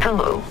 Hello.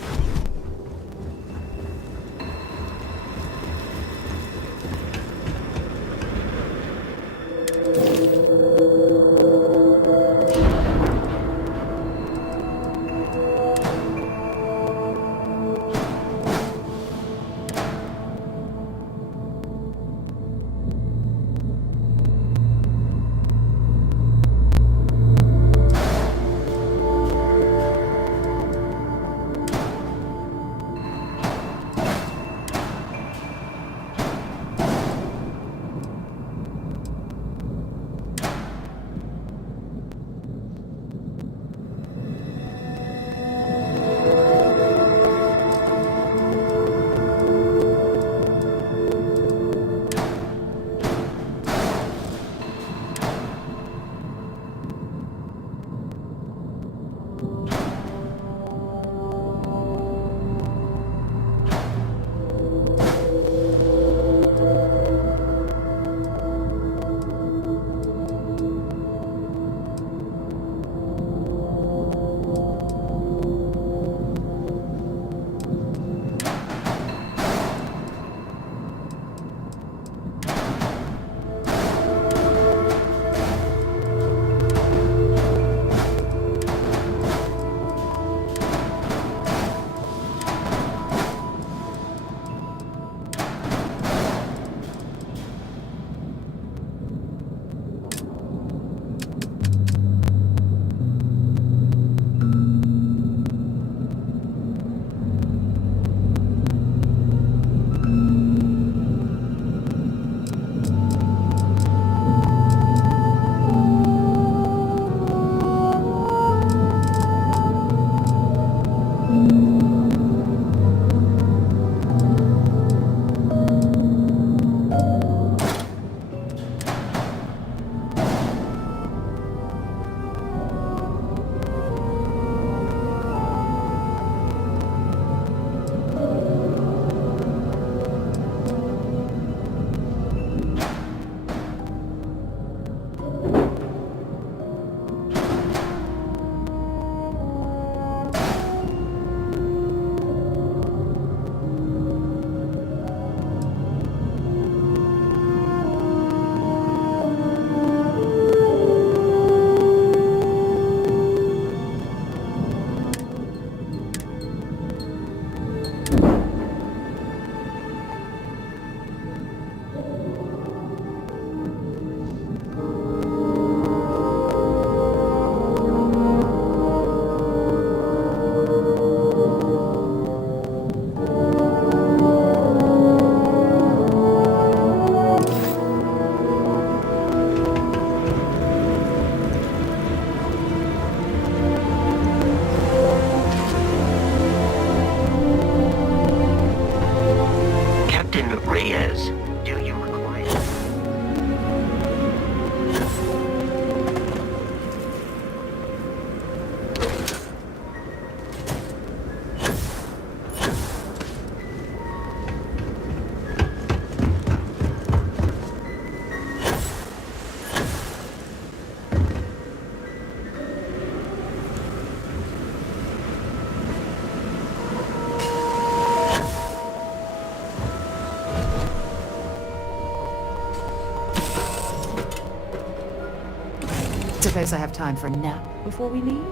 Suppose I have time for a nap before we leave?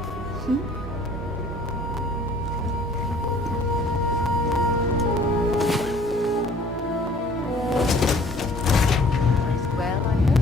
Well, I hope.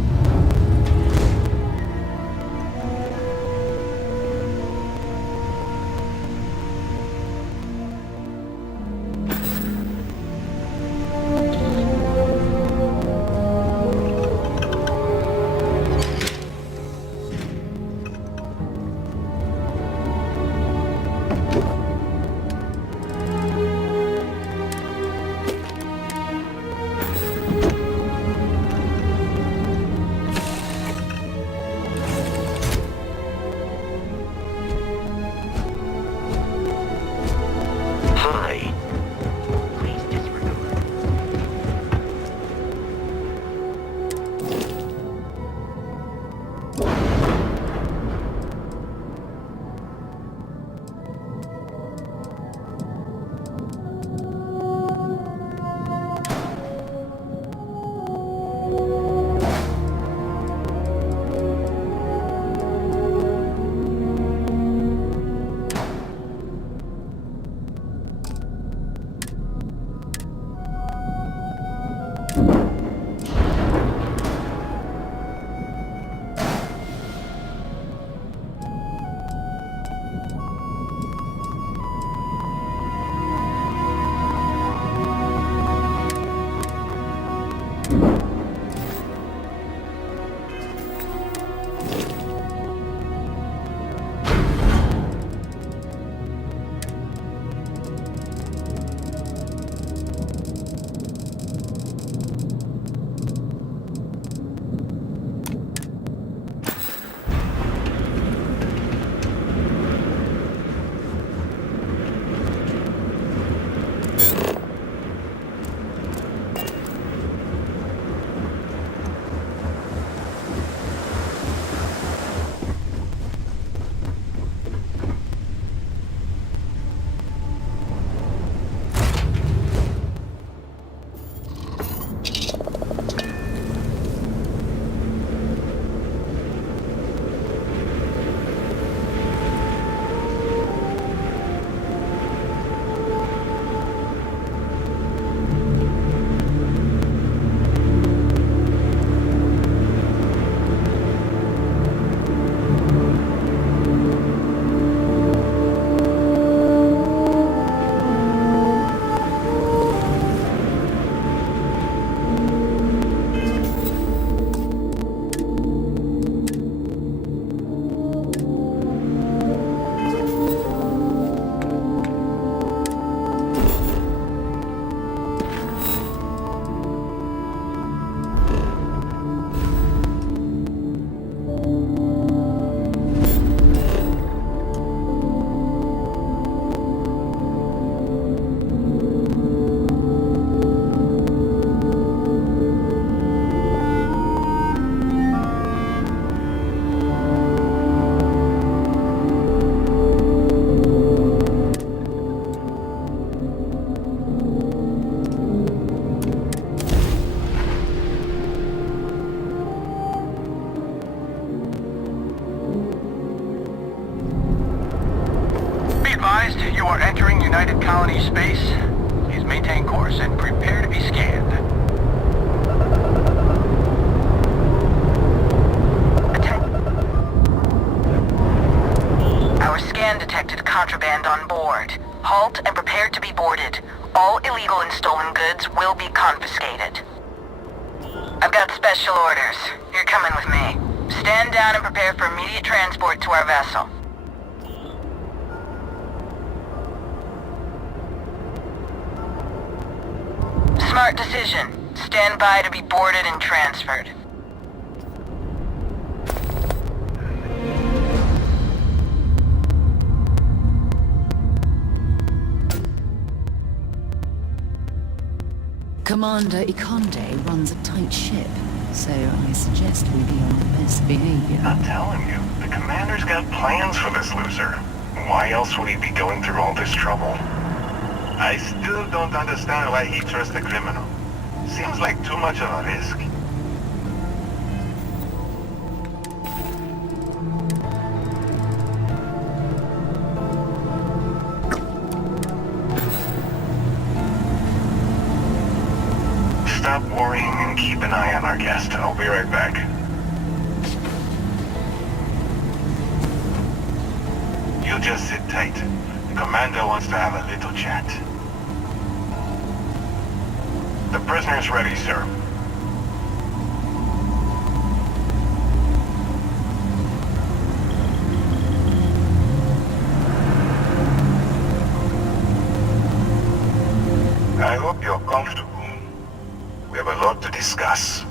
colony space. Please maintain course and prepare to be scanned. Our scan detected contraband on board. Halt and prepare to be boarded. All illegal and stolen goods will be confiscated. I've got special orders. You're coming with me. Stand down and prepare for immediate transport to our vessel. Smart decision. Stand by to be boarded and transferred. Commander Ikonde runs a tight ship, so I suggest we be on the best behavior. I'm telling you, the commander's got plans for this loser. Why else would he be going through all this trouble? I still don't understand why he trusts a criminal. Seems like too much of a risk. Stop worrying and keep an eye on our guest. I'll be right back. You just sit tight. The commander wants to have a little chat. The prisoner's ready, sir. I hope you're comfortable. We have a lot to discuss.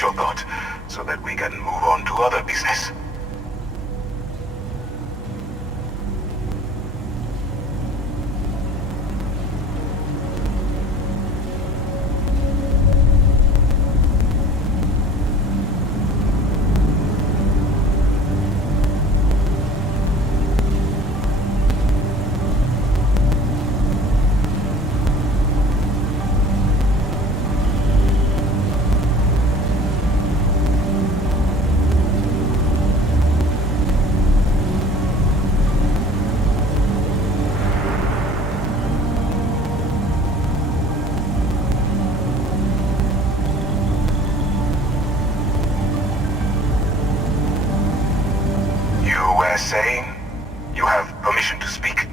Your thought, so that we can move on to other business. Saying you have permission to speak.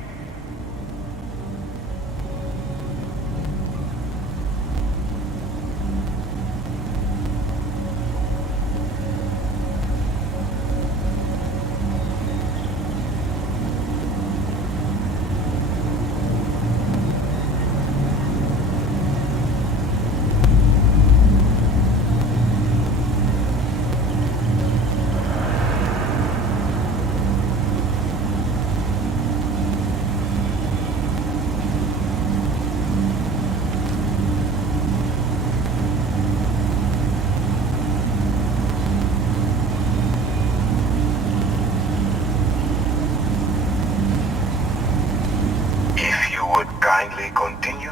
Kindly continue.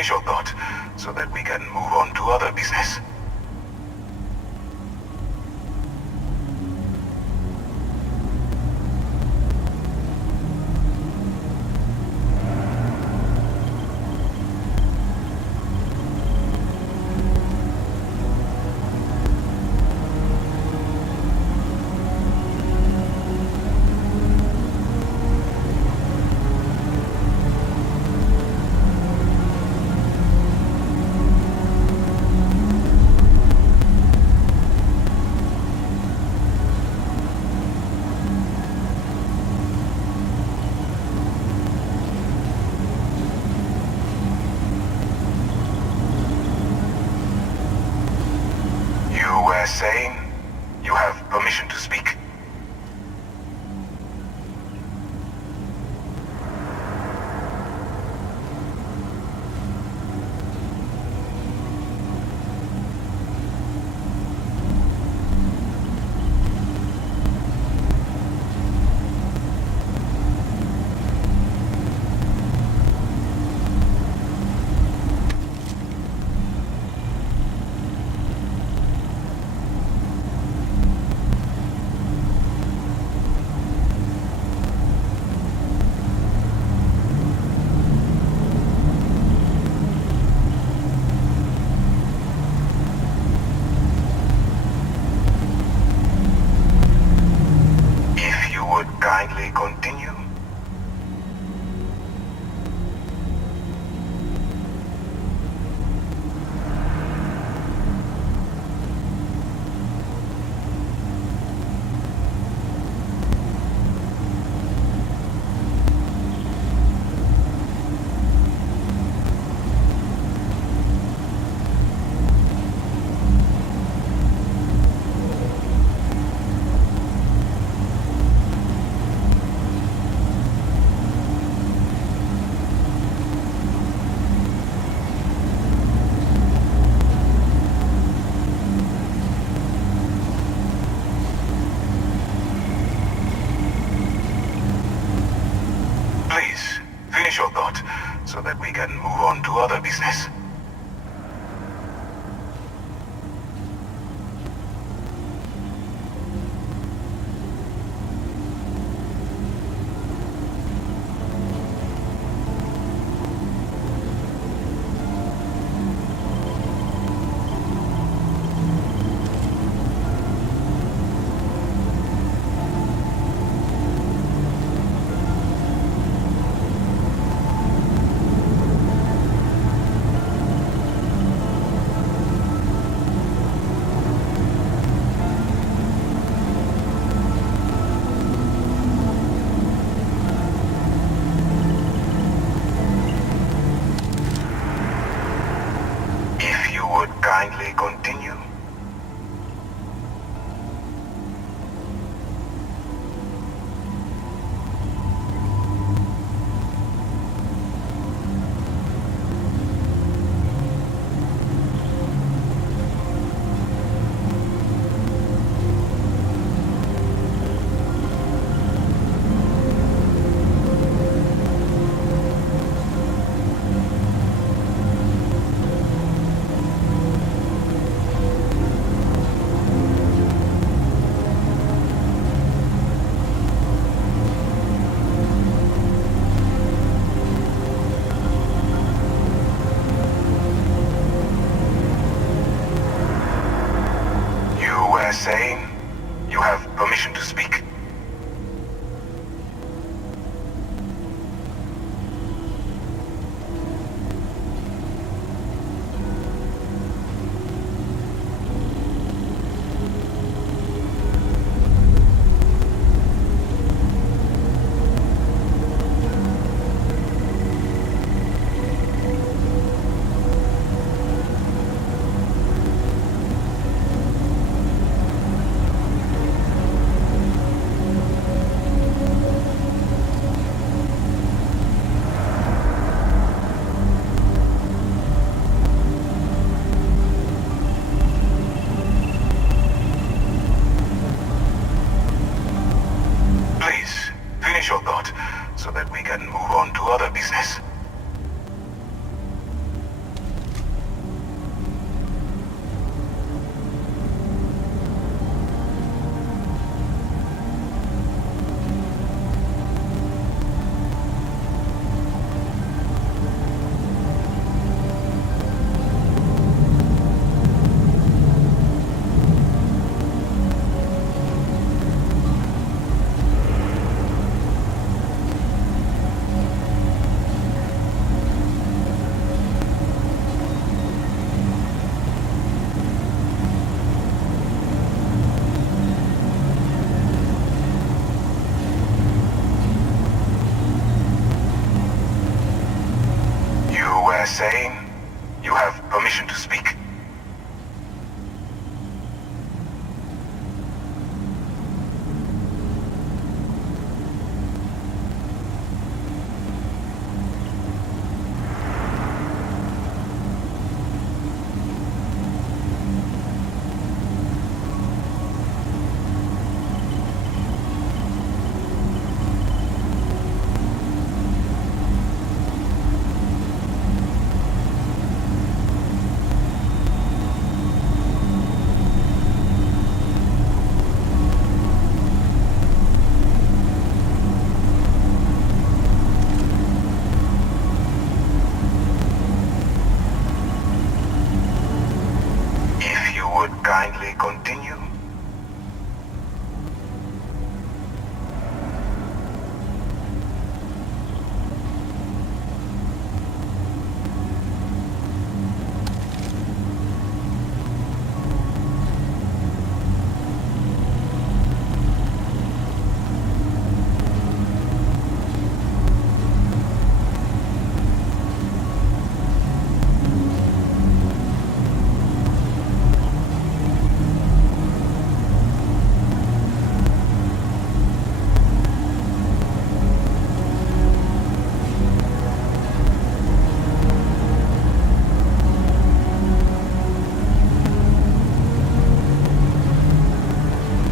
finish your thought so that we can move on to other business. Saying you have permission to speak. Kindly continue. Finish your thought so that we can move on to other business. Kindly continue. Saying you have permission to speak. Finish your thought so that we can move on to other business. saying? You have permission to speak. If you would kindly continue.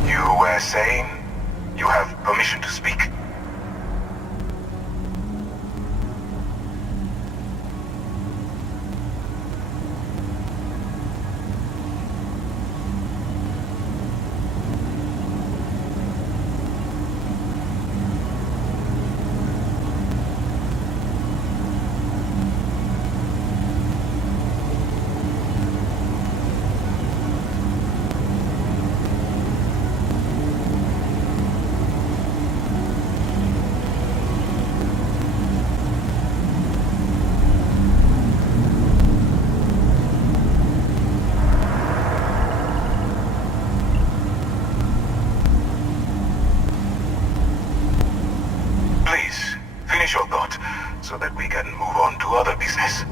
You were saying? You have permission to speak. Please, finish your thought, so that we can move on to other business.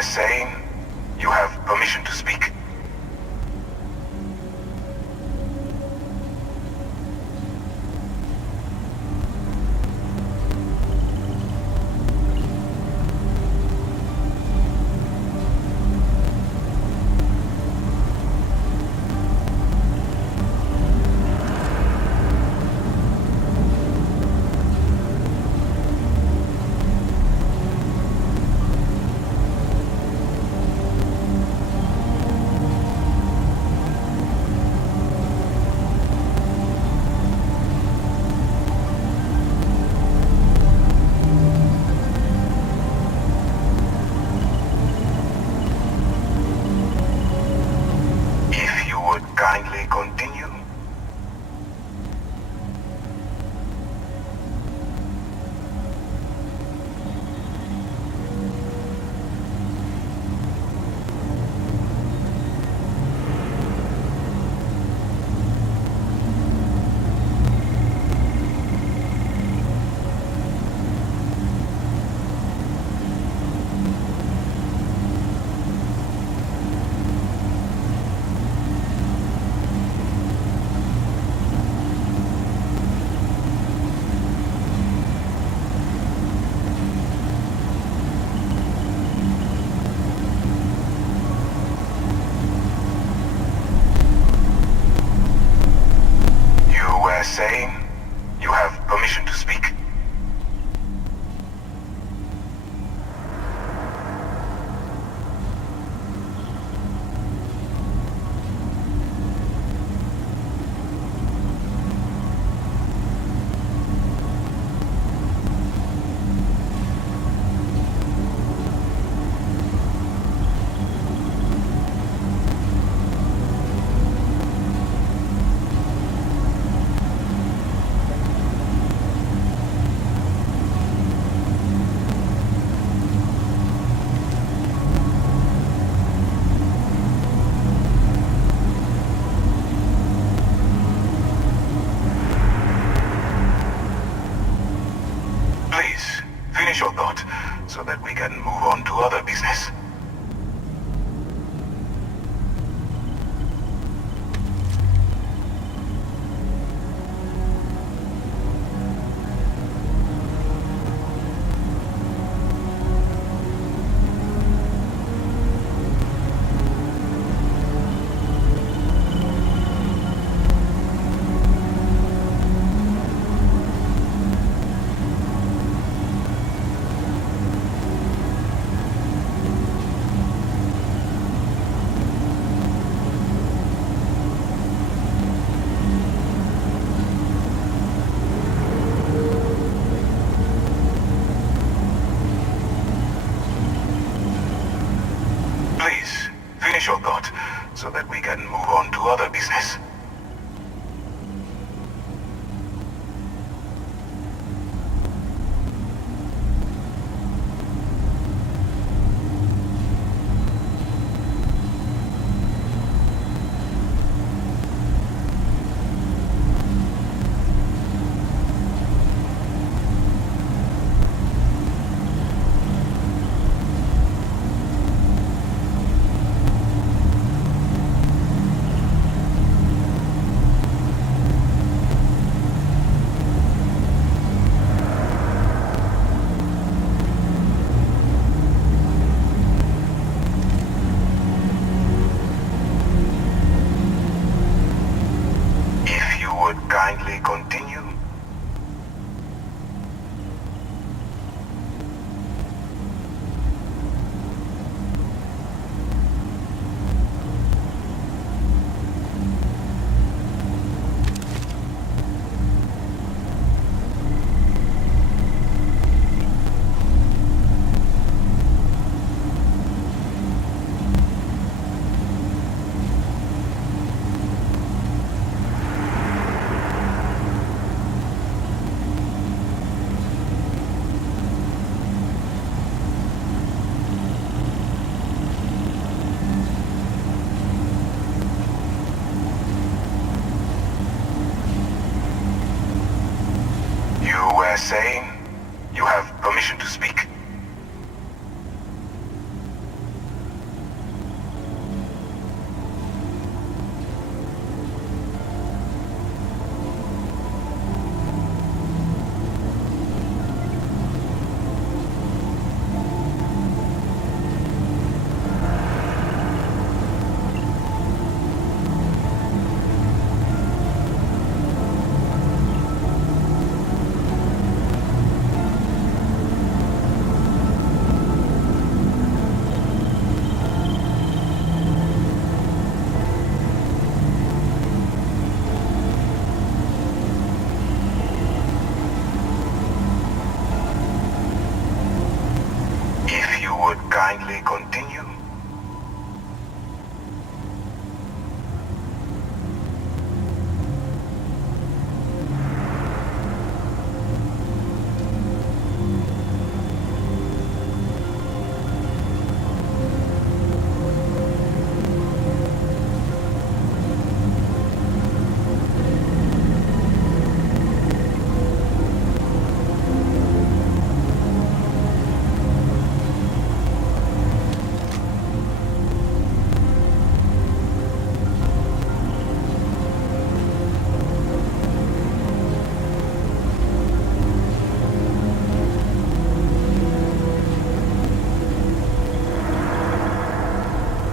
were saying you have permission to speak. If you would kindly continue. You were saying you have permission to speak. Please, finish your thought so that we can move on to other business. Please, finish your thought so that we can move on to other business. kindly continue?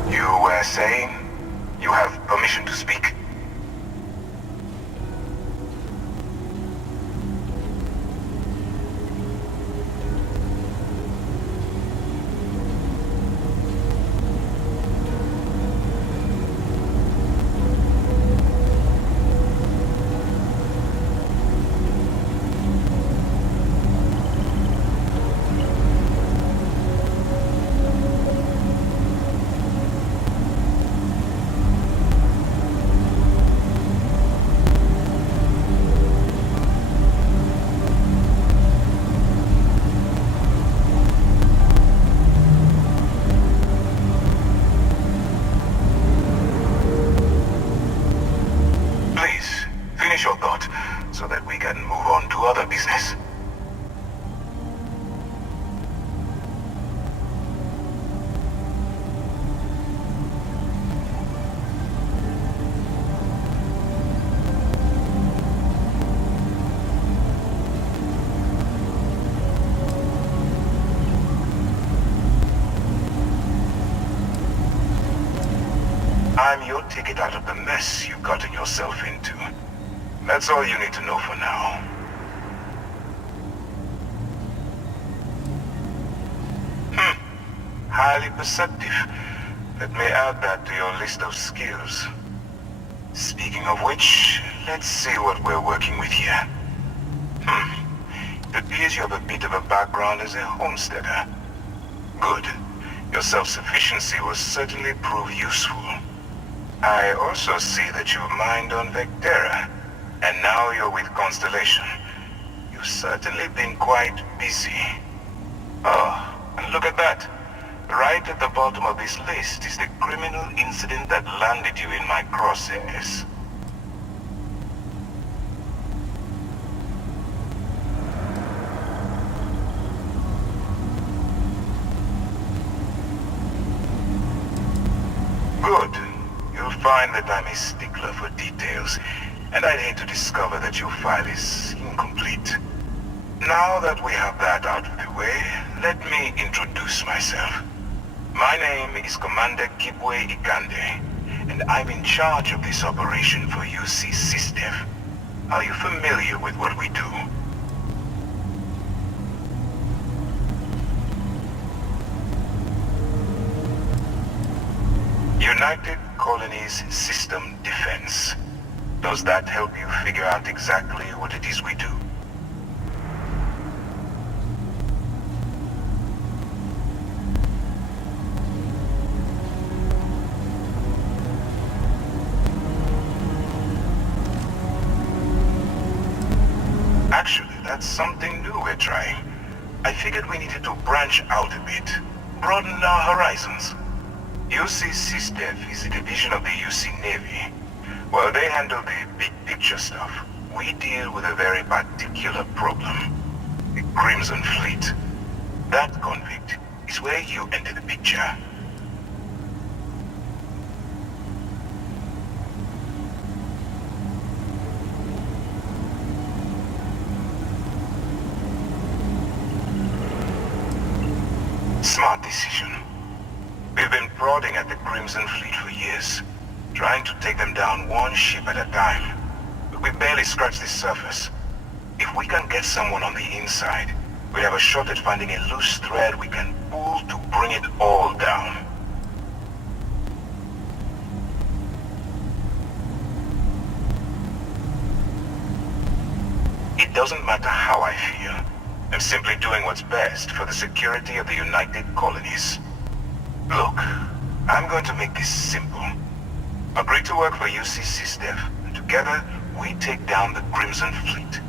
You were saying you have permission to speak? Please, finish your thought so that we can move on to other business. I'm your ticket out of the mess you've gotten yourself into. That's all you need to know for now. Highly perceptive. Let me add that to your list of skills. Speaking of which, let's see what we're working with here. It appears you have a bit of a background as a homesteader. Good. Your self-sufficiency will certainly prove useful. I also see that you've mined on Vectera, and now you're with Constellation. You've certainly been quite busy. Oh, and look at that. Right at the bottom of this list is the criminal incident that landed you in my crosshairs. Good. You'll find that I'm a stickler for details, and I'd hate to discover that your file is incomplete. Now that we have that out of the way, let me introduce myself. My name is Commander Kibwe Ikande, and I'm in charge of this operation for UC SysDev. Are you familiar with what we do? United Colonies System Defense. Does that help you figure out exactly what it is we do? Actually, that's something new we're trying. I figured we needed to branch out a bit, broaden our horizons. UC SysDev is a division of the UC Navy. While they handle the big picture stuff, we deal with a very particular problem. The Crimson Fleet. That convict is where you enter the picture. Smart decision. We've been prodding at the Crimson Fleet for years, trying to take them down one ship at a time. But we barely scratched the surface. If we can get someone on the inside, we have a shot at finding a loose thread we can pull to bring it all down. It doesn't matter how I feel. I'm simply doing what's best for the security of the United Colonies. Look, I'm going to make this simple. Agree to work for UCC, Steph, and together we take down the Crimson Fleet.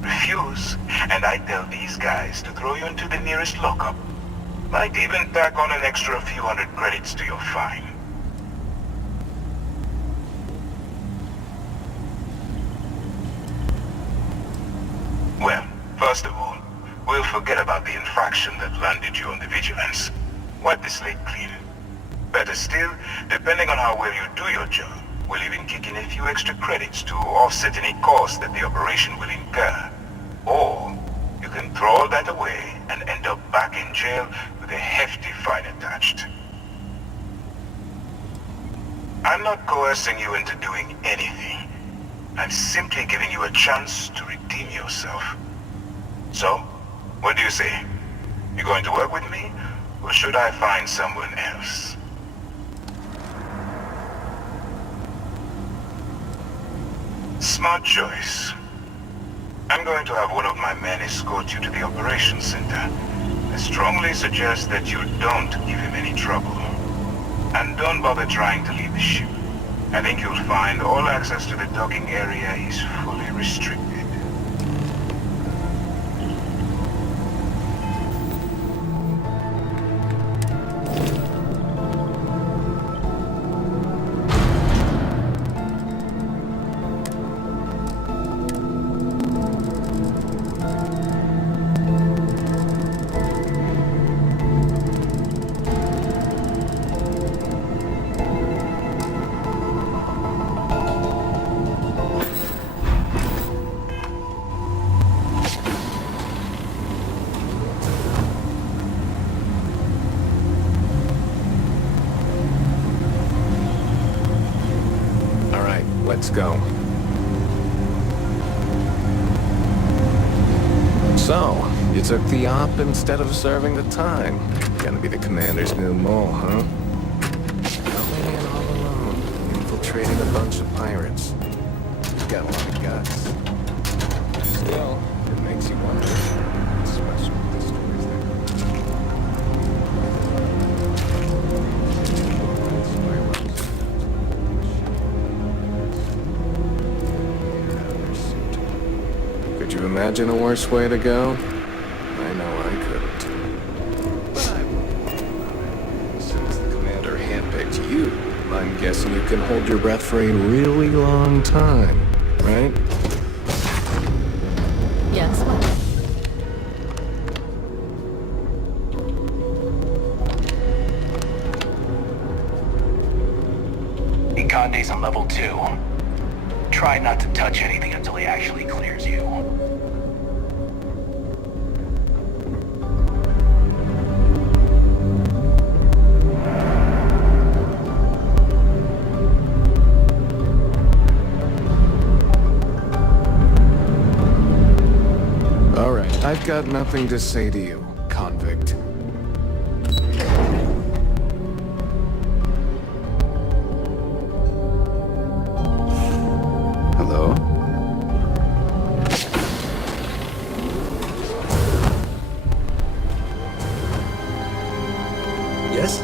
Refuse, and I tell these guys to throw you into the nearest lockup. Might even tack on an extra few hundred credits to your fine. Well, first of all, we'll forget about the infraction that landed you on the vigilance. Wipe the slate clean. Better still, depending on how well you do your job, we'll even kick in a few extra credits to offset any cost that the operation will incur. Or, you can throw all that away and end up back in jail with a hefty fine attached. I'm not coercing you into doing anything. I'm simply giving you a chance to redeem yourself. So, what do you say? You going to work with me, or should I find someone else? Smart choice. I'm going to have one of my men escort you to the operations center. I strongly suggest that you don't give him any trouble. And don't bother trying to leave the ship. I think you'll find all access to the docking area is fully restricted. Let's go. So, you took the op instead of serving the time. Gonna be the commander's new mole, huh? Coming in all alone, infiltrating a bunch of pirates. You've got a lot of guts. Still, it makes you wonder. What's special with the stories there? Could you imagine a worse way to go? I know I couldn't. But I wouldn't worry about it. Since the commander handpicked you, I'm guessing you can hold your breath for a really long time, right? Yes. Conde's on level 2. Try not to touch anything until he actually clears you. All right, I've got nothing to say to you, convict. Hello? Yes?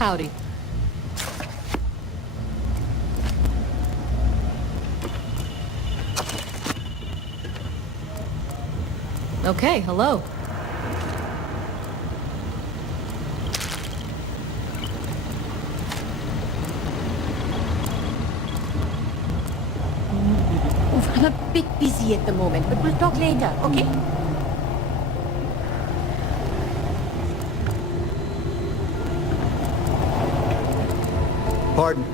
Howdy. Okay, hello. I'm a bit busy at the moment, but we'll talk later, okay? Pardon.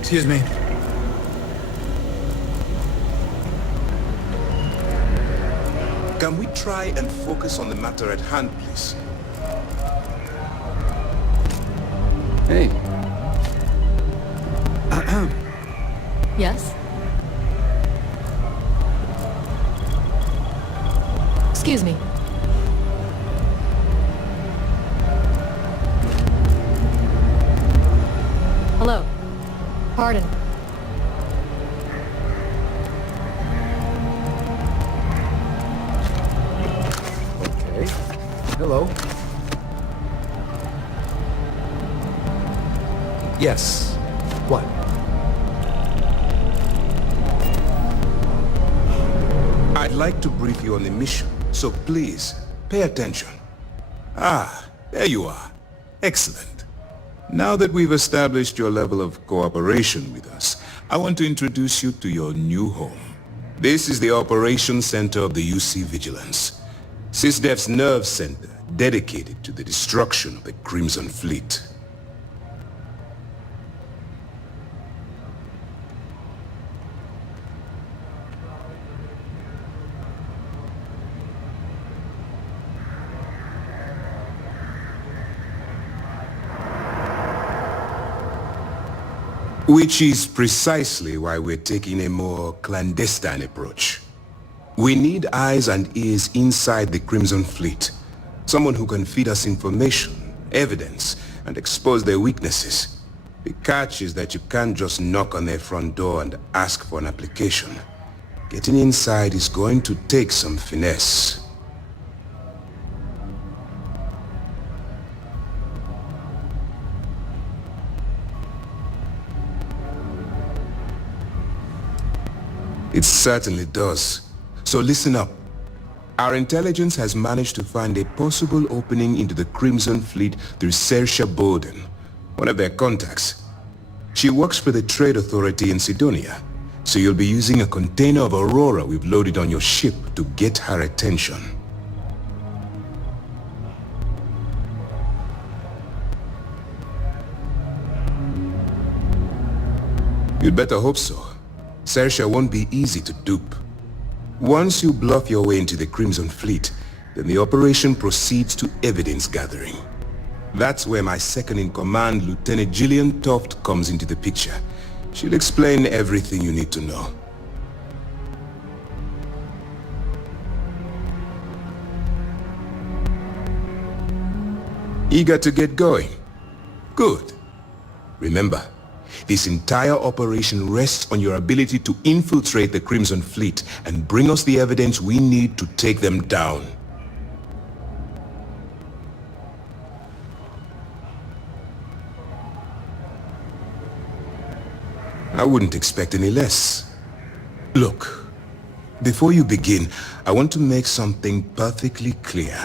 Excuse me. Can we try and focus on the matter at hand, please? Hey. Yes? Excuse me. Hello. Pardon. Okay. Hello. Yes. What? I'd like to brief you on the mission, so please, pay attention. Ah, there you are. Excellent. Now that we've established your level of cooperation with us, I want to introduce you to your new home. This is the Operations Center of the UC Vigilance, SysDef's nerve center dedicated to the destruction of the Crimson Fleet. Which is precisely why we're taking a more clandestine approach. We need eyes and ears inside the Crimson Fleet. Someone who can feed us information, evidence, and expose their weaknesses. The catch is that you can't just knock on their front door and ask for an application. Getting inside is going to take some finesse. It certainly does. So listen up. Our intelligence has managed to find a possible opening into the Crimson Fleet through Saoirse Bowden, one of their contacts. She works for the Trade Authority in Sidonia, so you'll be using a container of Aurora we've loaded on your ship to get her attention. You'd better hope so. Saoirse won't be easy to dupe. Once you bluff your way into the Crimson Fleet, then the operation proceeds to evidence gathering. That's where my second-in-command, Lieutenant Gillian Toft, comes into the picture. She'll explain everything you need to know. Eager to get going? Good. Remember, this entire operation rests on your ability to infiltrate the Crimson Fleet and bring us the evidence we need to take them down. I wouldn't expect any less. Look, before you begin, I want to make something perfectly clear.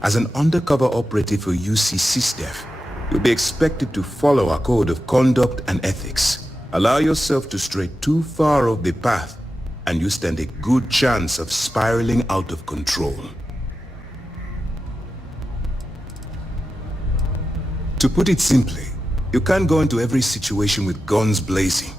As an undercover operative for UC SysDef, you'll be expected to follow our code of conduct and ethics. Allow yourself to stray too far off the path, and you stand a good chance of spiraling out of control. To put it simply, you can't go into every situation with guns blazing.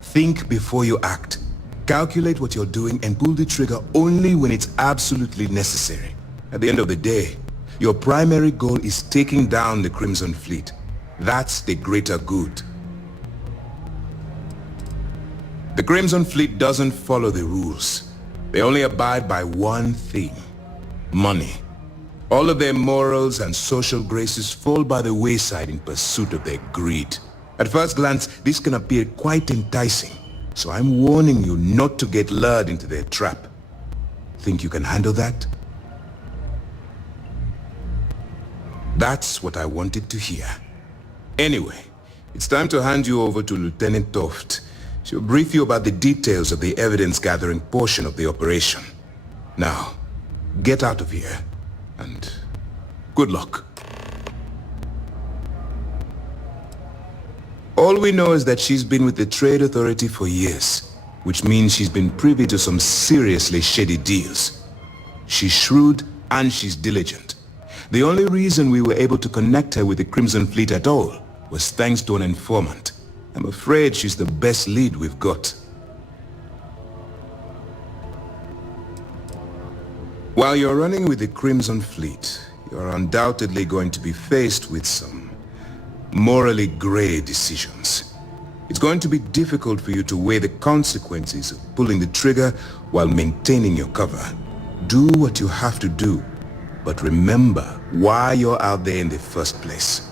Think before you act. Calculate what you're doing and pull the trigger only when it's absolutely necessary. At the end of the day, your primary goal is taking down the Crimson Fleet. That's the greater good. The Crimson Fleet doesn't follow the rules. They only abide by one thing: money. All of their morals and social graces fall by the wayside in pursuit of their greed. At first glance, this can appear quite enticing, so I'm warning you not to get lured into their trap. Think you can handle that? That's what I wanted to hear. Anyway, it's time to hand you over to Lieutenant Toft. She'll brief you about the details of the evidence-gathering portion of the operation. Now, get out of here, and good luck. All we know is that she's been with the Trade Authority for years, which means she's been privy to some seriously shady deals. She's shrewd and she's diligent. The only reason we were able to connect her with the Crimson Fleet at all was thanks to an informant. I'm afraid she's the best lead we've got. While you're running with the Crimson Fleet, you're undoubtedly going to be faced with some morally gray decisions. It's going to be difficult for you to weigh the consequences of pulling the trigger while maintaining your cover. Do what you have to do, but remember why you're out there in the first place.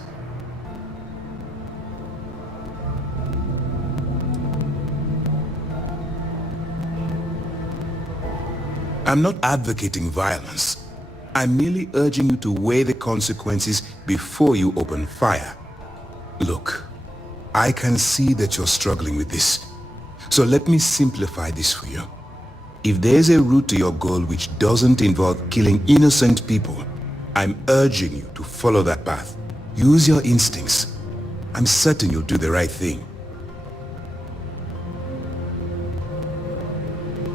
I'm not advocating violence. I'm merely urging you to weigh the consequences before you open fire. Look, I can see that you're struggling with this. So let me simplify this for you. If there's a route to your goal which doesn't involve killing innocent people, I'm urging you to follow that path. Use your instincts. I'm certain you'll do the right thing.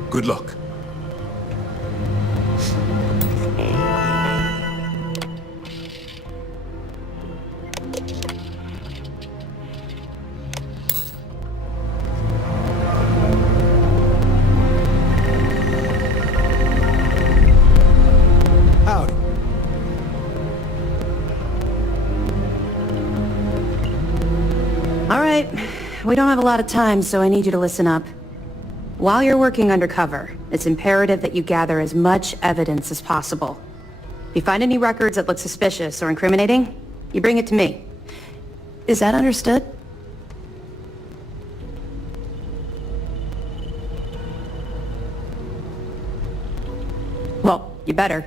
Good luck. We don't have a lot of time, so I need you to listen up. While you're working undercover, it's imperative that you gather as much evidence as possible. If you find any records that look suspicious or incriminating, you bring it to me. Is that understood? Well, you better.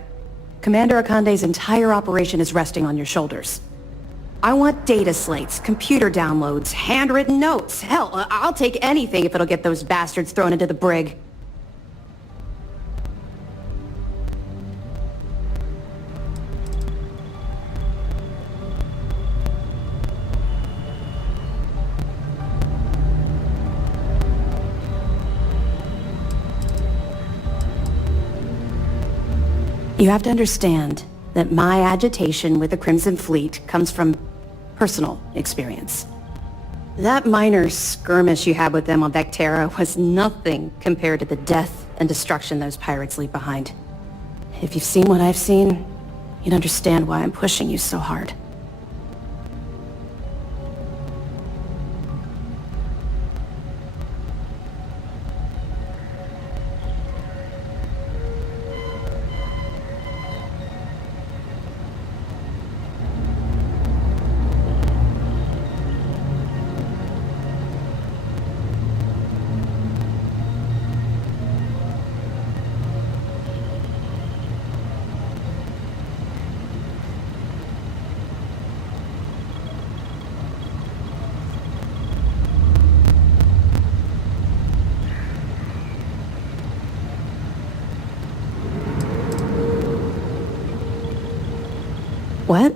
Commander Akande's entire operation is resting on your shoulders. I want data slates, computer downloads, handwritten notes. Hell, I'll take anything if it'll get those bastards thrown into the brig. You have to understand that my agitation with the Crimson Fleet comes from personal experience. That minor skirmish you had with them on Vectera was nothing compared to the death and destruction those pirates leave behind. If you've seen what I've seen, you'd understand why I'm pushing you so hard. What?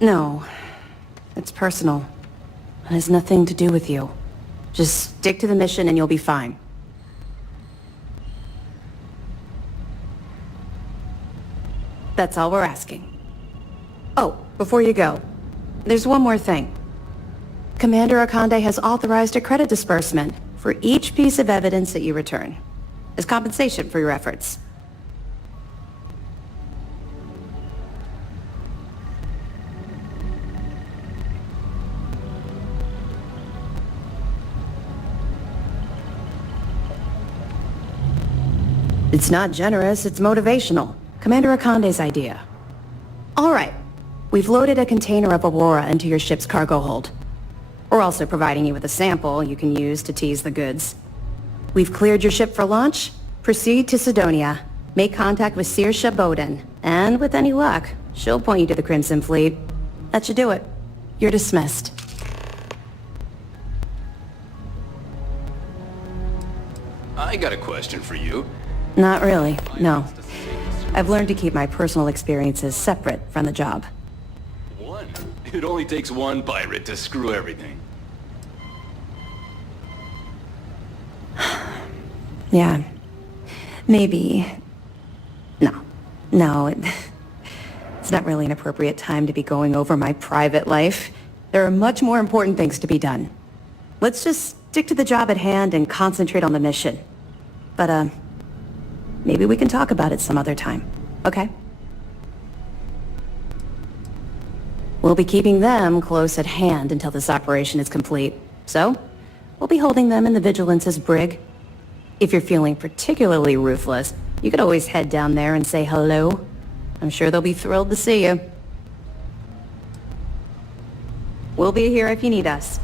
No. It's personal. It has nothing to do with you. Just stick to the mission and you'll be fine. That's all we're asking. Oh, before you go, there's one more thing. Commander Akande has authorized a credit disbursement for each piece of evidence that you return, as compensation for your efforts. It's not generous, it's motivational. Commander Akande's idea. All right. We've loaded a container of Aurora into your ship's cargo hold. We're also providing you with a sample you can use to tease the goods. We've cleared your ship for launch. Proceed to Sidonia. Make contact with Saoirse Bowden. And with any luck, she'll point you to the Crimson Fleet. That should do it. You're dismissed. I got a question for you. Not really, no. I've learned to keep my personal experiences separate from the job. One. It only takes one pirate to screw everything. Yeah. Maybe. No, it's not really an appropriate time to be going over my private life. There are much more important things to be done. Let's just stick to the job at hand and concentrate on the mission. But, maybe we can talk about it some other time, okay? We'll be keeping them close at hand until this operation is complete. So, we'll be holding them in the Vigilance's brig. If you're feeling particularly ruthless, you could always head down there and say hello. I'm sure they'll be thrilled to see you. We'll be here if you need us.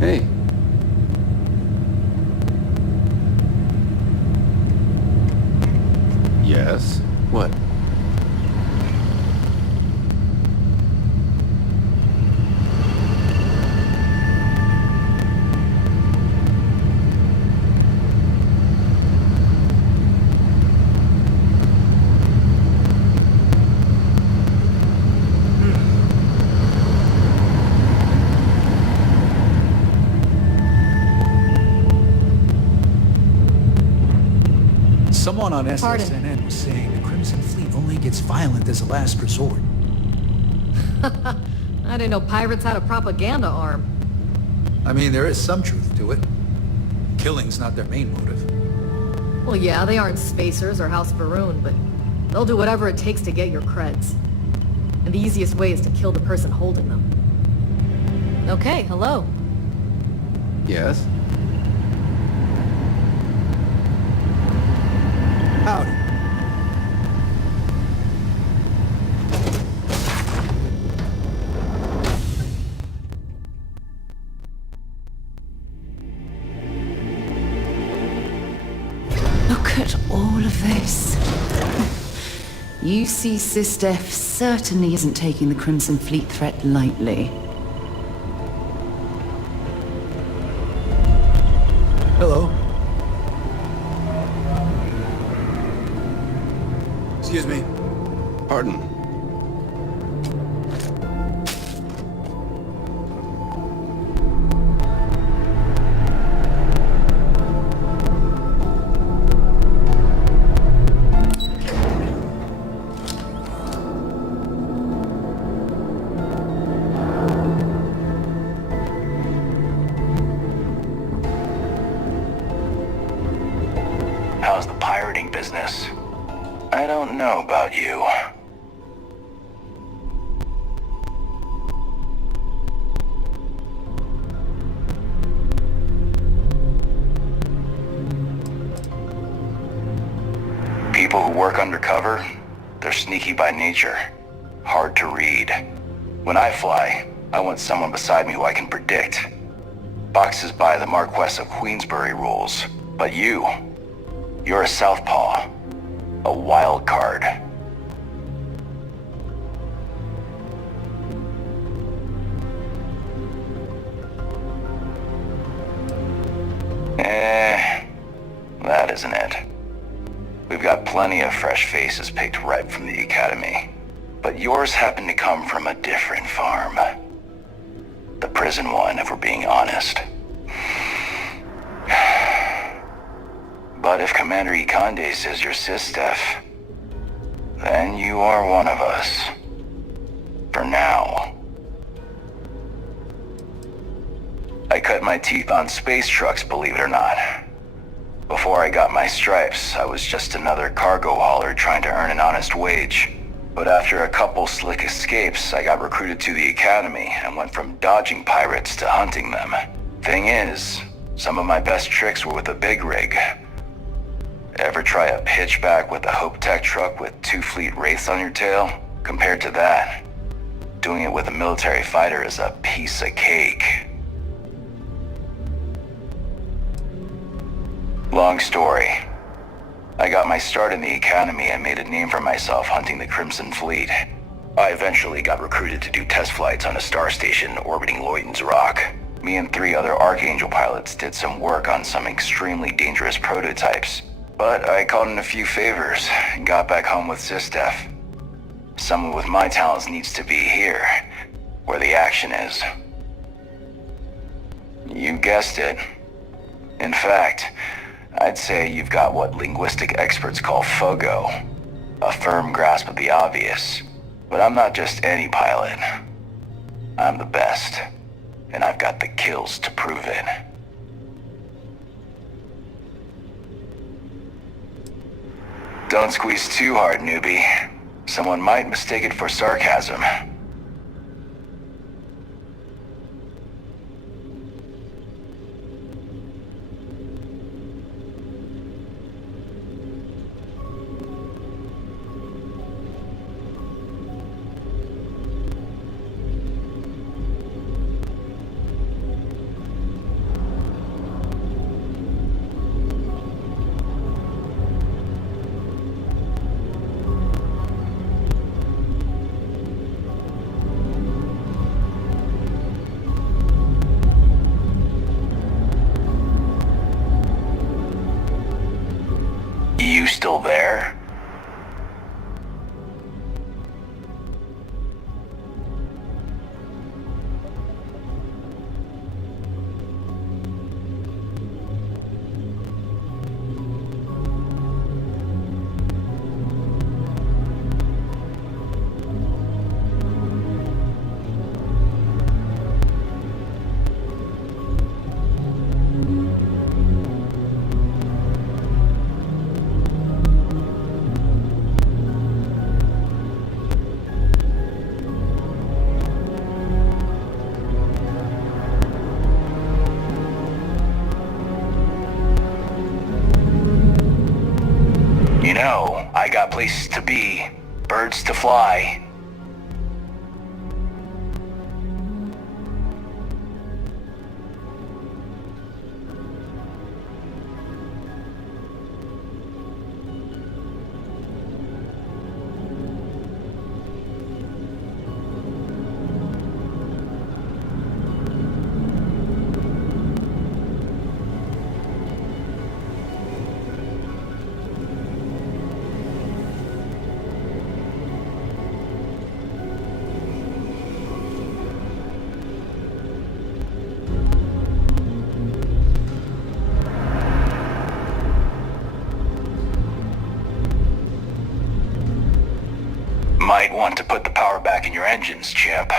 Hey. Yes? What? Someone on Pardon. SSNN was saying the Crimson Fleet only gets violent as a last resort. I didn't know pirates had a propaganda arm. I mean, there is some truth to it. Killing's not their main motive. Well, yeah, they aren't spacers or House Varun, but they'll do whatever it takes to get your creds. And the easiest way is to kill the person holding them. Okay, hello. Yes? Howdy. Look at all of this. UC SysDef certainly isn't taking the Crimson Fleet threat lightly. Hello. Excuse me. Pardon. How's the pirating business? I don't know about you. People who work undercover, they're sneaky by nature. Hard to read. When I fly, I want someone beside me who I can predict. Boxes by the Marquess of Queensbury rules. But you're a southpaw. A wild card. That isn't it. We've got plenty of fresh faces picked right from the Academy. But yours happen to come from a different farm. The prison one, if we're being honest. But if Commander Ikande says you're SysDef, then you are one of us. For now. I cut my teeth on space trucks, believe it or not. Before I got my stripes, I was just another cargo hauler trying to earn an honest wage. But after a couple slick escapes, I got recruited to the Academy and went from dodging pirates to hunting them. Thing is, some of my best tricks were with a big rig. Ever try a pitchback with a Hope Tech truck with 2 fleet wraiths on your tail? Compared to that, doing it with a military fighter is a piece of cake. Long story. I got my start in the Academy and made a name for myself hunting the Crimson Fleet. I eventually got recruited to do test flights on a star station orbiting Lloyden's Rock. Me and 3 other Archangel pilots did some work on some extremely dangerous prototypes. But I called in a few favors and got back home with SysDef. Someone with my talents needs to be here, where the action is. You guessed it. In fact, I'd say you've got what linguistic experts call FOGO, a firm grasp of the obvious. But I'm not just any pilot. I'm the best, and I've got the kills to prove it. Don't squeeze too hard, newbie. Someone might mistake it for sarcasm. You still there? You know, I got places to be, birds to fly. want to put the power back in your engines, Chip.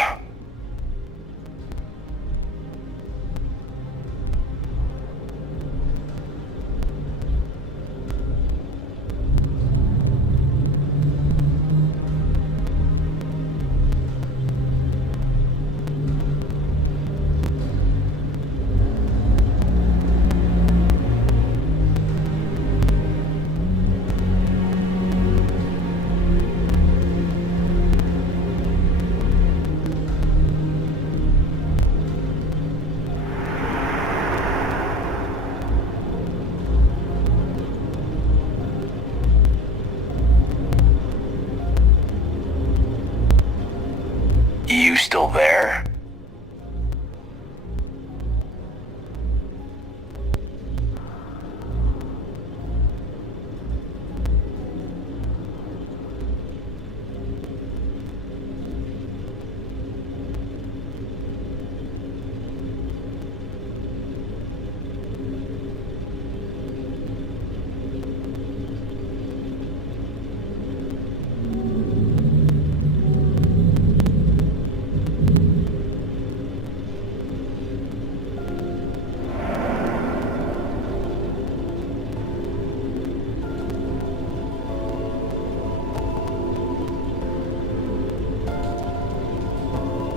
You still there?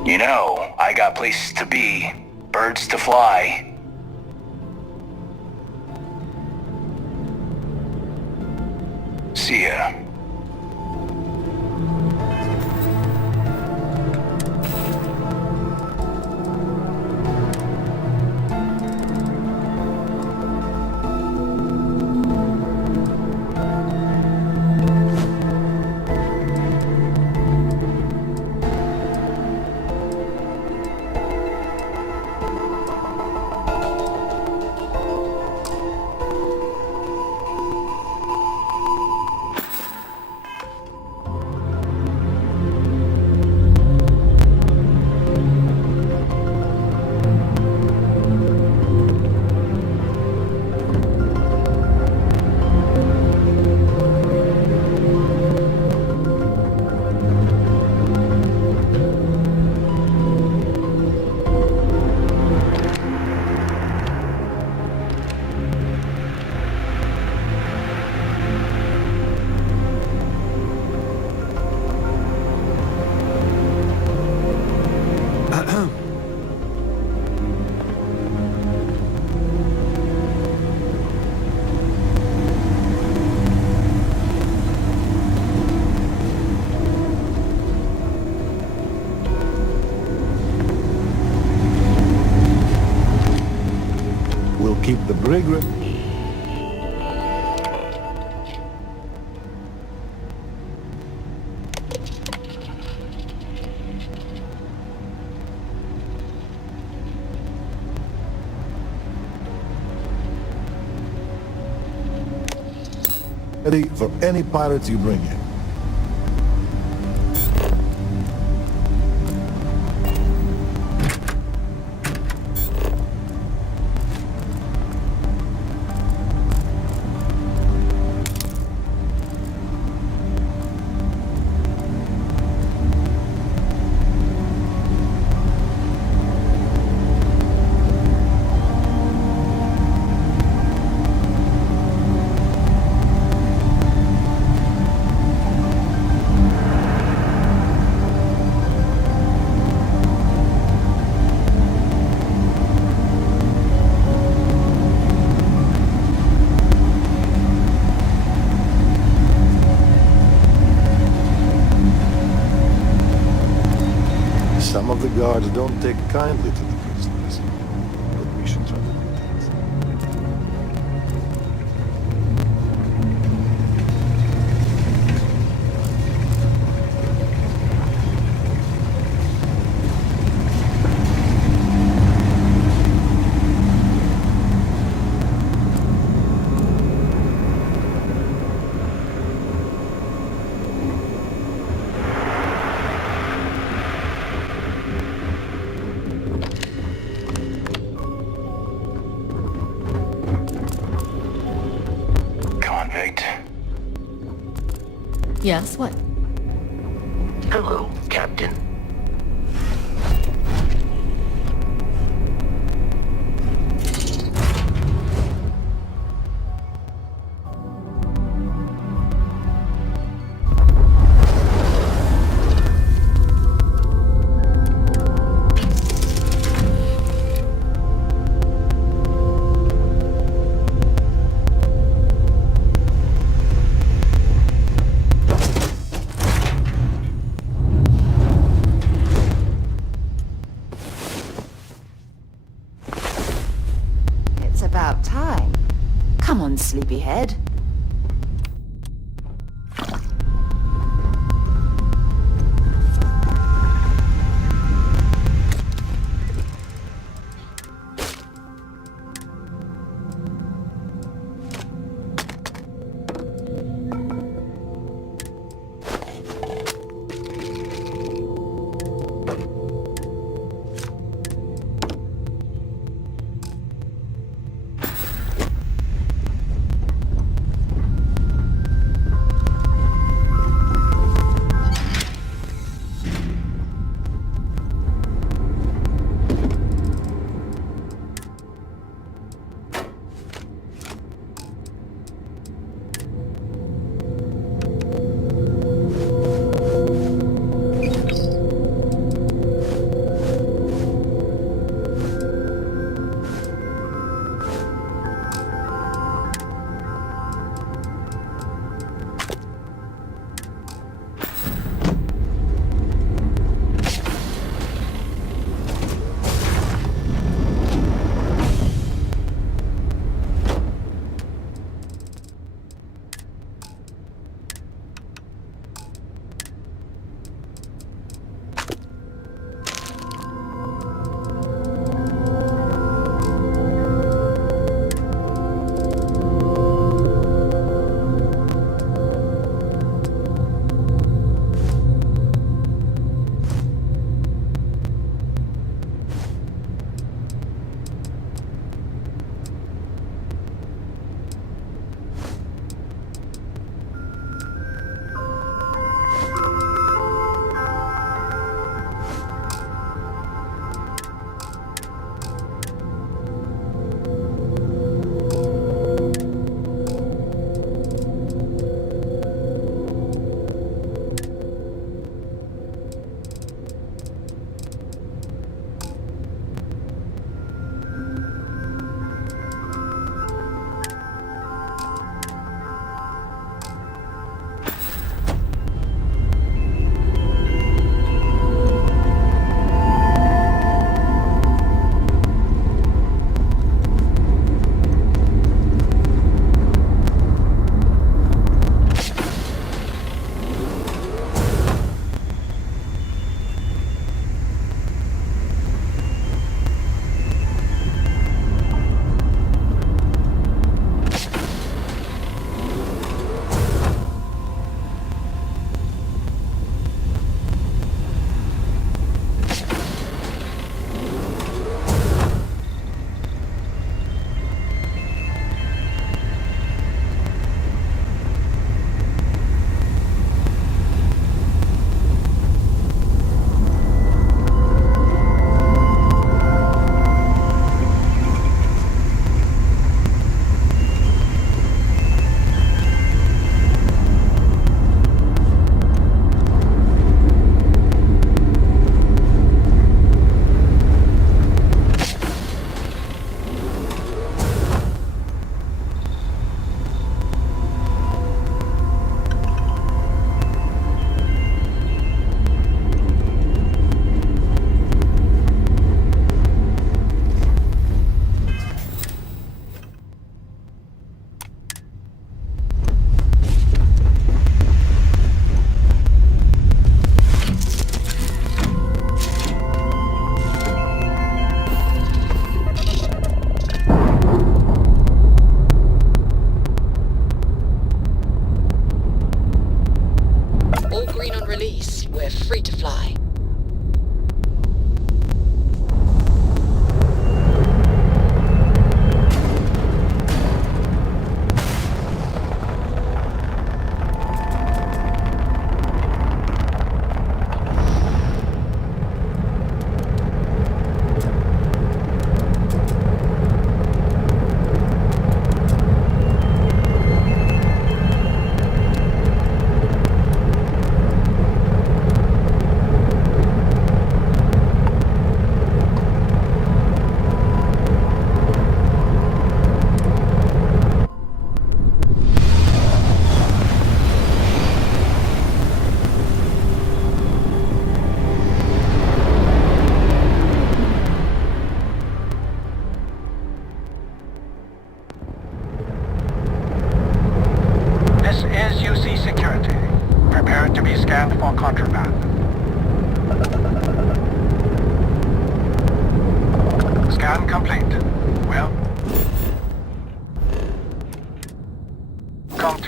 You know, I got places to be, birds to fly. See ya. We'll keep the brig ready for any pirates you bring in. Some of the guards don't take kindly to the prisoners, but we should try to do that. Yes, what? To Captain. It's about time. Come on, sleepyhead.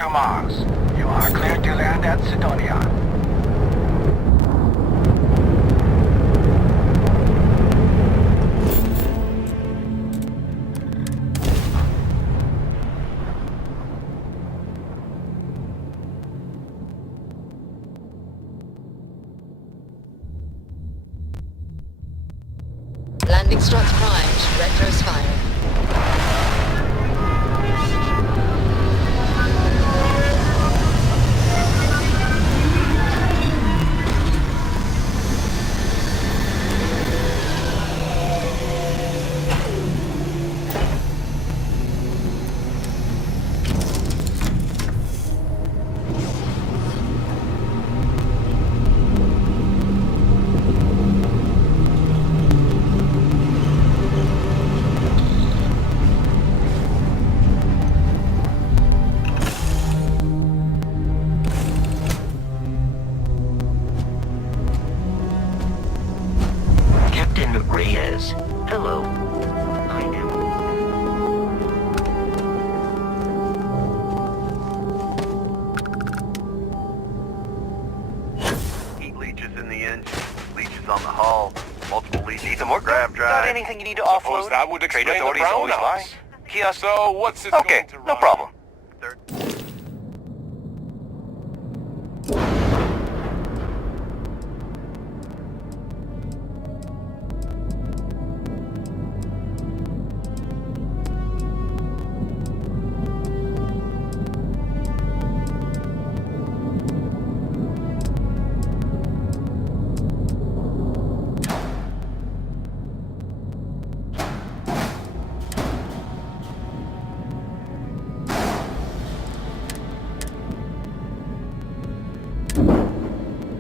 to Mars. You are cleared to land at Sidonia. Landing struts primed. Retros firing. Hello. I am. Heat leeches in the engine, leeches on the hull, multiple leeches. Need some more grab drive. Got anything you need to offload? That would explain Trade the authorities always lie. brownouts. Kiosk. So what's it Okay, going to no run? problem.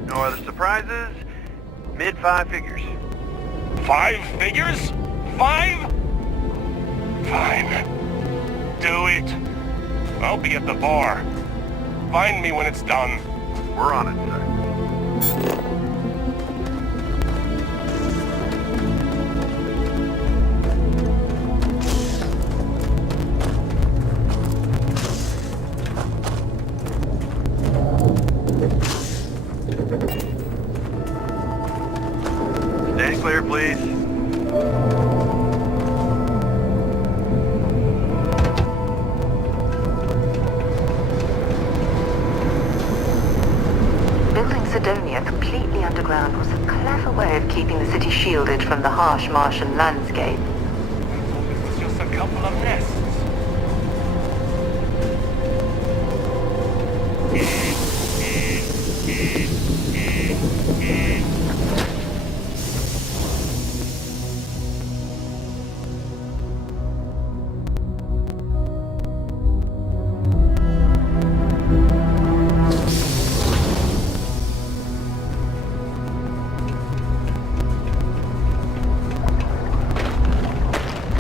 No other surprises? Mid 5 figures. 5 figures? 5? Fine. Do it. I'll be at the bar. Find me when it's done. We're on it, sir. Stand clear, please. Building Sidonia completely underground was a clever way of keeping the city shielded from the harsh Martian landscape. It was just a couple of nests.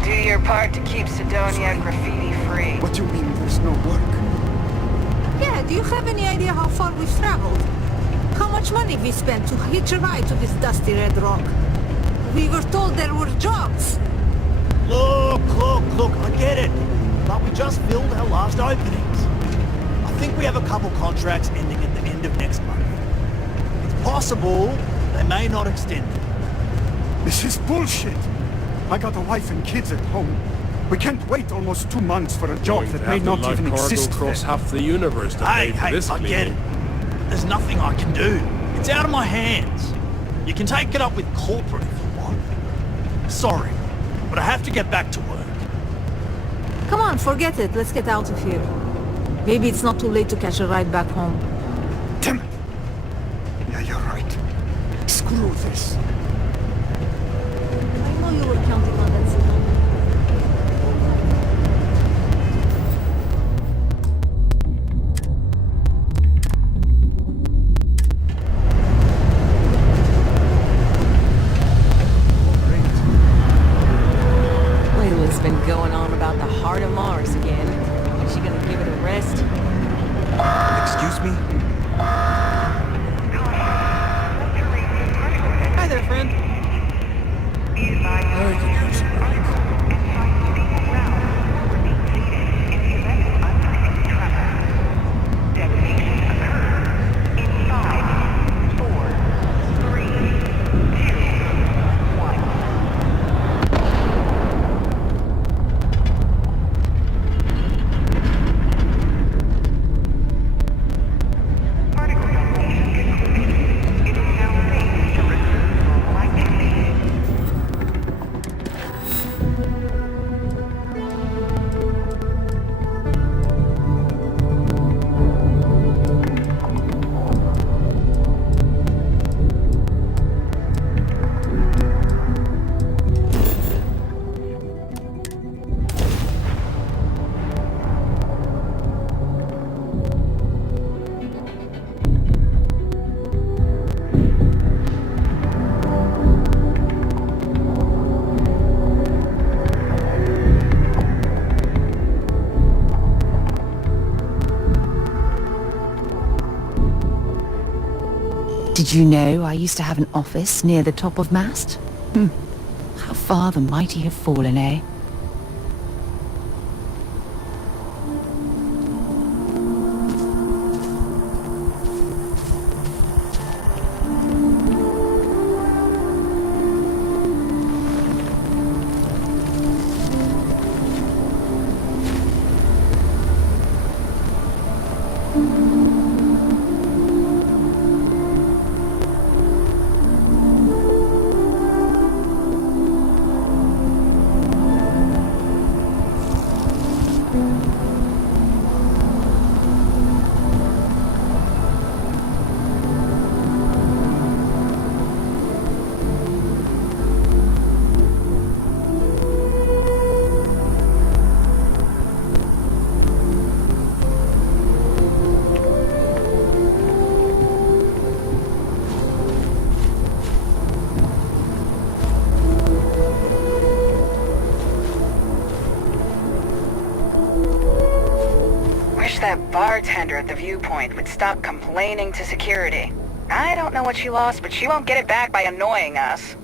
Do your part to keep Sidonia graffiti-free. What do you mean there's no work? Yeah, do you have any idea how far we've traveled? How much money we spent to hitch a ride to this dusty red rock? We were told there were jobs. Look, I get it. But we just filled our last openings. I think we have a couple contracts ending at the end of next month. It's possible they may not extend it. This is bullshit. I got a wife and kids at home. We can't wait almost 2 months for a job that may not even exist. Across half the universe to pay for this I get cleaning. it. There's nothing I can do. It's out of my hands. You can take it up with corporate if you want. Sorry, but I have to get back to work. Come on, forget it. Let's get out of here. Maybe it's not too late to catch a ride back home. Damn it. Yeah, you're right. Screw this. I know you were counting on that signal. Layla's been going on about the heart of Mars again. Is she gonna give it a rest? Excuse me? Hi there, friend. I could use a break. Did you know I used to have an office near the top of mast? How far the mighty have fallen, eh? That bartender at the viewpoint would stop complaining to security. I don't know what she lost, but she won't get it back by annoying us.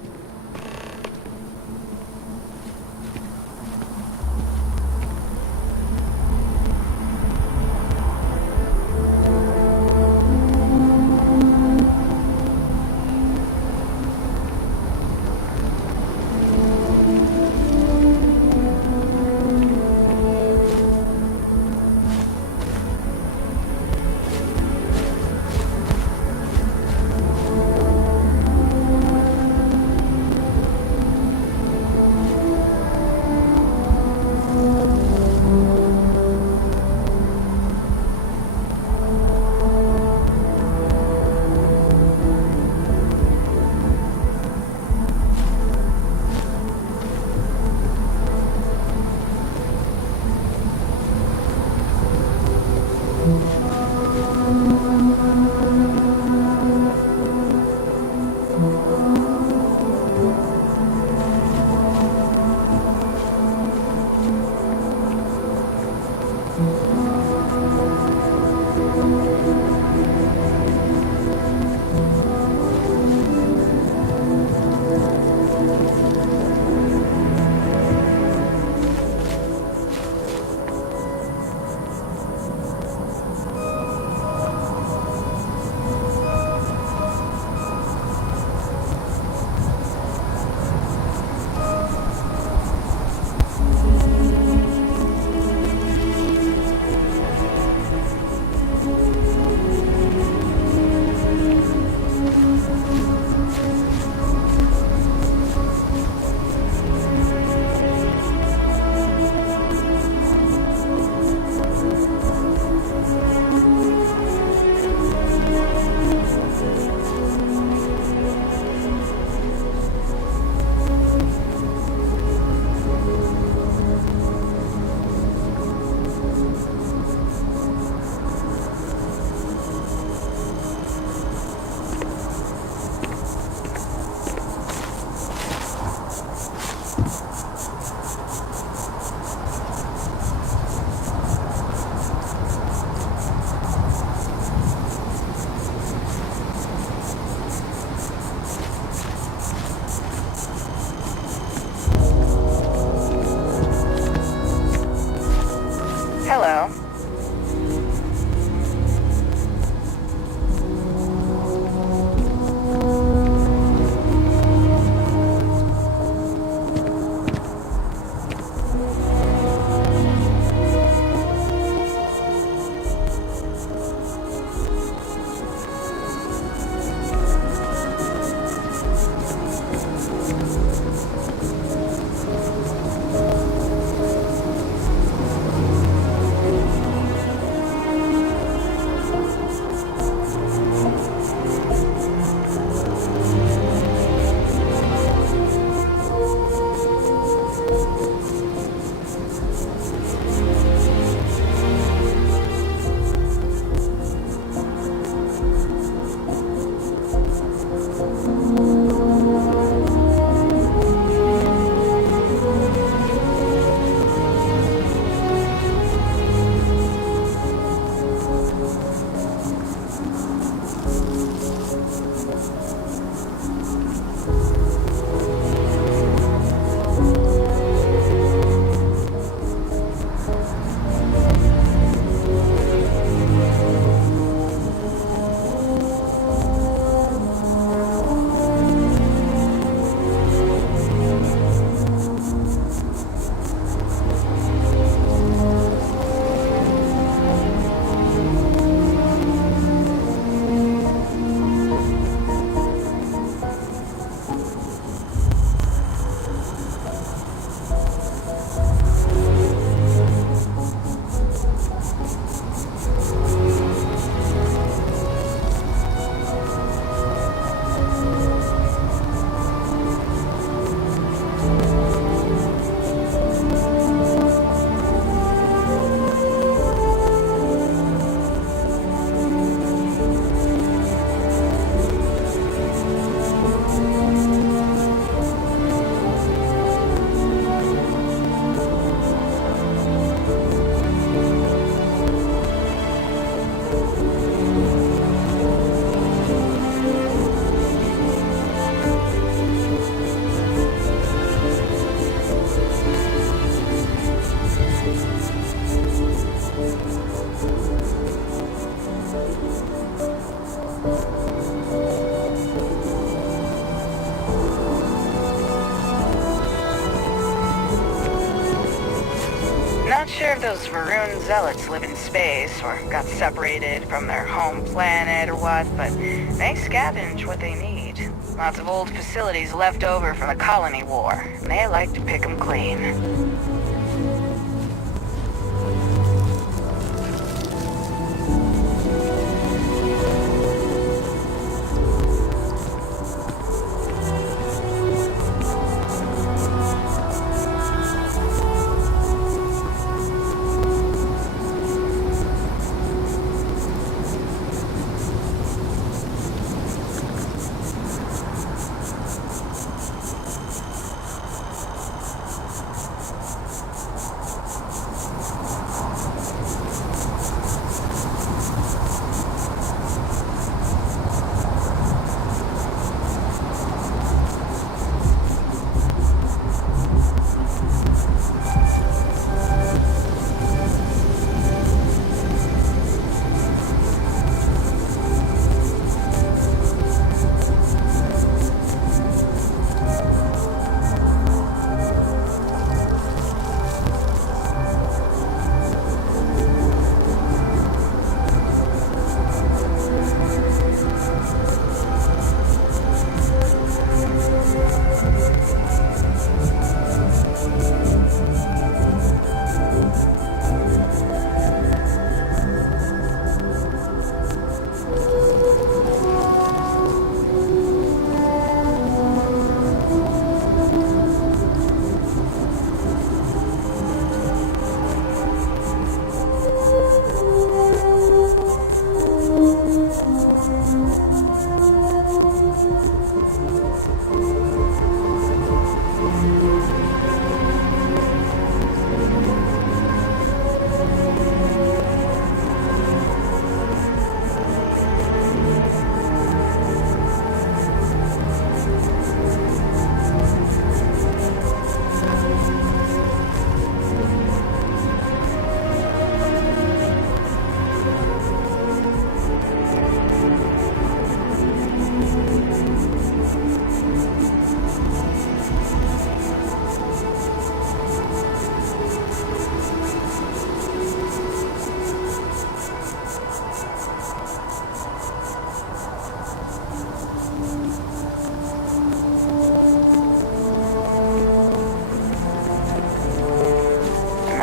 sure if those Varun zealots live in space or got separated from their home planet or what, but they scavenge what they need. Lots of old facilities left over from the colony war, and they like to pick them clean.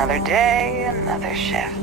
Another day, another shift.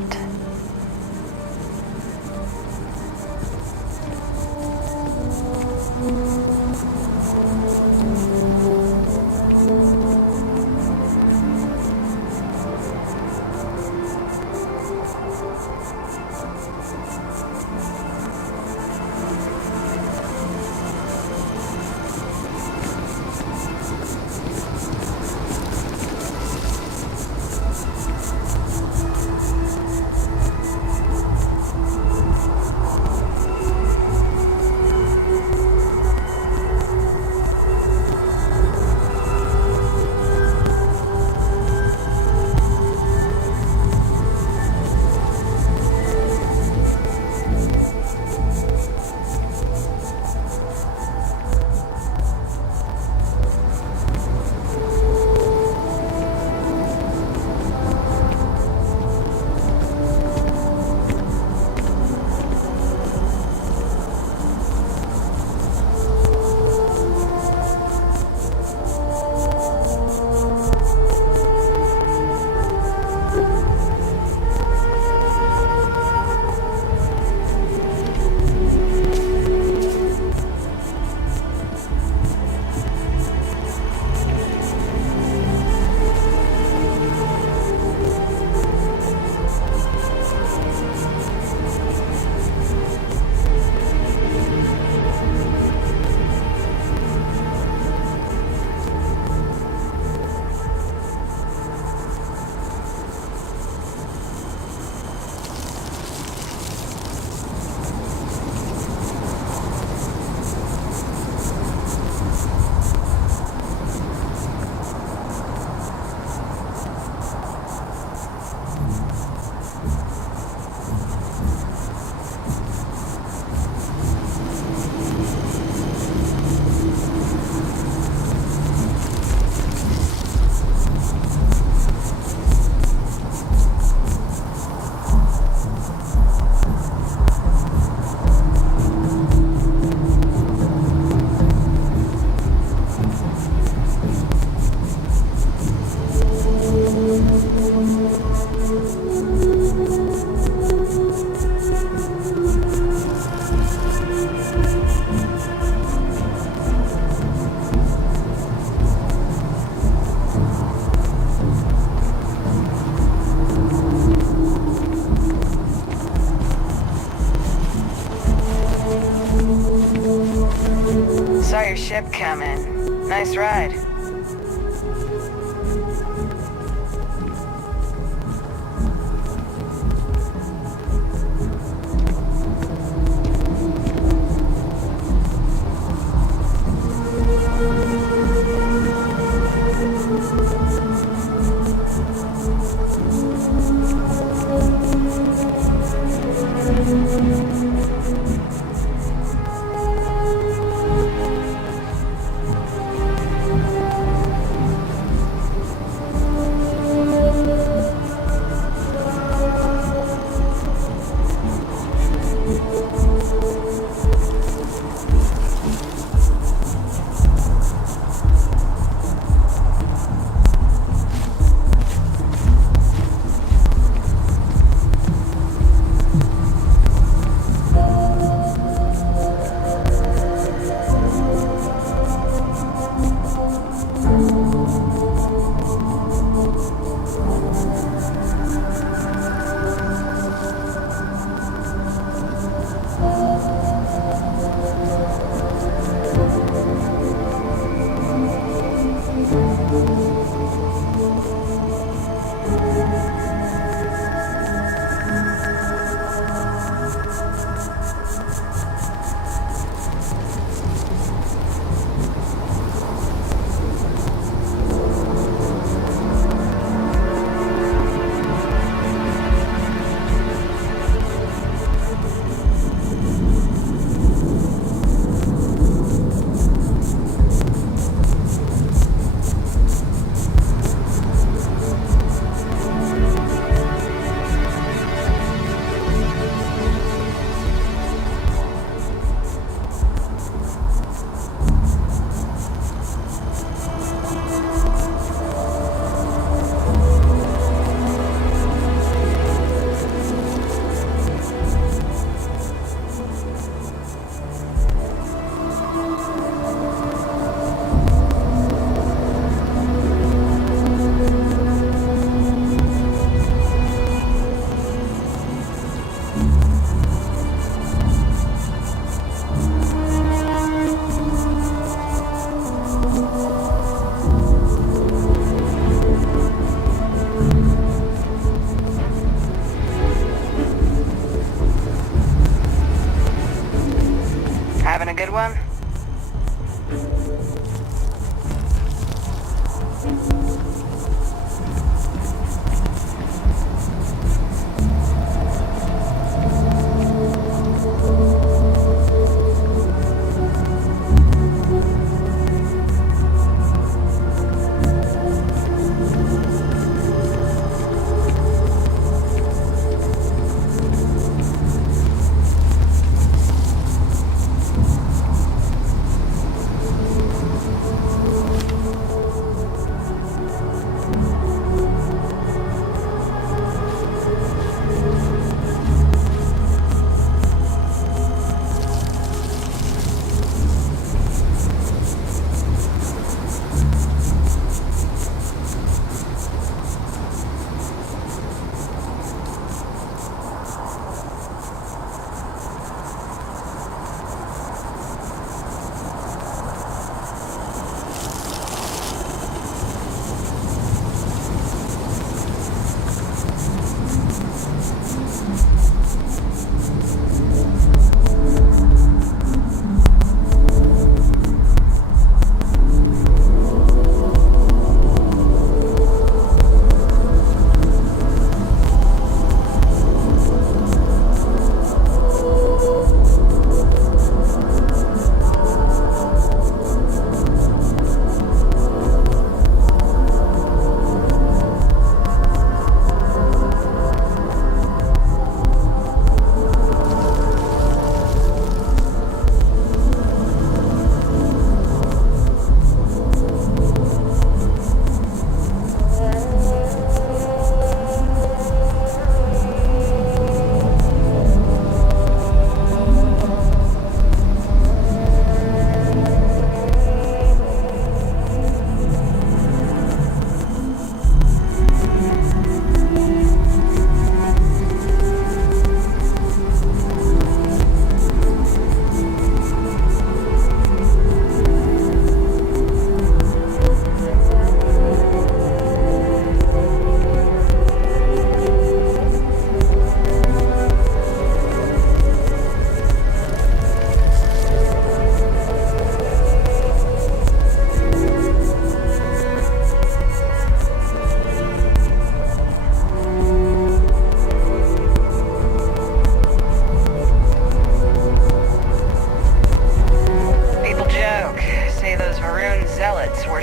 ship coming. Nice ride.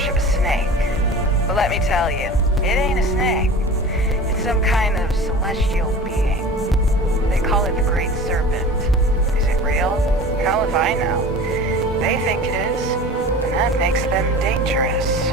worship a snake. But let me tell you, it ain't a snake. It's some kind of celestial being. They call it the Great Serpent. Is it real? Hell if I know. They think it is, and that makes them dangerous.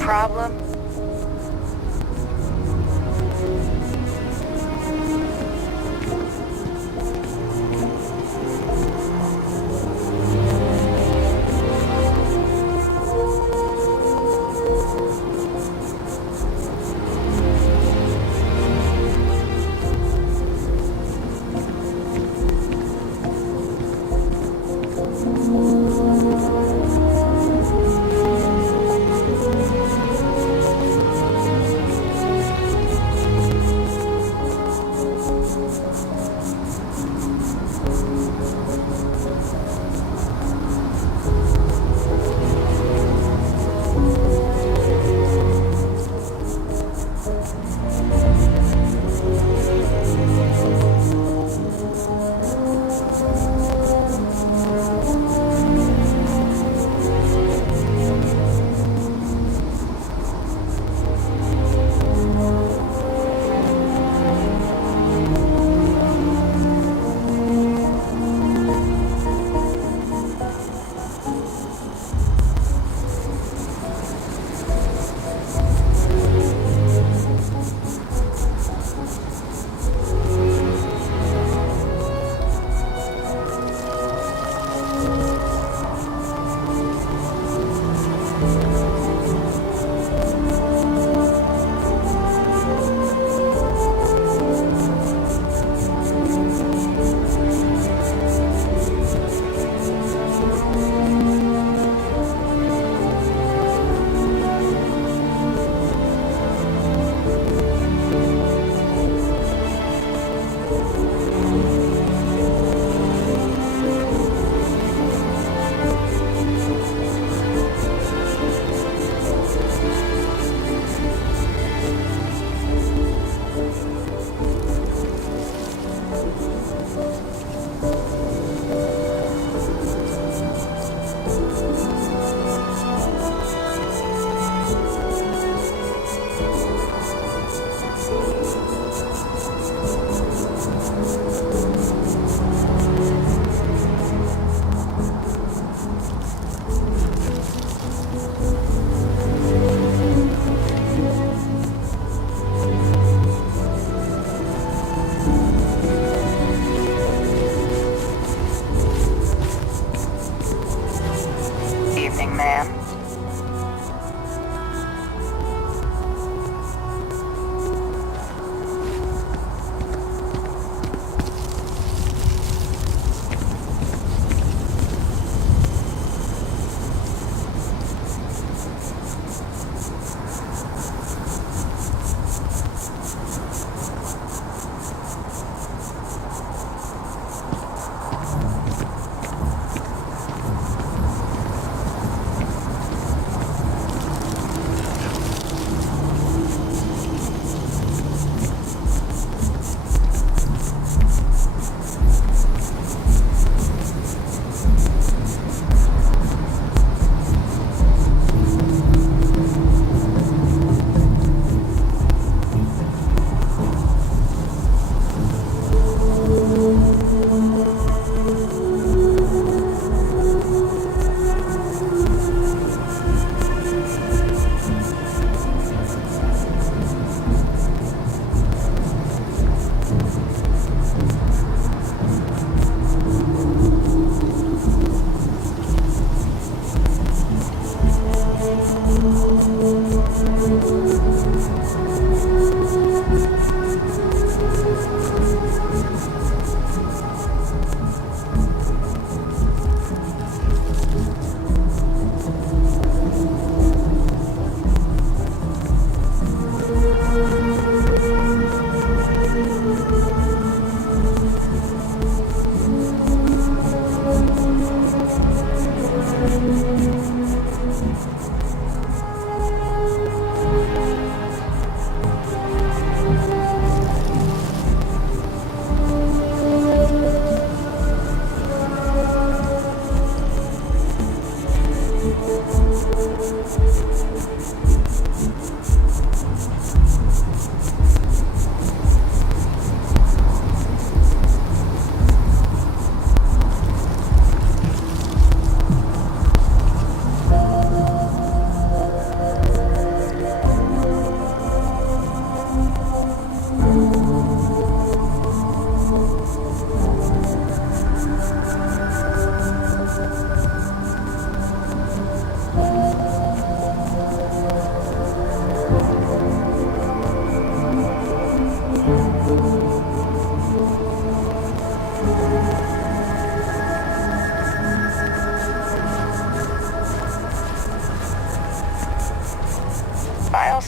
Problem?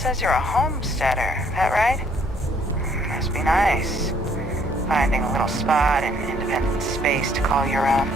says you're a homesteader, is that right? Must be nice. Finding a little spot in independent space to call your own.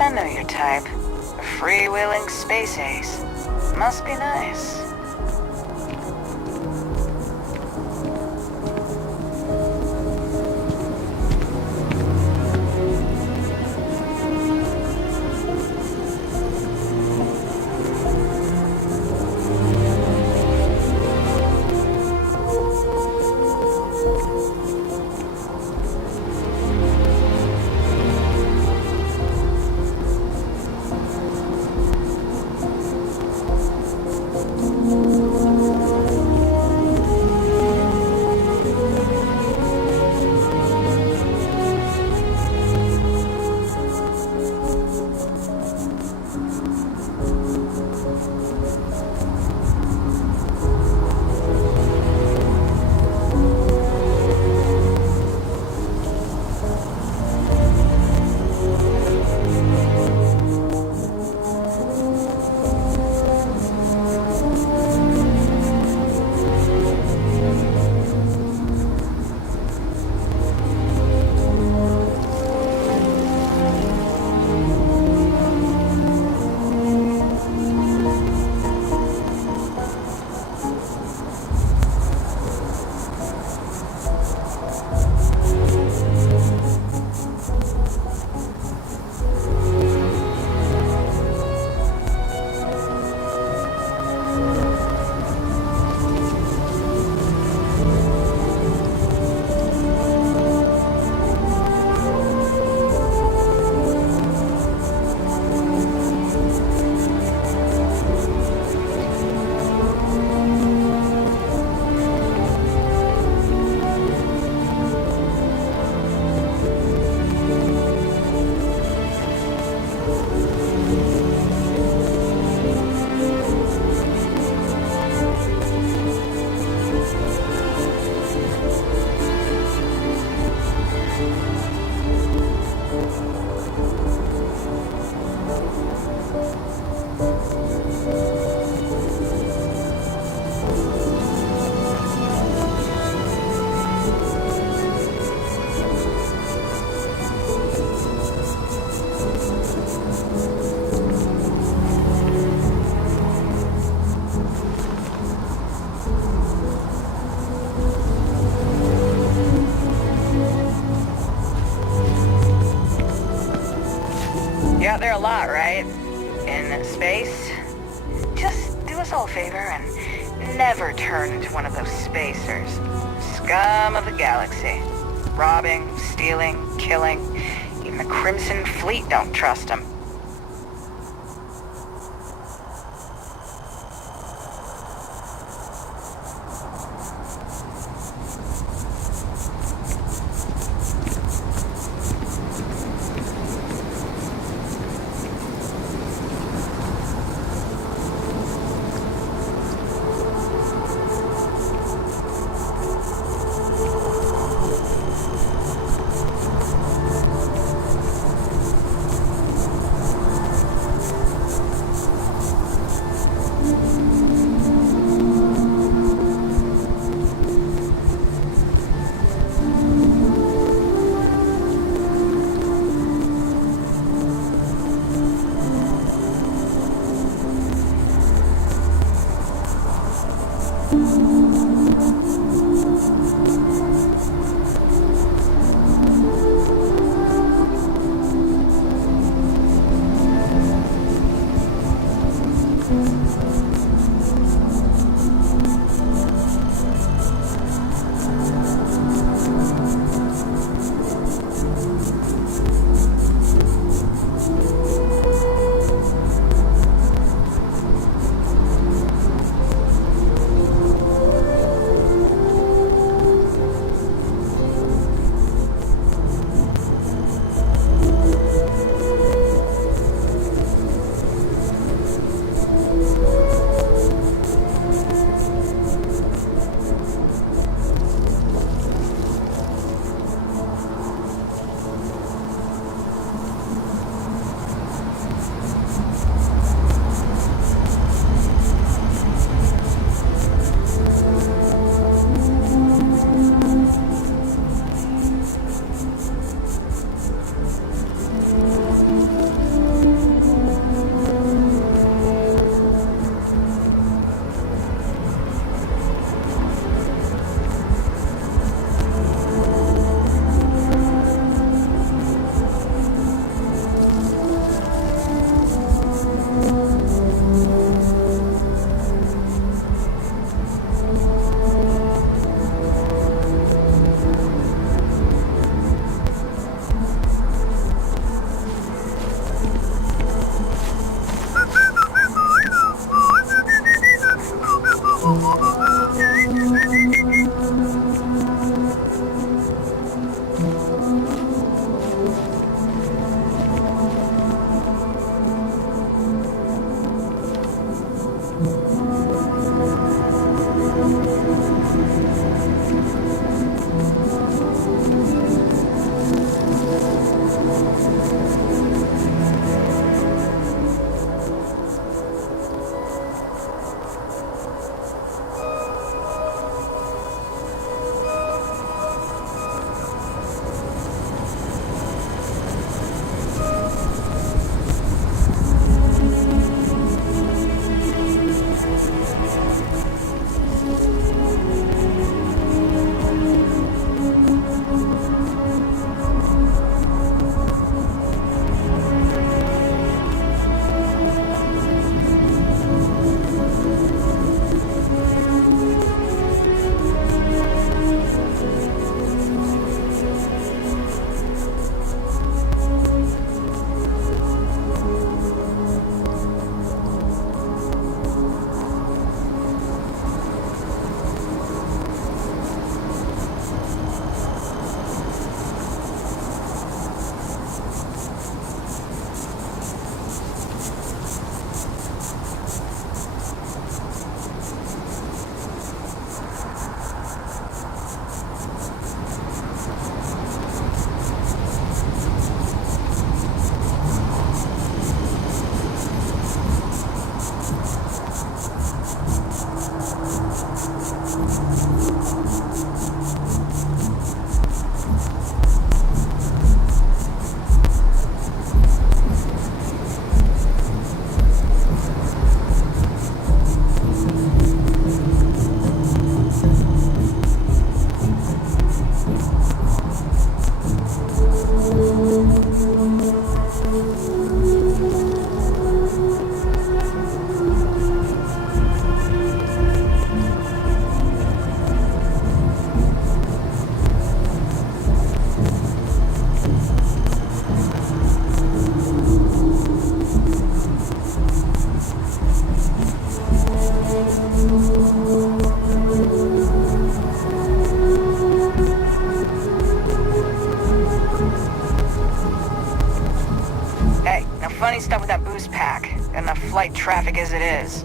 I know your type. A freewheeling space ace. Must be nice. out there a lot, right? In space? Just do us all a favor and never turn into one of those spacers. Scum of the galaxy. Robbing, stealing, killing. Even the Crimson Fleet don't trust them. traffic as it is.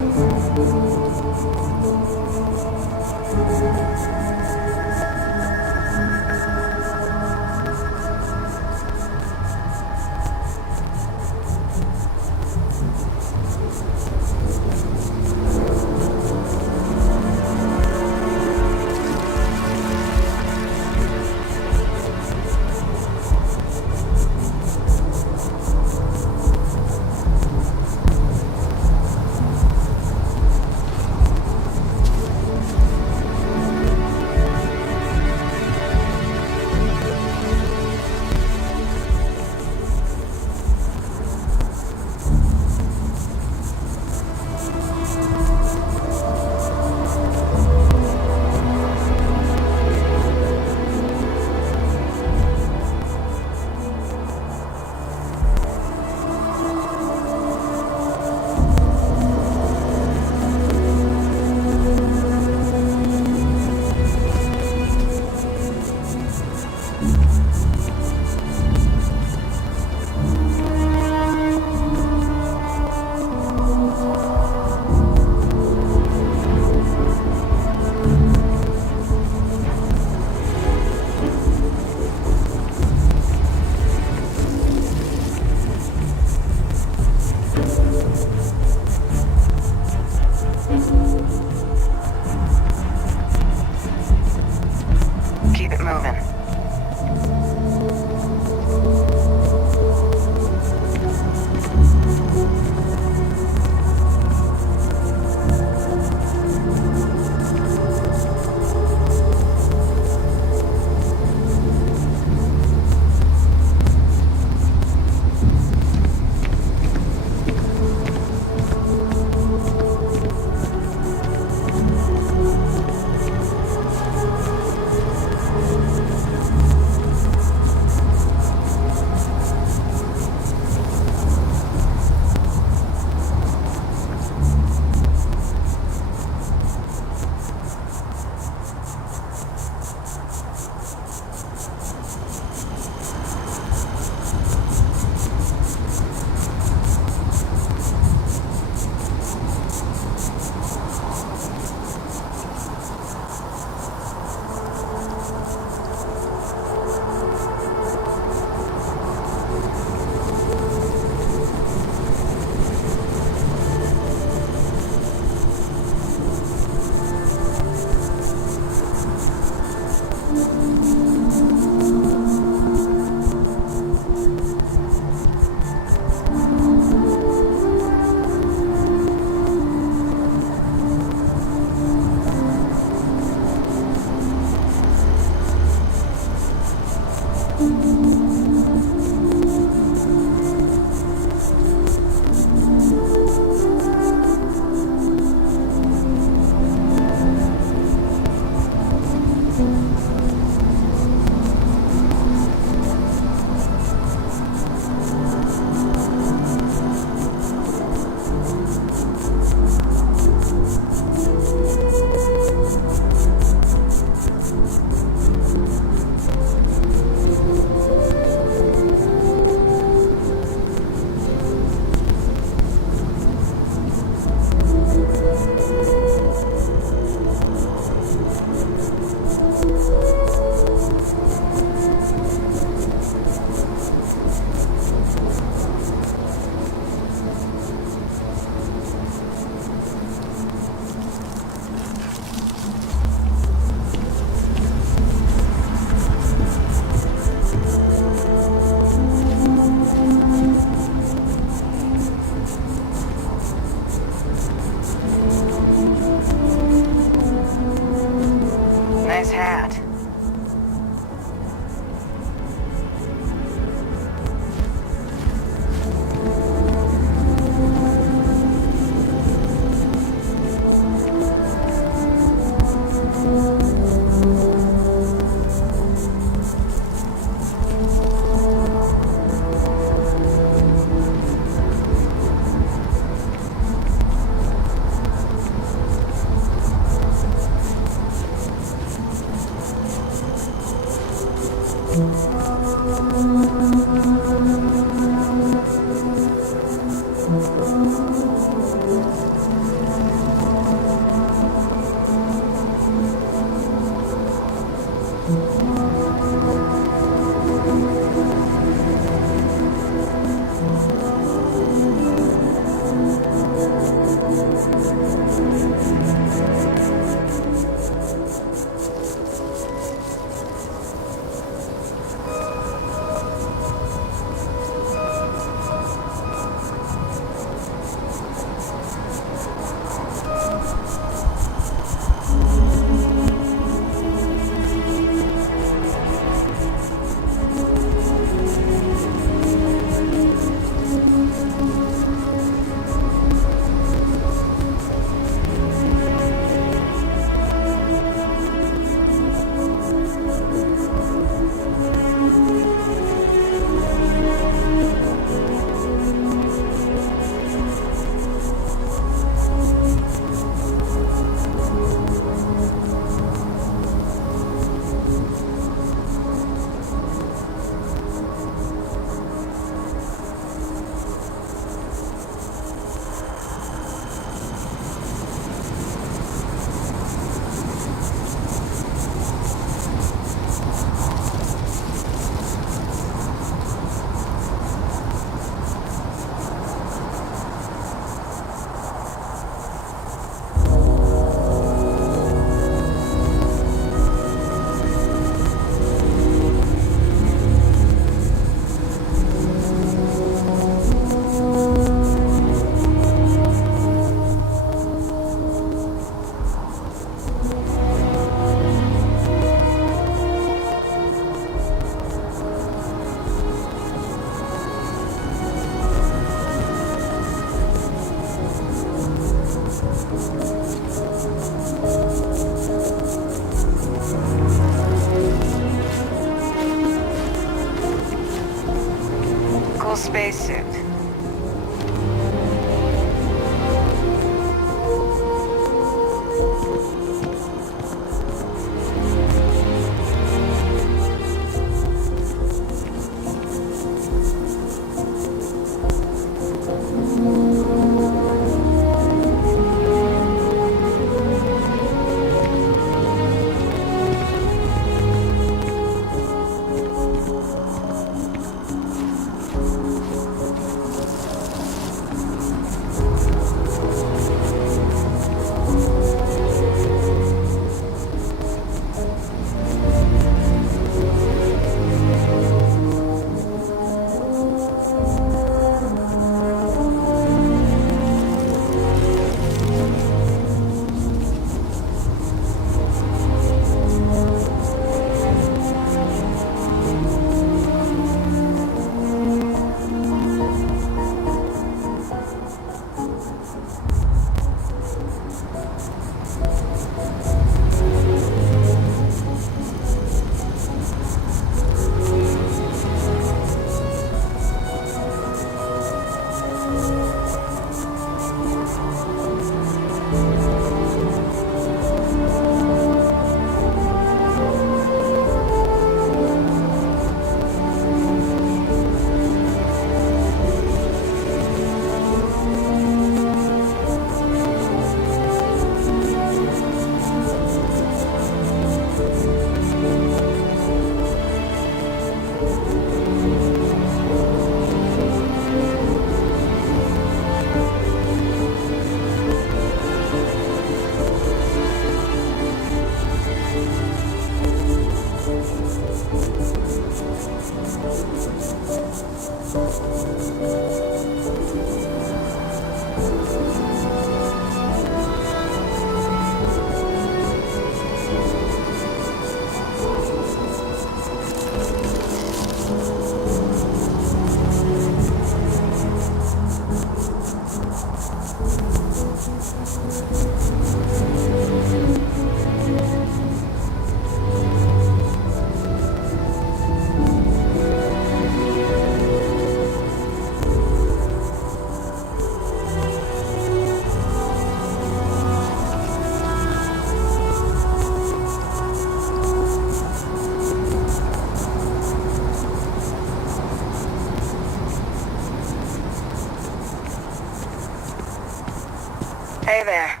Hey there.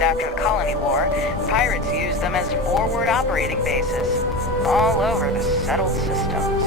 After the Colony War, pirates used them as forward operating bases, all over the settled systems.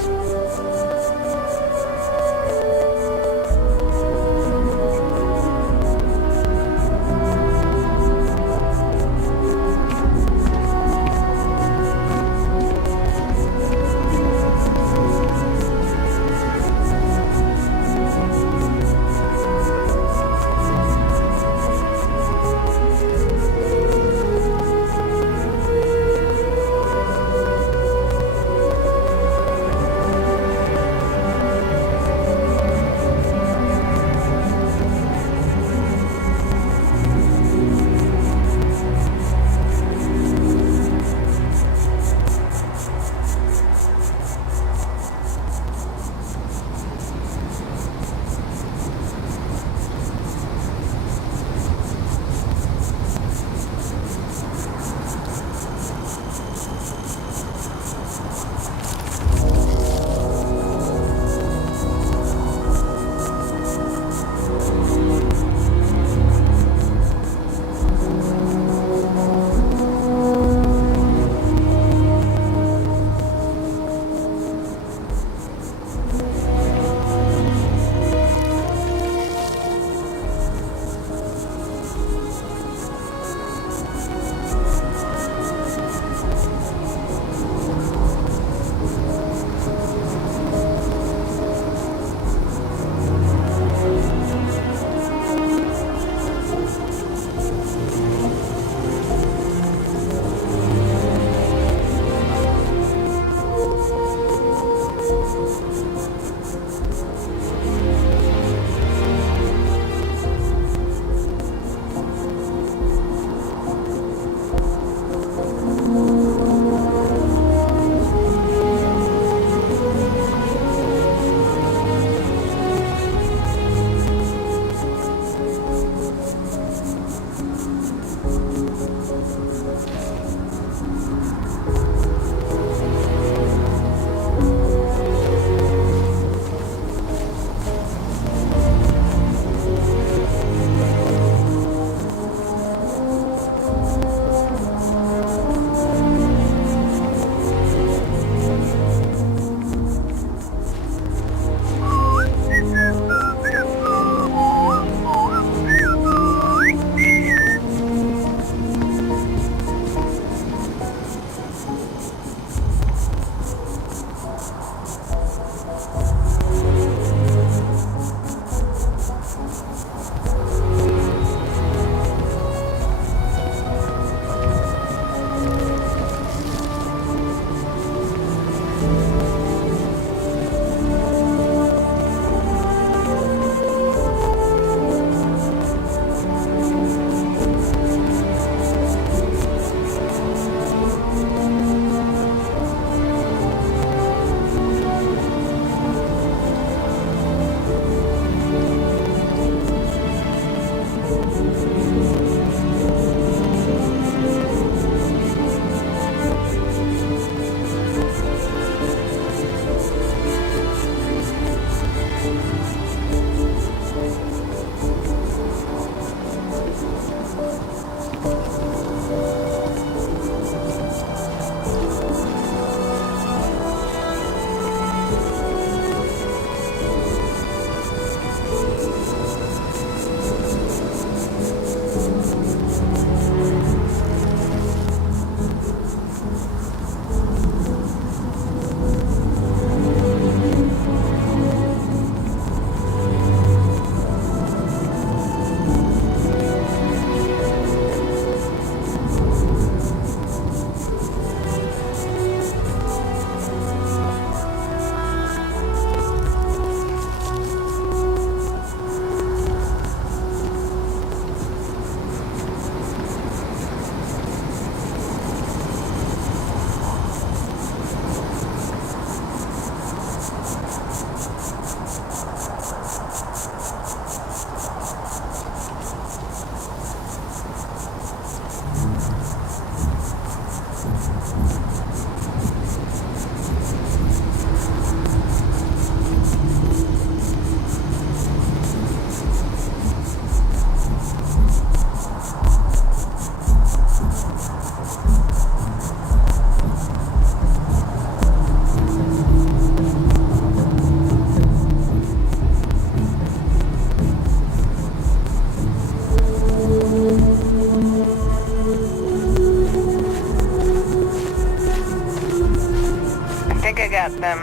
think I got them,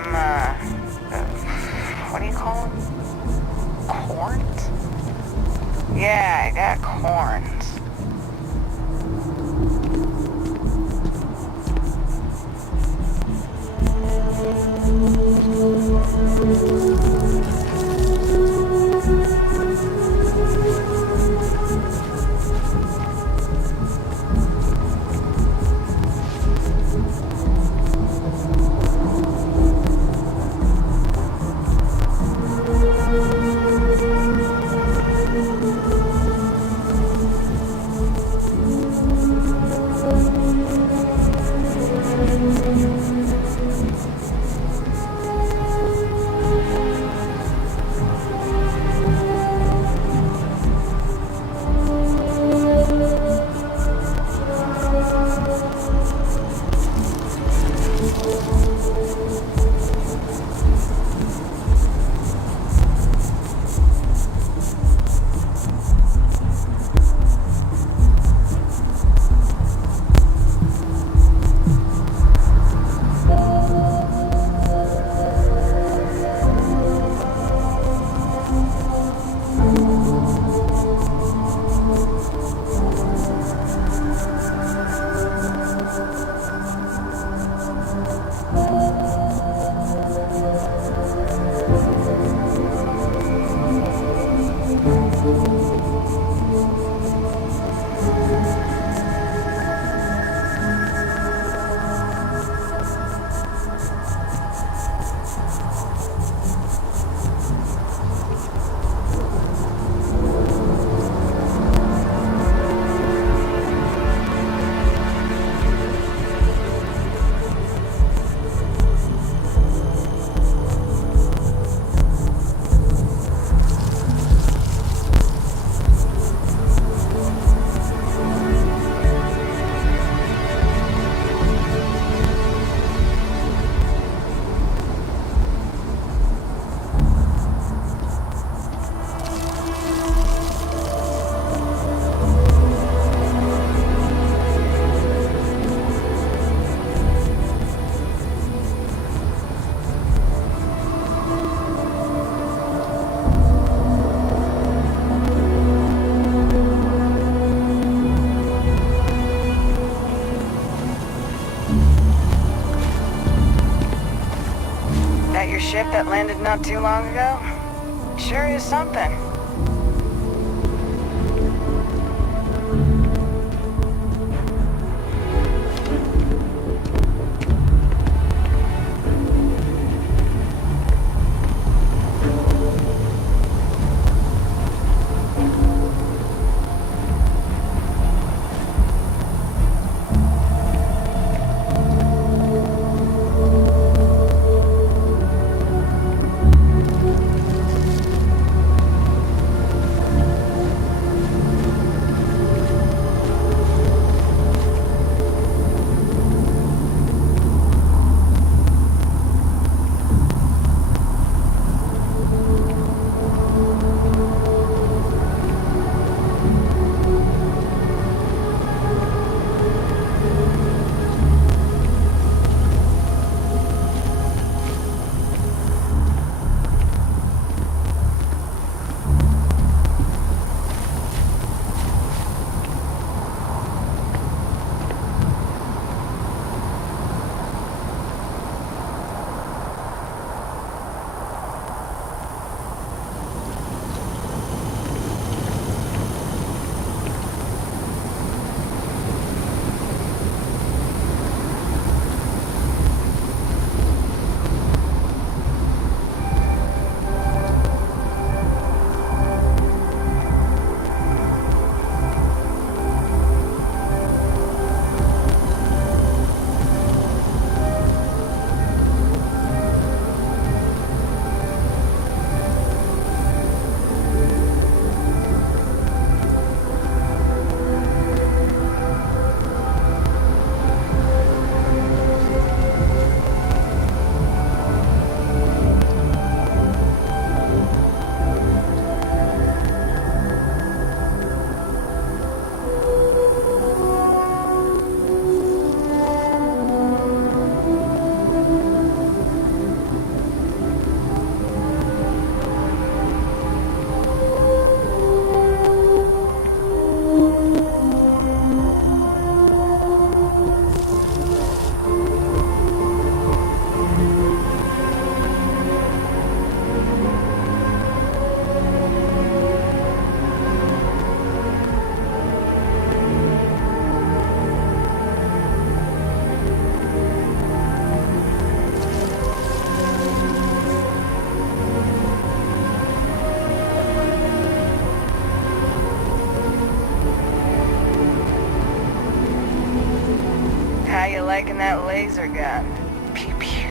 what do you call them? Corns? Yeah, I got corns. Your ship that landed not too long ago? Sure is something. liking that laser gun. Pew pew.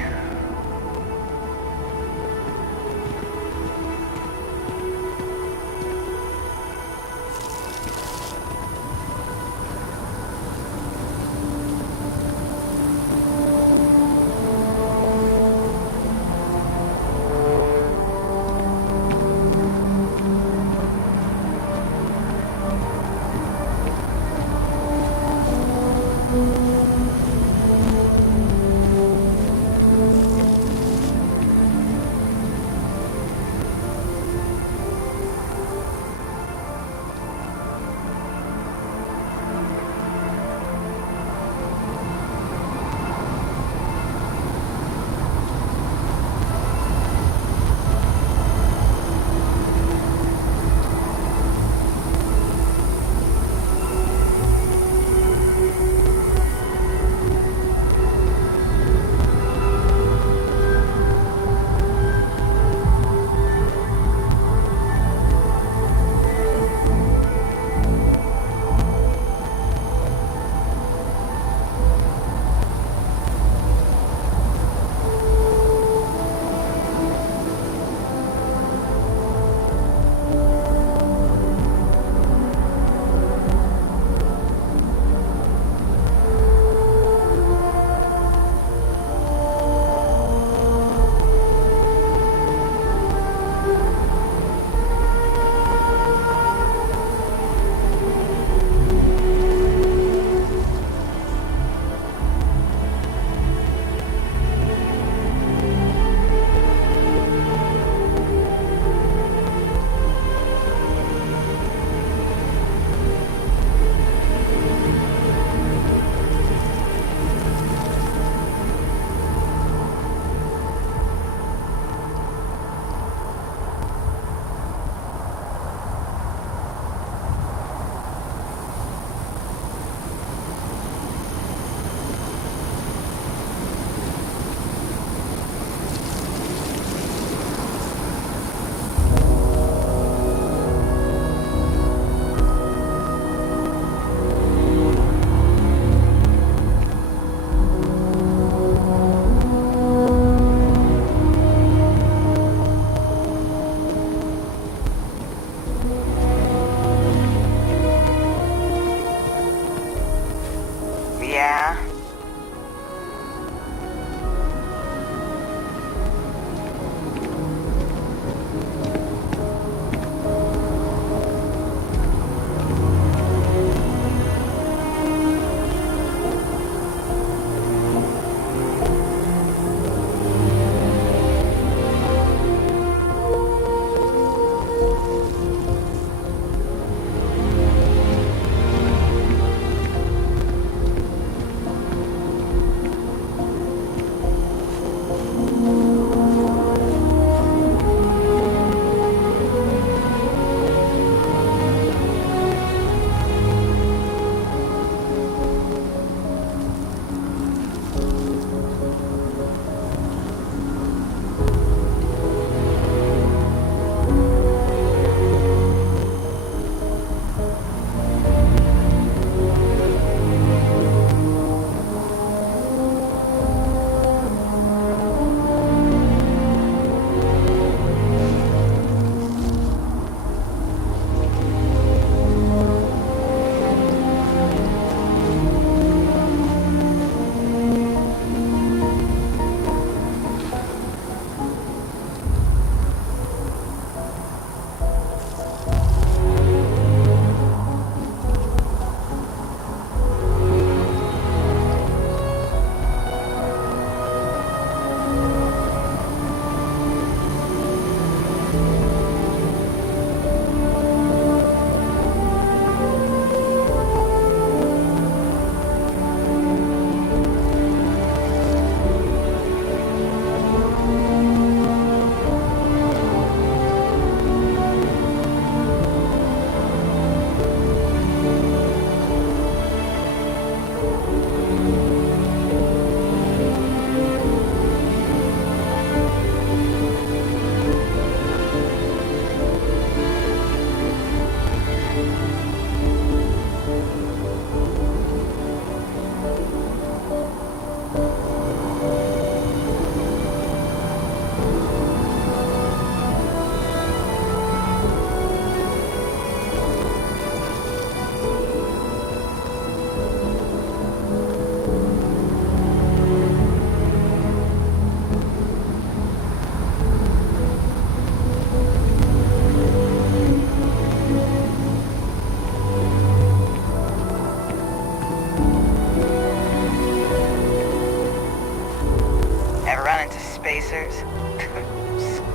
run into spacers?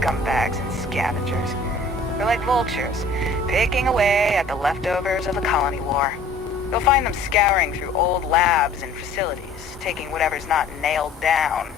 Scumbags and scavengers. They're like vultures, picking away at the leftovers of the colony war. You'll find them scouring through old labs and facilities, taking whatever's not nailed down.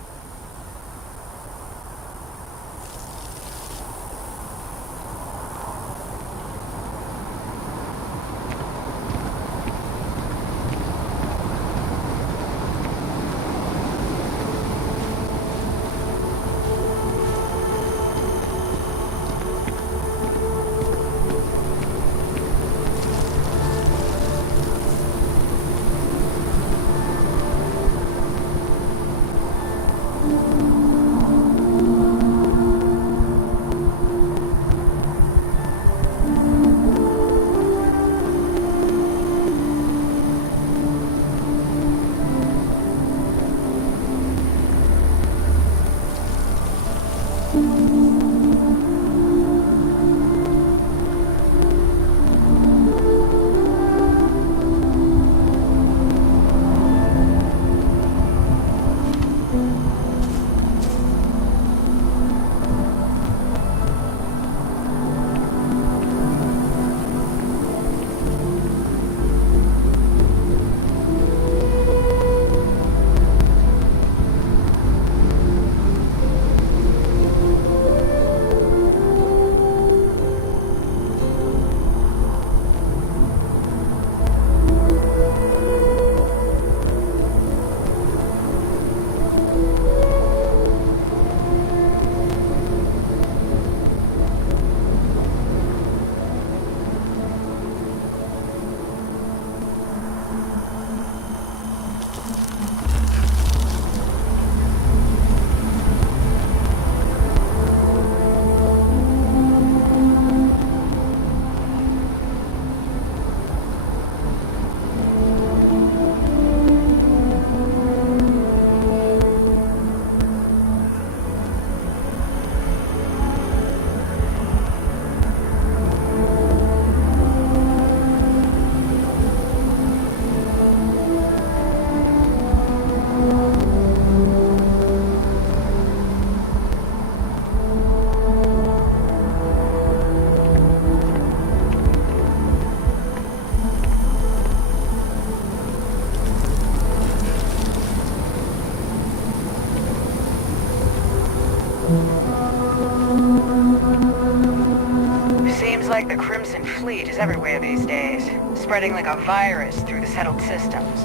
Seems like the Crimson Fleet is everywhere these days, spreading like a virus through the settled systems.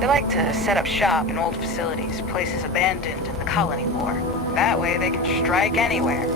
They like to set up shop in old facilities, places abandoned in the colony war. That way they can strike anywhere.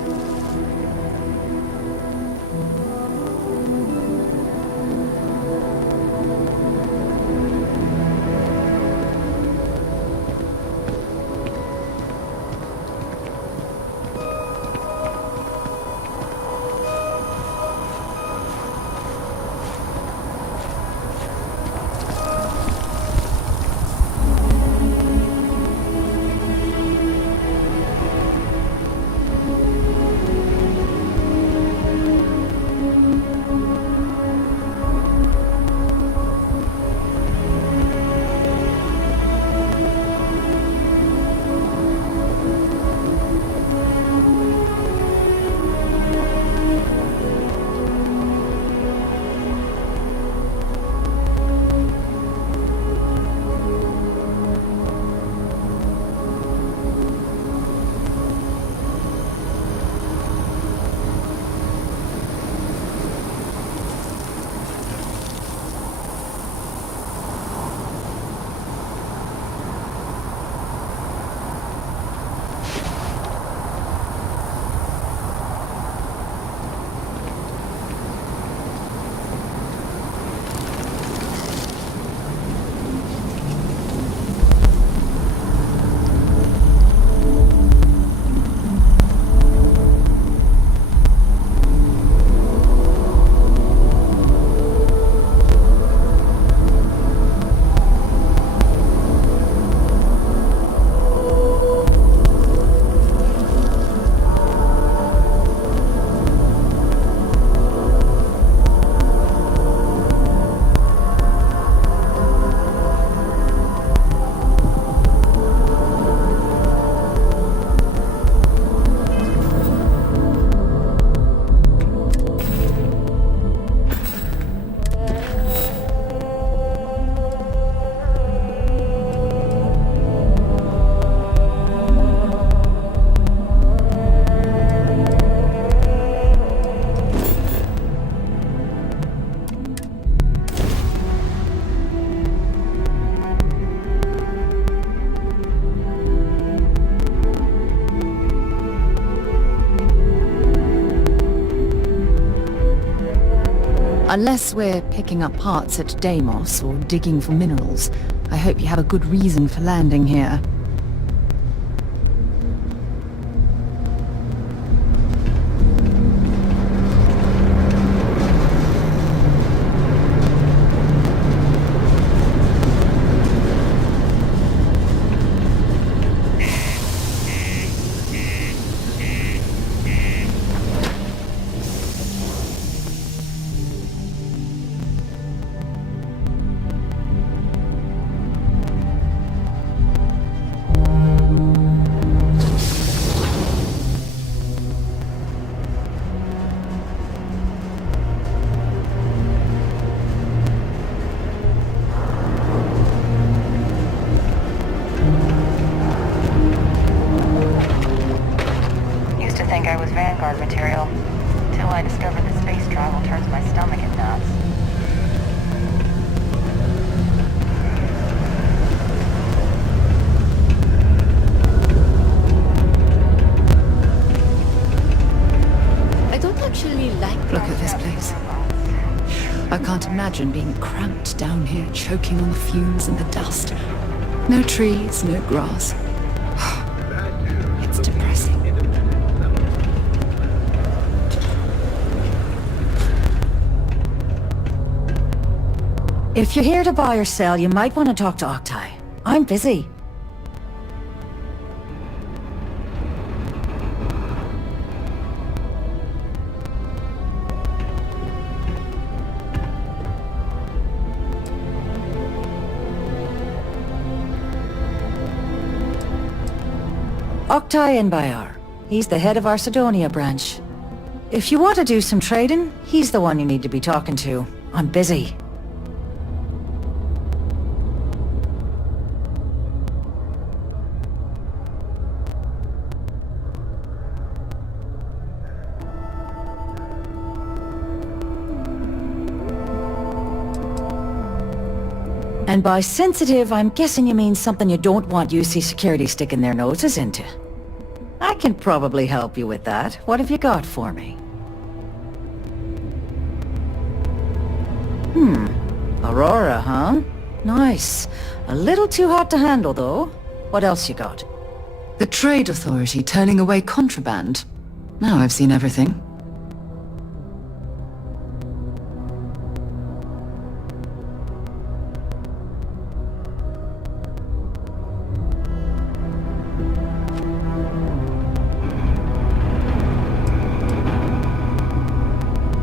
Unless we're picking up parts at Deimos or digging for minerals, I hope you have a good reason for landing here. Material. Until I discovered that space travel turns my stomach in knots. I don't actually like... Look at this place. I can't imagine being cramped down here, choking on the fumes and the dust. No trees, no grass. It's depressing. If you're here to buy or sell, you might want to talk to Octai. I'm busy. Octai Bayar. He's the head of our Sidonia branch. If you want to do some trading, he's the one you need to be talking to. I'm busy. And by sensitive, I'm guessing you mean something you don't want UC Security sticking their noses into. I can probably help you with that. What have you got for me? Aurora, huh? Nice. A little too hot to handle, though. What else you got? The Trade Authority turning away contraband. Now I've seen everything.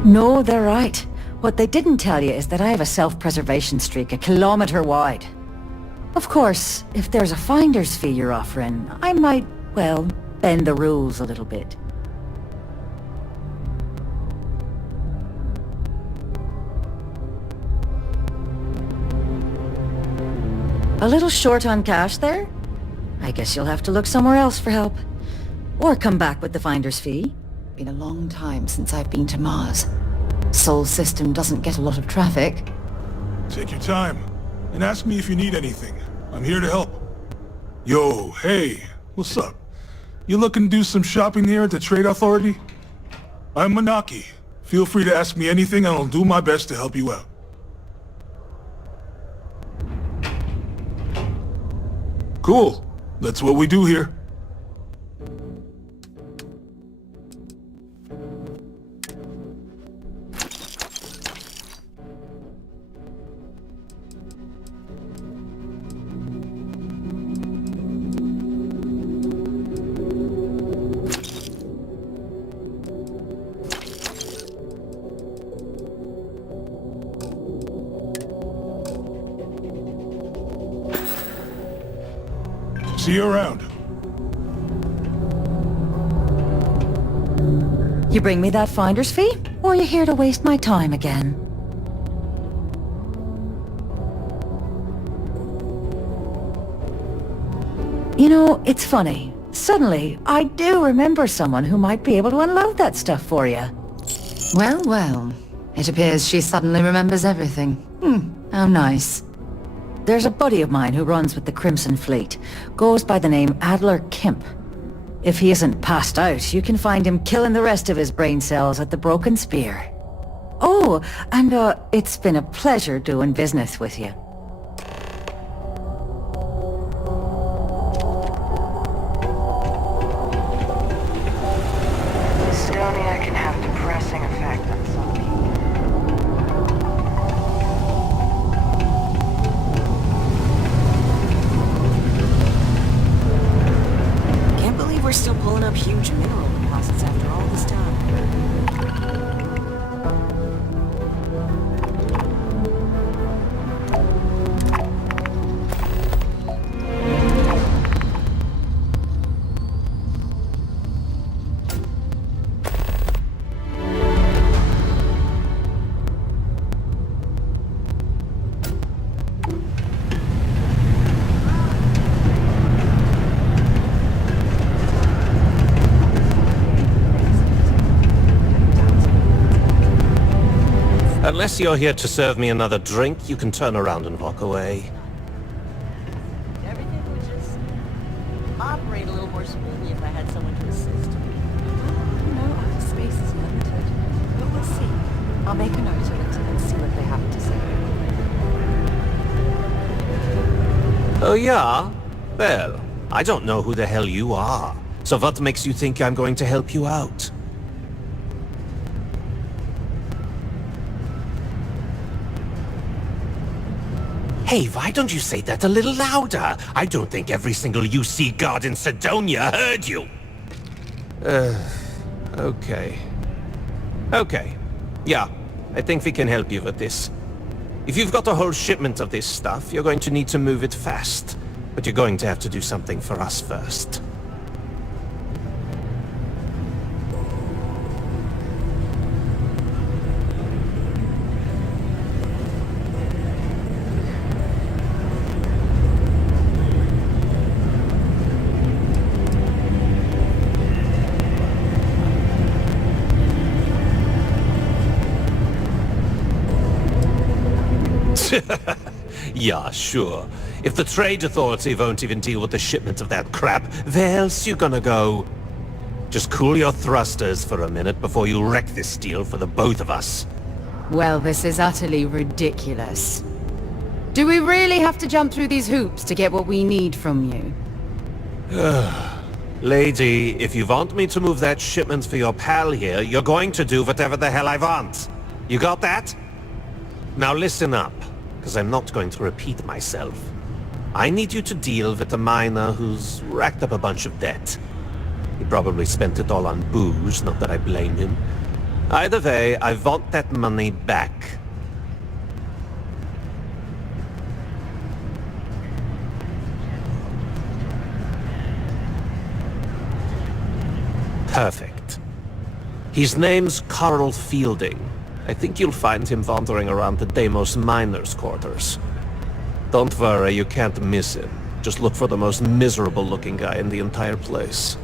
No, they're right. What they didn't tell you is that I have a self-preservation streak 1 kilometer wide. Of course, if there's a finder's fee you're offering, I might, well, bend the rules a little bit. A little short on cash there? I guess you'll have to look somewhere else for help. Or come back with the finder's fee. Been a long time since I've been to Mars. Sol system doesn't get a lot of traffic. Take your time, and ask me if you need anything. I'm here to help. Yo, hey, what's up? You looking to do some shopping here at the Trade Authority? I'm Manaki. Feel free to ask me anything and I'll do my best to help you out. Cool. That's what we do here. See you around. You bring me that finder's fee, or are you here to waste my time again? You know, it's funny. Suddenly, I do remember someone who might be able to unload that stuff for you. Well, well. It appears she suddenly remembers everything. How nice. There's a buddy of mine who runs with the Crimson Fleet. Goes by the name Adler Kemp. If he isn't passed out, you can find him killing the rest of his brain cells at the Broken Spear. Oh, and it's been a pleasure doing business with you. Estonia can have depressing effect on some people. Can't believe we're still pulling up huge mineral deposits after all this time. Unless you're here to serve me another drink, you can turn around and walk away. Everything would just operate a little more smoothly if I had someone to assist. No, our space is limited. But we'll see. I'll make a note of it and see what they have to say. Oh yeah? Well, I don't know who the hell you are. So what makes you think I'm going to help you out? Hey, why don't you say that a little louder? I don't think every single UC guard in Sidonia heard you. Okay. Okay. Yeah, I think we can help you with this. If you've got a whole shipment of this stuff, you're going to need to move it fast. But you're going to have to do something for us first. Yeah, sure. If the Trade Authority won't even deal with the shipment of that crap, where else you gonna go? Just cool your thrusters for a minute before you wreck this deal for the both of us. Well, this is utterly ridiculous. Do we really have to jump through these hoops to get what we need from you? Lady, if you want me to move that shipment for your pal here, you're going to do whatever the hell I want. You got that? Now listen up, because I'm not going to repeat myself. I need you to deal with a miner who's racked up a bunch of debt. He probably spent it all on booze, not that I blame him. Either way, I want that money back. Perfect. His name's Carl Fielding. I think you'll find him wandering around the Deimos miners' quarters. Don't worry, you can't miss him. Just look for the most miserable-looking guy in the entire place.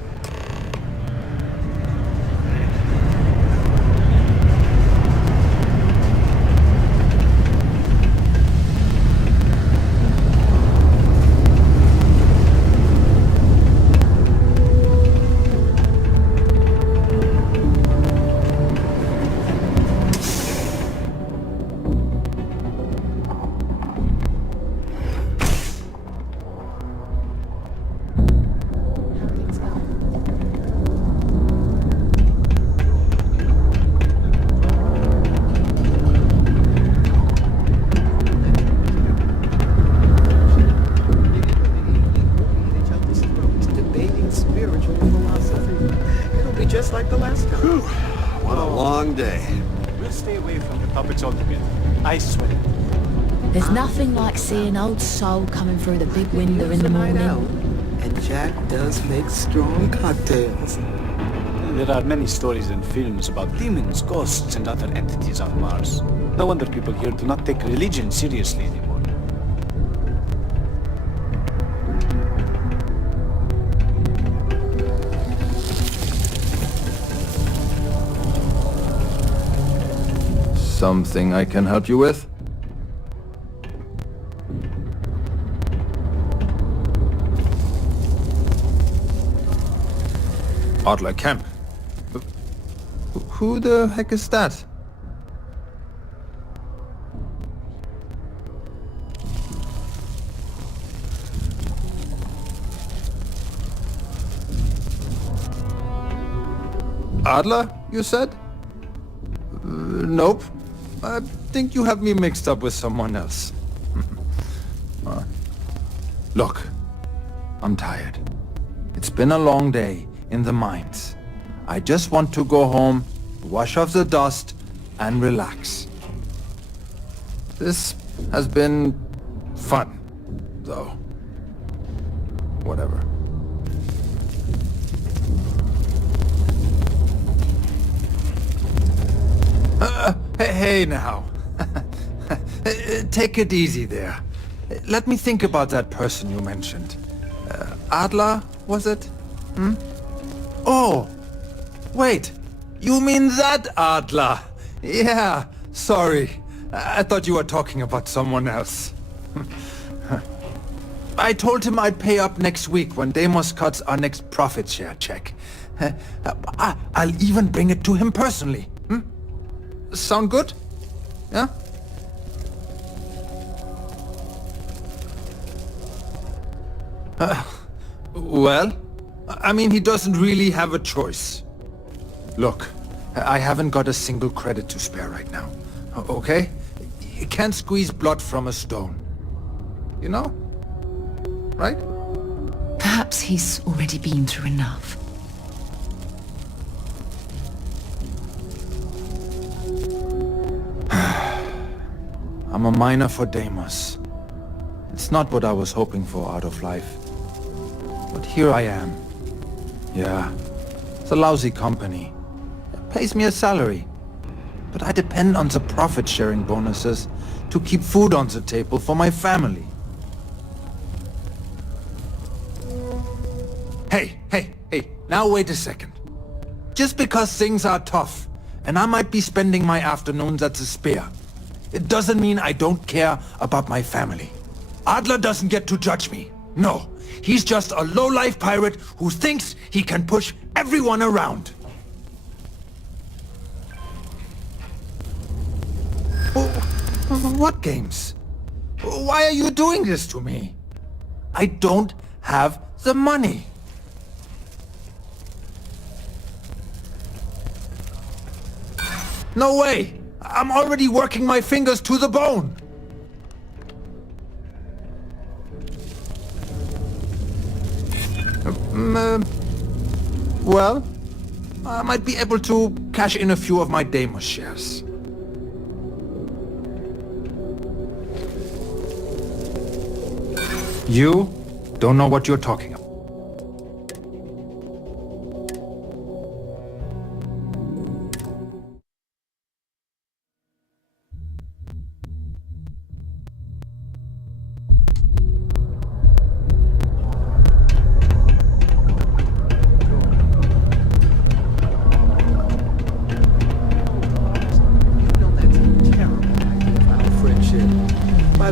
Just like the last time. Whew, what a long day. We'll stay away from the puppets altogether. I swear. There's nothing like seeing old soul coming through the big window in the morning. And Jack does make strong cocktails. There are many stories and films about demons, ghosts, and other entities on Mars. No wonder people here do not take religion seriously anymore. Something I can help you with? Adler Camp. Who the heck is that? Adler, you said? Nope. I think you have me mixed up with someone else. Look, I'm tired. It's been a long day in the mines. I just want to go home, wash off the dust, and relax. This has been fun, though. Whatever. Hey now. Take it easy there. Let me think about that person you mentioned. Adler, was it? Oh, wait. You mean that Adler? Yeah, sorry. I thought you were talking about someone else. I told him I'd pay up next week when Deimos cuts our next profit share check. I'll even bring it to him personally. Sound good? Yeah? Well, I mean, he doesn't really have a choice. Look, I haven't got a single credit to spare right now. Okay? You can't squeeze blood from a stone. You know? Right? Perhaps he's already been through enough. I'm a miner for Deimos. It's not what I was hoping for out of life. But here I am. Yeah, it's a lousy company. It pays me a salary. But I depend on the profit-sharing bonuses to keep food on the table for my family. Hey, now wait a second. Just because things are tough, and I might be spending my afternoons at the Spear, it doesn't mean I don't care about my family. Adler doesn't get to judge me. No, he's just a low-life pirate who thinks he can push everyone around. What games? Why are you doing this to me? I don't have the money. No way! I'm already working my fingers to the bone! Well, I might be able to cash in a few of my Deimos shares. You don't know what you're talking about.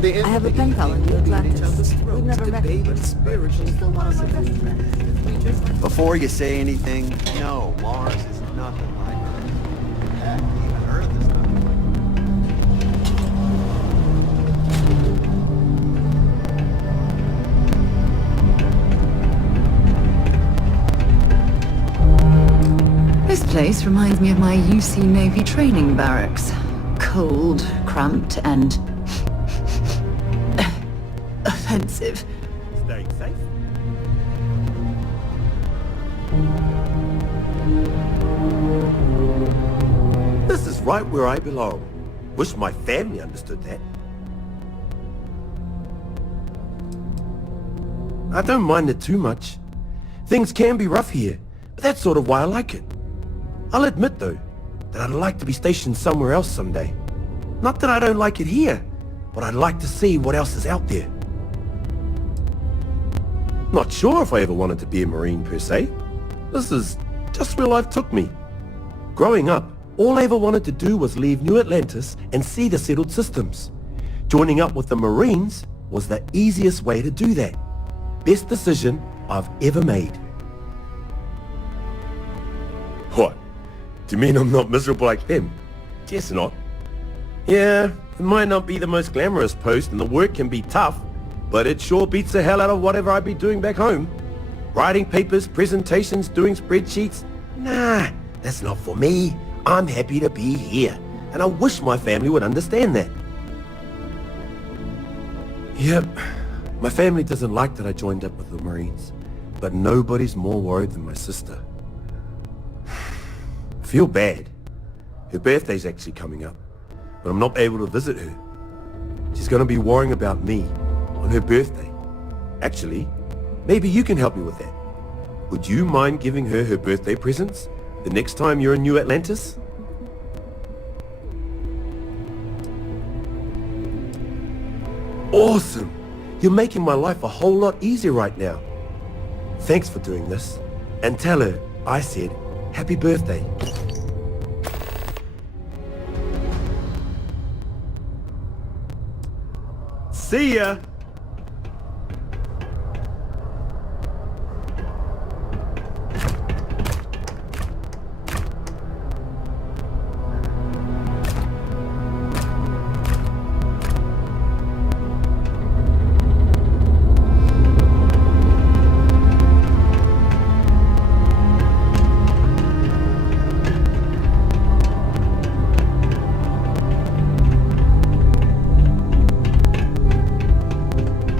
I have a pen pal in the Atlantis. We've never met before. Before you say anything, no, Mars is nothing like Earth. Heck, even Earth is nothing like This place reminds me of my UC Navy training barracks. Cold, cramped, and offensive. Staying safe? This is right where I belong. Wish my family understood that. I don't mind it too much. Things can be rough here, but that's sort of why I like it. I'll admit though, that I'd like to be stationed somewhere else someday. Not that I don't like it here, but I'd like to see what else is out there. Not sure if I ever wanted to be a Marine per se. This is just where life took me. Growing up, all I ever wanted to do was leave New Atlantis and see the settled systems. Joining up with the Marines was the easiest way to do that. Best decision I've ever made. What? Do you mean I'm not miserable like them? Guess not. Yeah, it might not be the most glamorous post and the work can be tough, but it sure beats the hell out of whatever I'd be doing back home. Writing papers, presentations, doing spreadsheets? Nah, That's not for me. I'm happy to be here, and I wish my family would understand that. Yep, my family doesn't like that I joined up with the Marines, but nobody's more worried than my sister. I feel bad. Her birthday's actually coming up, but I'm not able to visit her. She's gonna be worrying about me on her birthday. Actually, maybe you can help me with that. Would you mind giving her her birthday presents the next time you're in New Atlantis? Awesome! You're making my life a whole lot easier right now. Thanks for doing this. And tell her I said happy birthday. See ya!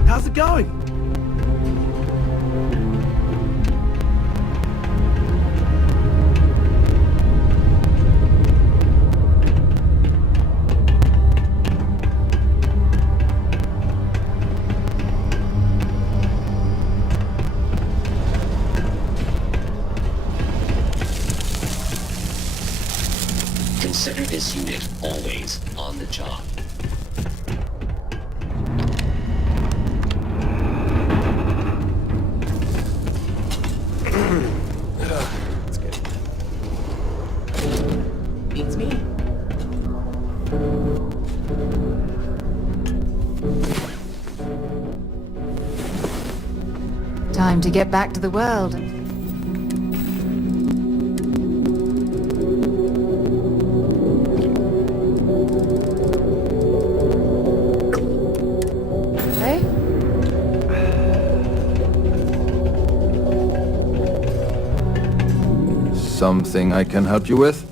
How's it going? Consider this unit always on the job. Beats me. Time to get back to the world. Hey? Something I can help you with?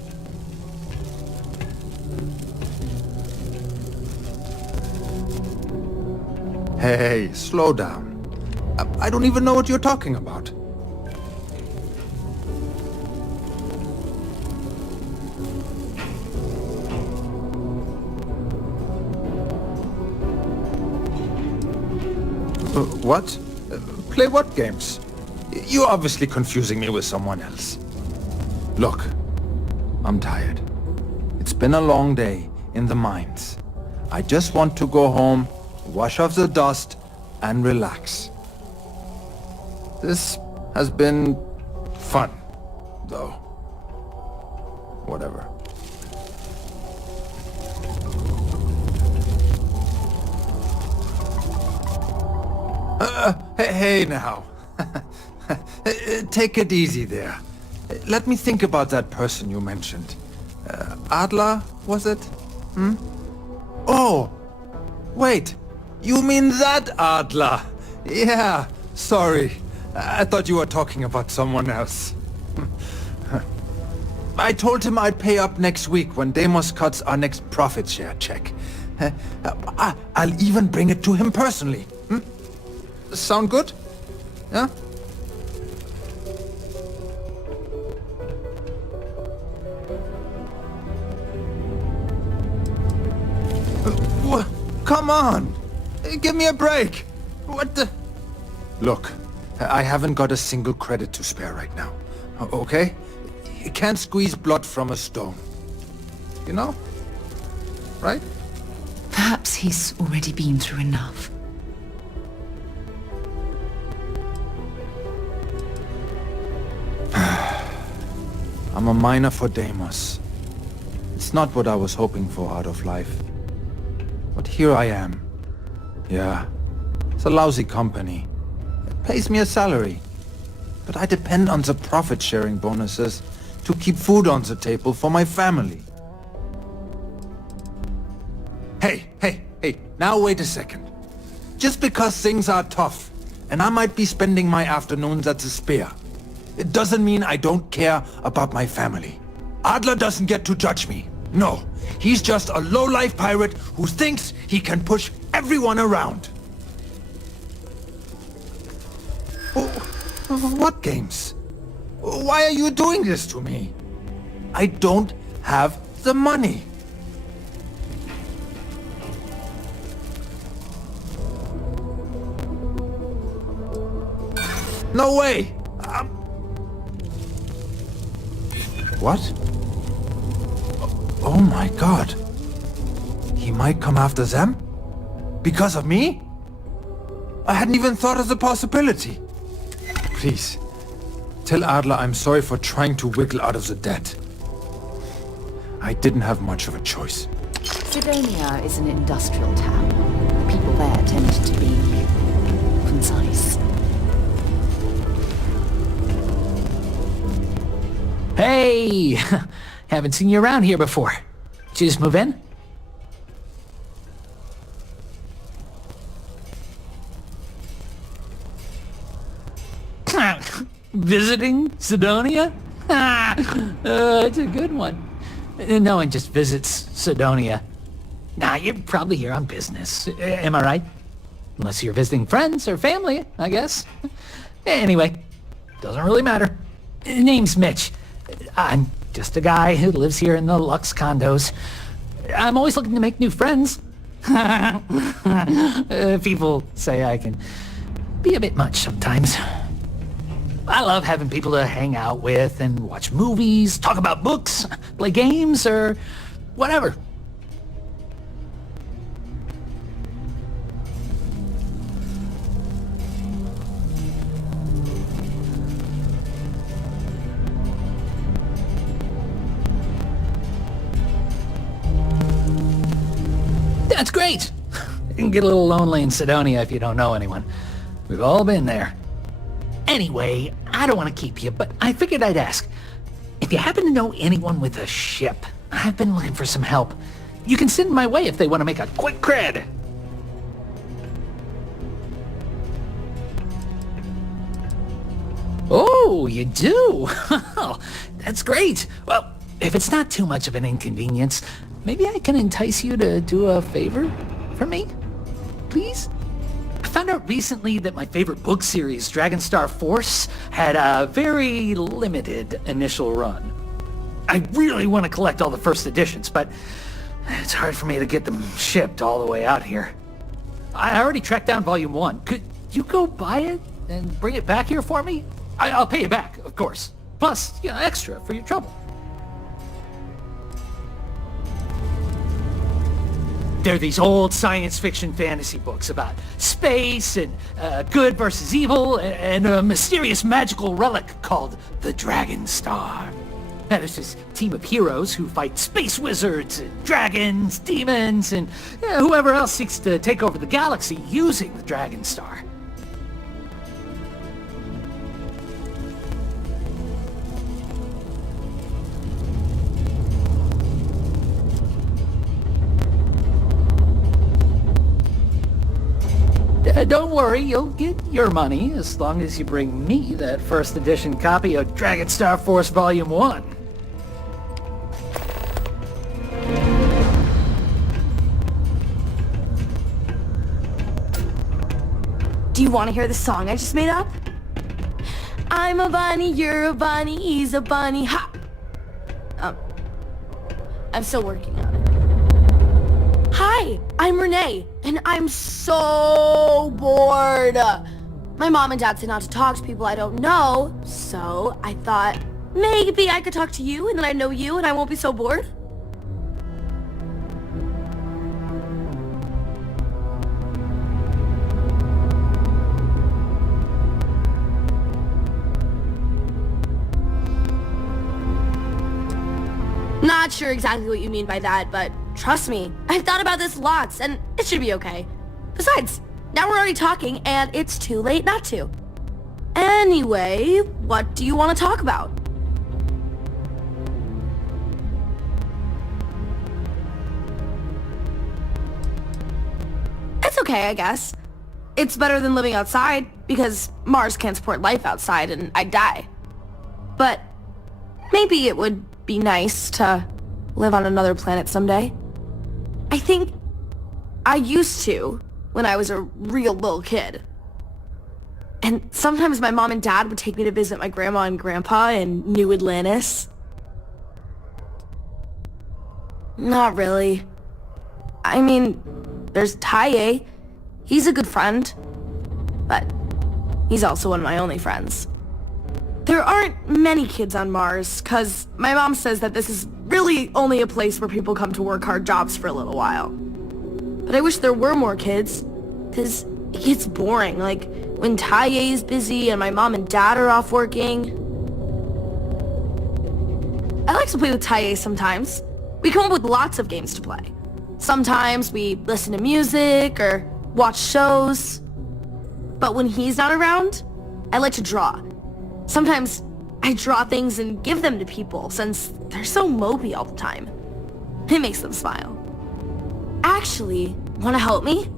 Hey, slow down. I don't even know what you're talking about. What? Play what games? You're obviously confusing me with someone else. Look, I'm tired. It's been a long day in the mines. I just want to go home, wash off the dust, and relax. This has been fun, though. Whatever. Hey now. Take it easy there. Let me think about that person you mentioned. Adler, was it? Hmm? Oh! Wait! You mean that Adler? Yeah, sorry. I thought you were talking about someone else. I told him I'd pay up next week when Deimos cuts our next profit share check. I'll even bring it to him personally. Hmm? Sound good? Yeah? Come on! Give me a break! What the... Look, I haven't got a single credit to spare right now. Okay? You can't squeeze blood from a stone. You know? Right? Perhaps he's already been through enough. I'm a miner for Deimos. It's not what I was hoping for out of life. But here I am. Yeah, it's a lousy company. It pays me a salary. But I depend on the profit-sharing bonuses to keep food on the table for my family. Hey, now wait a second. Just because things are tough, and I might be spending my afternoons at the spear, it doesn't mean I don't care about my family. Adler doesn't get to judge me. No, he's just a low-life pirate who thinks he can push everyone around. What games? Why are you doing this to me? I don't have the money. No way! What? Oh my god. He might come after them? Because of me? I hadn't even thought of the possibility. Please, tell Adler I'm sorry for trying to wiggle out of the debt. I didn't have much of a choice. Sidonia is an industrial town. The people there tend to be concise. Hey! Haven't seen you around here before. Did you just move in? Visiting Sidonia? It's a good one. No one just visits Sidonia. Nah, you're probably here on business. Am I right? Unless you're visiting friends or family, I guess. Anyway, doesn't really matter. Name's Mitch. I'm just a guy who lives here in the Lux condos. I'm always looking to make new friends. People say I can be a bit much sometimes. I love having people to hang out with and watch movies, talk about books, play games, or whatever. That's great. You can get a little lonely in Sidonia if you don't know anyone. We've all been there. Anyway, I don't want to keep you, but I figured I'd ask. If you happen to know anyone with a ship, I've been looking for some help. You can send my way if they want to make a quick cred. Oh, you do? That's great. Well, if it's not too much of an inconvenience, maybe I can entice you to do a favor for me? Please? I found out recently that my favorite book series, Dragonstar Force, had a very limited initial run. I really want to collect all the first editions, but it's hard for me to get them shipped all the way out here. I already tracked down Volume 1. Could you go buy it and bring it back here for me? I'll pay you back, of course. Plus, extra for your trouble. They're these old science fiction fantasy books about space and good versus evil and a mysterious magical relic called the Dragon Star. Now, there's this team of heroes who fight space wizards and dragons, demons, and whoever else seeks to take over the galaxy using the Dragon Star. Don't worry, you'll get your money as long as you bring me that first edition copy of Dragonstar Force Volume 1. Do you want to hear the song I just made up? I'm a bunny, you're a bunny, he's a bunny, ha! I'm still working on it. Hi, I'm Renee, and I'm so bored. My mom and dad said not to talk to people I don't know, so I thought maybe I could talk to you, and then I know you, and I won't be so bored. Not sure exactly what you mean by that, but trust me, I've thought about this lots, and it should be okay. Besides, now we're already talking, and it's too late not to. Anyway, what do you want to talk about? It's okay, I guess. It's better than living outside, because Mars can't support life outside, and I'd die. But maybe it would be nice to live on another planet someday. I think I used to when I was a real little kid. And sometimes my mom and dad would take me to visit my grandma and grandpa in New Atlantis. Not really. I mean, there's Taye. He's a good friend. But he's also one of my only friends. There aren't many kids on Mars, cause my mom says that this is really only a place where people come to work hard jobs for a little while. But I wish there were more kids, cause it gets boring, like when Taye is busy and my mom and dad are off working. I like to play with Taye sometimes. We come up with lots of games to play. Sometimes we listen to music or watch shows. But when he's not around, I like to draw. Sometimes I draw things and give them to people since they're so mopey all the time. It makes them smile. Actually, want to help me?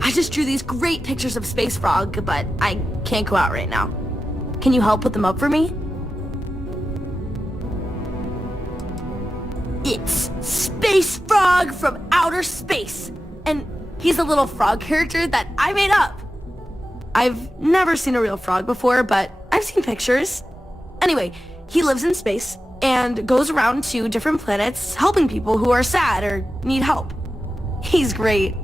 I just drew these great pictures of Space Frog, but I can't go out right now. Can you help put them up for me? It's Space Frog from outer space, and he's a little frog character that I made up. I've never seen a real frog before, but I've seen pictures. Anyway, he lives in space and goes around to different planets helping people who are sad or need help. He's great.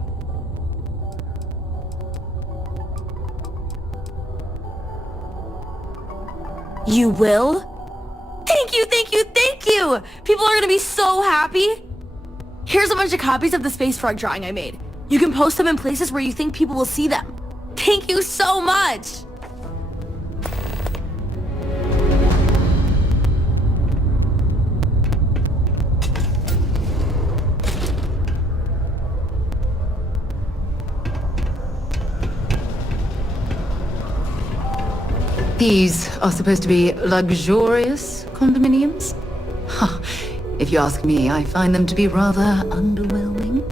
You will? Thank you, thank you, thank you! People are gonna be so happy. Here's a bunch of copies of the Space Frog drawing I made. You can post them in places where you think people will see them. Thank you so much! These are supposed to be luxurious condominiums? Huh. If you ask me, I find them to be rather underwhelming.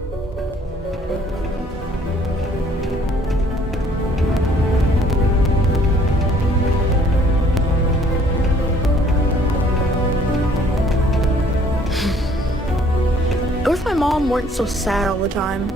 What if my mom weren't so sad all the time?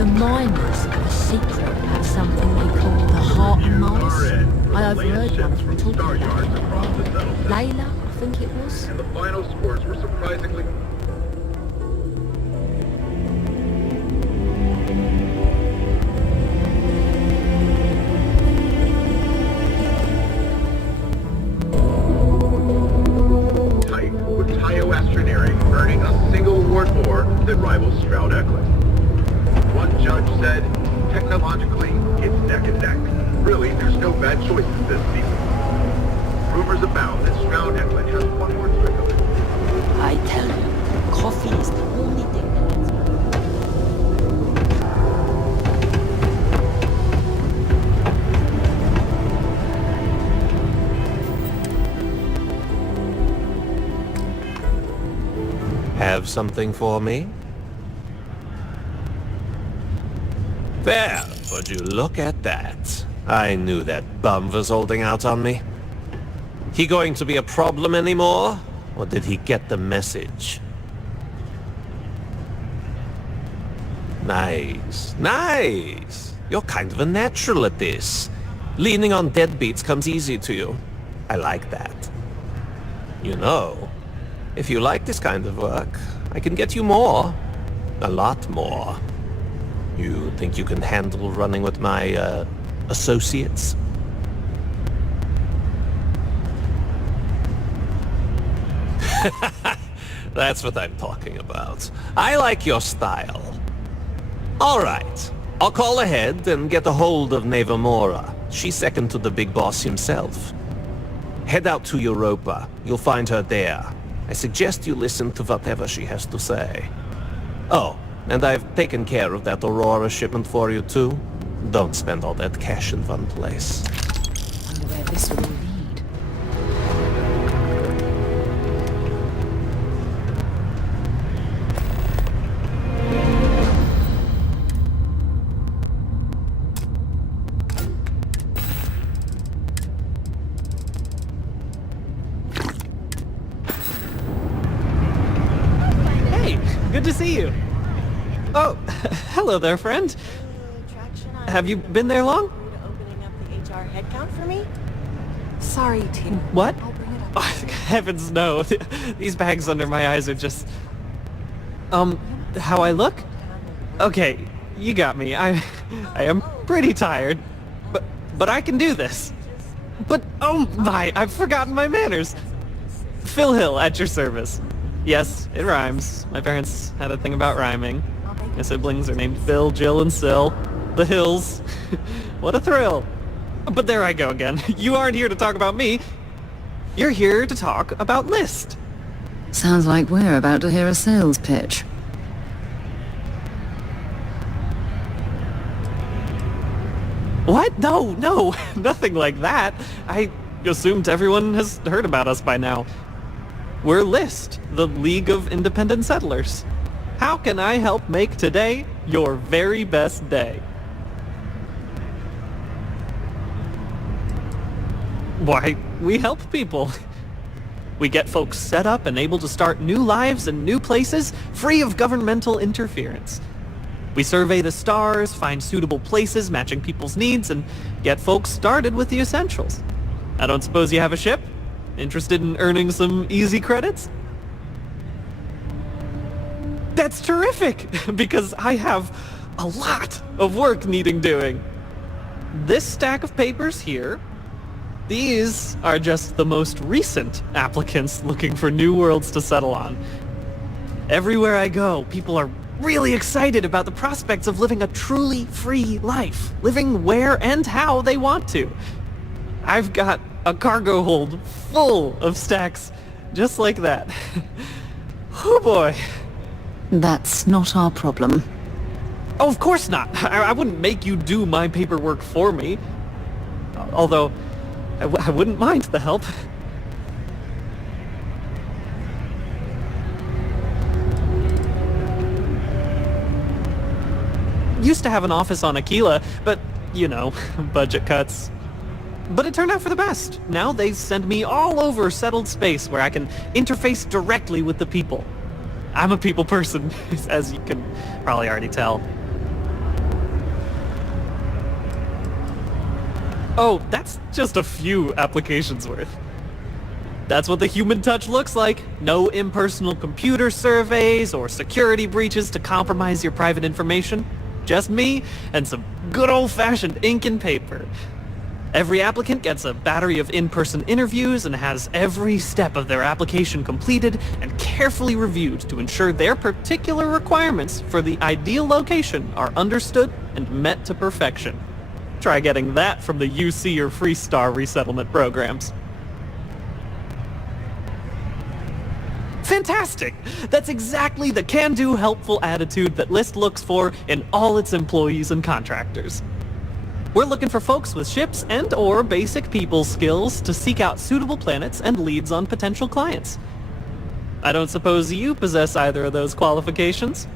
The miners have a secret about something they call the Heart of Mars. I overheard one of them talking about it. Layla, I think it was. And the final scores were surprisingly... tight, with Tayo Astroneering earning a single award more than rivals Stroud Eklund. One judge said, technologically, it's neck and neck. Really, there's no bad choices this season. Rumors abound that Stroud Eklund has one more trick of it. I tell you, coffee is the only thing that gets Have something for me? There, would you look at that? I knew that bum was holding out on me. He going to be a problem anymore? Or did he get the message? Nice, nice. You're kind of a natural at this. Leaning on deadbeats comes easy to you. I like that. You know, if you like this kind of work, I can get you more. A lot more. You think you can handle running with my, associates? That's what I'm talking about. I like your style. All right. I'll call ahead and get a hold of Nevamora. She's second to the big boss himself. Head out to Europa. You'll find her there. I suggest you listen to whatever she has to say. Oh, and I've taken care of that Aurora shipment for you too. Don't spend all that cash in one place. Wonder where this will all lead. Good to see you. Oh, hello there, friend. Have you been there long? HR headcount for me? Sorry, Tim. What? I'll bring it up. Oh, heavens no. These bags under my eyes are just... how I look? Okay, you got me. I am pretty tired. But I can do this. But, oh my, I've forgotten my manners. Phil Hill, at your service. Yes, it rhymes. My parents had a thing about rhyming. My siblings are named Phil, Jill, and Sil. The Hills. What a thrill. But there I go again. You aren't here to talk about me. You're here to talk about List. Sounds like we're about to hear a sales pitch. What? No, nothing like that. I assumed everyone has heard about us by now. We're List, the League of Independent Settlers. How can I help make today your very best day? Why, we help people. We get folks set up and able to start new lives in new places, free of governmental interference. We survey the stars, find suitable places matching people's needs, and get folks started with the essentials. I don't suppose you have a ship? Interested in earning some easy credits? That's terrific, because I have a lot of work needing doing. This stack of papers here, these are just the most recent applicants looking for new worlds to settle on. Everywhere I go, people are really excited about the prospects of living a truly free life, living where and how they want to. I've got a cargo hold full of stacks just like that. Oh boy. That's not our problem. Oh, of course not. I wouldn't make you do my paperwork for me. Although, I wouldn't mind the help. Used to have an office on Aquila, but, you know, budget cuts. But it turned out for the best. Now they send me all over settled space where I can interface directly with the people. I'm a people person, as you can probably already tell. Oh, that's just a few applications worth. That's what the human touch looks like. No impersonal computer surveys or security breaches to compromise your private information. Just me and some good old-fashioned ink and paper. Every applicant gets a battery of in-person interviews and has every step of their application completed and carefully reviewed to ensure their particular requirements for the ideal location are understood and met to perfection. Try getting that from the UC or Freestar resettlement programs. Fantastic! That's exactly the can-do, helpful attitude that List looks for in all its employees and contractors. We're looking for folks with ships and or basic people skills to seek out suitable planets and leads on potential clients. I don't suppose you possess either of those qualifications?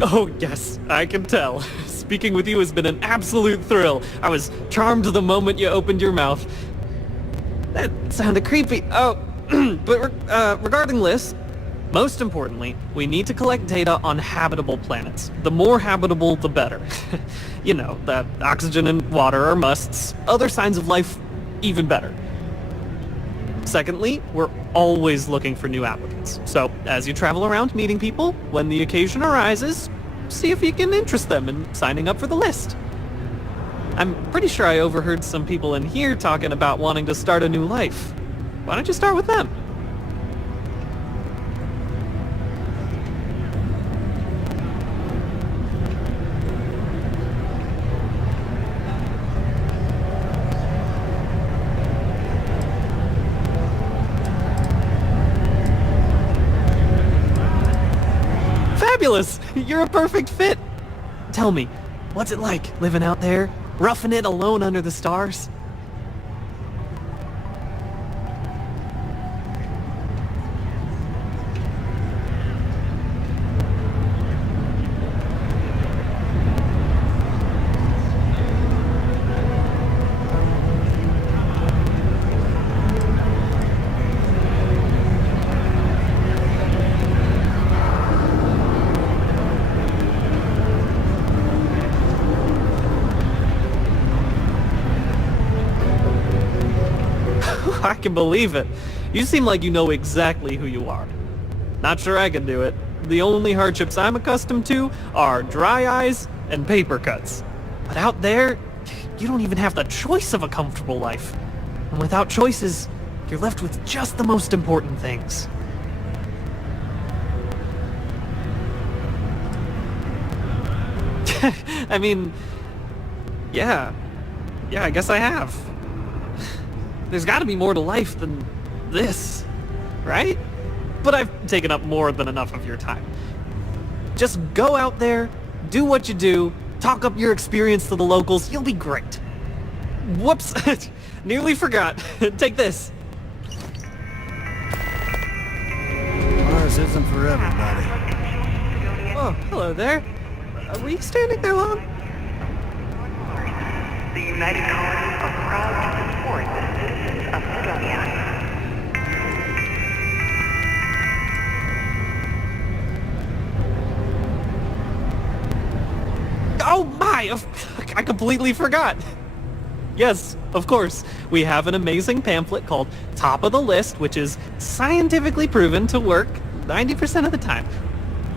Oh yes, I can tell. Speaking with you has been an absolute thrill. I was charmed the moment you opened your mouth. That sounded creepy. Oh, but regarding List, most importantly, we need to collect data on habitable planets. The more habitable, the better. You know, that oxygen and water are musts. Other signs of life, even better. Secondly, we're always looking for new applicants. So, as you travel around meeting people, when the occasion arises, see if you can interest them in signing up for the List. I'm pretty sure I overheard some people in here talking about wanting to start a new life. Why don't you start with them? Fabulous! You're a perfect fit! Tell me, what's it like living out there, roughing it alone under the stars? I can believe it. You seem like you know exactly who you are. Not sure I can do it. The only hardships I'm accustomed to are dry eyes and paper cuts. But out there, you don't even have the choice of a comfortable life. And without choices, you're left with just the most important things. I mean, yeah, I guess I have. There's gotta be more to life than this, right? But I've taken up more than enough of your time. Just go out there, do what you do, talk up your experience to the locals, you'll be great. Whoops, nearly forgot. Take this. Mars isn't for everybody. Oh, hello there. Were you standing there long? The United Colonies are proud to support the citizens of Sidonia. Oh my! I completely forgot. Yes, of course. We have an amazing pamphlet called Top of the List, which is scientifically proven to work 90% of the time.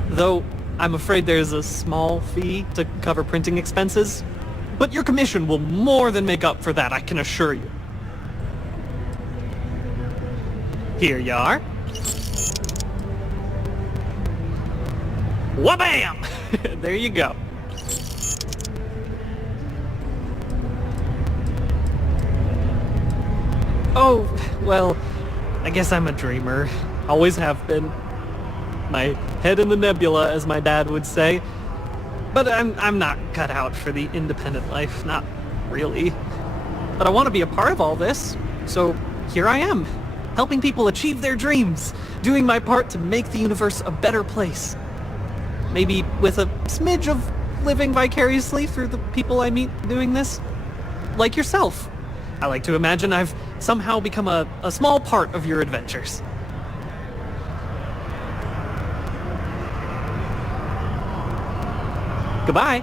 Though, I'm afraid there's a small fee to cover printing expenses. But your commission will more than make up for that, I can assure you. Here you are. Wha-bam! There you go. Oh, well, I guess I'm a dreamer. Always have been. My head in the nebula, as my dad would say. But I'm not cut out for the independent life, not really. But I want to be a part of all this, so here I am, helping people achieve their dreams, doing my part to make the universe a better place. Maybe with a smidge of living vicariously through the people I meet doing this. Like yourself. I like to imagine I've somehow become a small part of your adventures. Goodbye.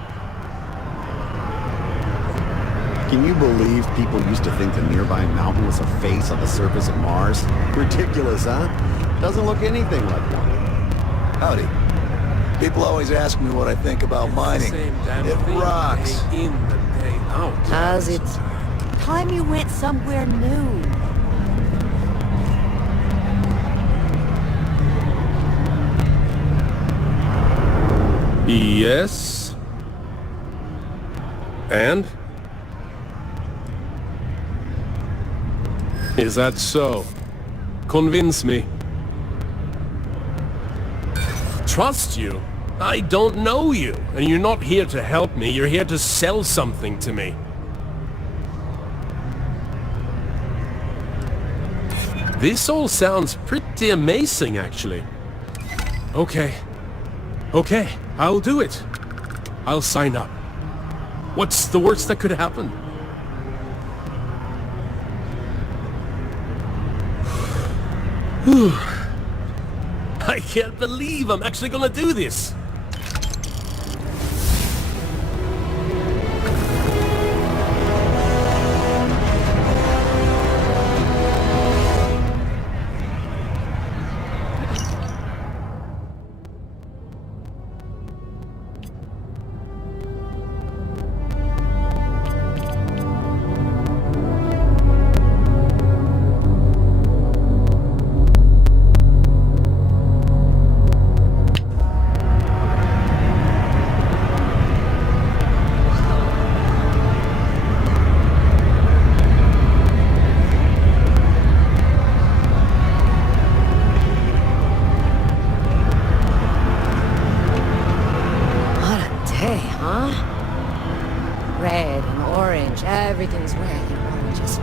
Can you believe people used to think the nearby mountain was a face on the surface of Mars? Ridiculous, huh? Doesn't look anything like one. Howdy. People always ask me what I think about mining. It rocks. How's it? Time you went somewhere new. Yes? And? Is that so? Convince me. Trust you? I don't know you, and you're not here to help me, you're here to sell something to me. This all sounds pretty amazing, actually. Okay, I'll do it. I'll sign up. What's the worst that could happen? I can't believe I'm actually gonna do this.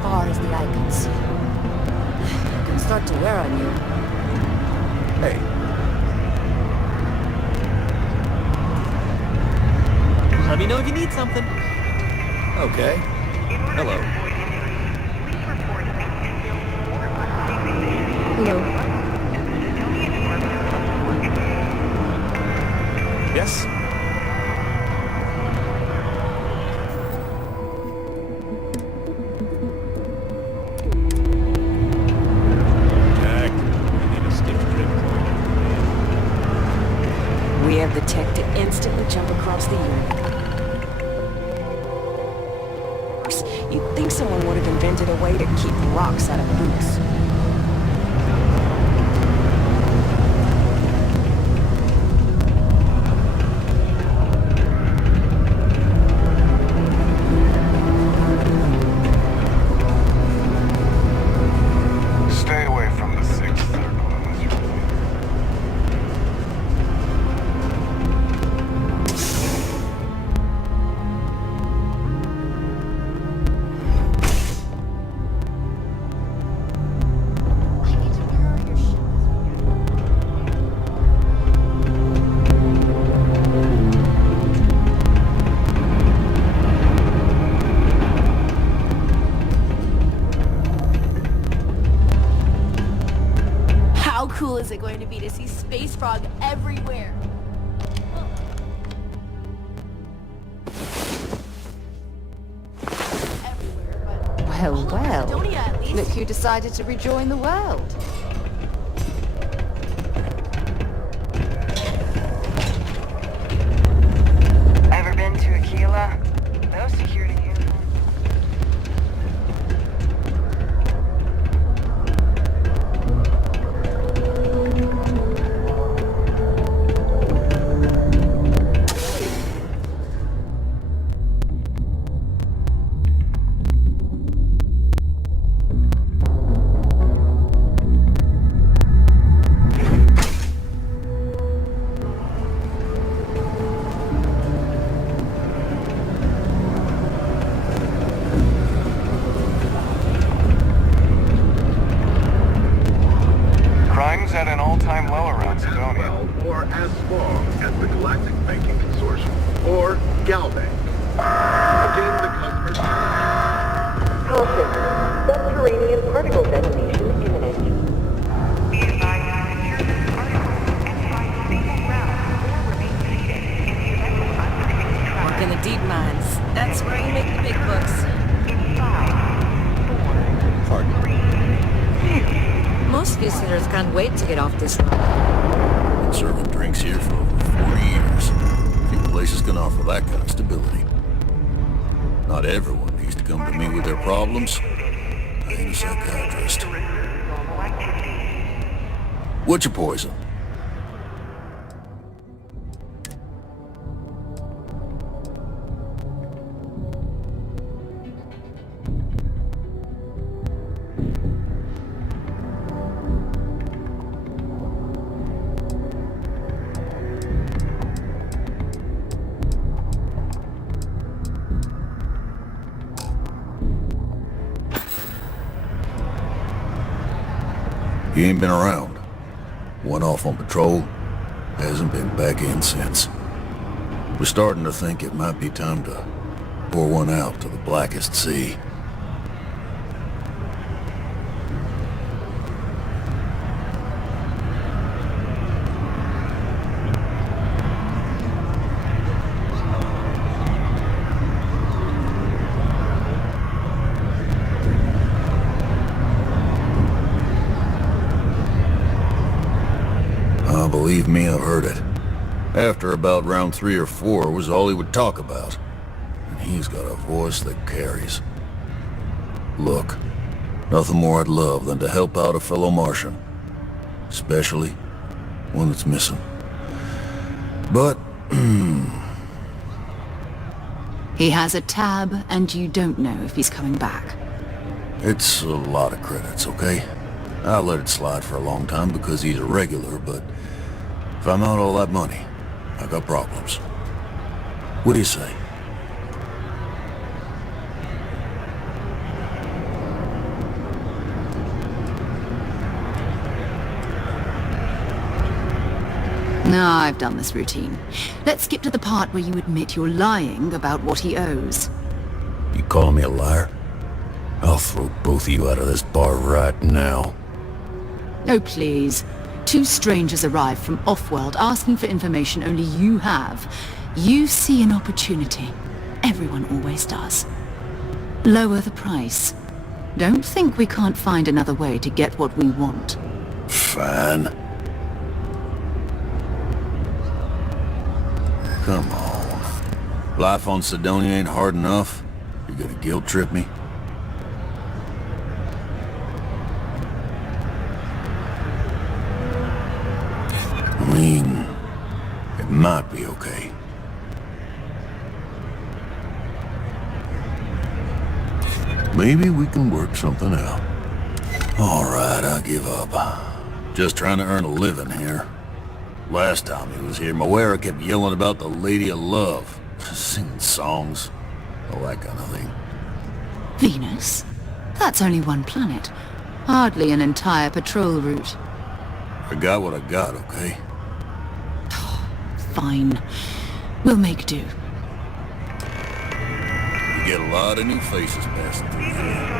far as the eye can see. It can start to wear on you. Hey, Let me know if you need something. Okay. Hello. Hello. yes? Jack, we need a stiff trip. We have the tech to instantly jump across the universe. You'd think someone would have invented a way to keep rocks out of boots. Stay away from the sixth circle, Mr. How cool is it going to be to see Space Frog everywhere? Well, well. Macedonia, at least. Look who decided to rejoin the world. Ever been to Aquila? Those security uniforms. Crime's at an all-time low around Sidonia. Or as long as the Galactic Banking Consortium, or GalBank. Again, the customers... Caution. Subterranean particle detonation imminent. Be advised to secure this particle and find stable ground or remain seated in the event of unpredictable travel. Work in the deep mines. That's where you make the big bucks. In 5, 4, 3, 2... Most visitors can't wait to get off this line. Been serving drinks here for over 40 years. Few places can offer that kind of stability. Not everyone needs to come to me with their problems. I ain't a psychiatrist. What's your poison? He ain't been around. Went off on patrol. Hasn't been back in since. We're starting to think it might be time to pour one out to the blackest sea. Believe me, I've heard it. After about round 3 or 4 was all he would talk about. And he's got a voice that carries. Look, nothing more I'd love than to help out a fellow Martian. Especially one that's missing. But, He has a tab, and you don't know if he's coming back. it's a lot of credits, okay? I let it slide for a long time because he's a regular, but if I'm out all that money, I got problems. What do you say? Nah, I've done this routine. Let's skip to the part where you admit you're lying about what he owes. You call me a liar? I'll throw both of you out of this bar right now. Oh, please. 2 strangers arrive from off-world asking for information only you have. You see an opportunity. Everyone always does. Lower the price. Don't think we can't find another way to get what we want. Fine. Come on. Life on Sidonia ain't hard enough. You gonna guilt trip me? I mean, it might be okay. Maybe we can work something out. Alright, I give up. Just trying to earn a living here. Last time he was here, Moira kept yelling about the Lady of Love. Singing songs. All that kind of thing. Venus? That's only one planet. Hardly an entire patrol route. I got what I got, okay? Fine. We'll make do. You get a lot of new faces passing through here.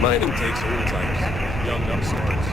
Mining takes all types. Young upstarts.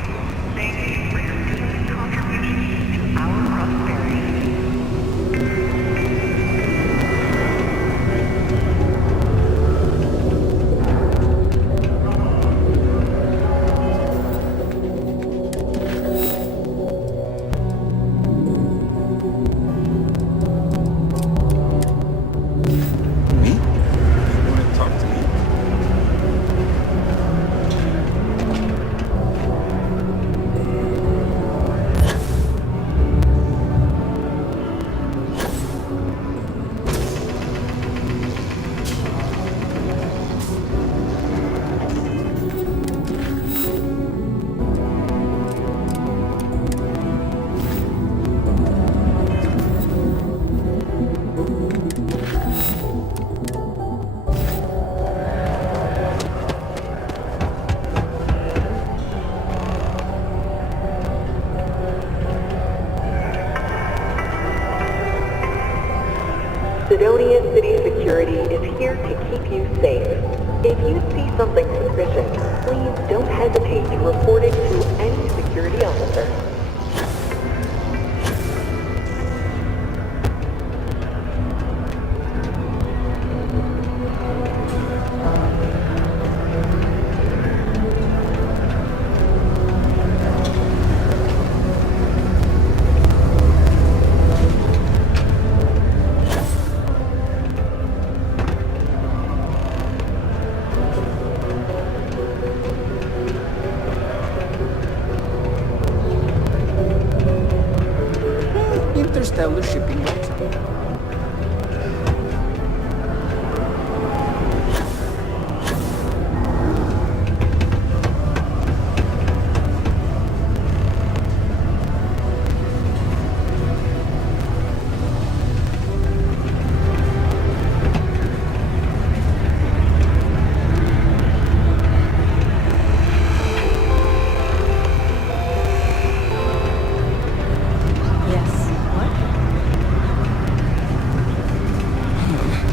Sidonia City Security is here to keep you safe. If you see something suspicious, please don't hesitate to report it to any security officer. Interstellar shipping website.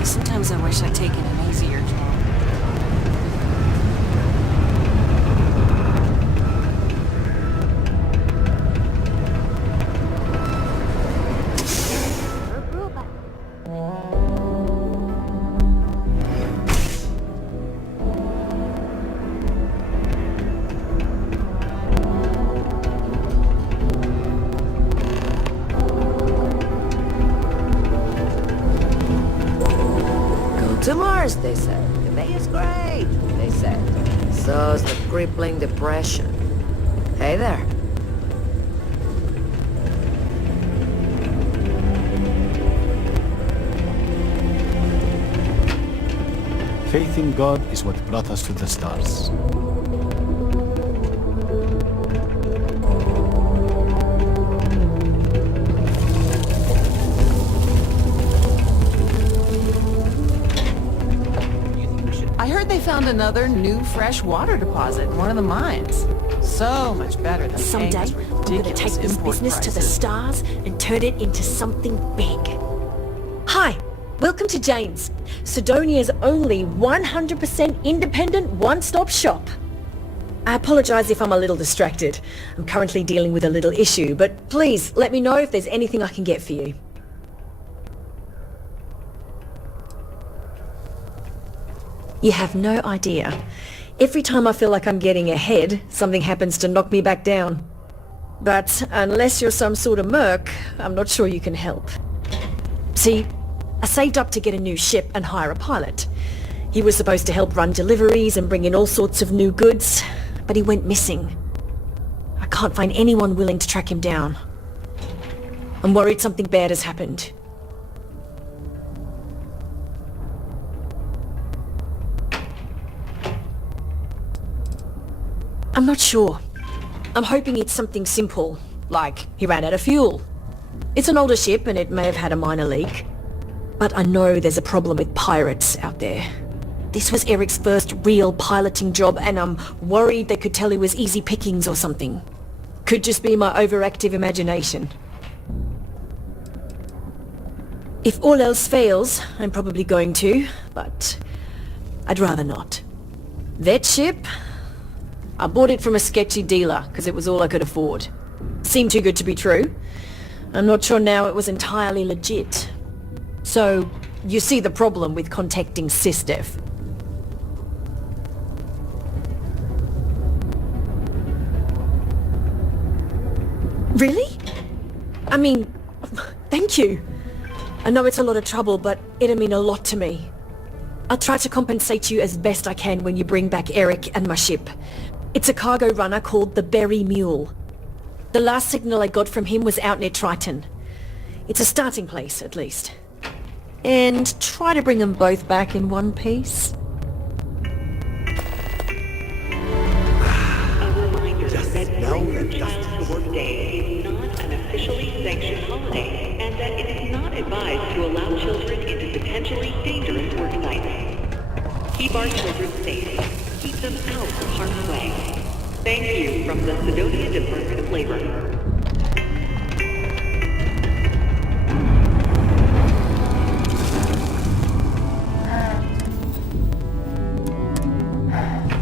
Sometimes I wish I'd taken an easier job. To Mars, they said. The May is great, they said. So's the crippling depression. Hey there. Faith in God is what brought us to the stars. I heard they found another new fresh water deposit in one of the mines. So much better than paying Someday, us I'm gonna ridiculous take this import business to the prices. stars and turn it into something big. Hi, welcome to Jane's, Sidonia's only 100% independent one-stop shop. I apologize if I'm a little distracted. I'm currently dealing with a little issue, but please let me know if there's anything I can get for you. You have no idea. Every time I feel like I'm getting ahead, something happens to knock me back down. But unless you're some sort of merc, I'm not sure you can help. See, I saved up to get a new ship and hire a pilot. He was supposed to help run deliveries and bring in all sorts of new goods, but he went missing. I can't find anyone willing to track him down. I'm worried something bad has happened. I'm not sure. I'm hoping it's something simple, like he ran out of fuel. It's an older ship and it may have had a minor leak. But I know there's a problem with pirates out there. This was Eric's first real piloting job and I'm worried they could tell he was easy pickings or something. Could just be my overactive imagination. If all else fails, I'm probably going to, but I'd rather not. That ship? I bought it from a sketchy dealer because it was all I could afford. Seemed too good to be true. I'm not sure now it was entirely legit. So, you see the problem with contacting SysDev. Really? I mean, thank you. I know it's a lot of trouble, but it'll mean a lot to me. I'll try to compensate you as best I can when you bring back Eric and my ship. It's a cargo runner called the Berry Mule. The last signal I got from him was out near Triton. It's a starting place, at least. And try to bring them both back in one piece. That Melvin Justice Workday is not an officially sanctioned holiday, and that it is not advised to allow children into potentially dangerous work sites. Keep our children safe. Keep them out of harm's way. Thank you from the Sidonia Department of Labor.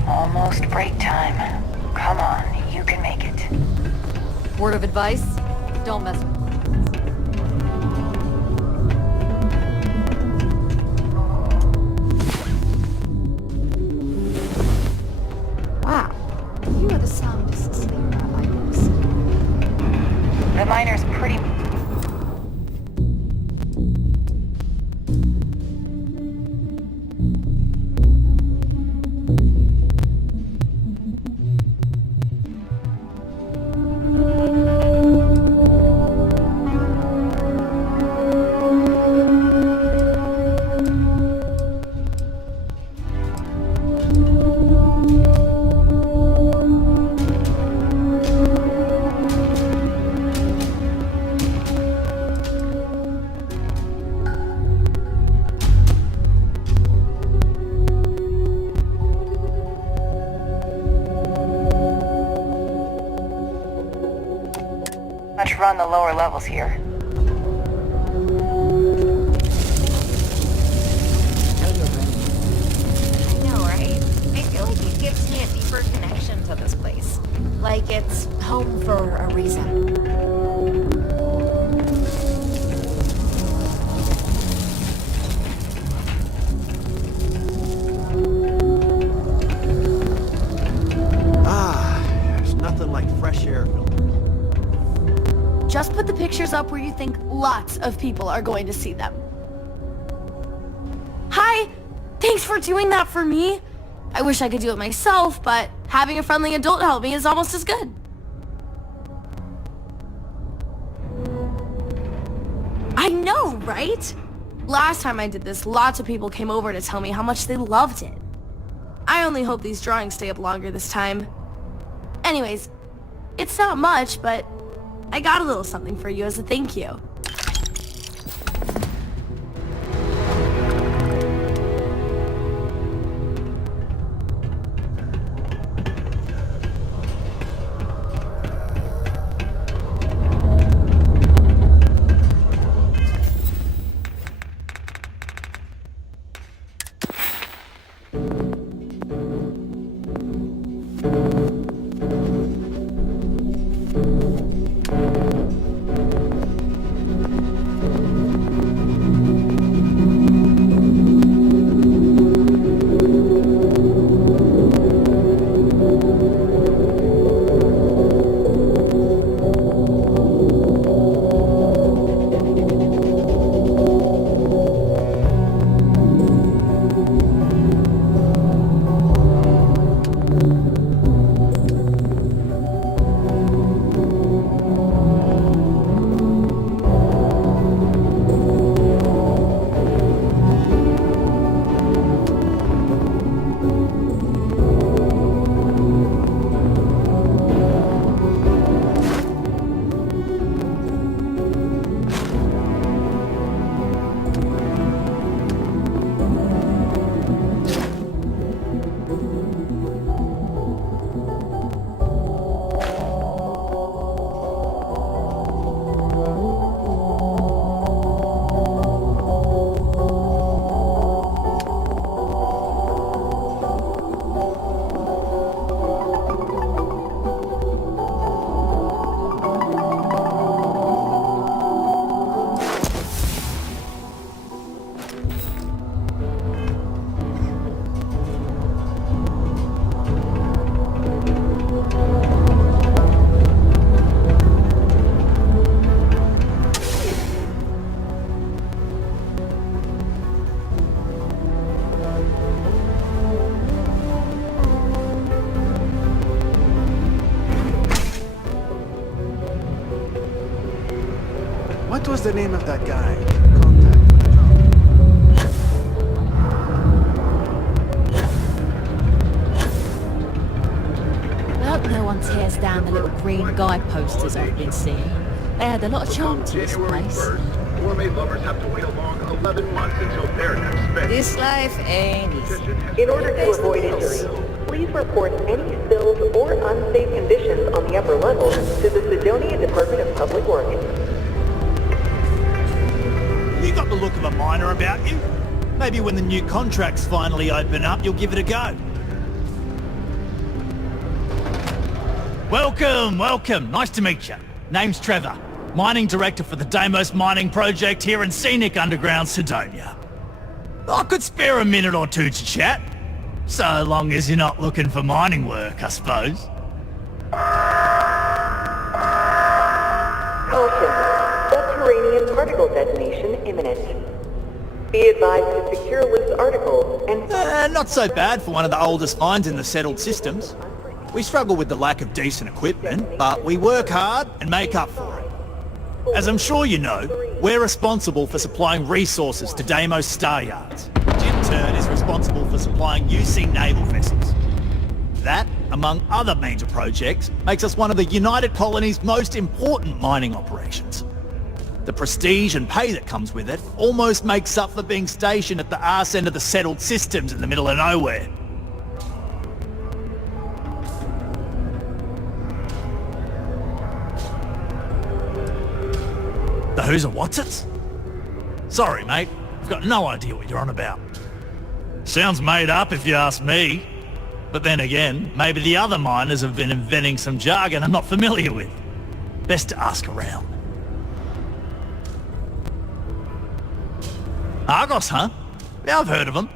Almost break time. Come on, you can make it. Word of advice? Don't mess with Wow. You are the soundest sleeper I've ever seen. The miner's pretty... Let's run the lower levels here. I know, right? I feel like it gives me a deeper connection to this place. Like it's home for a reason. There's nothing like fresh air filters. Just put the pictures up where you think lots of people are going to see them. Hi! Thanks for doing that for me. I wish I could do it myself, but having a friendly adult help me is almost as good. I know, right? Last time I did this, lots of people came over to tell me how much they loved it. I only hope these drawings stay up longer this time. Anyways, it's not much, but I got a little something for you as a thank you. was the name of that guy? I hope no one tears down the little green guy posters I've been seeing. They add a lot of charm to this place. Gourmet lovers have to wait a long 11 months until their next spin. This life ain't easy. In order to avoid injury, please report any spills or unsafe conditions on the upper levels to the Sidonia Department of Public Works. You got the look of a miner about you. Maybe when the new contracts finally open up, you'll give it a go. Welcome, welcome. Nice to meet you. Name's Trevor, Mining Director for the Deimos Mining Project here in scenic underground Sidonia. I could spare a minute or two to chat. So long as you're not looking for mining work, I suppose. Caution. Subterranean particle detonation imminent. Be advised to secure loose articles and... Not so bad for one of the oldest mines in the settled systems. We struggle with the lack of decent equipment, but we work hard and make up for it. As I'm sure you know, we're responsible for supplying resources to Deimos Star Yards, which in turn is responsible for supplying UC naval vessels. That, among other major projects, makes us one of the United Colony's most important mining operations. The prestige and pay that comes with it almost makes up for being stationed at the arse end of the settled systems in the middle of nowhere. The who's and what's it's? Sorry, mate. I've got no idea what you're on about. Sounds made up if you ask me. But then again, maybe the other miners have been inventing some jargon I'm not familiar with. Best to ask around. Argos, huh? Yeah, I've heard of them.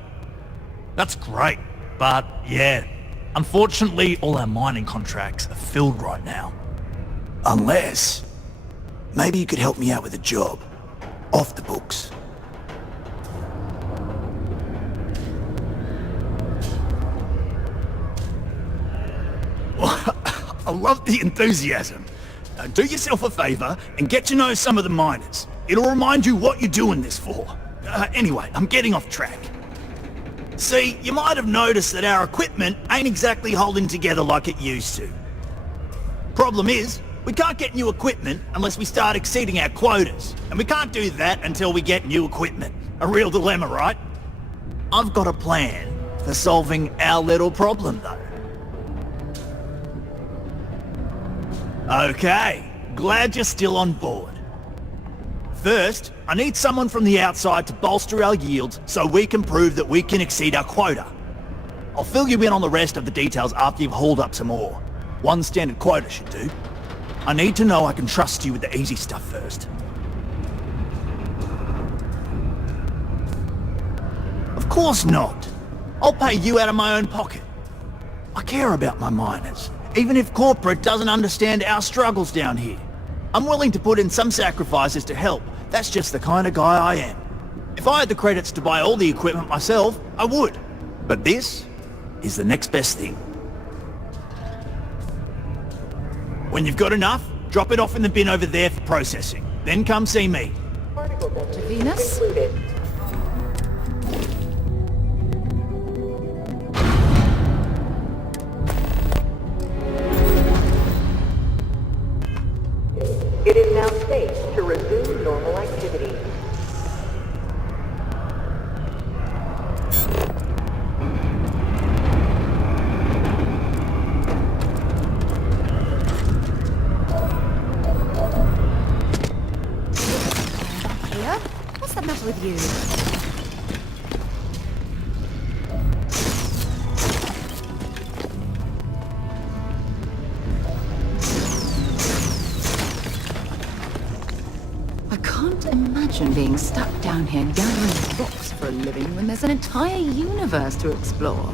That's great. But, yeah, unfortunately all our mining contracts are filled right now. Unless... maybe you could help me out with a job. Off the books. I love the enthusiasm. Do yourself a favor and get to know some of the miners. It'll remind you what you're doing this for. Anyway, I'm getting off track. See, you might have noticed that our equipment ain't exactly holding together like it used to. Problem is, we can't get new equipment unless we start exceeding our quotas. And we can't do that until we get new equipment. A real dilemma, right? I've got a plan for solving our little problem, though. Okay, glad you're still on board. First, I need someone from the outside to bolster our yields so we can prove that we can exceed our quota. I'll fill you in on the rest of the details after you've hauled up some ore. One standard quota should do. I need to know I can trust you with the easy stuff first. Of course not. I'll pay you out of my own pocket. I care about my miners, even if corporate doesn't understand our struggles down here. I'm willing to put in some sacrifices to help. That's just the kind of guy I am. If I had the credits to buy all the equipment myself, I would. But this is the next best thing. When you've got enough, drop it off in the bin over there for processing. Then come see me. To Venus? It is now safe to resume normal activity. Here? What's the matter with you? I can't imagine being stuck down here gathering rocks for a living when there's an entire universe to explore.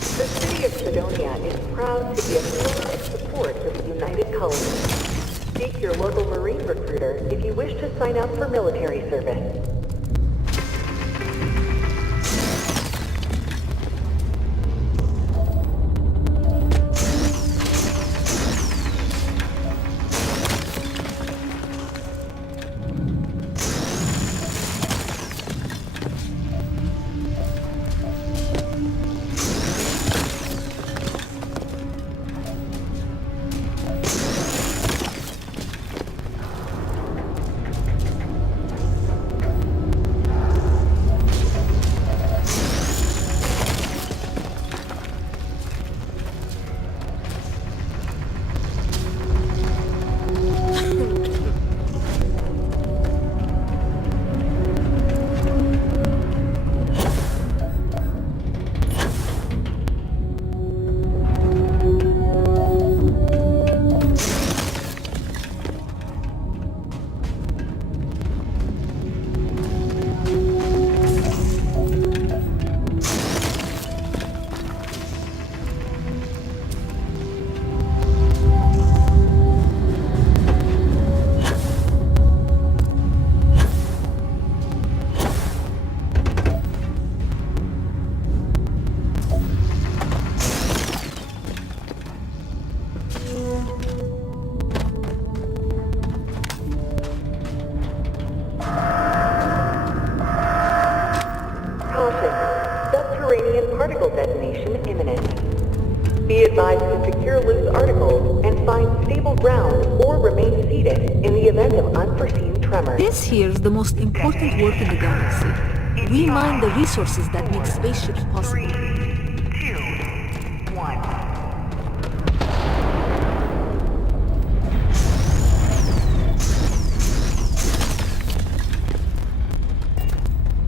The city of Sidonia is proud to be a pillar of support for the United Colony. Seek your local Marine recruiter if you wish to sign up for military service. repeated in the event of unforeseen tremors. This here is the most important work in the galaxy. We mine the resources that make spaceships possible. 2, 1.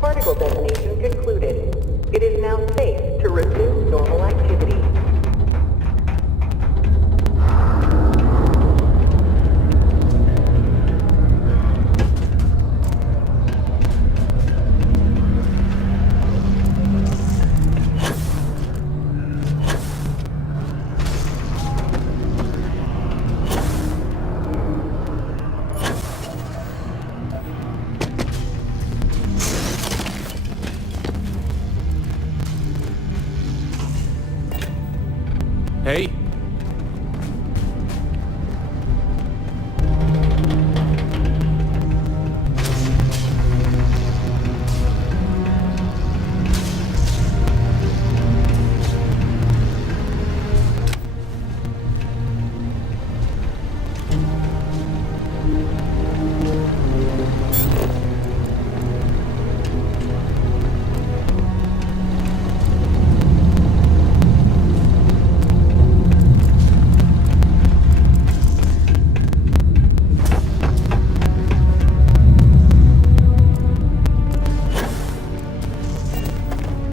Particle detonation concluded. It is now safe to resume normal activity. Hey.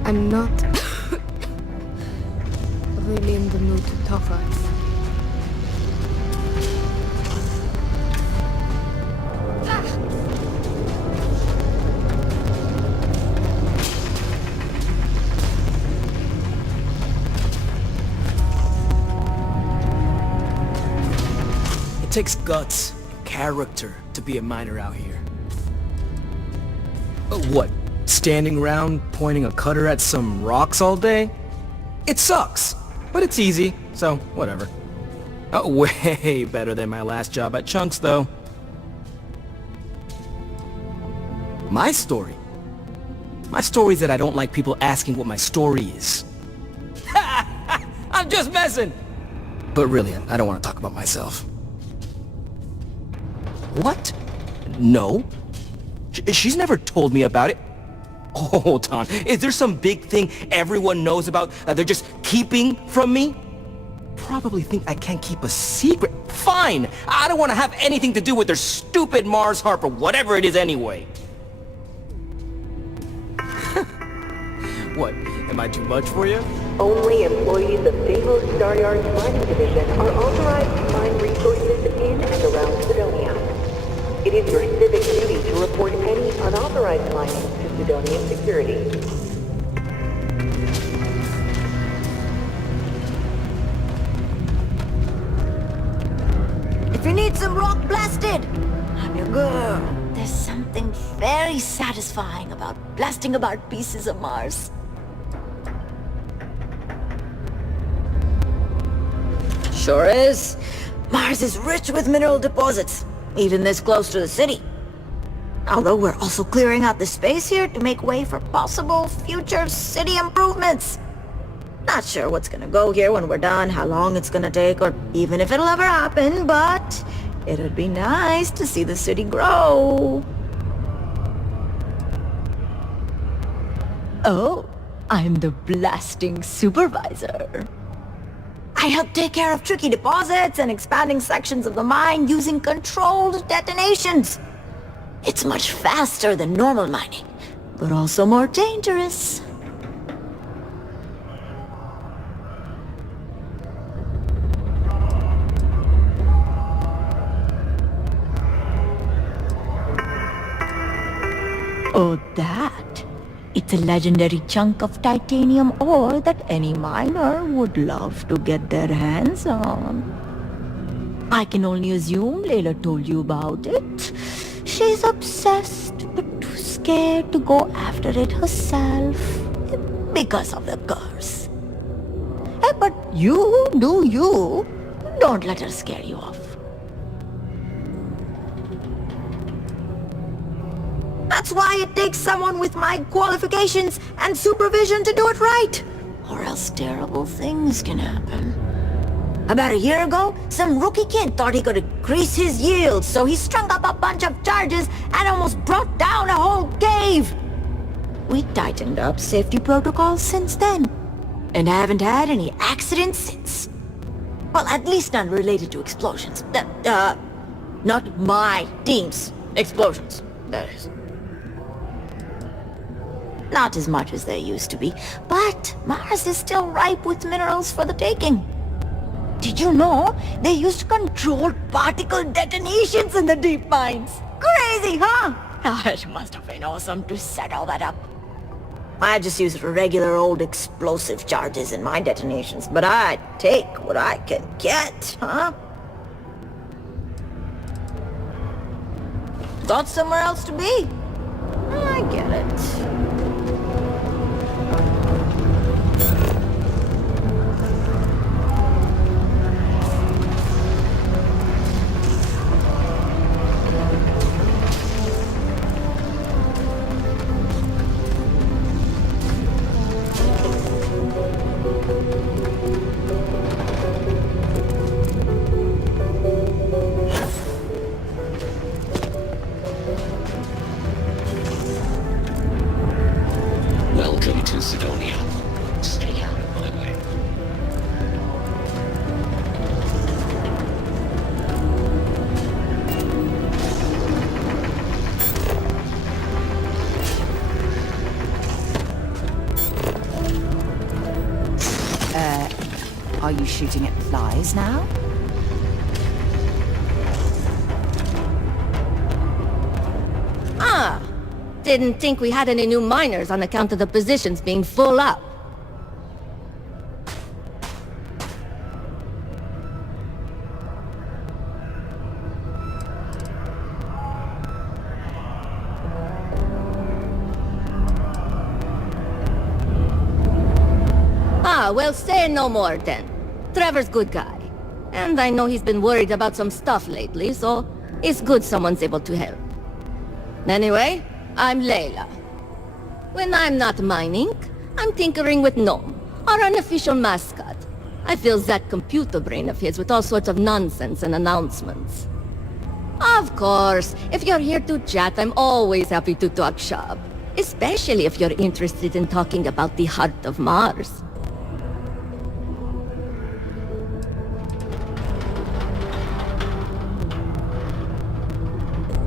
I'm not really in the mood to talk right now. It takes guts, character, to be a miner out here. What? Standing around pointing a cutter at some rocks all day? It sucks, but it's easy, so whatever. Oh, way better than my last job at Chunks, though. My story? My story is that I don't like people asking what my story is. I'm just messing! But really, I don't want to talk about myself. What? No. She's never told me about it. Hold on. Is there some big thing everyone knows about that they're just keeping from me? Probably think I can't keep a secret. Fine! I don't want to have anything to do with their stupid Mars harp or whatever it is anyway. What? Am I too much for you? Only employees of Deimos Staryard's mining division are authorized to mine resources in and around Sidonia. It is your civic duty to report any unauthorized mining to Sidonian security. If you need some rock blasted, I'm your girl. There's something very satisfying about blasting about pieces of Mars. Sure is. Mars is rich with mineral deposits, even this close to the city. Although we're also clearing out the space here to make way for possible future city improvements. Not sure what's gonna go here when we're done, how long it's gonna take, or even if it'll ever happen, but it'd be nice to see the city grow. Oh, I'm the blasting supervisor. I help take care of tricky deposits and expanding sections of the mine using controlled detonations. It's much faster than normal mining, but also more dangerous. Oh, that? It's a legendary chunk of titanium ore that any miner would love to get their hands on. I can only assume Layla told you about it. She's obsessed, but too scared to go after it herself because of the curse. But you do you. Don't let her scare you off. That's why it takes someone with my qualifications and supervision to do it right. Or else terrible things can happen. About a year ago, some rookie kid thought he could increase his yield, so he strung up a bunch of charges and almost brought down a whole cave. We tightened up safety protocols since then, and haven't had any accidents since. Well, at least none related to explosions. Not my team's explosions, that is. Not as much as there used to be, but Mars is still ripe with minerals for the taking. Did you know they used controlled particle detonations in the deep mines? Crazy, huh? It must have been awesome to set all that up. I just use regular old explosive charges in my detonations, but I take what I can get, huh? Got somewhere else to be? I get it. Welcome to Sidonia. Stay out of my way. Are you shooting at flies now? Ah! Didn't think we had any new miners on account of the positions being full up. Ah, well, say no more then. Trevor's good guy. And I know he's been worried about some stuff lately, so it's good someone's able to help. Anyway, I'm Layla. When I'm not mining, I'm tinkering with Gnome, our unofficial mascot. I fill that computer brain of his with all sorts of nonsense and announcements. Of course, if you're here to chat, I'm always happy to talk shop. Especially if you're interested in talking about the heart of Mars.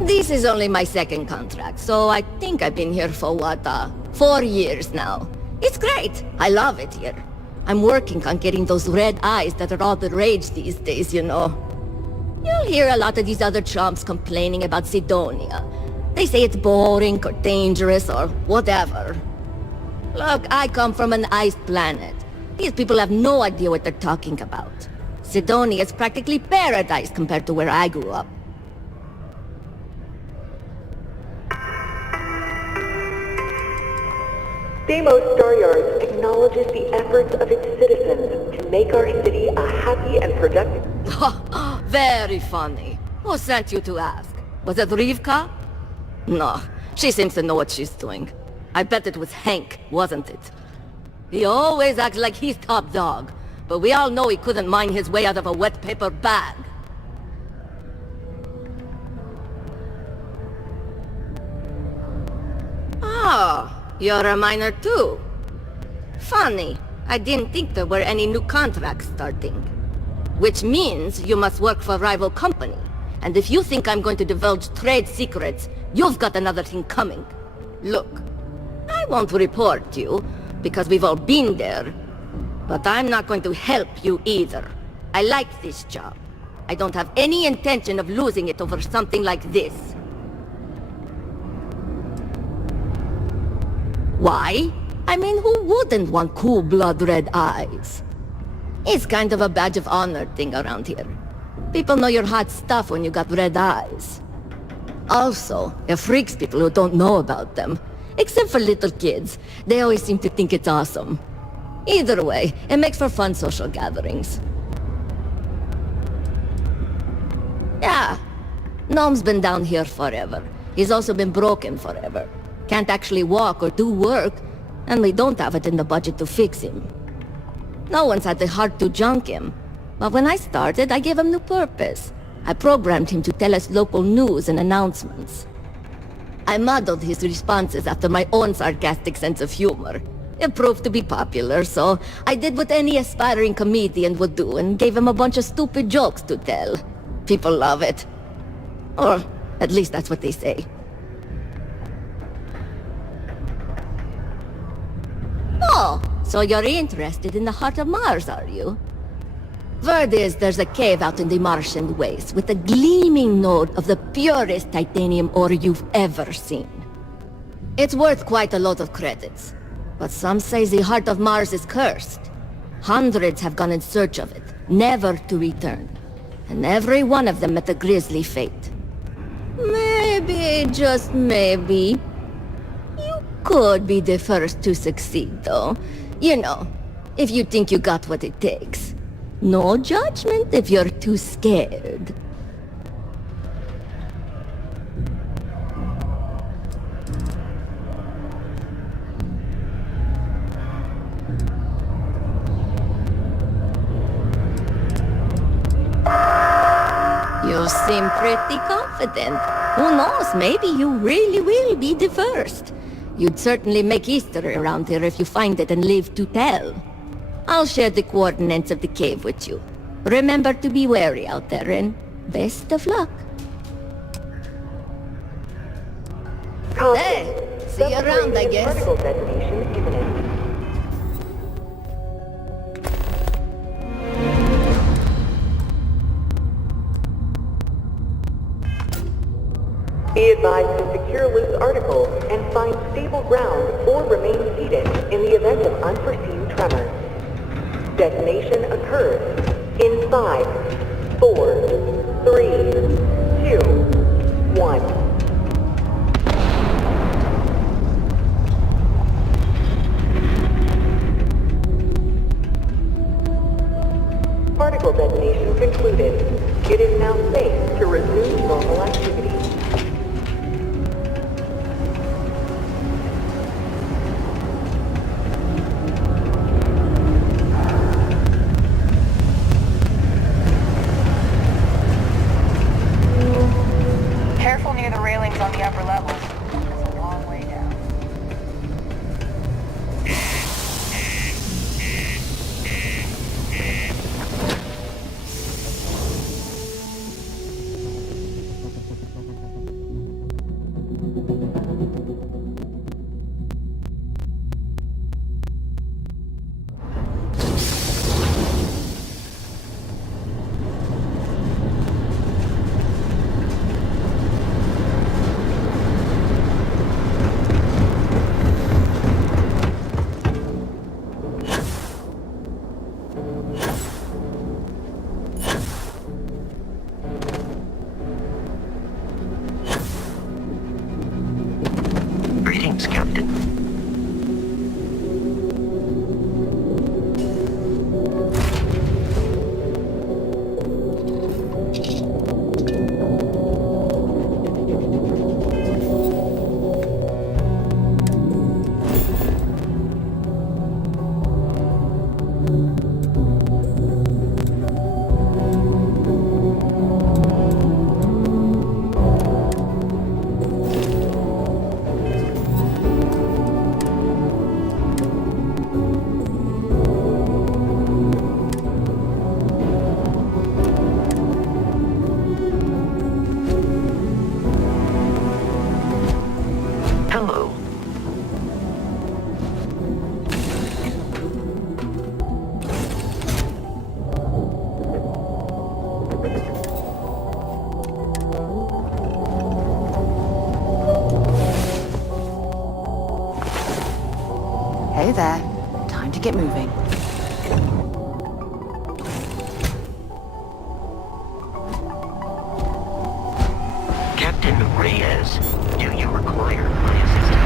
This is only my second contract, so I think I've been here for 4 years now. It's great. I love it here. I'm working on getting those red eyes that are all the rage these days, you know. You'll hear a lot of these other chumps complaining about Sidonia. They say it's boring or dangerous or whatever. Look, I come from an iced planet. These people have no idea what they're talking about. Sidonia is practically paradise compared to where I grew up. Deimos Star Yards acknowledges the efforts of its citizens to make our city a happy and productive... Very funny. Who sent you to ask? Was it Rivka? No, she seems to know what she's doing. I bet it was Hank, wasn't it? He always acts like he's top dog, but we all know he couldn't mine his way out of a wet paper bag. Oh, you're a miner too. Funny, I didn't think there were any new contracts starting. Which means you must work for a rival company. And if you think I'm going to divulge trade secrets, you've got another thing coming. Look, I won't report you, because we've all been there. But I'm not going to help you either. I like this job. I don't have any intention of losing it over something like this. Why? I mean, who wouldn't want cool blood red eyes? It's kind of a badge of honor thing around here. People know you're hot stuff when you got red eyes. Also, it freaks people who don't know about them. Except for little kids. They always seem to think it's awesome. Either way, it makes for fun social gatherings. Yeah, Gnome's been down here forever. He's also been broken forever. Can't actually walk or do work, and we don't have it in the budget to fix him. No one's had the heart to junk him. But when I started, I gave him new purpose. I programmed him to tell us local news and announcements. I modeled his responses after my own sarcastic sense of humor. It proved to be popular, so I did what any aspiring comedian would do and gave him a bunch of stupid jokes to tell. People love it. Or at least that's what they say. Oh, so you're interested in the heart of Mars, are you? Word is there's a cave out in the Martian wastes with a gleaming node of the purest titanium ore you've ever seen. It's worth quite a lot of credits, but some say the heart of Mars is cursed. Hundreds have gone in search of it, never to return. And every one of them met a grisly fate. Maybe, just maybe, you could be the first to succeed, though. You know, if you think you got what it takes. No judgment if you're too scared. You seem pretty confident. Who knows, maybe you really will be the first. You'd certainly make history around here if you find it and live to tell. I'll share the coordinates of the cave with you. Remember to be wary out there, and best of luck. Hey, see you around, I guess. Particle detonation imminent. Be advised to secure loose articles and find stable ground or remain seated in the event of unforeseen tremors. Detonation occurs in 5, 4, 3, 2, 1. Particle detonation concluded. It is now safe to resume normal activity. Careful near the railings on the upper levels. It's a long way down. Greetings, Captain. Hello. Hey there. Time to get moving. Captain Reyes, do you require my assistance?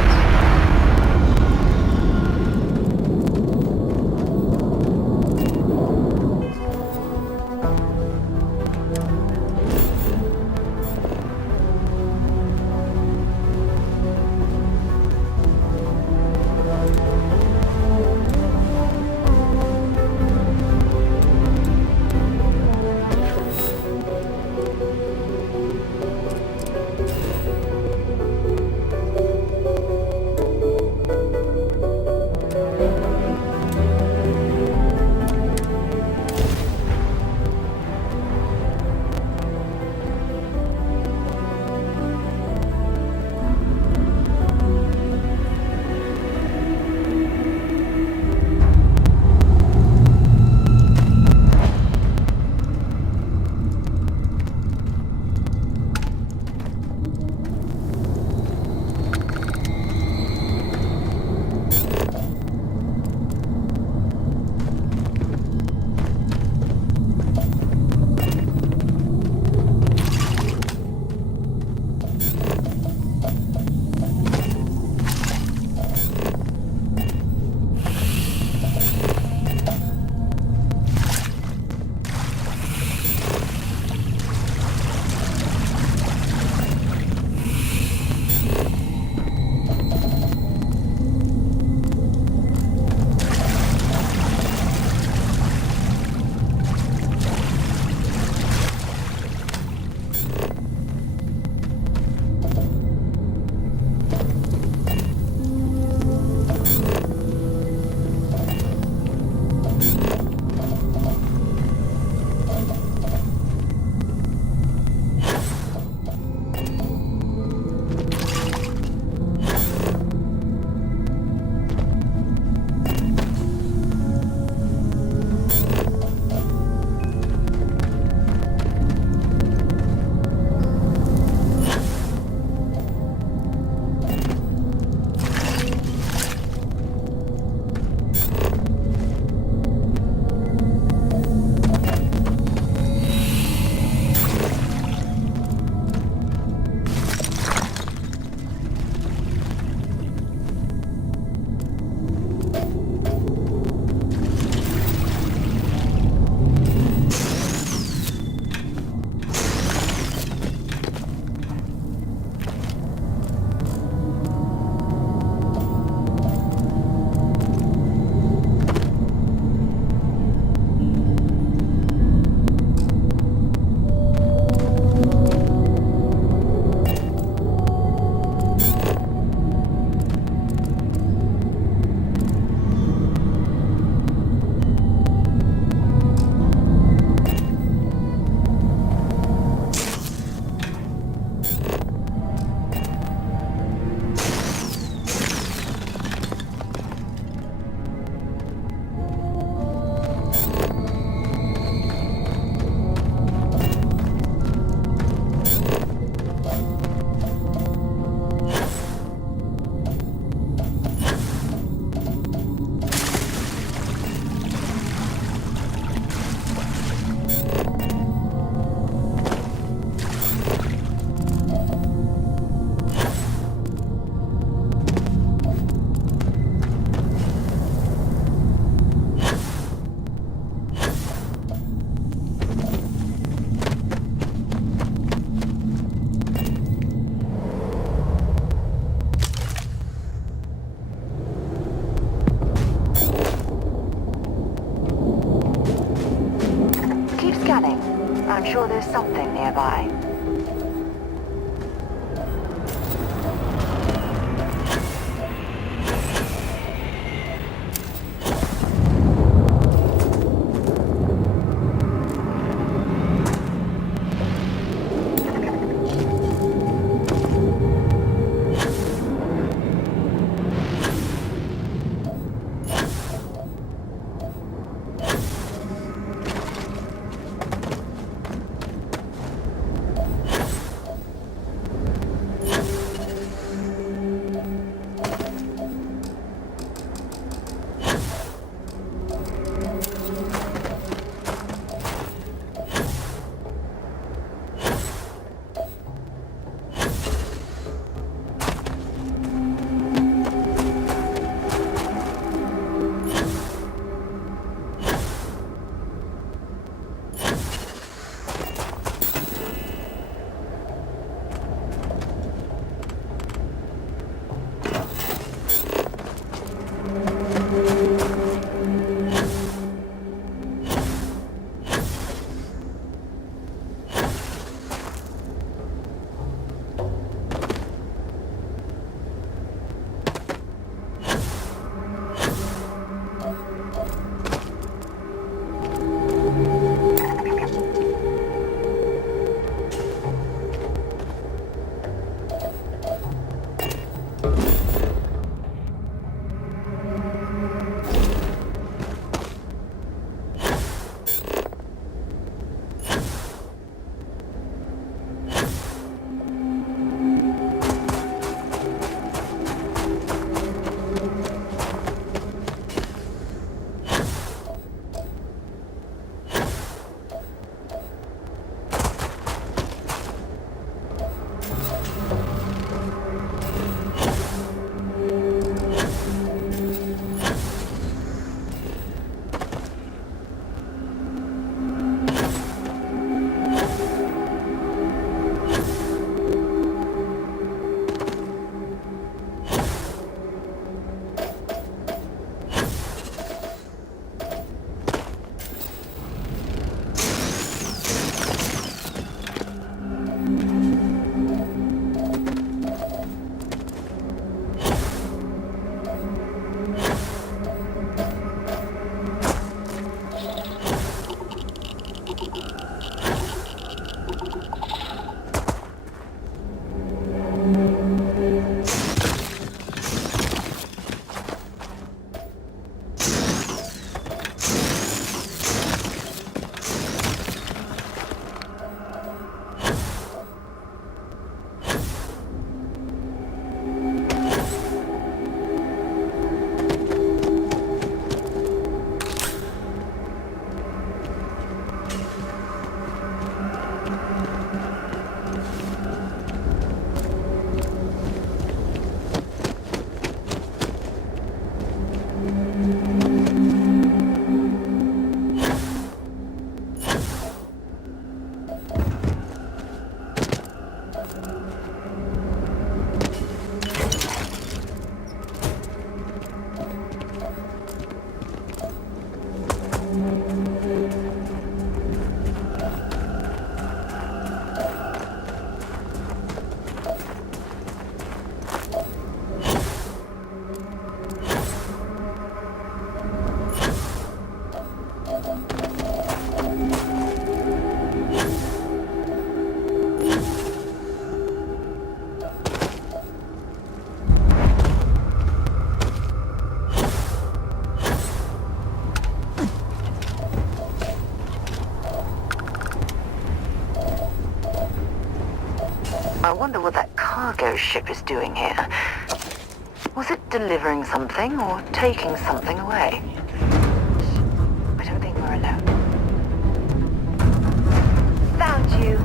I wonder what that cargo ship is doing here. Was it delivering something or taking something away? I don't think we're alone. Found you.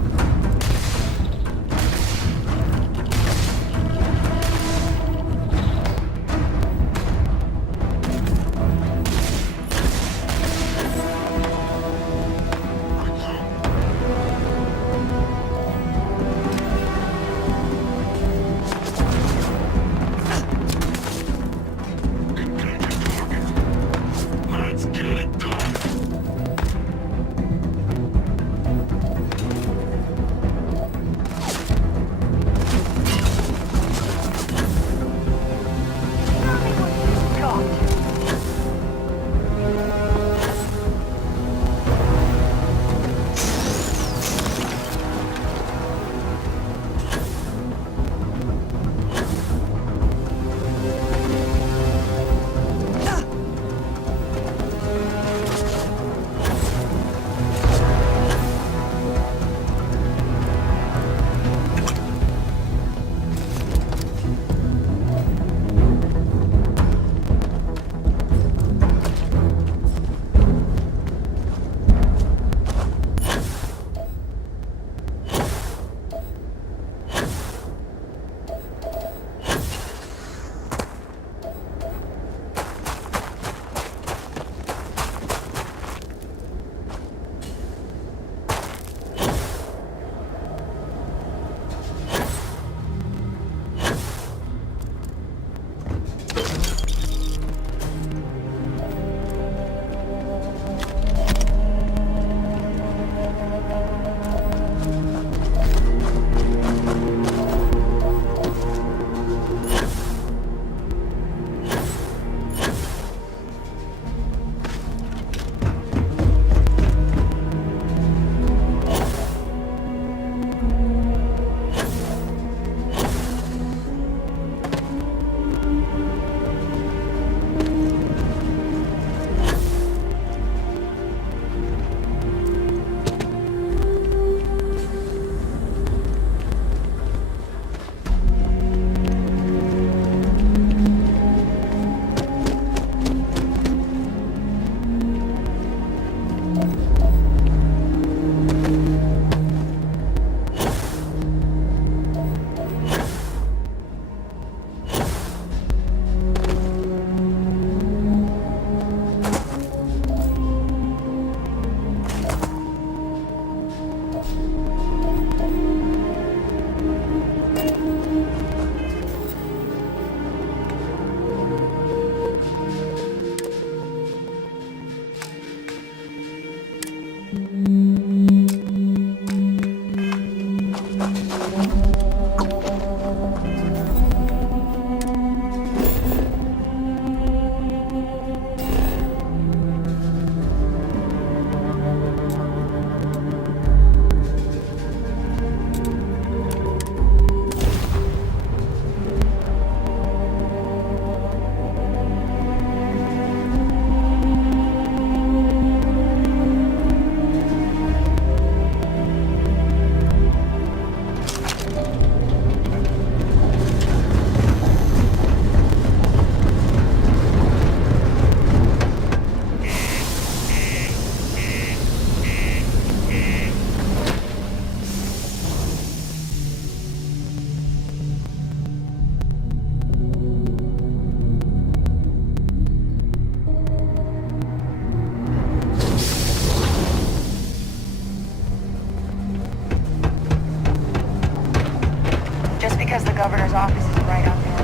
Just because the governor's office is right out there.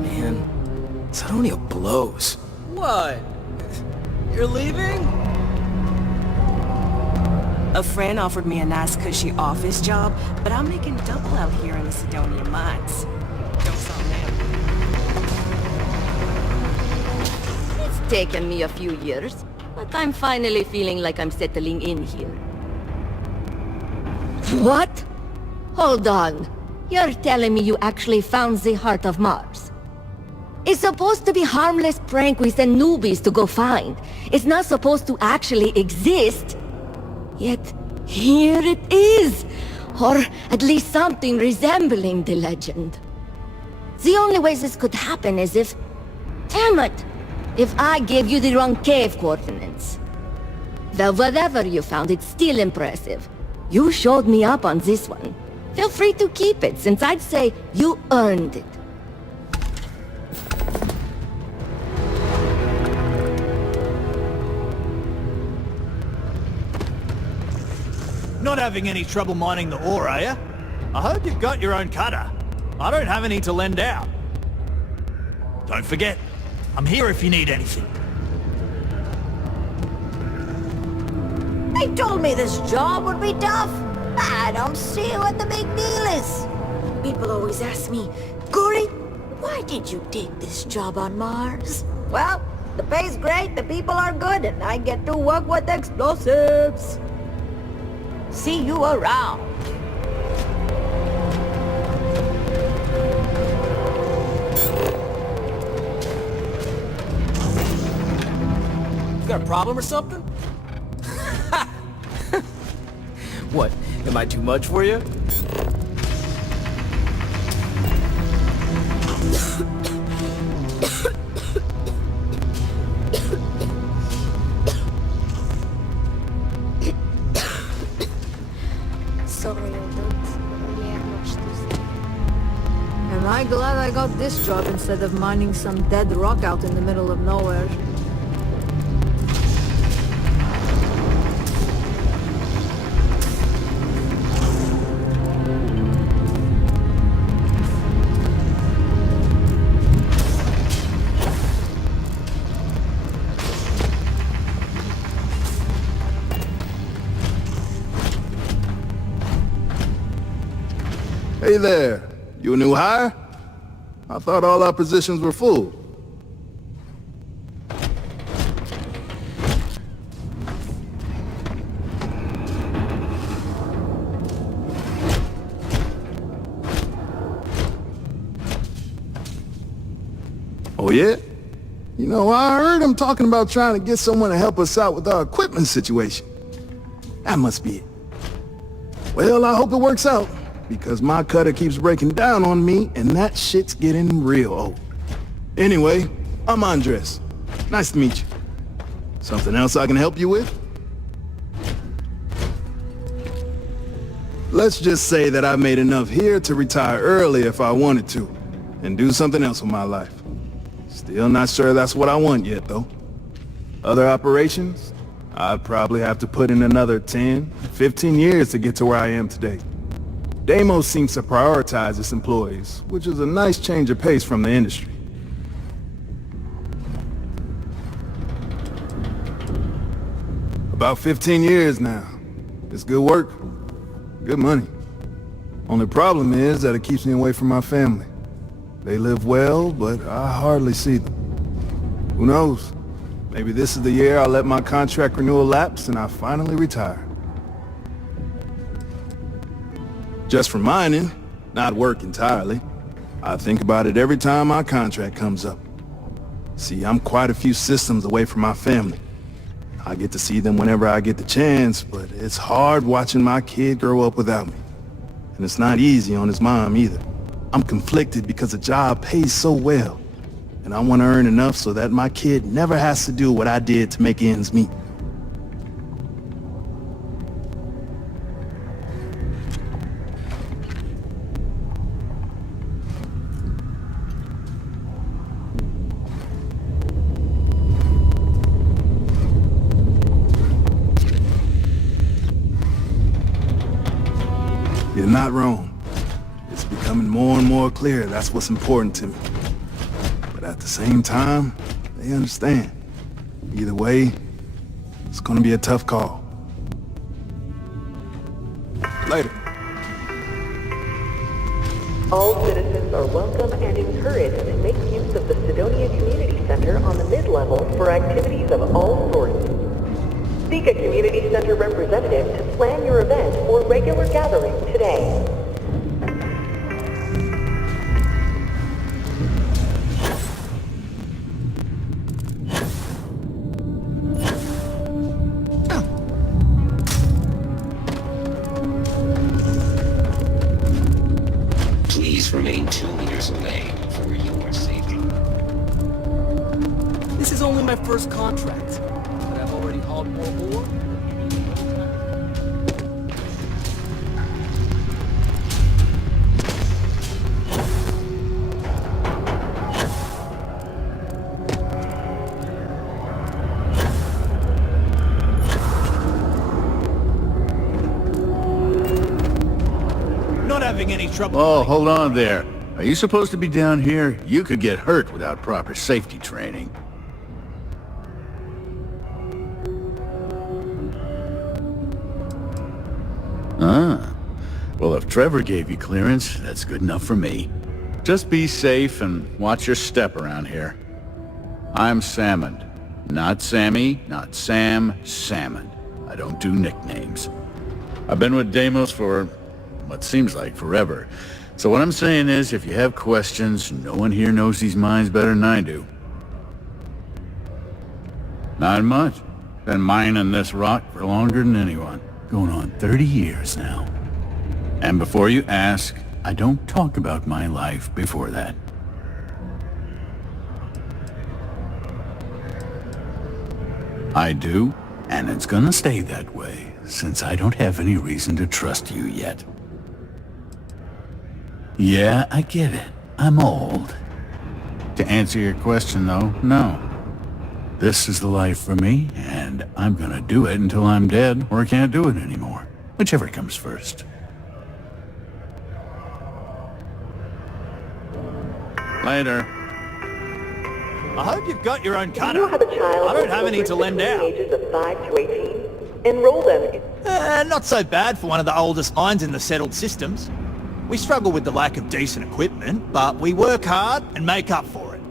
Man, Sidonia blows. What? You're leaving? A friend offered me a nice cushy office job, but I'm making double out here in the Sidonia mines. Don't sound mad. It's taken me a few years, but I'm finally feeling like I'm settling in here. What? Hold on. You're telling me you actually found the heart of Mars? It's supposed to be harmless prank we send newbies to go find. It's not supposed to actually exist. Yet, here it is! Or at least something resembling the legend. The only way this could happen is if... Damn it! If I gave you the wrong cave coordinates. Well, whatever you found, it's still impressive. You showed me up on this one. Feel free to keep it, since I'd say you earned it. Not having any trouble mining the ore, are you? I hope you've got your own cutter. I don't have any to lend out. Don't forget, I'm here if you need anything. They told me this job would be tough. I don't see what the big deal is. People always ask me, Gory, why did you take this job on Mars? Well, the pay's great, the people are good, and I get to work with explosives. See you around. You got a problem or something? What? Am I too much for you? Sorry, Am I glad I got this job instead of mining some dead rock out in the middle of nowhere? Hey there, you a new hire? I thought all our positions were full. Oh yeah? You know, I heard him talking about trying to get someone to help us out with our equipment situation. That must be it. Well, I hope it works out. Because my cutter keeps breaking down on me, and that shit's getting real old. Anyway, I'm Andres. Nice to meet you. Something else I can help you with? Let's just say that I've made enough here to retire early if I wanted to, and do something else with my life. Still not sure that's what I want yet, though. Other operations? I'd probably have to put in another 10, 15 years to get to where I am today. Deimos seems to prioritize its employees, which is a nice change of pace from the industry. About 15 years now. It's good work. Good money. Only problem is that it keeps me away from my family. They live well, but I hardly see them. Who knows? Maybe this is the year I'll let my contract renewal lapse and I finally retire. Just for mining, not work entirely. I think about it every time my contract comes up. See, I'm quite a few systems away from my family. I get to see them whenever I get the chance, but it's hard watching my kid grow up without me. And it's not easy on his mom either. I'm conflicted because the job pays so well. And I want to earn enough so that my kid never has to do what I did to make ends meet. You're not wrong. It's becoming more and more clear that's what's important to me. But at the same time, they understand. Either way, it's gonna be a tough call. Later. All citizens are welcome and encouraged to make use of the Sidonia Community Center on the mid-level for activities of all sorts. Seek a community center representative to plan your event or regular gathering today. Please remain 2 meters away for your safety. This is only my first contract, but I've already hauled more ore. Not having any trouble. Oh, hold on there. Are you supposed to be down here? You could get hurt without proper safety training. Ah. Well, if Trevor gave you clearance, that's good enough for me. Just be safe and watch your step around here. I'm Salmond. Not Sammy, not Sam, Salmond. I don't do nicknames. I've been with Deimos for what seems like forever. So what I'm saying is, if you have questions, no one here knows these mines better than I do. Not much. Been mining this rock for longer than anyone. Going on 30 years now. And before you ask, I don't talk about my life before that. I do, and it's gonna stay that way, since I don't have any reason to trust you yet. Yeah, I get it. I'm old. To answer your question, though, no. This is the life for me, and I'm gonna do it until I'm dead or can't do it anymore. Whichever comes first. Later. I hope you've got your own Do cutter. you have a child I don't have any to lend between out. the ages of 5 to 18? Enroll them in... Not so bad for one of the oldest mines in the settled systems. We struggle with the lack of decent equipment, but we work hard and make up for it.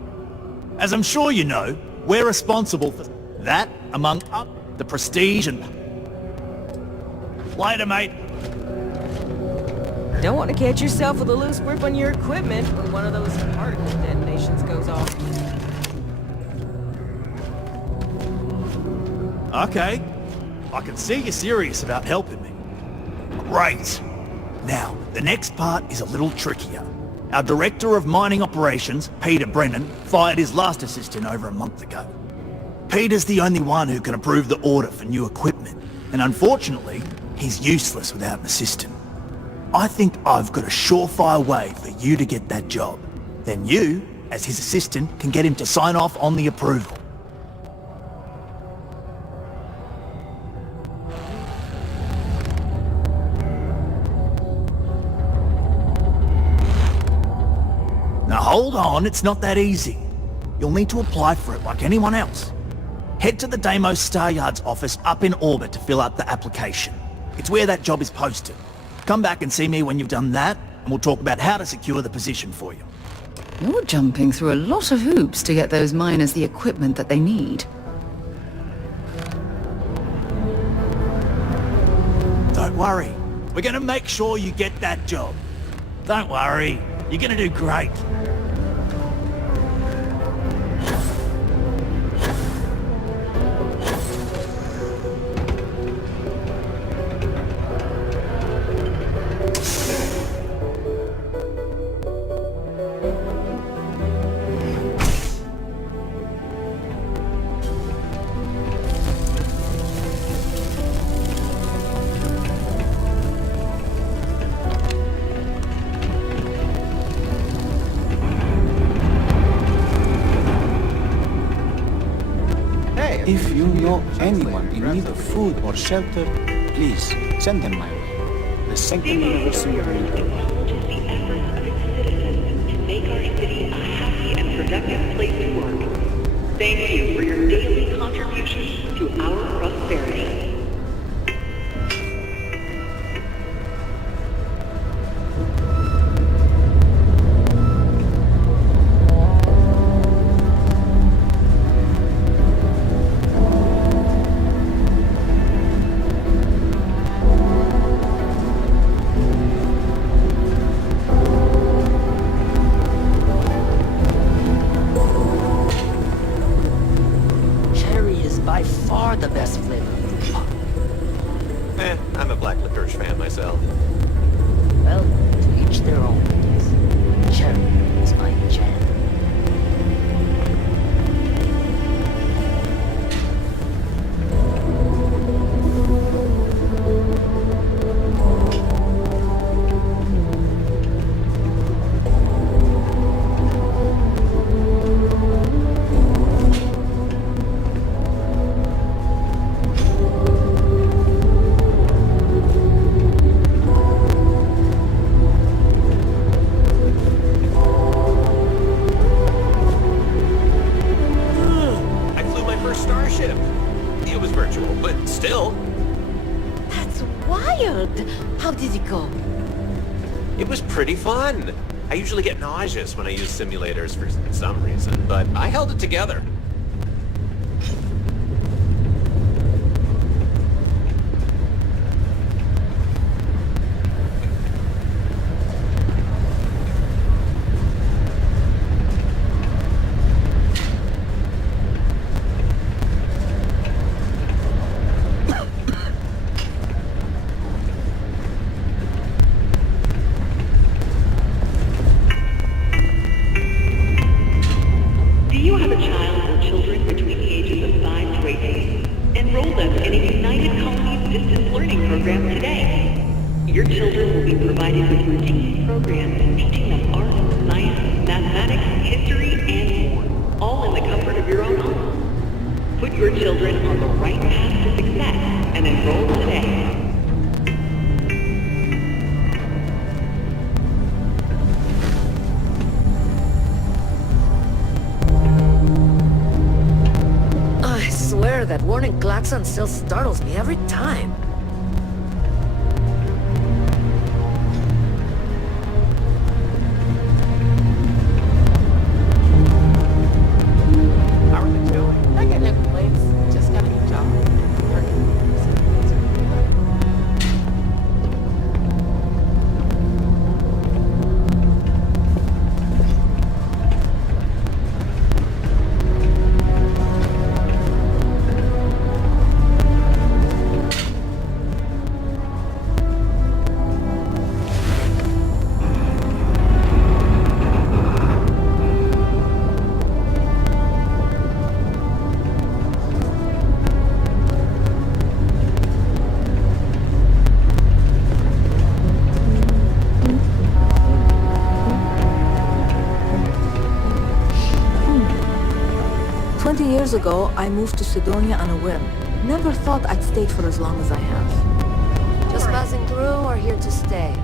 As I'm sure you know, we're responsible for that, among the prestige and... Later, mate. Don't want to catch yourself with a loose grip on your equipment when one of those particle detonations goes off. Okay. I can see you're serious about helping me. Great. Now, the next part is a little trickier. Our Director of Mining Operations, Peter Brennan, fired his last assistant over a month ago. Peter's the only one who can approve the order for new equipment, and unfortunately, he's useless without an assistant. I think I've got a surefire way for you to get that job. Then you, as his assistant, can get him to sign off on the approval. Now hold on, it's not that easy. You'll need to apply for it like anyone else. Head to the Deimos Star Yard's office up in orbit to fill out the application. It's where that job is posted. Come back and see me when you've done that, and we'll talk about how to secure the position for you. You're jumping through a lot of hoops to get those miners the equipment that they need. Don't worry. We're gonna make sure you get that job. Don't worry. You're gonna do great. If you know anyone in need of food or shelter, please send them my way. The second anniversary of April. To make our city a happy and productive place to work. Thank you for your daily contribution to our prosperity. By far the best flavor. I'm a black licorice fan myself. Well, to each their own, I guess. Cherry is my jam. Starship. It was virtual, but still. That's wild. How did it go? It was pretty fun. I usually get nauseous when I use simulators for some reason, but I held it together. Your children will be provided with routine programs teaching them art, science, mathematics, history, and more, all in the comfort of your own home. Put your children on the right path to success and enroll today. I swear that warning klaxon still startles me every time. Years ago, I moved to Sidonia on a whim. Never thought I'd stay for as long as I have. Just passing through or here to stay?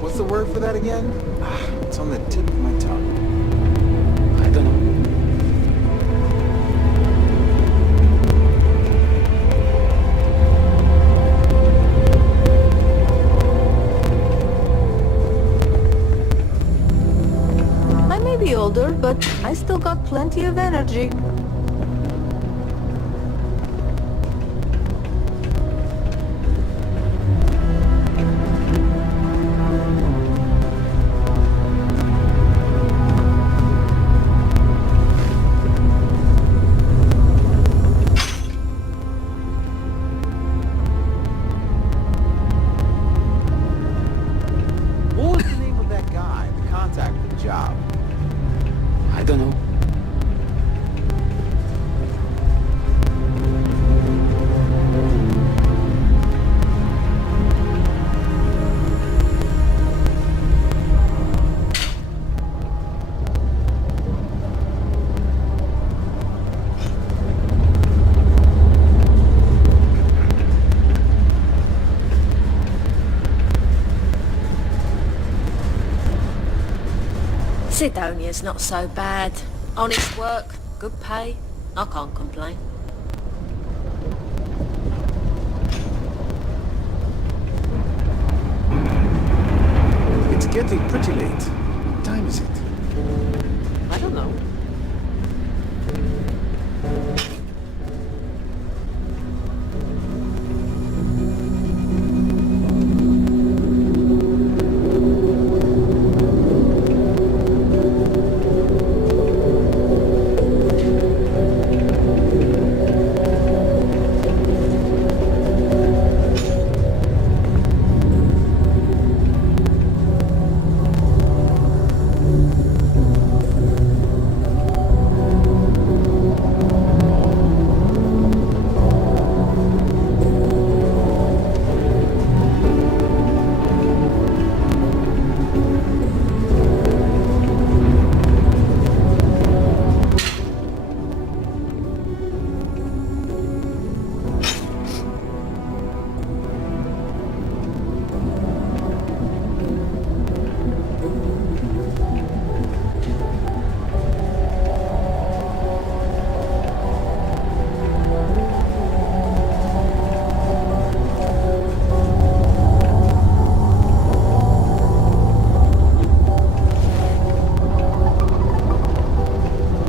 What's the word for that again? It's on the tip of my tongue. I don't know. I may be older, but I still got plenty of energy. Sidonia's not so bad. Honest work, good pay. I can't complain. It's getting pretty late. What time is it? I don't know.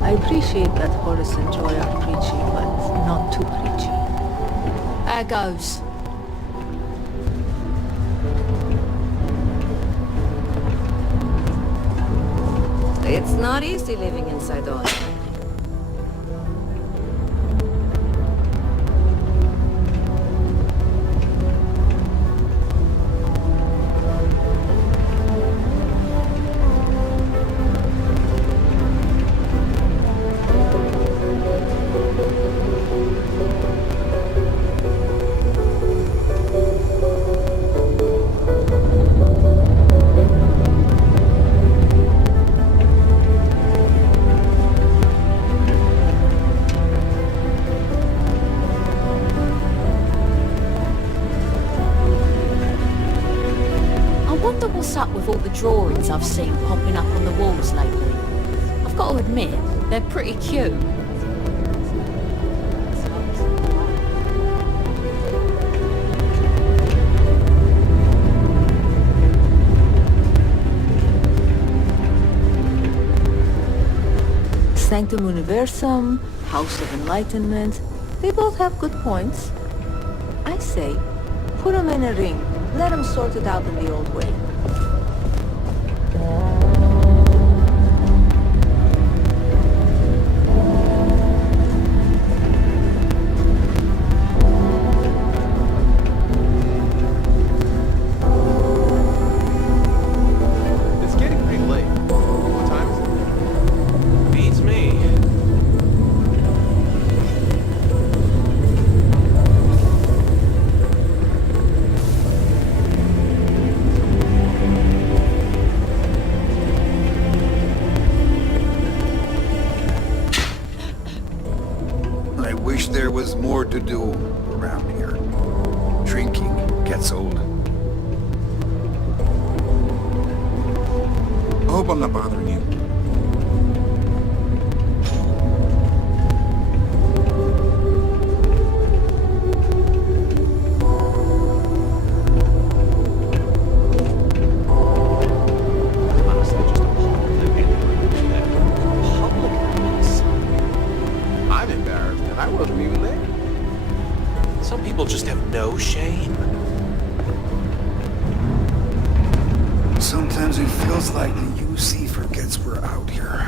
I appreciate that Horace and Joy are preachy, but not too preachy. There goes. It's not easy living in Sidonia. What's up with all the drawings I've seen popping up on the walls lately? I've got to admit, they're pretty cute. Sanctum Universum, House of Enlightenment, they both have good points. I say, put them in a ring. Let them sort it out in the old way. It's getting pretty late. What time is it? Beats me. I wish there was more to do around here. Drinking gets old. I hope I'm not bothering you. Honestly, just appalled that anyone would do that in public like this. I'm embarrassed, and I wasn't even there. Some people just have no shame. Sometimes it feels like the UC forgets we're out here.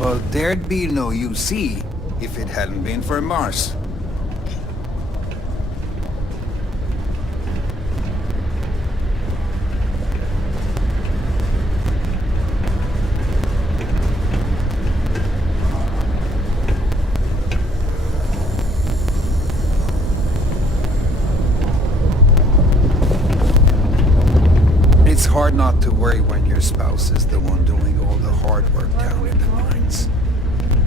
Well, there'd be no UC if it hadn't been for Mars. It's hard not to worry when your spouse is the one doing all the hard work down in the mines.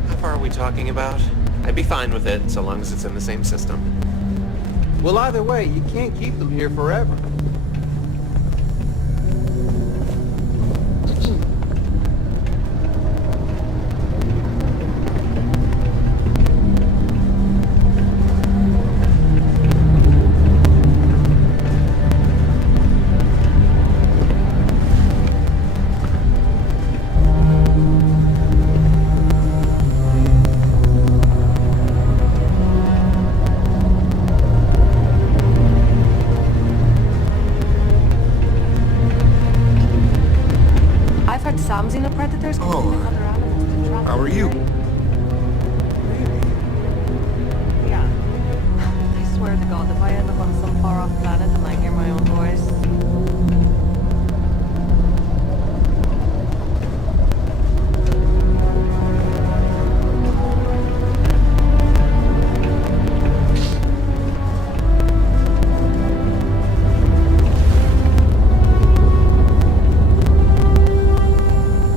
How far are we talking about? I'd be fine with it, so long as it's in the same system. Well, either way, you can't keep them here forever. swear to God, if I end up on some far-off planet and I hear my own voice...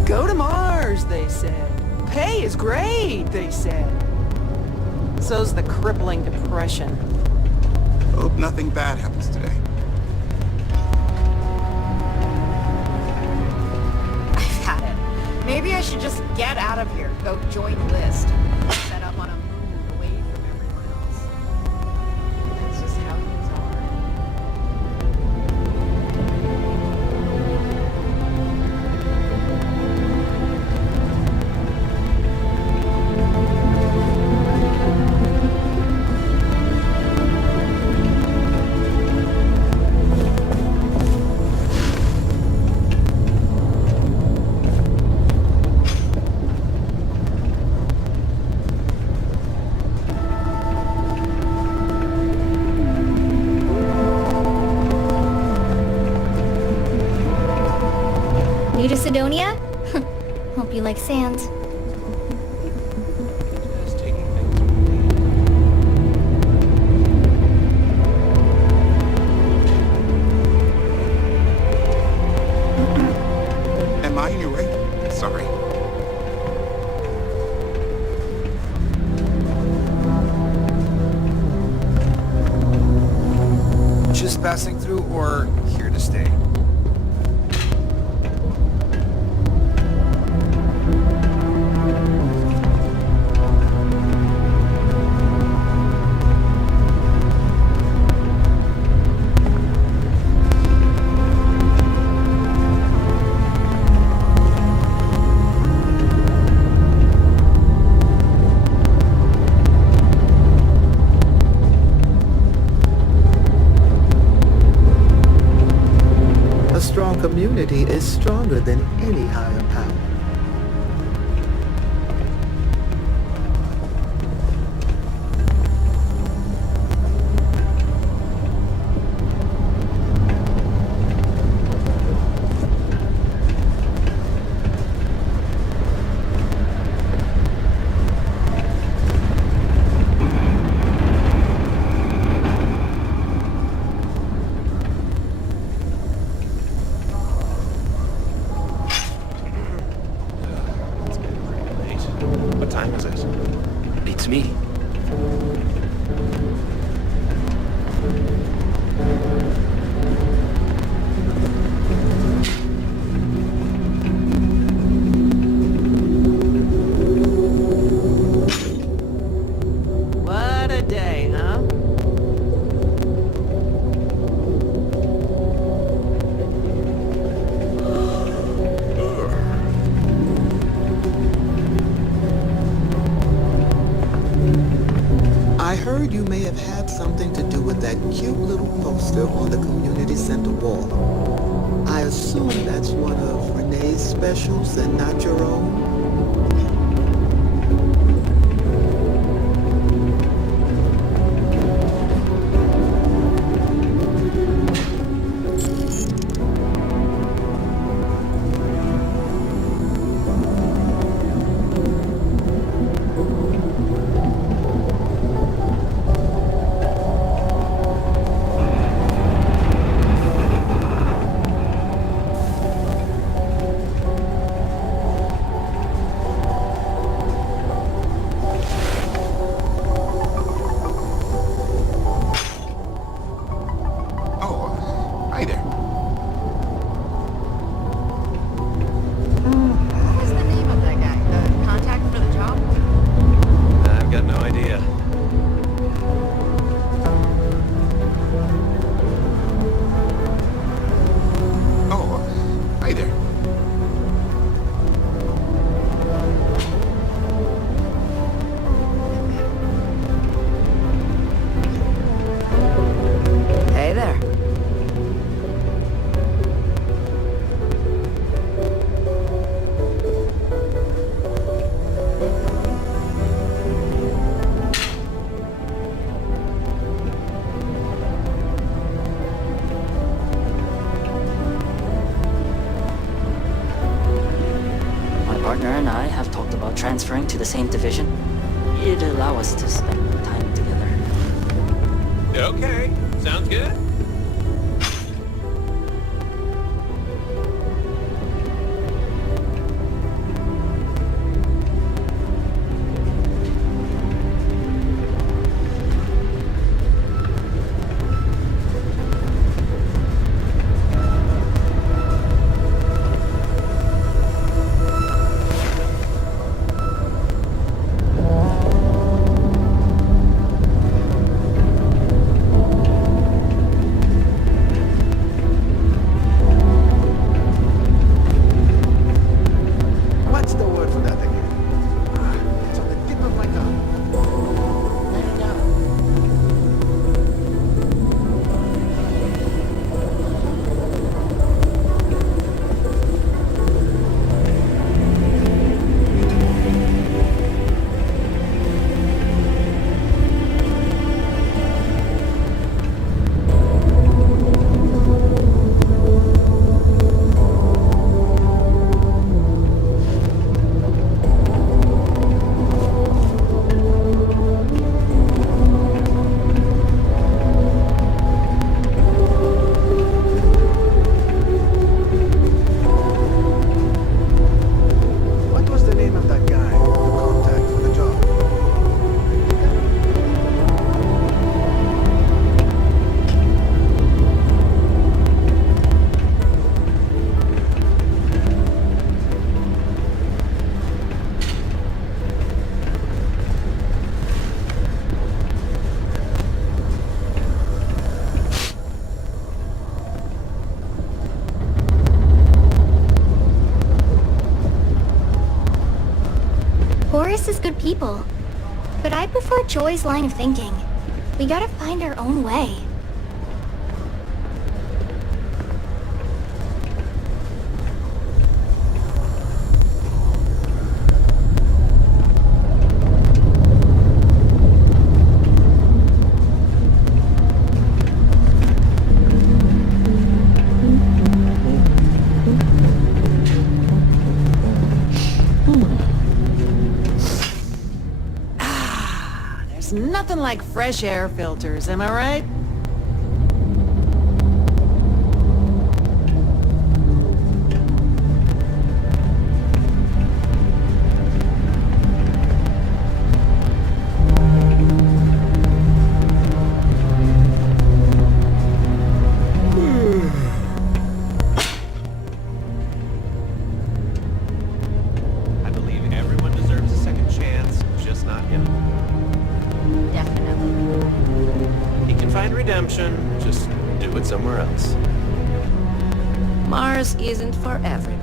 Go to Mars, they said. Pay is great, they said. So's the crippling depression. Hope nothing bad happens today. I've had it. Maybe I should just get out of here, go join List. Set up on a moon away from everyone else. That's just how things are. New to Sidonia? Hope you like sand. Am I in your way? Sorry. Just passing through or here to stay? A strong community is stronger than any higher power. What time is it? Beats me. What a day, huh? I heard you may have had something to do with that cute little poster on the community center wall. I assume that's one of Renee's specials and not your own? transferring to the same division. It'd allow us to spend time together. Okay, sounds good. What's the word for that again? It's on the tip of my tongue. Let it out. What was the name of that guy? The contact for the job? Horace is good people. But I prefer Joy's line of thinking. We gotta find our own way. There's nothing like fresh air filters, am I right? I believe everyone deserves a second chance, just not him. Definitely. He can find redemption, just do it somewhere else. Mars isn't for everybody.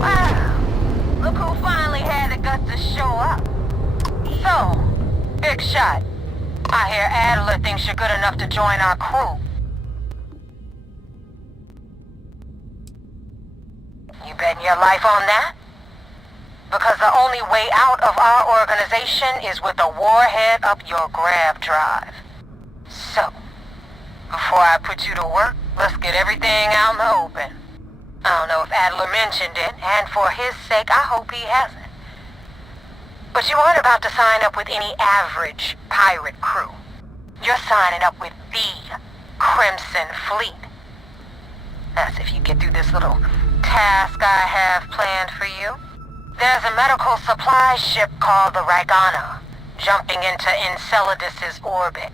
Wow, look who finally had the guts to show up. So, big shot. I hear Adler thinks you're good enough to join our crew. You betting your life on that? Because the only way out of our organization is with a warhead up your grab drive. So, before I put you to work, let's get everything out in the open. I don't know if Adler mentioned it, and for his sake, I hope he hasn't. But you aren't about to sign up with any average pirate crew. You're signing up with the Crimson Fleet. That's if you get through this little task I have planned for you. There's a medical supply ship called the Ragana, jumping into Enceladus's orbit.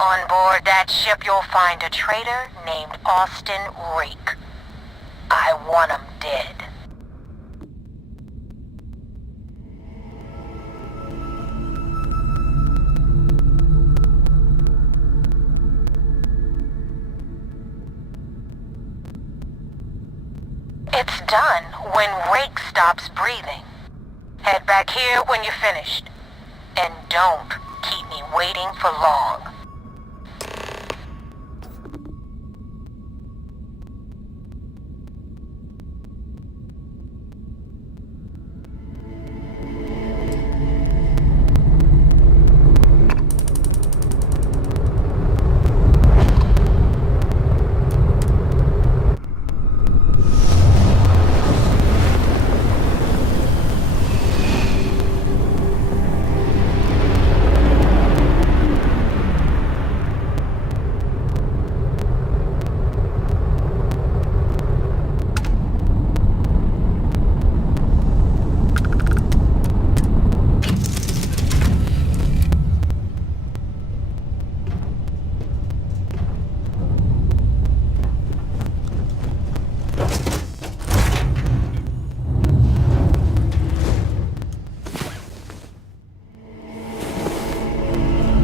On board that ship, you'll find a traitor named Austin Reek. I want him dead. done when Rake stops breathing. Head back here when you're finished. And don't keep me waiting for long.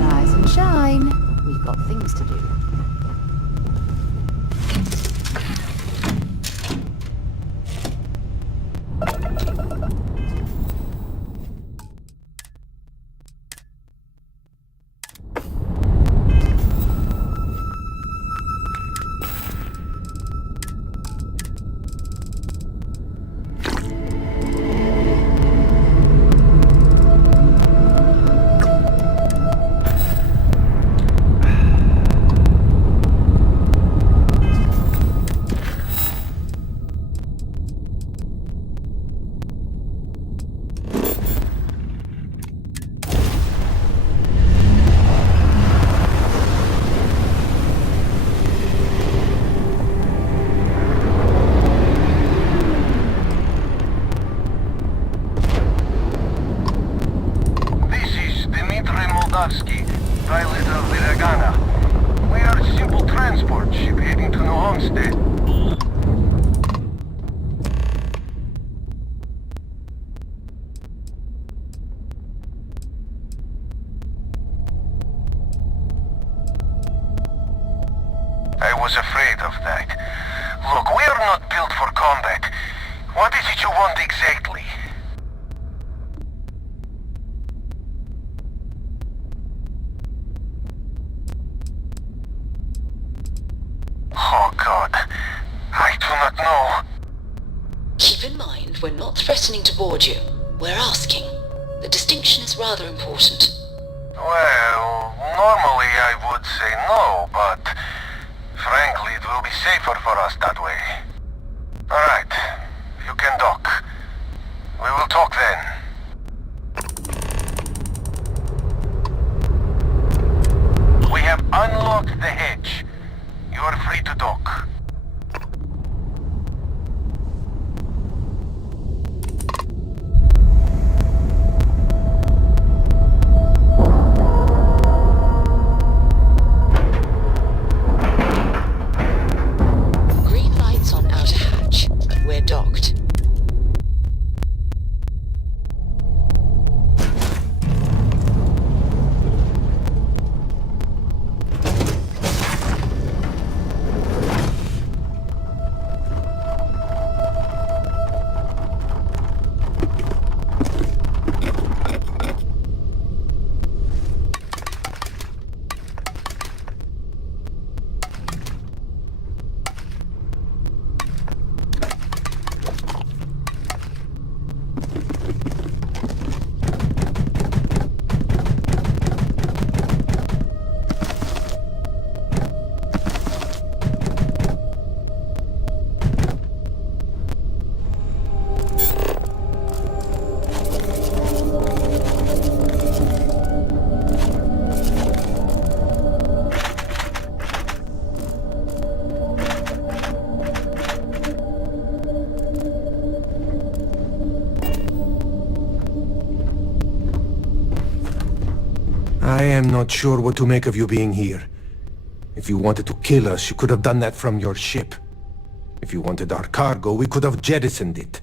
Rise and shine. We've got things to do. Pilot of Hiragana. We are a simple transport ship heading to New Homestead. I was afraid of that. Look, we are not built for combat. What is it you want exactly? Oh God, I do not know. Keep in mind, we're not threatening to board you. We're asking. The distinction is rather important. Well, normally I would say no, but frankly it will be safer for us that way. Alright, you can dock. We will talk then. We have unlocked the hedge. You are free to dock. Green lights on outer hatch. We're docked. I am not sure what to make of you being here. If you wanted to kill us, you could have done that from your ship. If you wanted our cargo, we could have jettisoned it.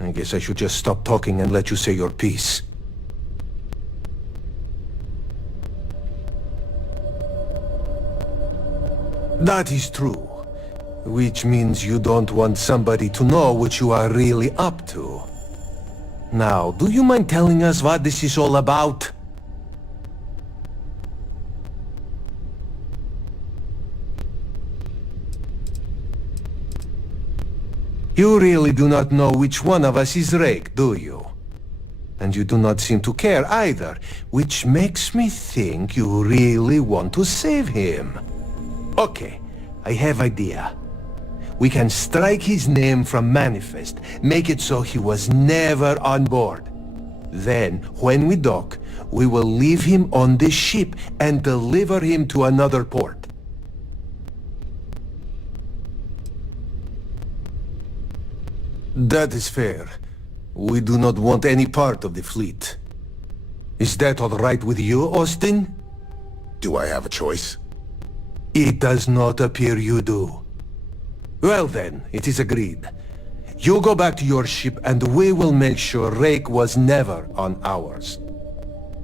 I guess I should just stop talking and let you say your piece. That is true. Which means you don't want somebody to know what you are really up to. Now, do you mind telling us what this is all about? You really do not know which one of us is Rake, do you? And you do not seem to care either, which makes me think you really want to save him. Okay, I have idea. We can strike his name from Manifest, make it so he was never on board. Then, when we dock, we will leave him on this ship and deliver him to another port. That is fair. We do not want any part of the fleet. Is that all right with you, Austin? Do I have a choice? It does not appear you do. Well then, it is agreed. You go back to your ship and we will make sure Rake was never on ours.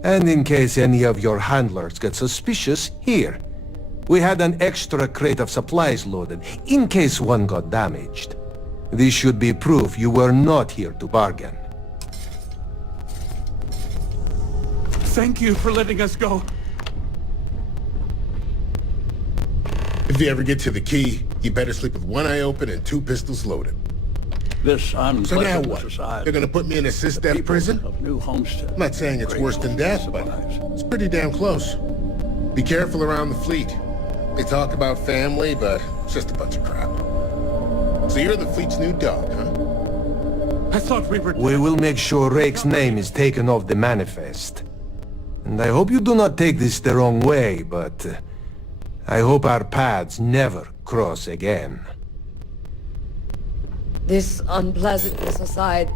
And in case any of your handlers get suspicious, here. We had an extra crate of supplies loaded, in case one got damaged. This should be proof you were not here to bargain. Thank you for letting us go. If you ever get to the key, you better sleep with one eye open and 2 pistols loaded. This unpleasant So now what? society. They're gonna put me in a cis-death prison? Of New Homestead. I'm not saying it's worse than death, but it's pretty damn close. Be careful around the fleet. They talk about family, but it's just a bunch of crap. So you're the fleet's new dog, huh? I thought we were... We will make sure Rake's name is taken off the manifest. And I hope you do not take this the wrong way, but I hope our paths never cross again. This unpleasantness aside,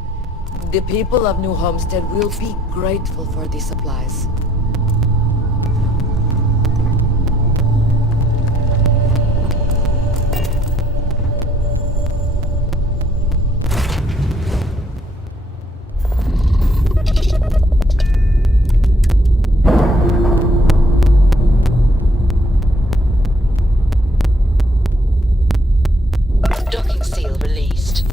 the people of New Homestead will be grateful for these supplies. Docking seal released.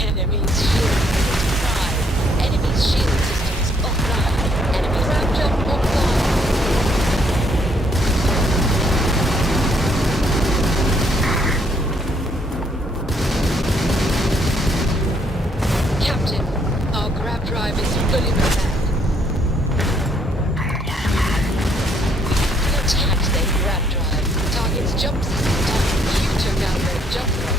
Enemy's shield systems offline. Enemy's shield systems offline. Enemy grab jump offline. Captain, our grab drive is fully repaired. Attack their grab drive. Target's jump system down. You took out their jump drive.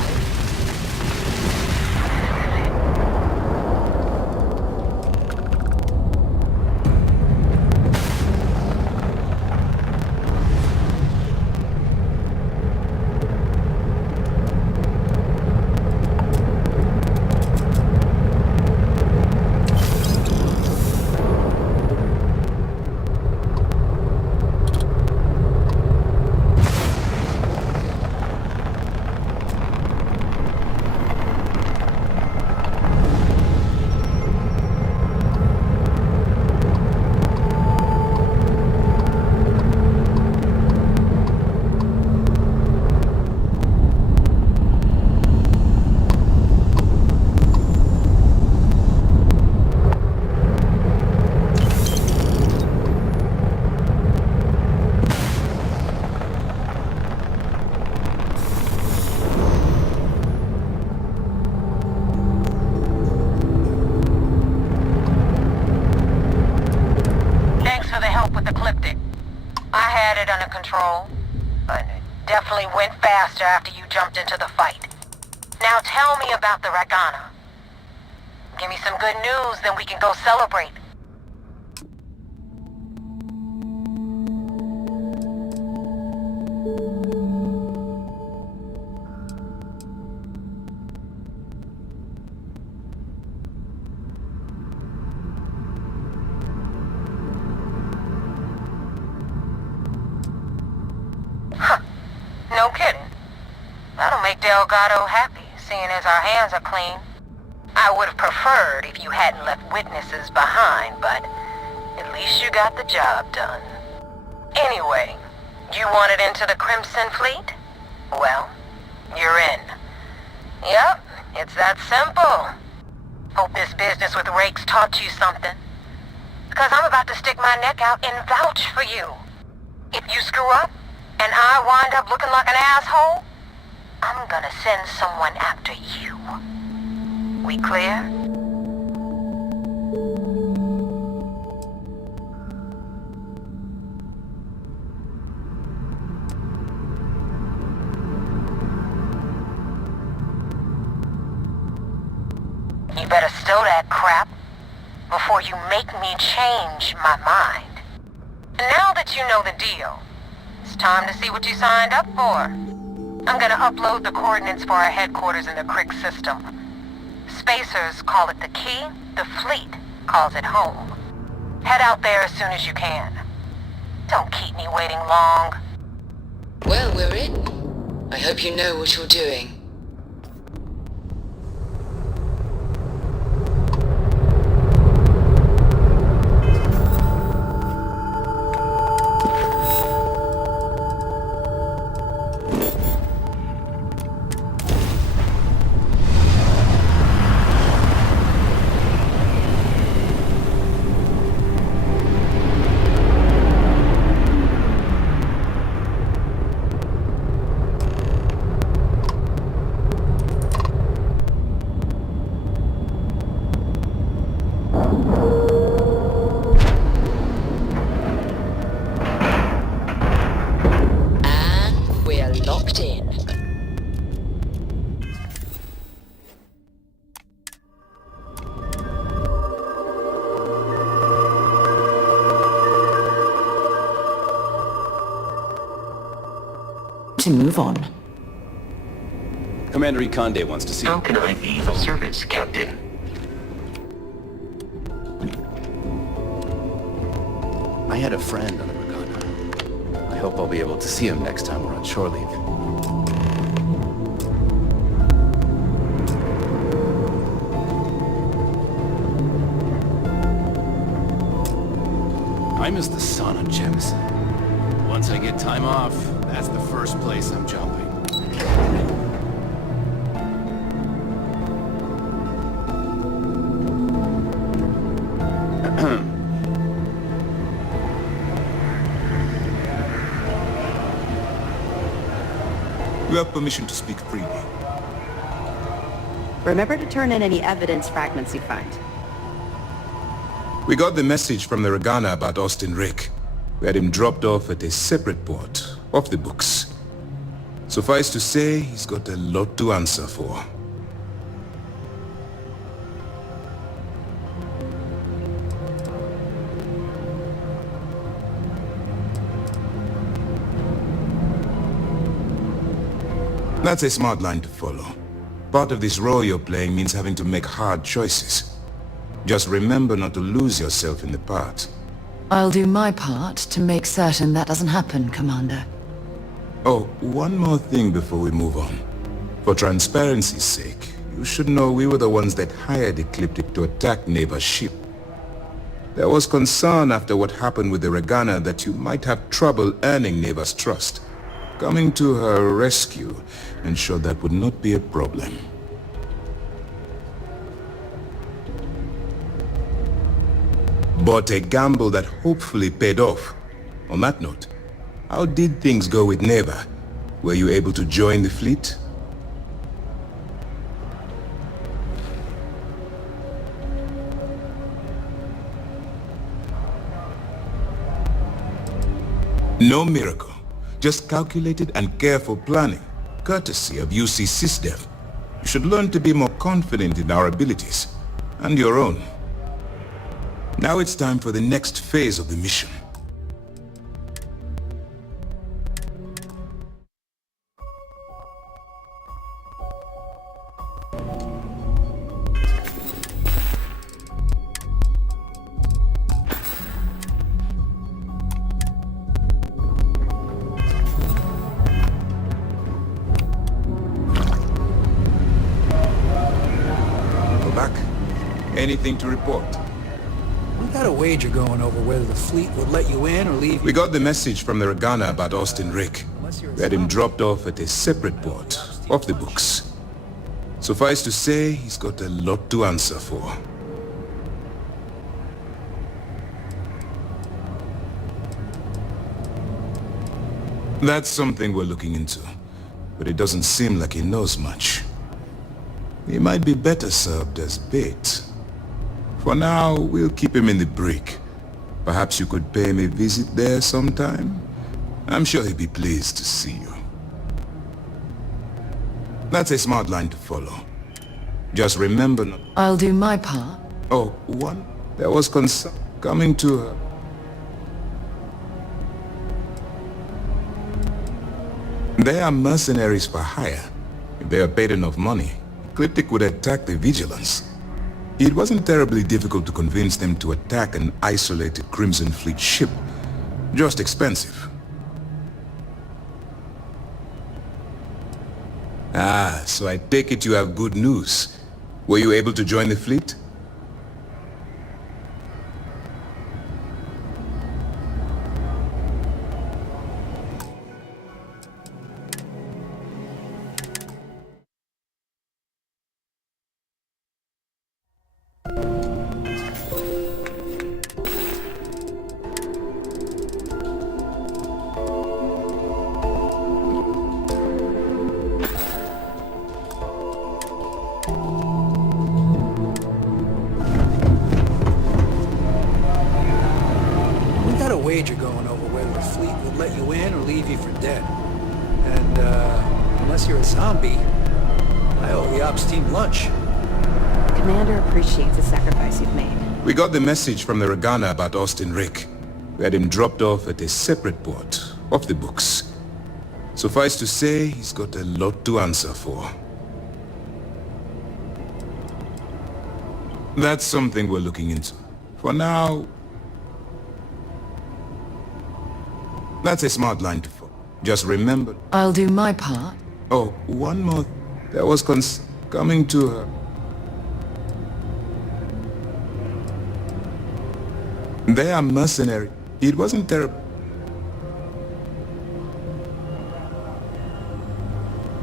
Control, but it definitely went faster after you jumped into the fight. Now tell me about the Ragana. Give me some good news, then we can go celebrate. No kidding. That'll make Delgado happy, seeing as our hands are clean. I would have preferred if you hadn't left witnesses behind, but at least you got the job done. Anyway, you wanted into the Crimson Fleet? Well, you're in. Yep, it's that simple. Hope this business with Rakes taught you something. Because I'm about to stick my neck out and vouch for you. If you screw up, and I wind up looking like an asshole, I'm gonna send someone after you. We clear? You better stow that crap before you make me change my mind. And now that you know the deal, it's time to see what you signed up for. I'm gonna upload the coordinates for our headquarters in the Crick system. Spacers call it the key, the fleet calls it home. Head out there as soon as you can. Don't keep me waiting long. Well, we're in. I hope you know what you're doing. To move on. Commander Ikonde wants to see you. How can I be of service, Captain? I had a friend on the Ragana. I hope I'll be able to see him next time we're on shore leave. I miss the sun on Jemison. Once I get time off, that's the first place I'm jumping. You have permission to speak freely. Remember to turn in any evidence fragments you find. We got the message from the Regana about Austin Rick. We had him dropped off at a separate port, off the books. Suffice to say, he's got a lot to answer for. That's a smart line to follow. Part of this role you're playing means having to make hard choices. Just remember not to lose yourself in the part. I'll do my part to make certain that doesn't happen, Commander. Oh, one more thing before we move on. For transparency's sake, you should know we were the ones that hired Ecliptic to attack Neva's ship. There was concern after what happened with the Regana that you might have trouble earning Neva's trust. Coming to her rescue ensured that would not be a problem. But a gamble that hopefully paid off. On that note, how did things go with Neva? Were you able to join the fleet? No miracle. Just calculated and careful planning, courtesy of UC SysDev. You should learn to be more confident in our abilities, and your own. Now it's time for the next phase of the mission. Anything to report? We got a wager going over whether the fleet would let you in or leave. We got the message from the Regana about Austin Rick. We had him dropped off at a separate port, off the books. Suffice to say, he's got a lot to answer for. That's something we're looking into, but it doesn't seem like he knows much. He might be better served as bait. For now, we'll keep him in the brig. Perhaps you could pay him a visit there sometime? I'm sure he'd be pleased to see you. That's a smart line to follow. Just remember not... I'll do my part. Oh, one? There was concern coming to her. They are mercenaries for hire. If they are paid enough money, Ecliptic would attack the Vigilance. It wasn't terribly difficult to convince them to attack an isolated Crimson Fleet ship. Just expensive. Ah, so I take it you have good news. Were you able to join the fleet? Wager going over whether the fleet would let you in or leave you for dead. And, unless you're a zombie, I owe the ops team lunch. Commander appreciates the sacrifice you've made. We got the message from the Regana about Austin Rick. We had him dropped off at a separate port, off the books. Suffice to say, he's got a lot to answer for. That's something we're looking into. For now... That's a smart line to follow. Just remember... I'll do my part. Oh, one more... There was coming to her. They are mercenary. It wasn't terrible.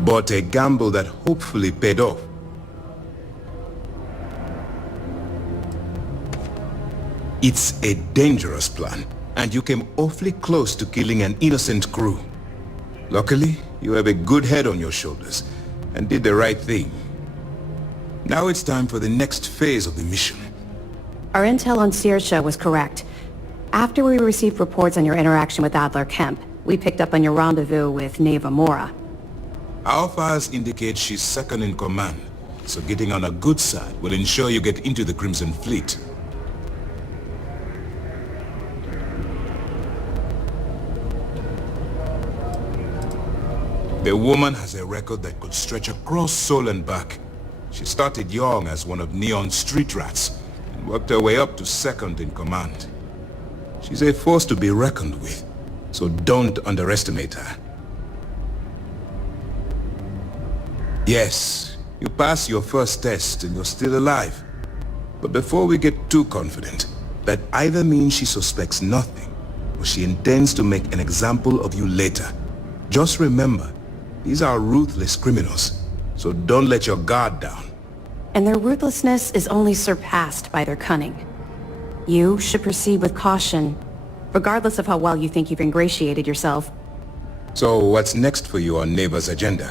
But a gamble that hopefully paid off. It's a dangerous plan. And you came awfully close to killing an innocent crew. Luckily, You have a good head on your shoulders and did the right thing. Now it's time for the next phase of the mission. Our intel on Saoirse was correct. After we received reports on your interaction with Adler Kemp, we picked up on your rendezvous with Neva Mora. Our files indicate she's second in command, so getting on a good side will ensure you get into the Crimson Fleet. The woman has a record that could stretch across Seoul and back. She started young as one of Neon's street rats and worked her way up to second in command. She's a force to be reckoned with, so don't underestimate her. Yes, you passed your first test and you're still alive. But before we get too confident, that either means she suspects nothing or she intends to make an example of you later. Just remember, these are ruthless criminals, so don't let your guard down. And their ruthlessness is only surpassed by their cunning. You should proceed with caution, regardless of how well you think you've ingratiated yourself. So what's next for you on Neva's agenda?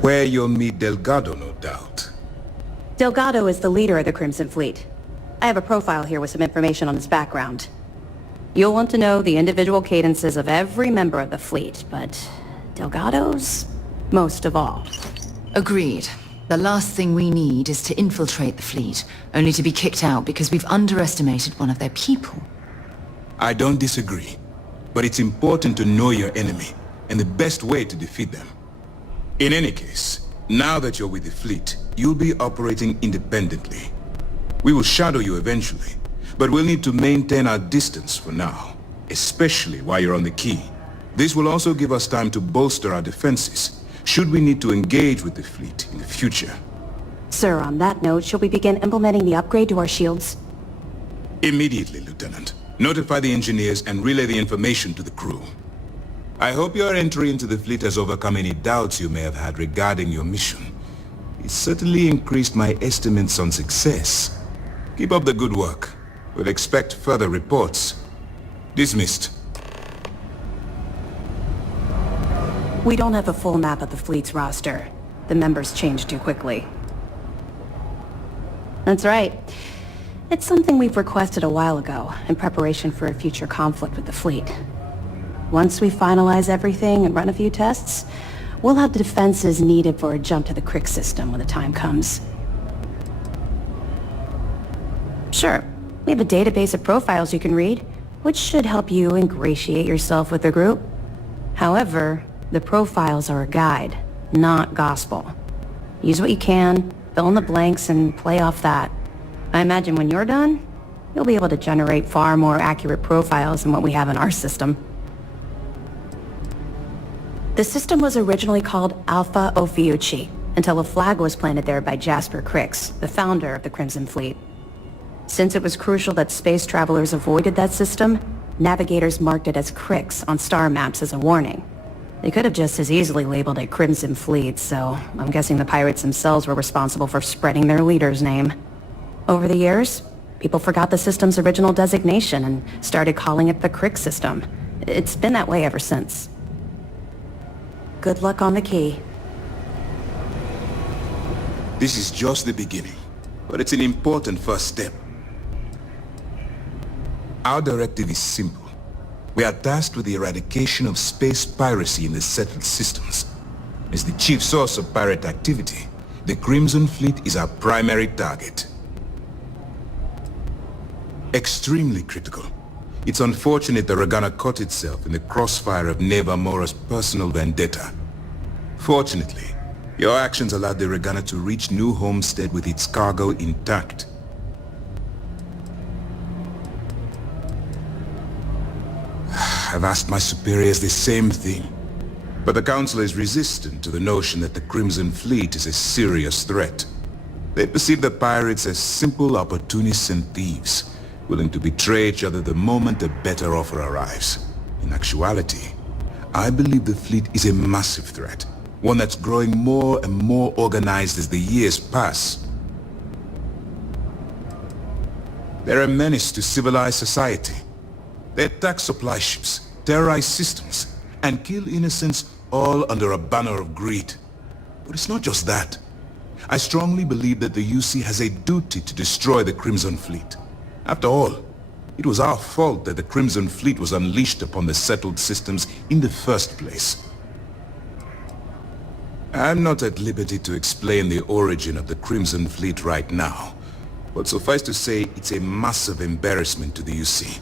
Where you'll meet Delgado, no doubt. Delgado is the leader of the Crimson Fleet. I have a profile here with some information on his background. You'll want to know the individual cadences of every member of the fleet, but Delgado's most of all. Agreed. The last thing we need is to infiltrate the fleet, only to be kicked out because we've underestimated one of their people. I don't disagree, but it's important to know your enemy and the best way to defeat them. In any case, now that you're with the fleet, you'll be operating independently. We will shadow you eventually, but we'll need to maintain our distance for now, especially while you're on the key. This will also give us time to bolster our defenses, should we need to engage with the fleet in the future. Sir, on that note, shall we begin implementing the upgrade to our shields? Immediately, Lieutenant. Notify the engineers and relay the information to the crew. I hope your entry into the fleet has overcome any doubts you may have had regarding your mission. It certainly increased my estimates on success. Keep up the good work. We'll expect further reports. Dismissed. We don't have a full map of the fleet's roster. The members change too quickly. That's right. It's something we've requested a while ago, in preparation for a future conflict with the fleet. Once we finalize everything and run a few tests, we'll have the defenses needed for a jump to the Crick system when the time comes. Sure, we have a database of profiles you can read, which should help you ingratiate yourself with the group. However, the profiles are a guide, not gospel. Use what you can, fill in the blanks, and play off that. I imagine when you're done, you'll be able to generate far more accurate profiles than what we have in our system. The system was originally called Alpha Ophiuchi, until a flag was planted there by Jasper Crix, the founder of the Crimson Fleet. Since it was crucial that space travelers avoided that system, navigators marked it as Crix on star maps as a warning. They could have just as easily labeled it Crimson Fleet, so I'm guessing the pirates themselves were responsible for spreading their leader's name. Over the years, people forgot the system's original designation and started calling it the Crick system. It's been that way ever since. Good luck on the key. This is just the beginning, but it's an important first step. Our directive is simple. We are tasked with the eradication of space piracy in the settled systems. As the chief source of pirate activity, the Crimson Fleet is our primary target. Extremely critical. It's unfortunate that Regana caught itself in the crossfire of Neva Mora's personal vendetta. Fortunately, your actions allowed the Regana to reach New Homestead with its cargo intact. I've asked my superiors the same thing, but the Council is resistant to the notion that the Crimson Fleet is a serious threat. They perceive the pirates as simple opportunists and thieves, willing to betray each other the moment a better offer arrives. In actuality, I believe the fleet is a massive threat, one that's growing more and more organized as the years pass. They're a menace to civilized society. They attack supply ships, terrorize systems, and kill innocents all under a banner of greed. But it's not just that. I strongly believe that the UC has a duty to destroy the Crimson Fleet. After all, it was our fault that the Crimson Fleet was unleashed upon the settled systems in the first place. I'm not at liberty to explain the origin of the Crimson Fleet right now, but suffice to say it's a massive embarrassment to the UC.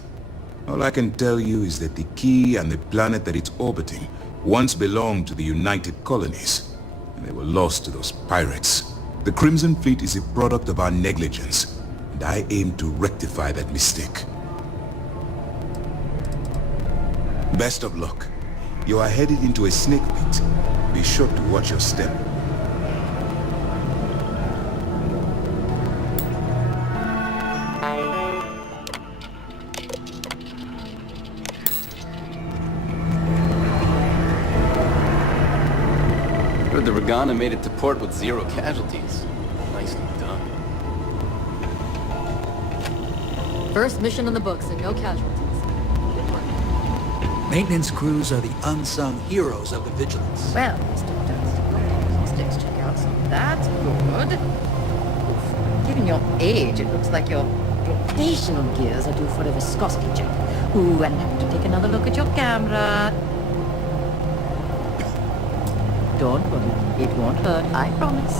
All I can tell you is that the key and the planet that it's orbiting once belonged to the United Colonies, and they were lost to those pirates. The Crimson Fleet is a product of our negligence, and I aim to rectify that mistake. Best of luck. You are headed into a snake pit. Be sure to watch your step. Heard the Regana made it to port with 0 casualties. Nicely done. First mission in the books and no casualties. Maintenance crews are the unsung heroes of the Vigilance. Well, Mr. Dust, let's check out some of that. Good. Oof. Given your age, it looks like your rotational gears are due for a viscosity check. Ooh, and I have to take another look at your camera. Don't worry, it won't hurt, I promise.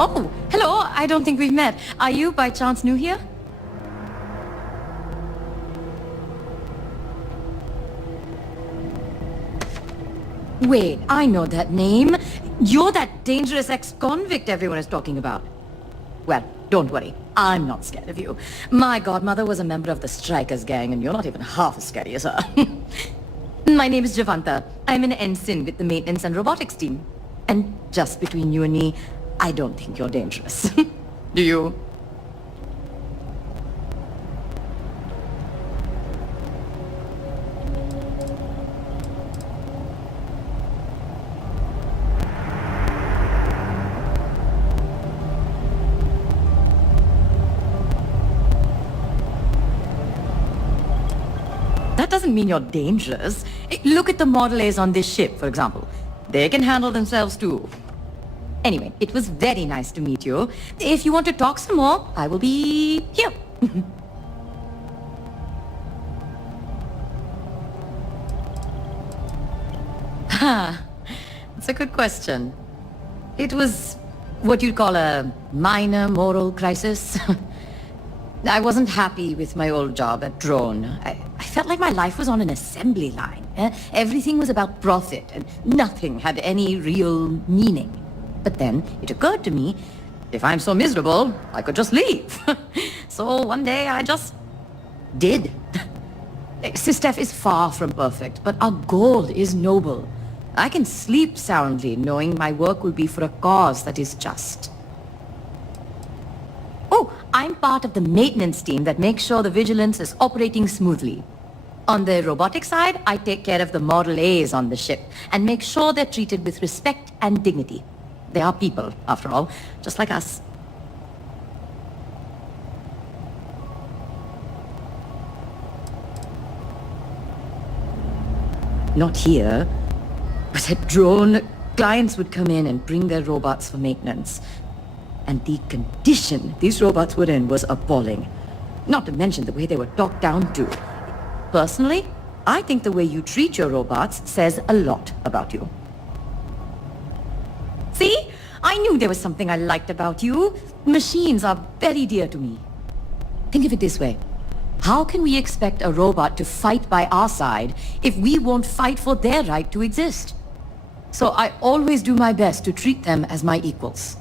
Oh, hello. I don't think we've met. Are you by chance new here? Wait, I know that name. You're that dangerous ex-convict everyone is talking about. Well, don't worry. I'm not scared of you. My godmother was a member of the Strikers gang, and you're not even half as scary as her. My name is Javanta. I'm an ensign with the maintenance and robotics team. And just between you and me, I don't think you're dangerous. Do you? That doesn't mean you're dangerous. Look at the Model A's on this ship, for example. They can handle themselves too. Anyway, it was very nice to meet you. If you want to talk some more, I will be here. That's a good question. It was what you'd call a minor moral crisis. I wasn't happy with my old job at Drone. I felt like my life was on an assembly line. Everything was about profit, and nothing had any real meaning. But then it occurred to me, if I'm so miserable, I could just leave. So one day I just did. Sistef is far from perfect, but our goal is noble. I can sleep soundly knowing my work will be for a cause that is just. Oh, I'm part of the maintenance team that makes sure the Vigilance is operating smoothly. On the robotic side, I take care of the Model A's on the ship and make sure they're treated with respect and dignity. They are people, after all, just like us. Not here, but at Drone, clients would come in and bring their robots for maintenance. And the condition these robots were in was appalling. Not to mention the way they were talked down to. Personally, I think the way you treat your robots says a lot about you. See? I knew there was something I liked about you. Machines are very dear to me. Think of it this way. How can we expect a robot to fight by our side if we won't fight for their right to exist? So I always do my best to treat them as my equals.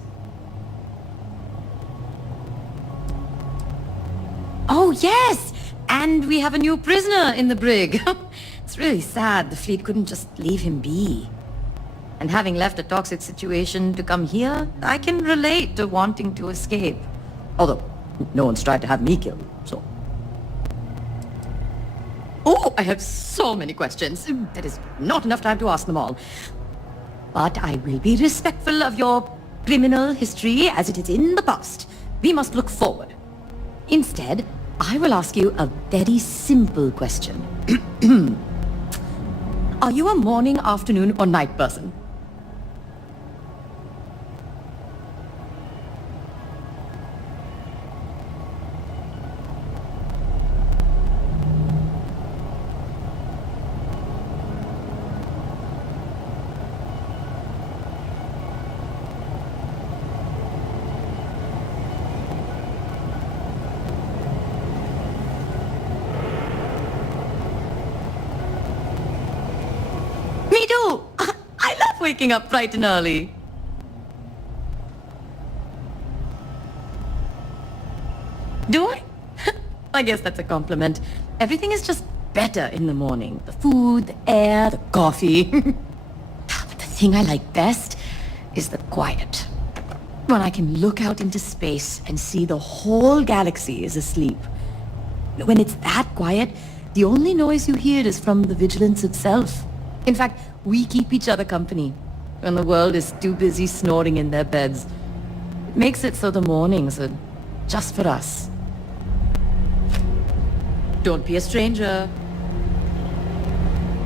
Oh, yes! And we have a new prisoner in the brig. It's really sad the fleet couldn't just leave him be. And having left a toxic situation to come here, I can relate to wanting to escape. Although, no one's tried to have me killed, so... Oh, I have so many questions. That is not enough time to ask them all. But I will be respectful of your criminal history as it is in the past. We must look forward. Instead, I will ask you a very simple question. Are you a morning, afternoon, or night person? Me too! I love waking up bright and early. Do I? I guess that's a compliment. Everything is just better in the morning. The food, the air, the coffee. But the thing I like best is the quiet. When I can look out into space and see the whole galaxy is asleep. When it's that quiet, the only noise you hear is from the vigilance itself. In fact, we keep each other company when the world is too busy snoring in their beds. It makes it so the mornings are just for us. Don't be a stranger.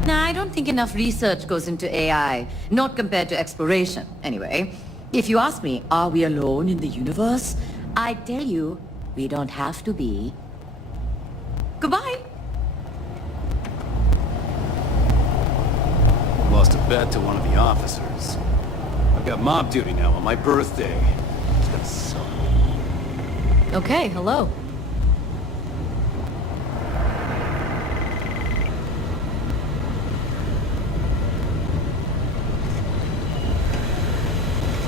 Nah, I don't think enough research goes into AI, not compared to exploration, anyway. If you ask me, are we alone in the universe? I tell you, we don't have to be. Goodbye! Lost a bet to one of the officers. I've got mob duty now on my birthday. It's gonna suck. Okay, hello.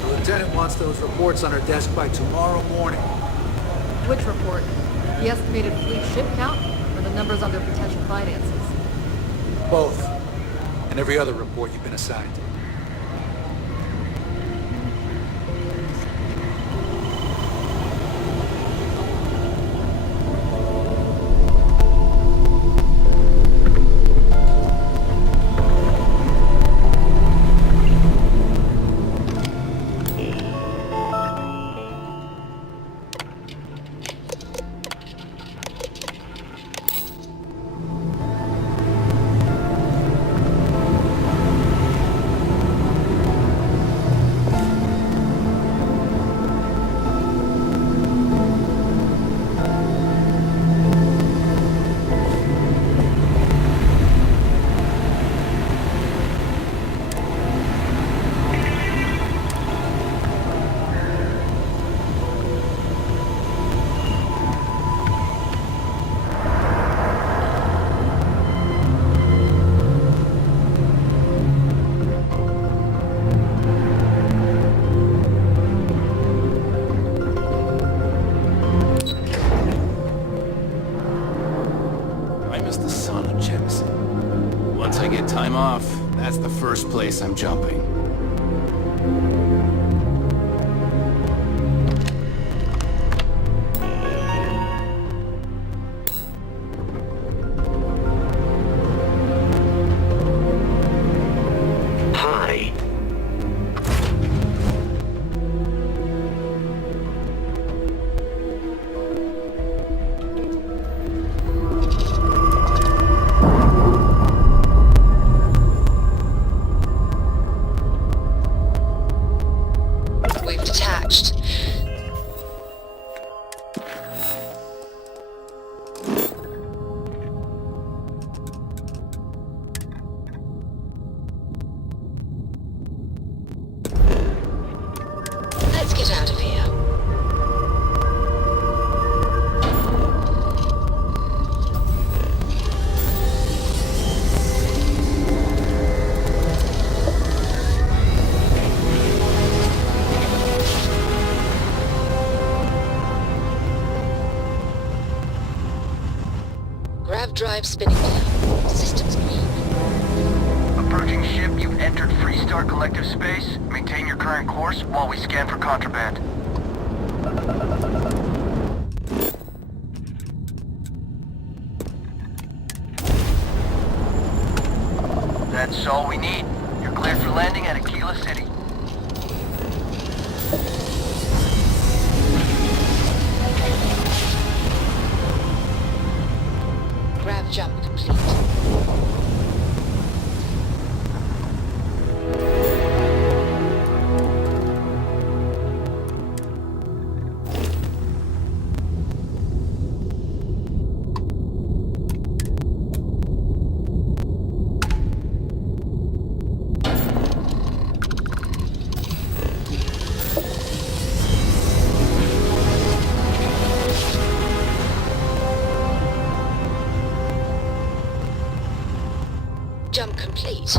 The lieutenant wants those reports on her desk by tomorrow morning. Which report? The estimated fleet ship count, or the numbers on their potential finances? Both. And every other report you've been assigned. Once I get time off, that's the first place I'm jumping. Hi. We've detached. Let's get out of here. Grav drive spinning down. Systems green. Approaching ship, you've entered Freestar Collective Space. Maintain your current course while we scan for contraband. That's all we need. You're cleared for landing at Aquila City. Grav jump complete. Jump complete.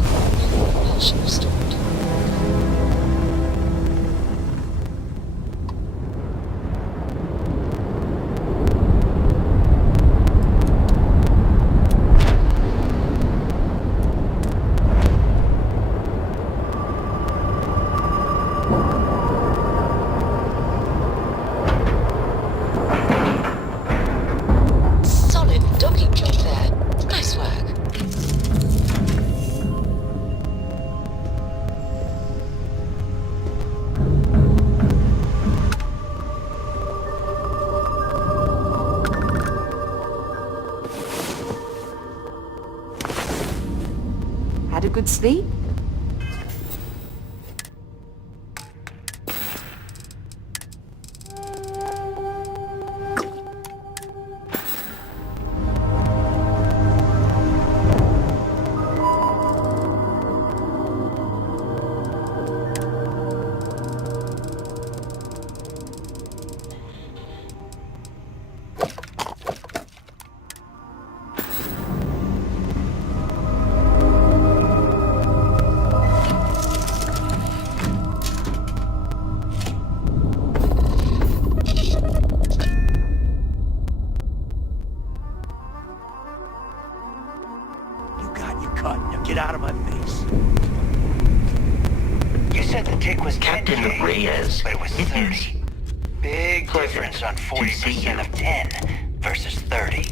Propulsion restored. Solid docking job there. Nice work. Had a good sleep? Get out of my face. You said the tick was Captain Reyes, but it was 30. Big difference on 40% of 10 versus 30.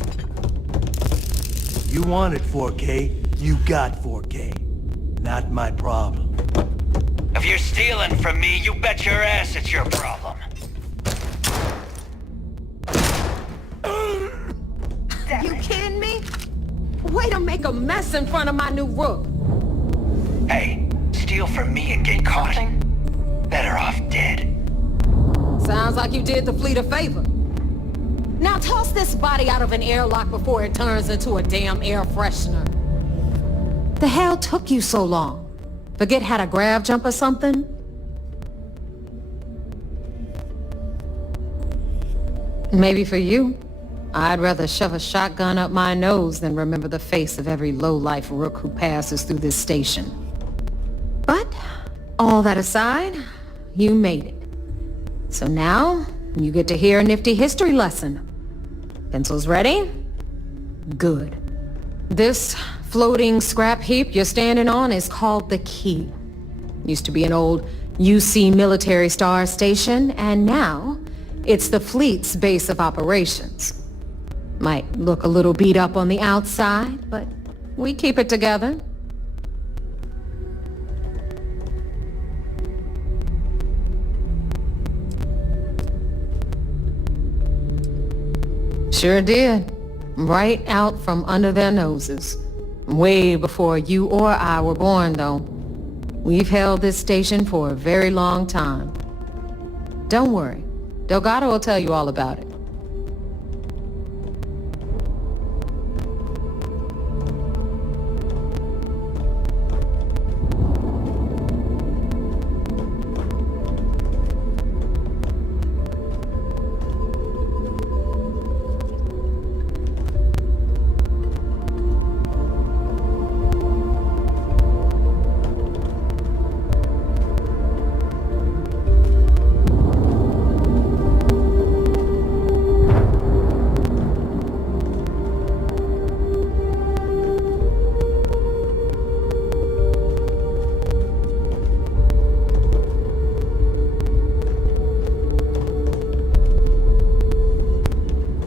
You wanted 4K, you got 4K. Not my problem. If you're stealing from me, you bet your ass it's your problem. You kidding me? Way to make a mess in front of my new roof. Hey, steal from me and get caught? Better off dead. Sounds like you did the fleet a favor. Now toss this body out of an airlock before it turns into a damn air freshener. The hell took you so long? Forget how to grav jump or something? Maybe for you. I'd rather shove a shotgun up my nose than remember the face of every low-life rook who passes through this station. But, all that aside, you made it. So now, you get to hear a nifty history lesson. Pencils ready? Good. This floating scrap heap you're standing on is called the Key. Used to be an old UC military star station, and now it's the fleet's base of operations. Might look a little beat up on the outside, but we keep it together. Sure did. Right out from under their noses. Way before you or I were born, though. We've held this station for a very long time. Don't worry. Delgado will tell you all about it.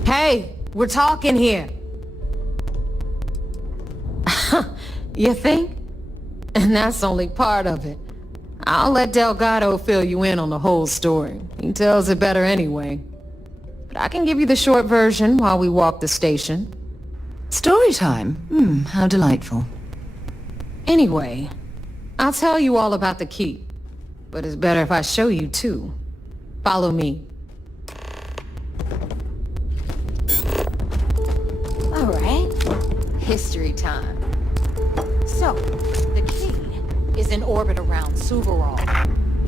Hey, we're talking here. You think? And that's only part of it. I'll let Delgado fill you in on the whole story. He tells it better anyway. But I can give you the short version while we walk the station. Story time? How delightful. Anyway, I'll tell you all about the key. But it's better if I show you too. Follow me. All right. History time. So, the key is in orbit around Suvarol.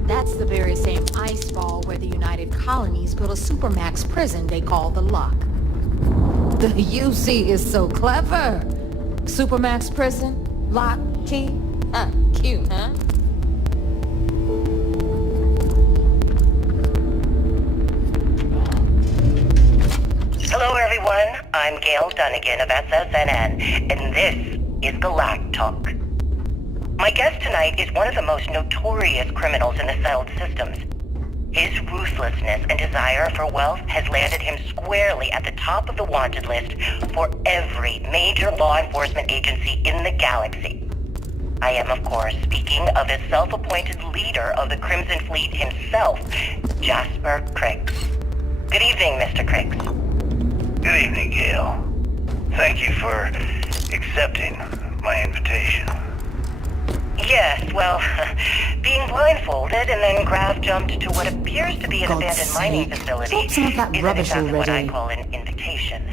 That's the very same ice ball where the United Colonies built a supermax prison they call the Lock. The UC is so clever. Supermax prison, lock, key. Cute, huh? Hello, everyone. I'm Gail Dunnigan of SSNN, and this is Galactic Talk. My guest tonight is one of the most notorious criminals in the settled systems. His ruthlessness and desire for wealth has landed him squarely at the top of the wanted list for every major law enforcement agency in the galaxy. I am, of course, speaking of the self-appointed leader of the Crimson Fleet himself, Jasper Cricks. Good evening, Mr. Cricks. Good evening, Gail. Thank you for accepting my invitation. Yes, well, being blindfolded and then Graf jumped to what appears to be an abandoned mining facility isn't exactly what I call an invitation.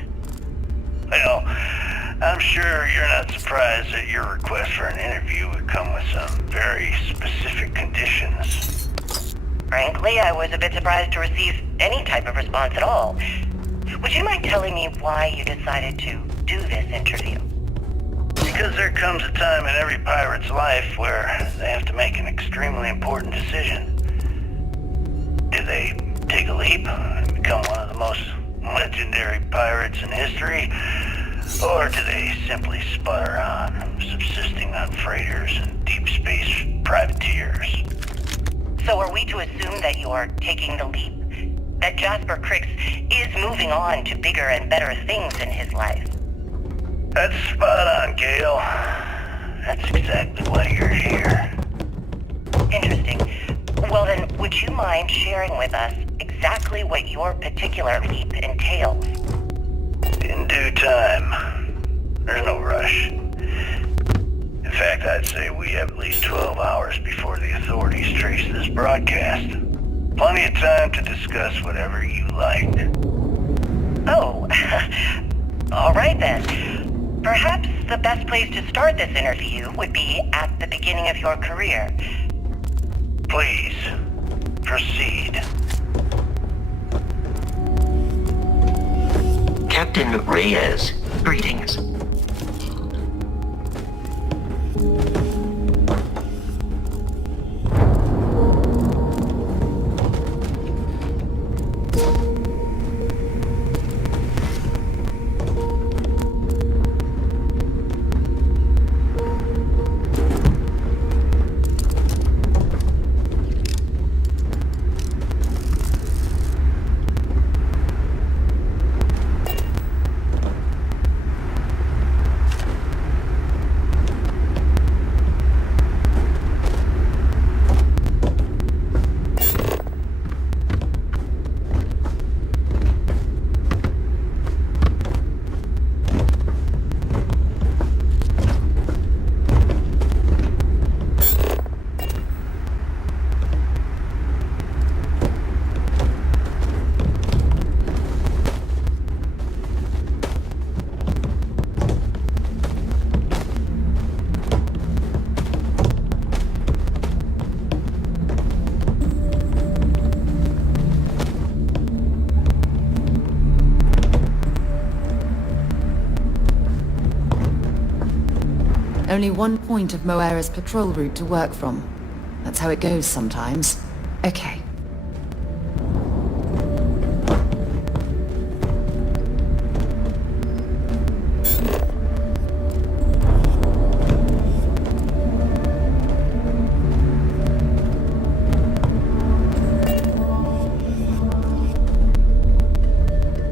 Well, I'm sure you're not surprised that your request for an interview would come with some very specific conditions. Frankly, I was a bit surprised to receive any type of response at all. Would you mind telling me why you decided to do this interview? Because there comes a time in every pirate's life where they have to make an extremely important decision. Do they take a leap and become one of the most legendary pirates in history? Or do they simply sputter on, subsisting on freighters and deep space privateers? So are we to assume that you're taking the leap? That Jasper Cricks is moving on to bigger and better things in his life? That's spot on, Gail. That's exactly why you're here. Interesting. Well then, would you mind sharing with us exactly what your particular leap entails? In due time. There's no rush. In fact, I'd say we have at least 12 hours before the authorities trace this broadcast. Plenty of time to discuss whatever you like. Oh, all right then. Perhaps the best place to start this interview would be at the beginning of your career. Please, proceed. Captain Reyes, greetings. Only one point of Moira's patrol route to work from. That's how it goes sometimes. Okay.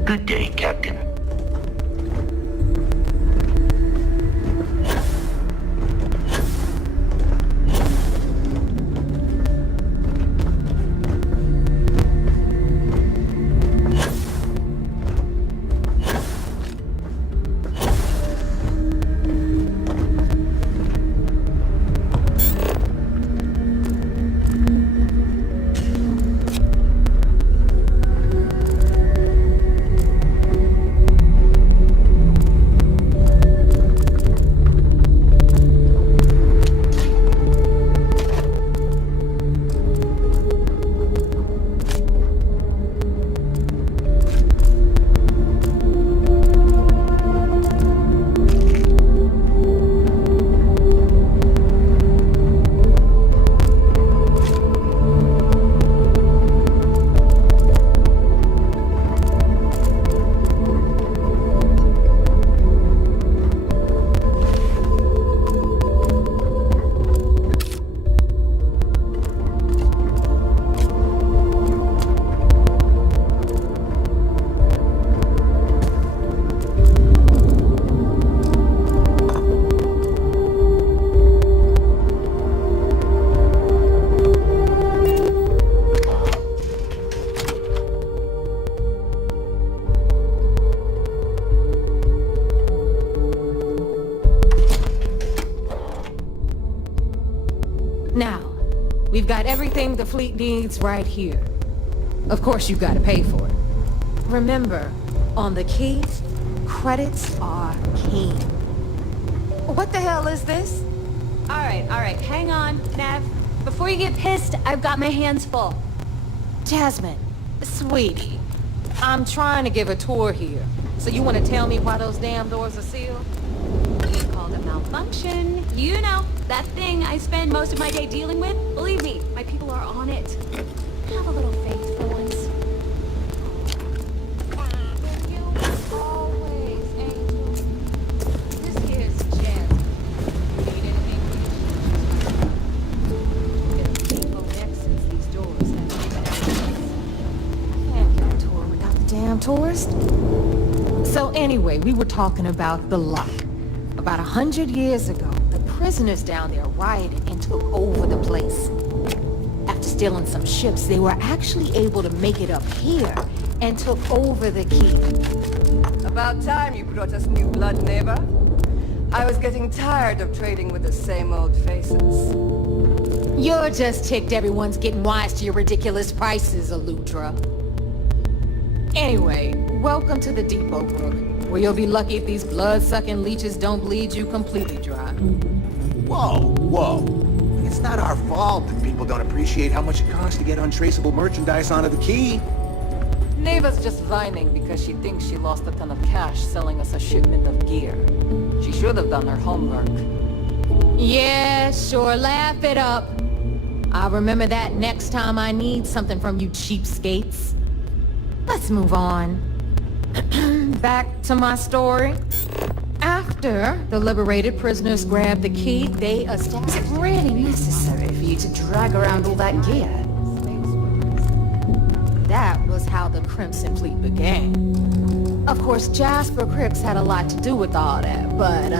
Good day, Captain. Now, we've got everything the fleet needs right here. Of course, you've got to pay for it. Remember, on the key, credits are king. What the hell is this? All right, hang on, Nev. Before you get pissed, I've got my hands full. Jasmine, sweetie, I'm trying to give a tour here. So you want to tell me why those damn doors are sealed? It's called a malfunction. You know, that thing I spend most of my day dealing with. Believe me, my people are on it. Have a little faith for once. Always, Angel. This here's Jasmine. Need anything? Been a painful neck since these doors have been out. I can't get a tour without the damn tourist. So anyway, we were talking about the luck. About 100 years ago, the prisoners down there rioted and took over the place. After stealing some ships, they were actually able to make it up here and took over the key. About time you brought us new blood, neighbor. I was getting tired of trading with the same old faces. You're just ticked everyone's getting wise to your ridiculous prices, Aludra. Anyway, welcome to the Depot, Brook, where you'll be lucky if these blood-sucking leeches don't bleed you completely dry. Whoa. It's not our fault that people don't appreciate how much it costs to get untraceable merchandise onto the key. Neva's just whining because she thinks she lost a ton of cash selling us a shipment of gear. She should have done her homework. Yeah, sure, laugh it up. I'll remember that next time I need something from you cheapskates. Let's move on. Back to my story. After the liberated prisoners grabbed the key, they established... Is it really necessary for you to drag around all that gear? That was how the Crimson Fleet began. Of course, Jasper Cricks had a lot to do with all that, but,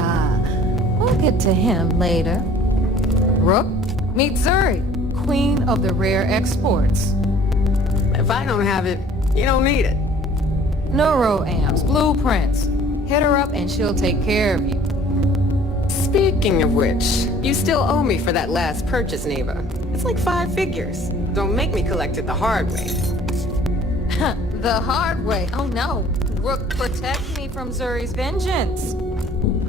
we'll get to him later. Rook, meet Zuri, queen of the rare exports. If I don't have it, you don't need it. Neuroamps, blueprints. Hit her up and she'll take care of you. Speaking of which, you still owe me for that last purchase, Neva. It's like 5 figures. Don't make me collect it the hard way. The hard way? Oh no. Rook, protect me from Zuri's vengeance.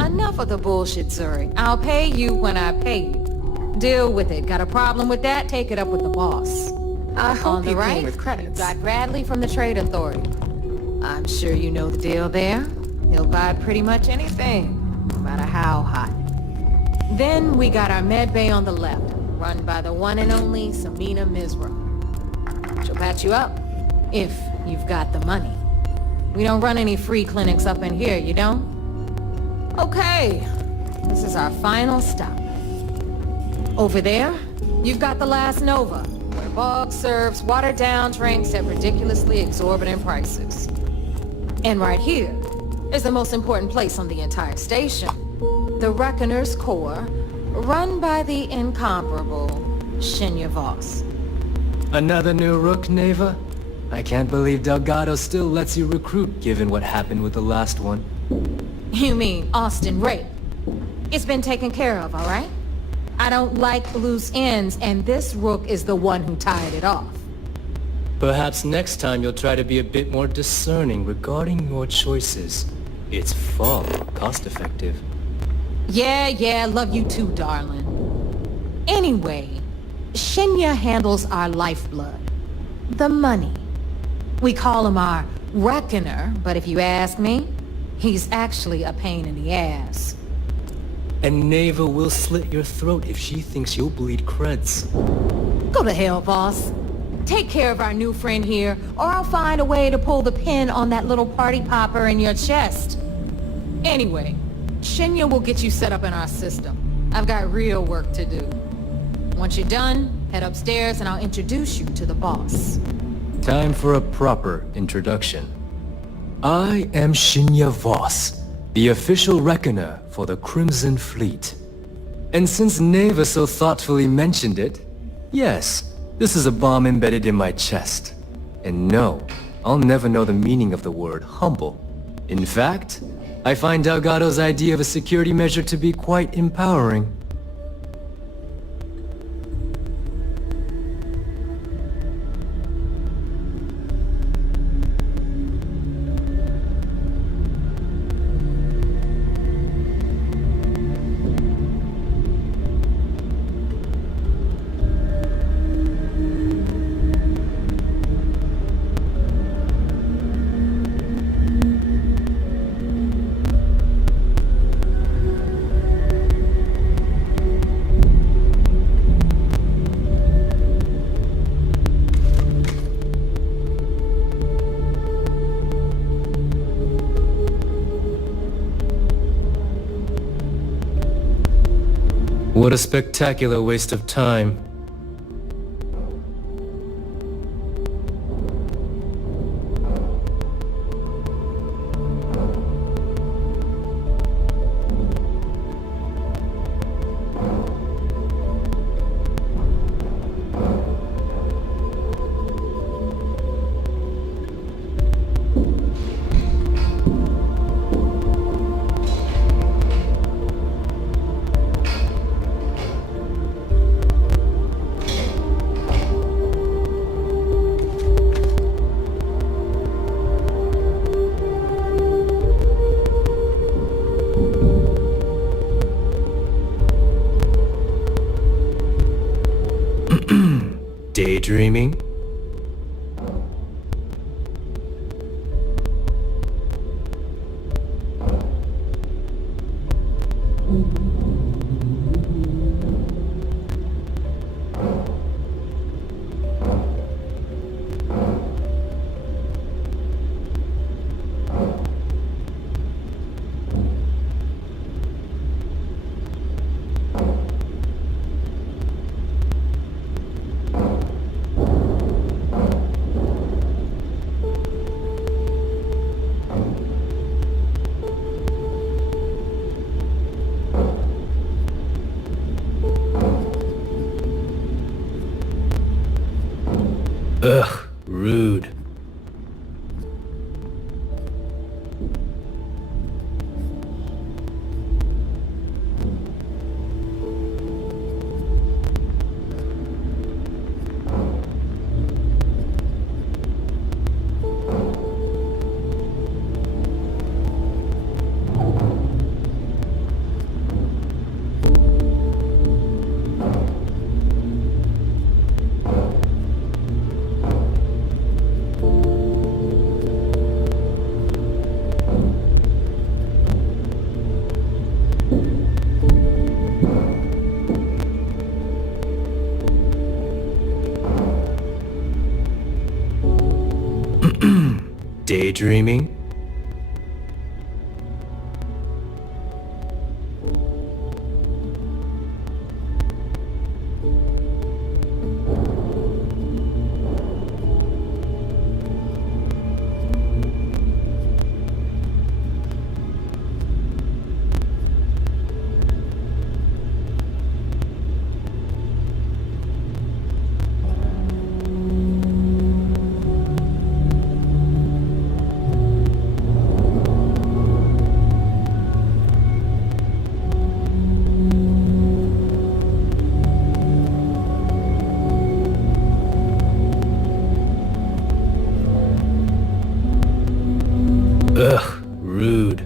Enough of the bullshit, Zuri. I'll pay you when I pay you. Deal with it. Got a problem with that? Take it up with the boss. I hope On the you right, came with credits. got Bradley from the Trade Authority. I'm sure you know the deal there. He'll buy pretty much anything, no matter how hot. Then we got our med bay on the left, run by the one and only Samina Mizra. She'll patch you up, if you've got the money. We don't run any free clinics up in here, you don't? Okay, this is our final stop. Over there, you've got the Last Nova, where Bog serves watered-down drinks at ridiculously exorbitant prices. And right here is the most important place on the entire station. The Reckoner's Core, run by the incomparable Shinya Voss. Another new Rook, Neva? I can't believe Delgado still lets you recruit, given what happened with the last one. You mean Austin Ray? It's been taken care of, all right? I don't like loose ends, and this Rook is the one who tied it off. Perhaps next time you'll try to be a bit more discerning regarding your choices. It's far more cost-effective. Yeah, love you too, darling. Anyway, Shinya handles our lifeblood. The money. We call him our Reckoner, but if you ask me, he's actually a pain in the ass. And Neva will slit your throat if she thinks you'll bleed creds. Go to hell, boss. Take care of our new friend here, or I'll find a way to pull the pin on that little party popper in your chest. Anyway, Shinya will get you set up in our system. I've got real work to do. Once you're done, head upstairs and I'll introduce you to the boss. Time for a proper introduction. I am Shinya Voss, the official reckoner for the Crimson Fleet. And since Neva so thoughtfully mentioned it, yes, this is a bomb embedded in my chest. And no, I'll never know the meaning of the word humble. In fact, I find Delgado's idea of a security measure to be quite empowering. What a spectacular waste of time. Daydreaming? Ugh, rude. Daydreaming? Ugh, rude.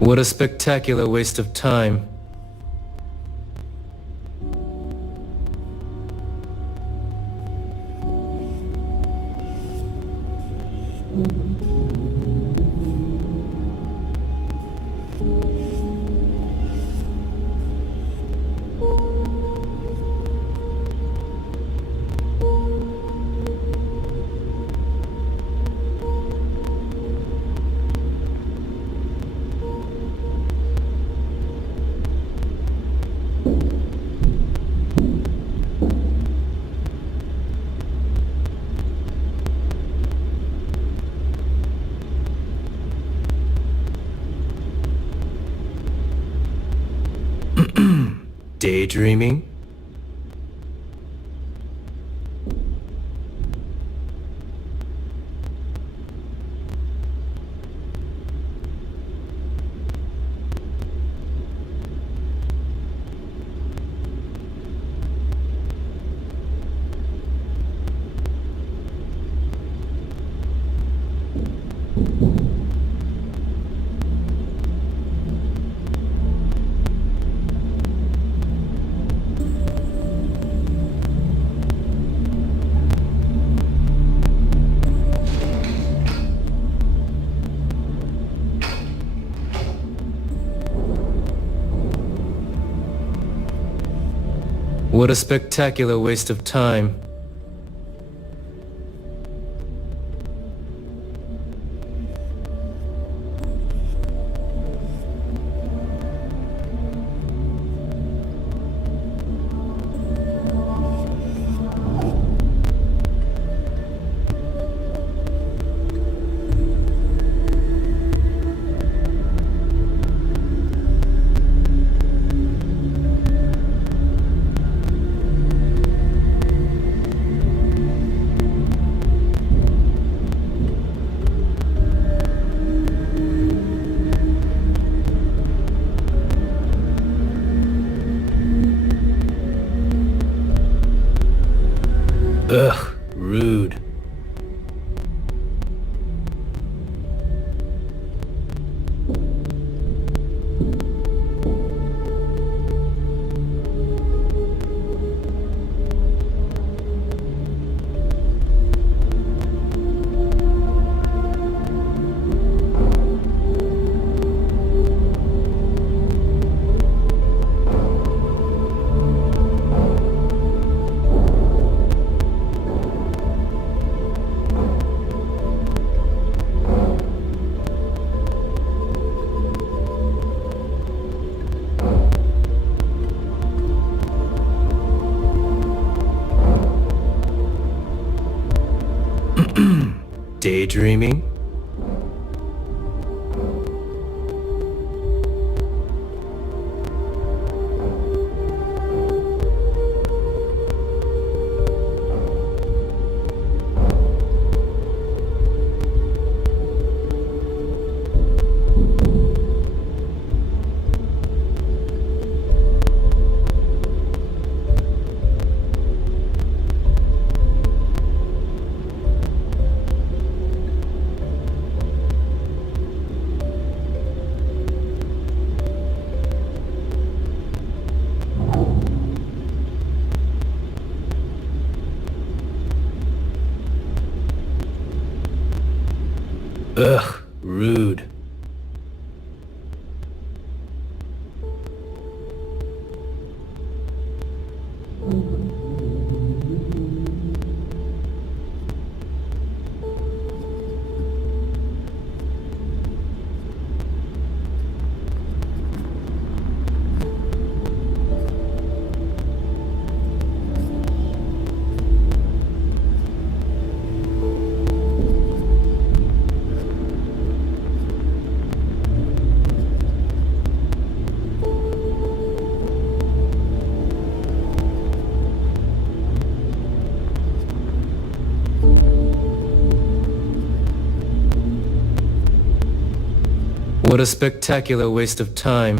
What a spectacular waste of time. Daydreaming? What a spectacular waste of time. Ugh, rude. Daydreaming? Ugh, rude. What a spectacular waste of time.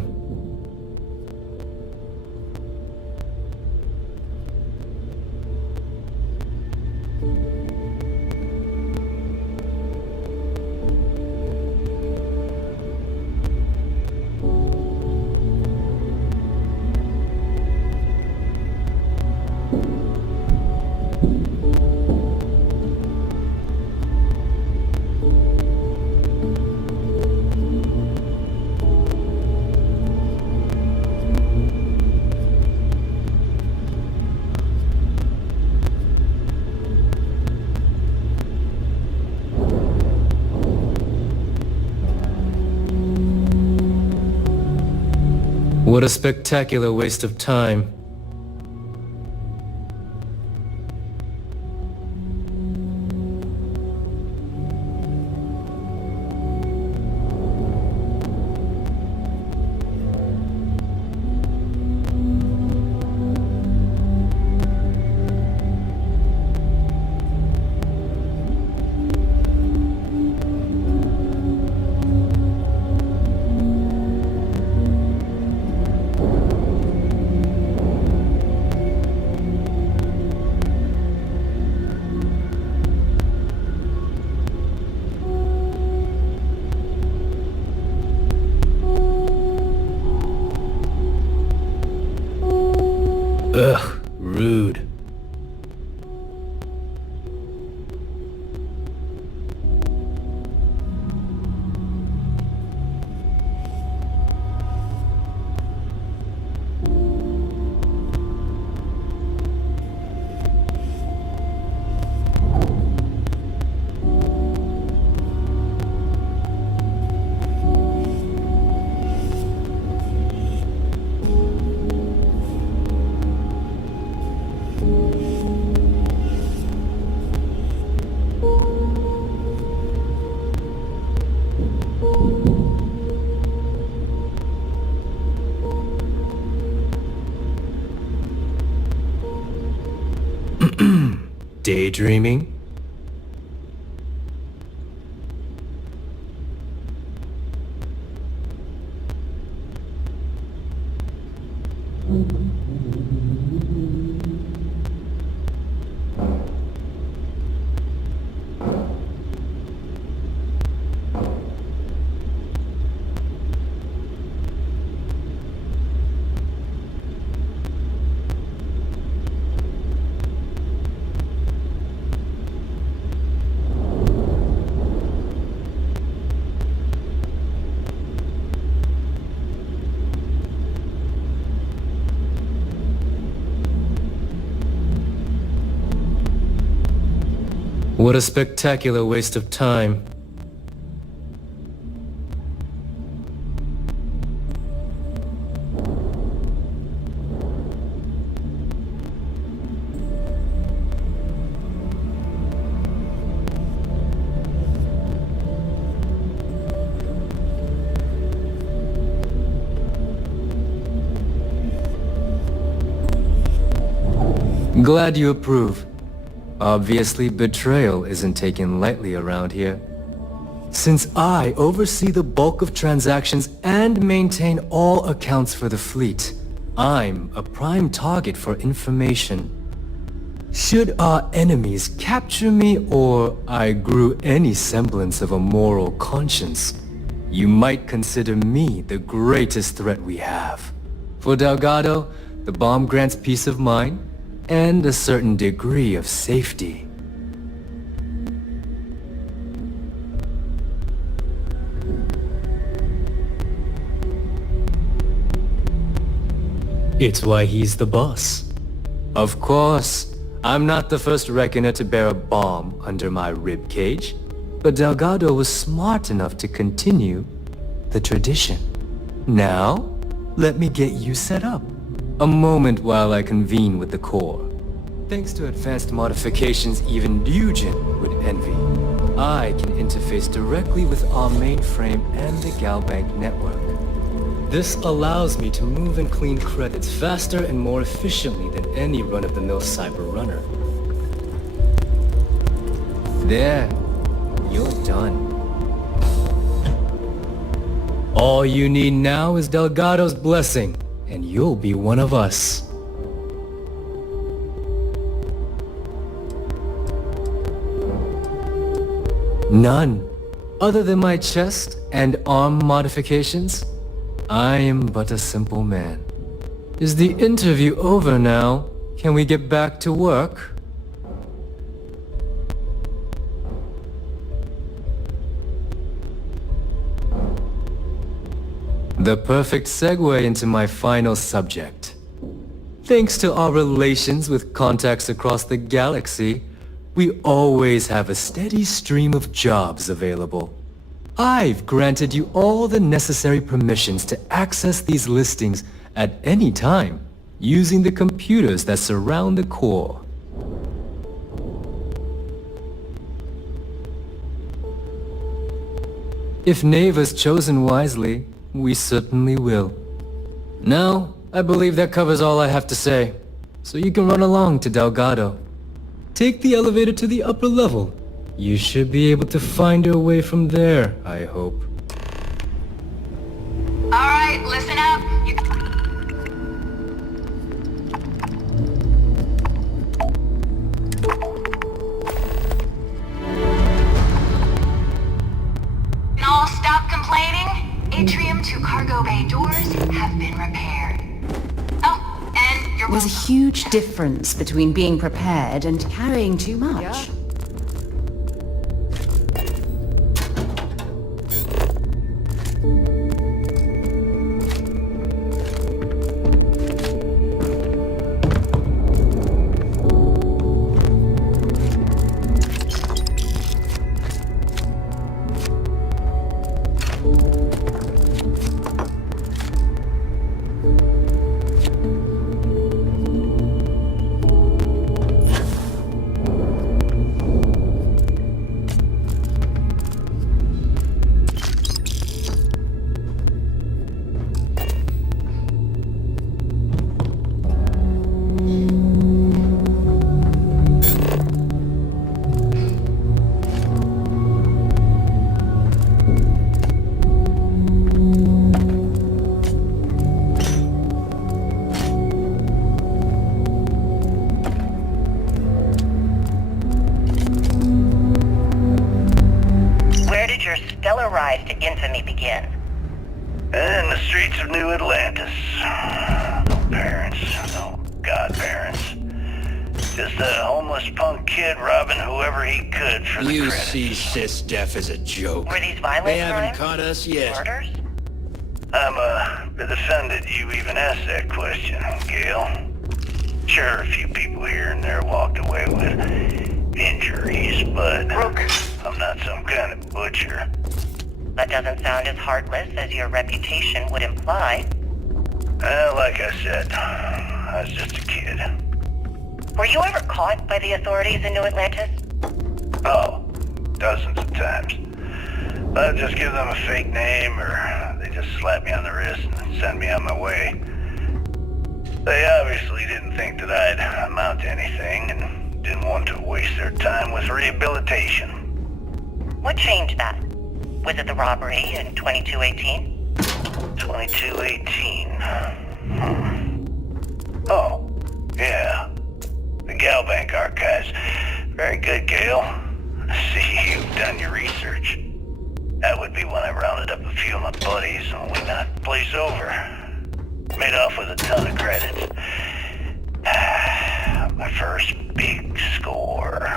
What a spectacular waste of time. Ugh, rude. Daydreaming? What a spectacular waste of time. Glad you approve. Obviously, betrayal isn't taken lightly around here. Since I oversee the bulk of transactions and maintain all accounts for the fleet, I'm a prime target for information. Should our enemies capture me or I grew any semblance of a moral conscience, you might consider me the greatest threat we have. For Delgado, the bomb grants peace of mind and a certain degree of safety. It's why he's the boss. Of course, I'm not the first reckoner to bear a bomb under my ribcage, but Delgado was smart enough to continue the tradition. Now, let me get you set up. A moment while I convene with the core. Thanks to advanced modifications even Nugent would envy, I can interface directly with our mainframe and the Galbank network. This allows me to move and clean credits faster and more efficiently than any run-of-the-mill cyber runner. There, you're done. All you need now is Delgado's blessing, and you'll be one of us. None. Other than my chest and arm modifications, I am but a simple man. Is the interview over now? Can we get back to work? The perfect segue into my final subject. Thanks to our relations with contacts across the galaxy, we always have a steady stream of jobs available. I've granted you all the necessary permissions to access these listings at any time, using the computers that surround the core. If Neva's chosen wisely, we certainly will. Now, I believe that covers all I have to say, so you can run along to Delgado. Take the elevator to the upper level. You should be able to find your way from there, I hope. Alright, listen up. You all stop complaining. Atrium to cargo bay doors have been repaired. Oh, and you're There's a huge difference between being prepared and carrying too much. Yeah. infamy begin? In the streets of New Atlantis. No parents, no godparents. Just a homeless punk kid robbing whoever he could for the You credits. see sysdef as a joke. Were these violent They haven't crimes? caught us yet. Murders? I'm a bit offended you even asked that question, Gail. Sure, a few people here and there walked away with injuries, but I'm not some kind of butcher. That doesn't sound as heartless as your reputation would imply. Well, like I said, I was just a kid. Were you ever caught by the authorities in New Atlantis? Oh, dozens of times. I'd just give them a fake name, or they just slap me on the wrist and send me on my way. They obviously didn't think that I'd amount to anything, and didn't want to waste their time with rehabilitation. What changed that? Was it the robbery in 2218? 2218. Oh, yeah. The Galbank archives. Very good, Gale. I see you've done your research. That would be when I rounded up a few of my buddies and we knocked the place over. Made off with a ton of credits. My first big score.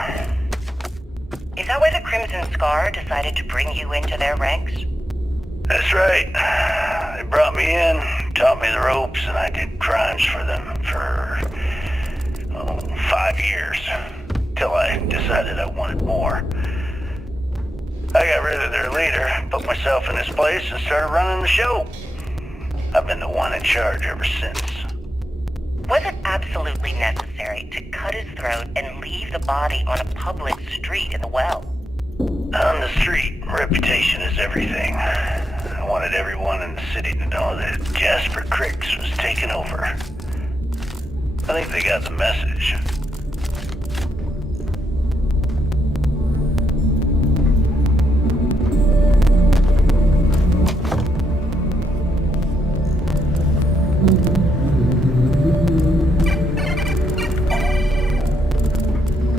Is that why the Crimson Scar decided to bring you into their ranks? That's right. They brought me in, taught me the ropes, and I did crimes for them for 5 years. Till I decided I wanted more. I got rid of their leader, put myself in his place, and started running the show. I've been the one in charge ever since. Was it absolutely necessary to cut his throat and leave the body on a public street in the well? On the street, reputation is everything. I wanted everyone in the city to know that Jasper Cricks was taking over. I think they got the message.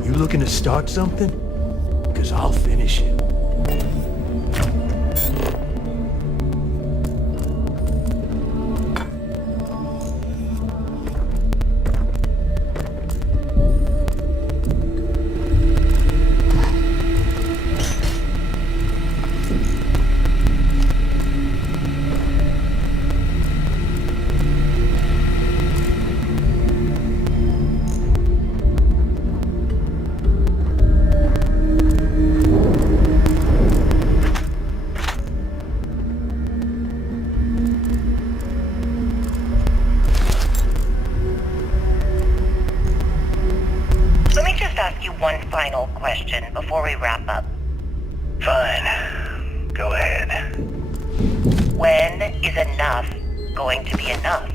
You looking to start something? Because I'll finish it. One final question before we wrap up. Fine. Go ahead. When is enough going to be enough?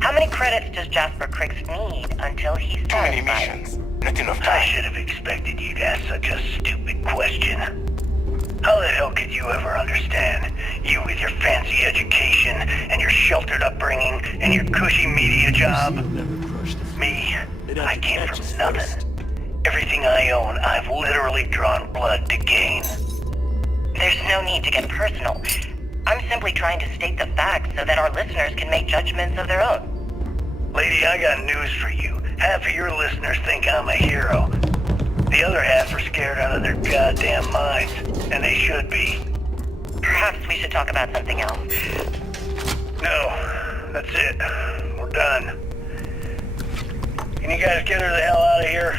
How many credits does Jasper Cricks need until he's Too many satisfied? missions. Not enough I time. should have expected you to ask such a stupid question. How the hell could you ever understand? You with your fancy education and your sheltered upbringing and your cushy media job? Me, I came from nothing. Everything I own, I've literally drawn blood to gain. There's no need to get personal. I'm simply trying to state the facts so that our listeners can make judgments of their own. Lady, I got news for you. Half of your listeners think I'm a hero. The other half are scared out of their goddamn minds, and they should be. Perhaps we should talk about something else. No, that's it. We're done. Can you guys get her the hell out of here?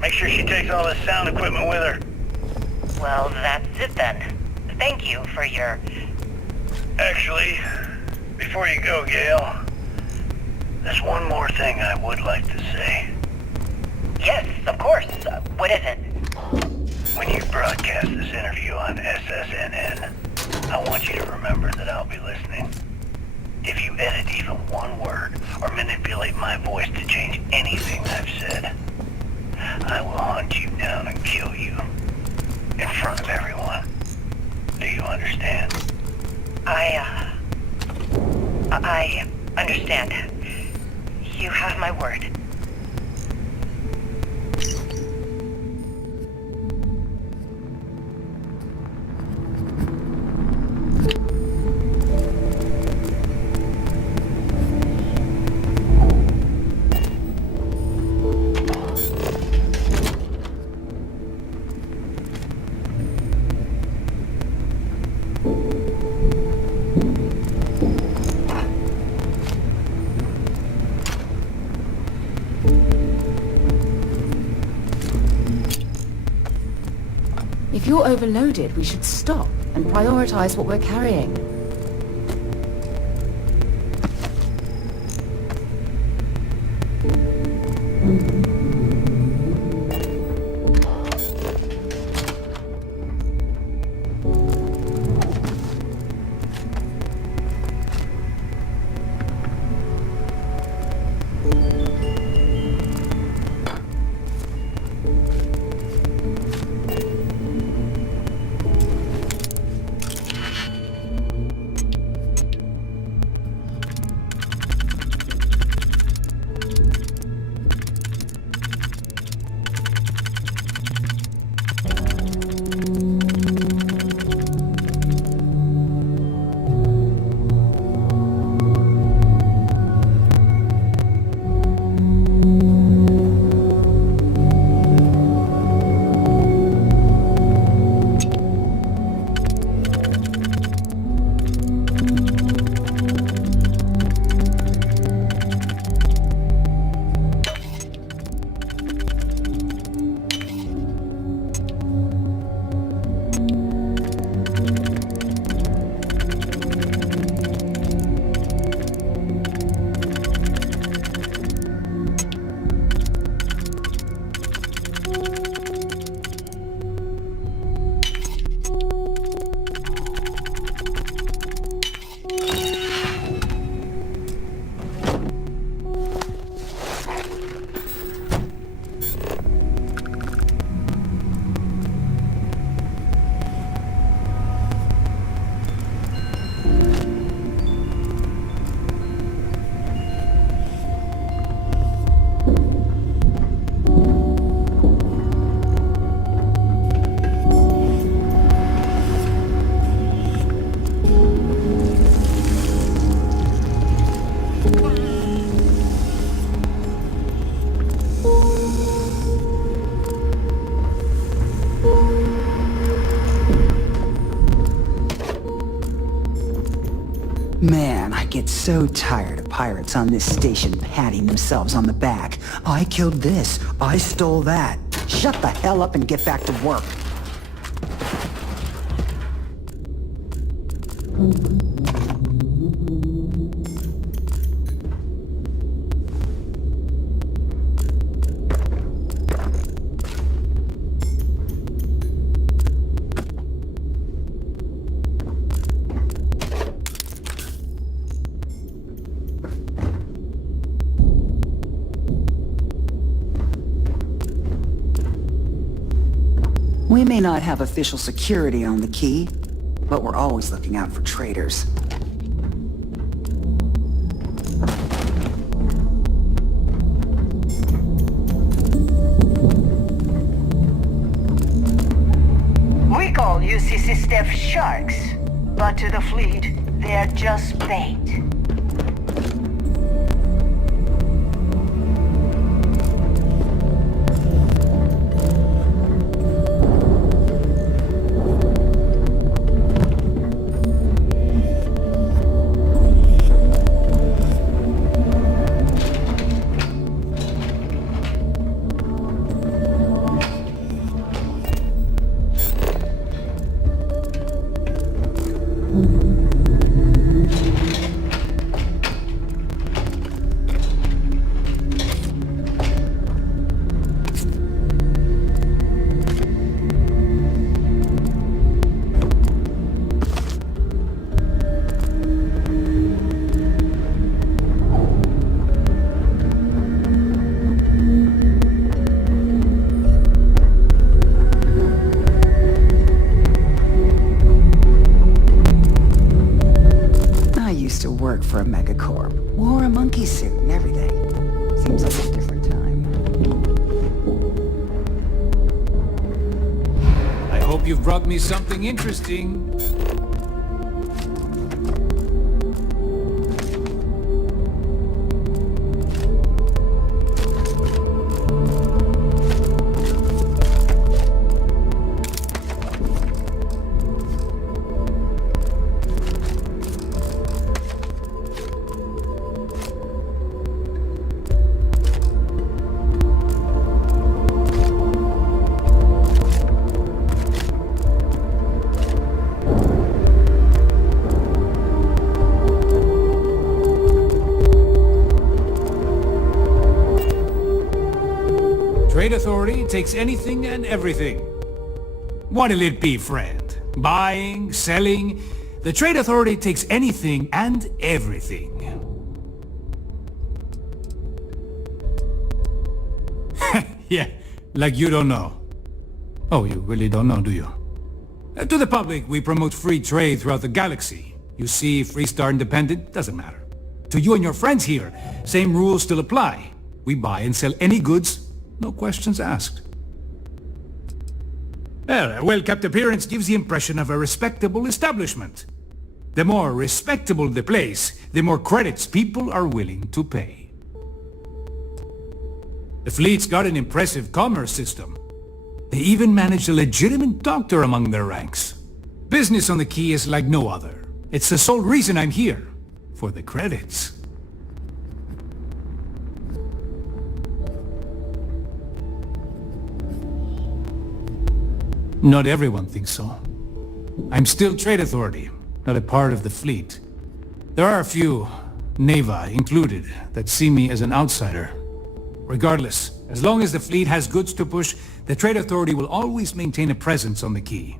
Make sure she takes all this sound equipment with her. Well, that's it then. Thank you for your... Actually, before you go, Gail, there's one more thing I would like to say. Yes, of course. What is it? When you broadcast this interview on SSNN, I want you to remember that I'll be listening. If you edit even one word or manipulate my voice to change anything I've said, I will hunt you down and kill you in front of everyone. Do you understand? I understand. You have my word. If you're overloaded, we should stop and prioritize what we're carrying. Man, I get so tired of pirates on this station patting themselves on the back. I killed this. I stole that. Shut the hell up and get back to work. We may not have official security on the key, but we're always looking out for traitors. We call UCC staff sharks, but to the fleet, they're just bait. Work for a megacorp. Wore a monkey suit and everything. Seems like a different time. I hope you've brought me something interesting. Trade Authority takes anything and everything. What'll it be, friend? Buying, selling? The Trade Authority takes anything and everything. Yeah, like you don't know. Oh, you really don't know, do you? To the public, we promote free trade throughout the galaxy. You see, Freestar Independent, doesn't matter. To you and your friends here, same rules still apply. We buy and sell any goods, no questions asked. Well, a well-kept appearance gives the impression of a respectable establishment. The more respectable the place, the more credits people are willing to pay. The fleet's got an impressive commerce system. They even managed a legitimate doctor among their ranks. Business on the Key is like no other. It's the sole reason I'm here, for the credits. Not everyone thinks so. I'm still Trade Authority, not a part of the fleet. There are a few, Neva included, that see me as an outsider. Regardless, as long as the fleet has goods to push, the Trade Authority will always maintain a presence on the Key.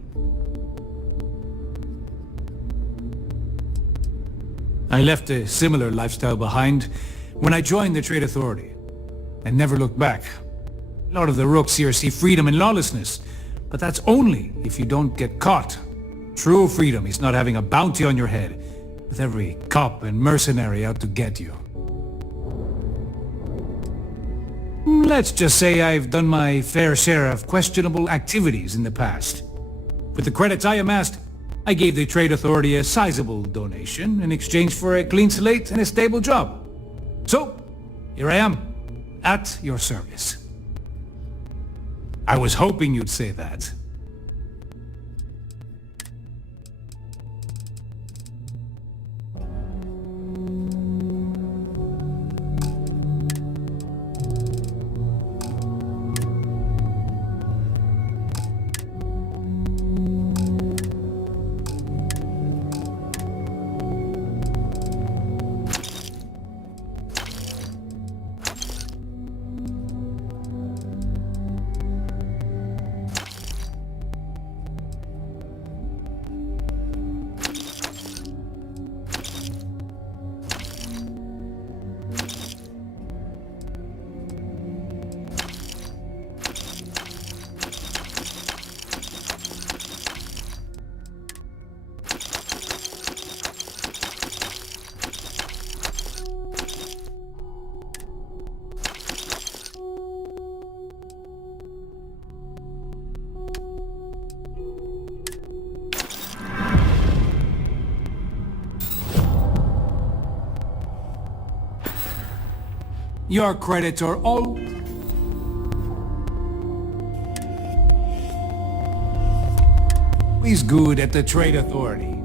I left a similar lifestyle behind when I joined the Trade Authority, and never looked back. A lot of the rooks here see freedom in lawlessness, but that's only if you don't get caught. True freedom is not having a bounty on your head, with every cop and mercenary out to get you. Let's just say I've done my fair share of questionable activities in the past. With the credits I amassed, I gave the Trade Authority a sizable donation in exchange for a clean slate and a stable job. So, here I am, at your service. I was hoping you'd say that. Your credits are all... always good at the Trade Authority.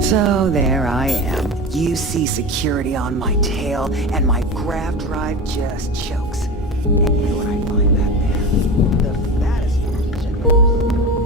So there I am. UC security on my tail, and my grav drive just chokes. And you know what I find that man? The fattest person I've ever seen.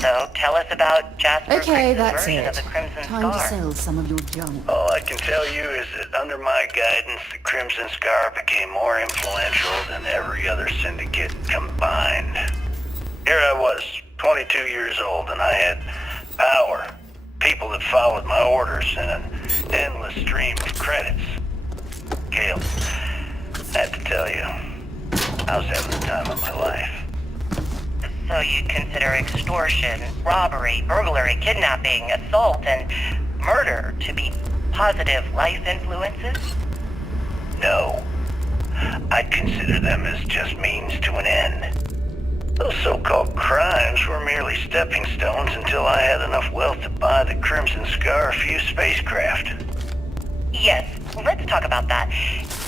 So, tell us about Jasper Okay, Frick's that's version it. of the Crimson Time Scar. to sell some of your junk. All I can tell you is that under my guidance, the Crimson Scar became more influential than every other syndicate combined. Here I was, 22 years old, and I had power. People that followed my orders, and an endless stream of credits. Gale, I have to tell you, I was having the time of my life. So you'd consider extortion, robbery, burglary, kidnapping, assault, and murder to be positive life influences? No. I'd consider them as just means to an end. Those so-called crimes were merely stepping stones until I had enough wealth to buy the Crimson Scar fused spacecraft. Yes, let's talk about that.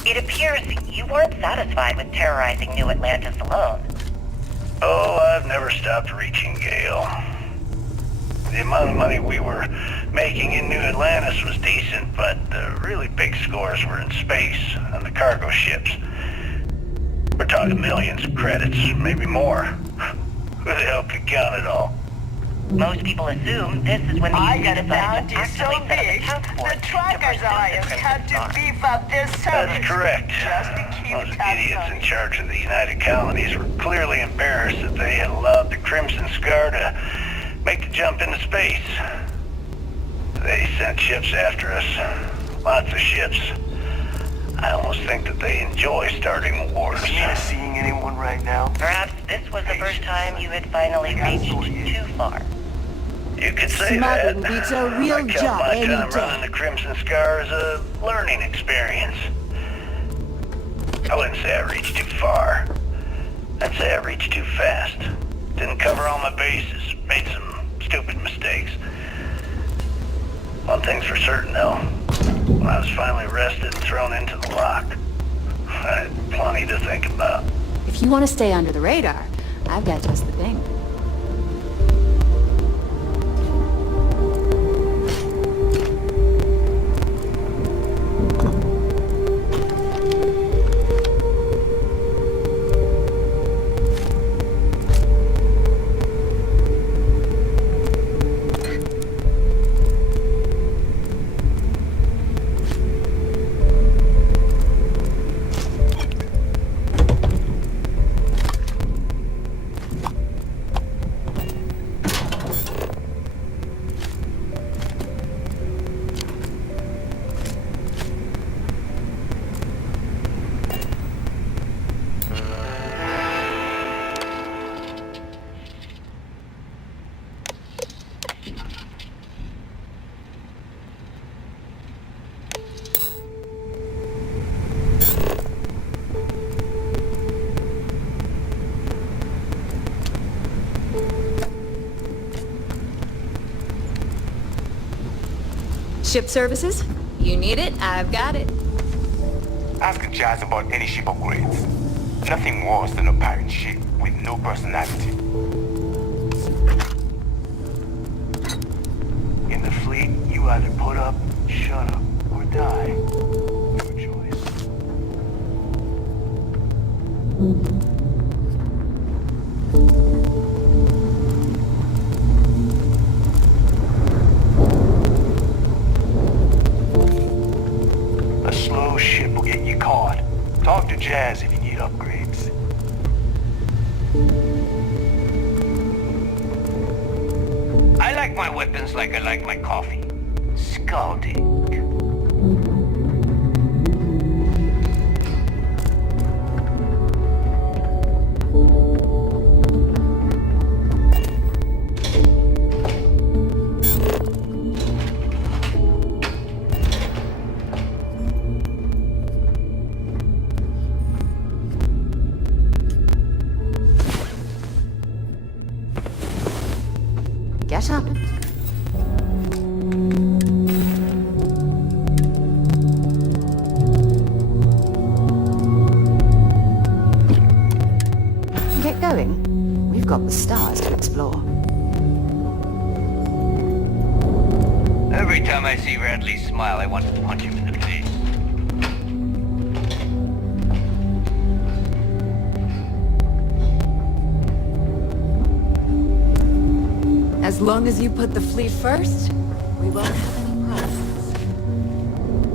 It appears you weren't satisfied with terrorizing New Atlantis alone. Oh, I've never stopped reaching, Gale. The amount of money we were making in New Atlantis was decent, but the really big scores were in space, on the cargo ships. We're talking millions of credits, maybe more. Who the hell could count it all? Most people assume this is when the I UC got a decided bounty to so actually set up a big, task force the to Truckers pursue the Alliance Crimson had Star. to beef up their service. That's correct. Just to keep Those tabs idiots on in it. charge of the United Colonies were clearly embarrassed that they had allowed the Crimson Scar to make the jump into space. They sent ships after us. Lots of ships. I almost think that they enjoy starting wars. Is Nina seeing anyone right now? Perhaps this was the first time you had finally reached too far. You could say Smuggling that. beats a real I count job my any time day. running the Crimson Scar as a learning experience. I wouldn't say I reached too far. I'd say I reached too fast. Didn't cover all my bases. Made some stupid mistakes. One thing's for certain, though. When I was finally arrested and thrown into the lock, I had plenty to think about. If you want to stay under the radar, I've got just the thing. Ship services? You need it, I've got it. Ask Jazz about any ship upgrades. Nothing worse than a pirate ship with no personality. In the fleet, you either put up, shut up, or die. Your choice. A slow ship will get you caught. Talk to Jazz if you need upgrades. I like my weapons like I like my coffee. Scalding. Get up. Get going. We've got the stars to explore. Every time I see Radley smile, I want to punch him in the face. As long as you put the fleet first, we won't have any problems.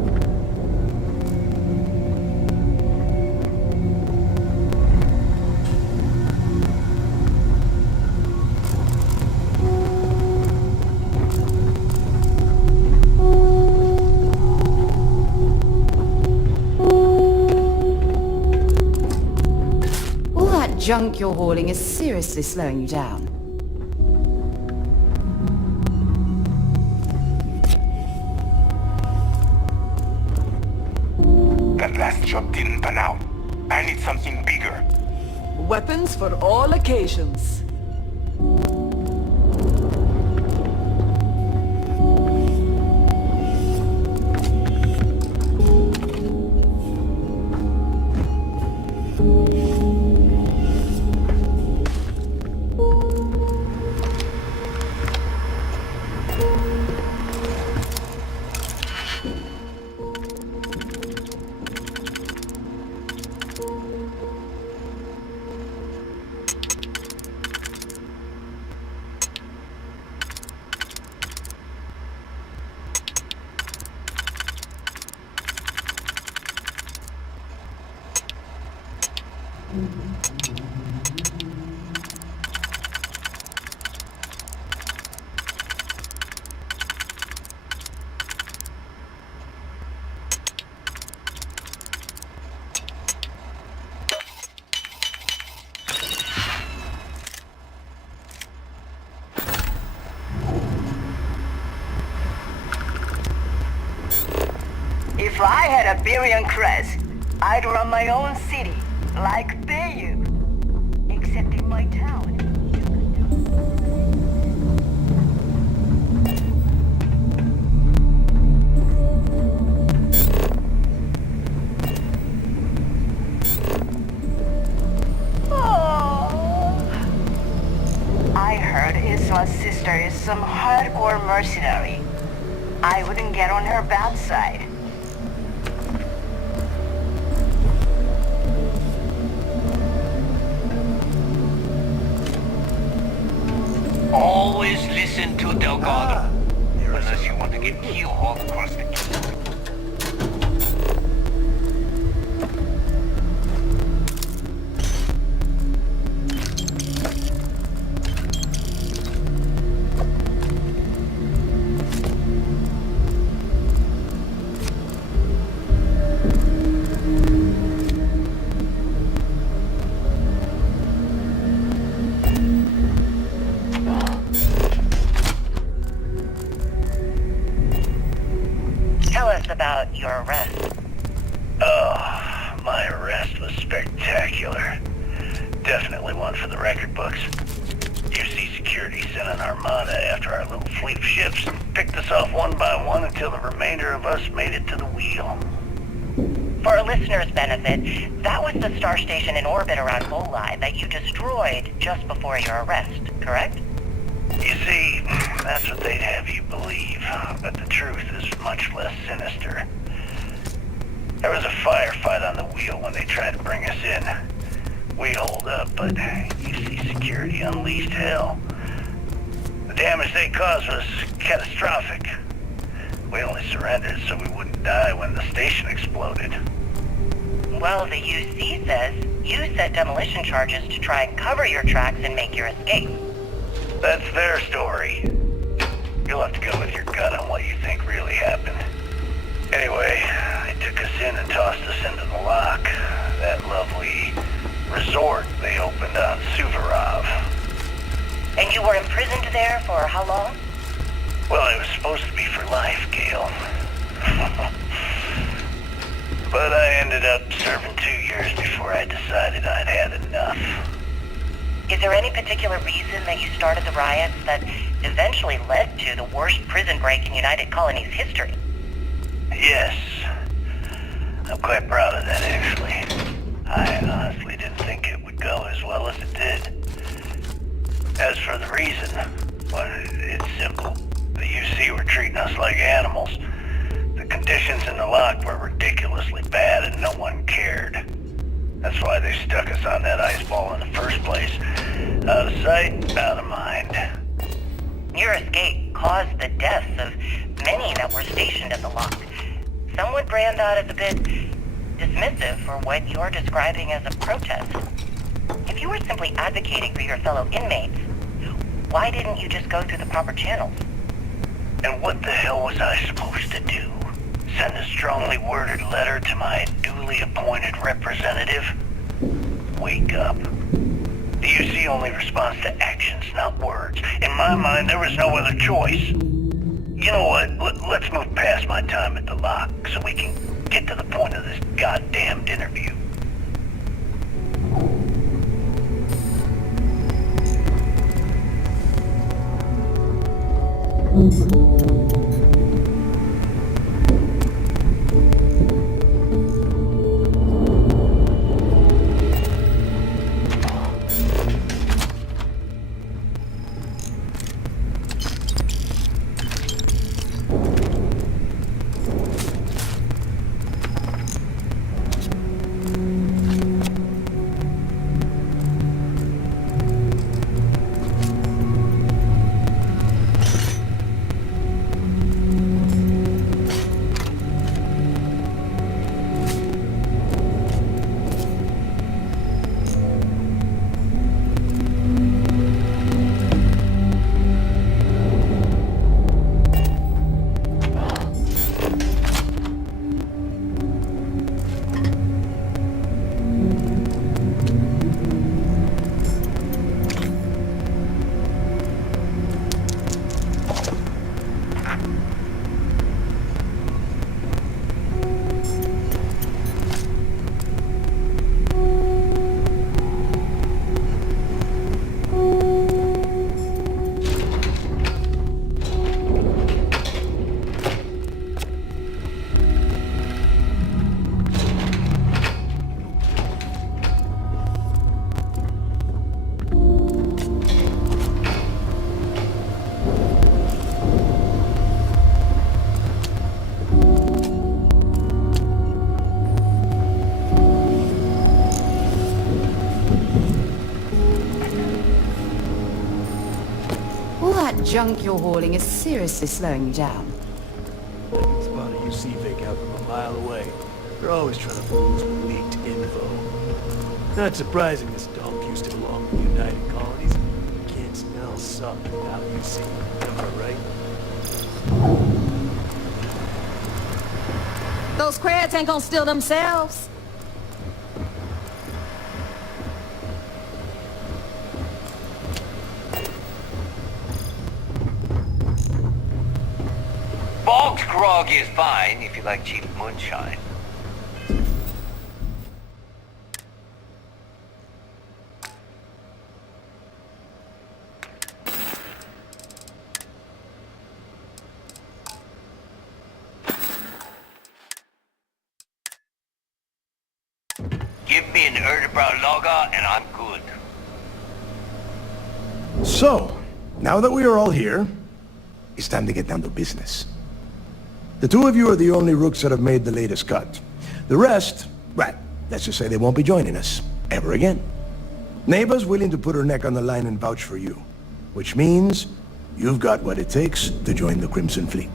All that junk you're hauling is seriously slowing you down. That last job didn't pan out. I need something bigger. weapons for all occasions. If I had a billion crest, I'd run my own city, like they do. Except in my town. I heard Isma's sister is some hardcore mercenary. I wouldn't get on her bad side. Always listen to Delgado. Unless you want to get keel-hauled across the key. Tell us about your arrest. Oh, my arrest was spectacular. Definitely one for the record books. UC Security sent an armada after our little fleet of ships and picked us off one by one until the remainder of us made it to the wheel. For our listeners' benefit, that was the star station in orbit around Volii that you destroyed just before your arrest, correct? You see, that's what they'd have you believe, but the truth is much less sinister. There was a firefight on the wheel when they tried to bring us in. We holed up, but UC Security unleashed hell. The damage they caused was catastrophic. We only surrendered so we wouldn't die when the station exploded. Well, the UC says you set demolition charges to try and cover your tracks and make your escape. That's their story. You'll have to go with your gut on what you think really happened. Anyway, they took us in and tossed us into the lock. That lovely resort they opened on Suvorov. And you were imprisoned there for how long? Well, it was supposed to be for life, Gale. But I ended up serving 2 years before I decided I'd had enough. Is there any particular reason that you started the riots that eventually led to the worst prison break in United Colonies history? Yes. I'm quite proud of that, actually. I honestly didn't think it would go as well as it did. As for the reason, well, it's simple. The UC were treating us like animals. The conditions in the lock were ridiculously bad and no one cared. That's why they stuck us on that ice ball in the first place. Out of sight, out of mind. Your escape caused the deaths of many that were stationed at the lock. Some would brand that as a bit dismissive for what you're describing as a protest. If you were simply advocating for your fellow inmates, why didn't you just go through the proper channels? And what the hell was I supposed to do? Send a strongly worded letter to my duly appointed representative? Wake up. The UC only responds to actions, not words. In my mind, there was no other choice. You know what? Let's move past my time at the lock so we can get to the point of this goddamned interview. junk you're hauling is seriously slowing you down. I can spot a UC fake out from a mile away. They're always trying to fool us with leaked info. Not surprising this dump used to belong to the United Colonies. Can't smell suck without UC. Am I right? Those crabs ain't gonna steal themselves. Bog's grog is fine if you like cheap moonshine. Give me an Erdebrow lager and I'm good. So, now that we are all here, it's time to get down to business. The two of you are the only rooks that have made the latest cut. The rest, well, let's just say they won't be joining us ever again. Neva's willing to put her neck on the line and vouch for you, which means you've got what it takes to join the Crimson Fleet.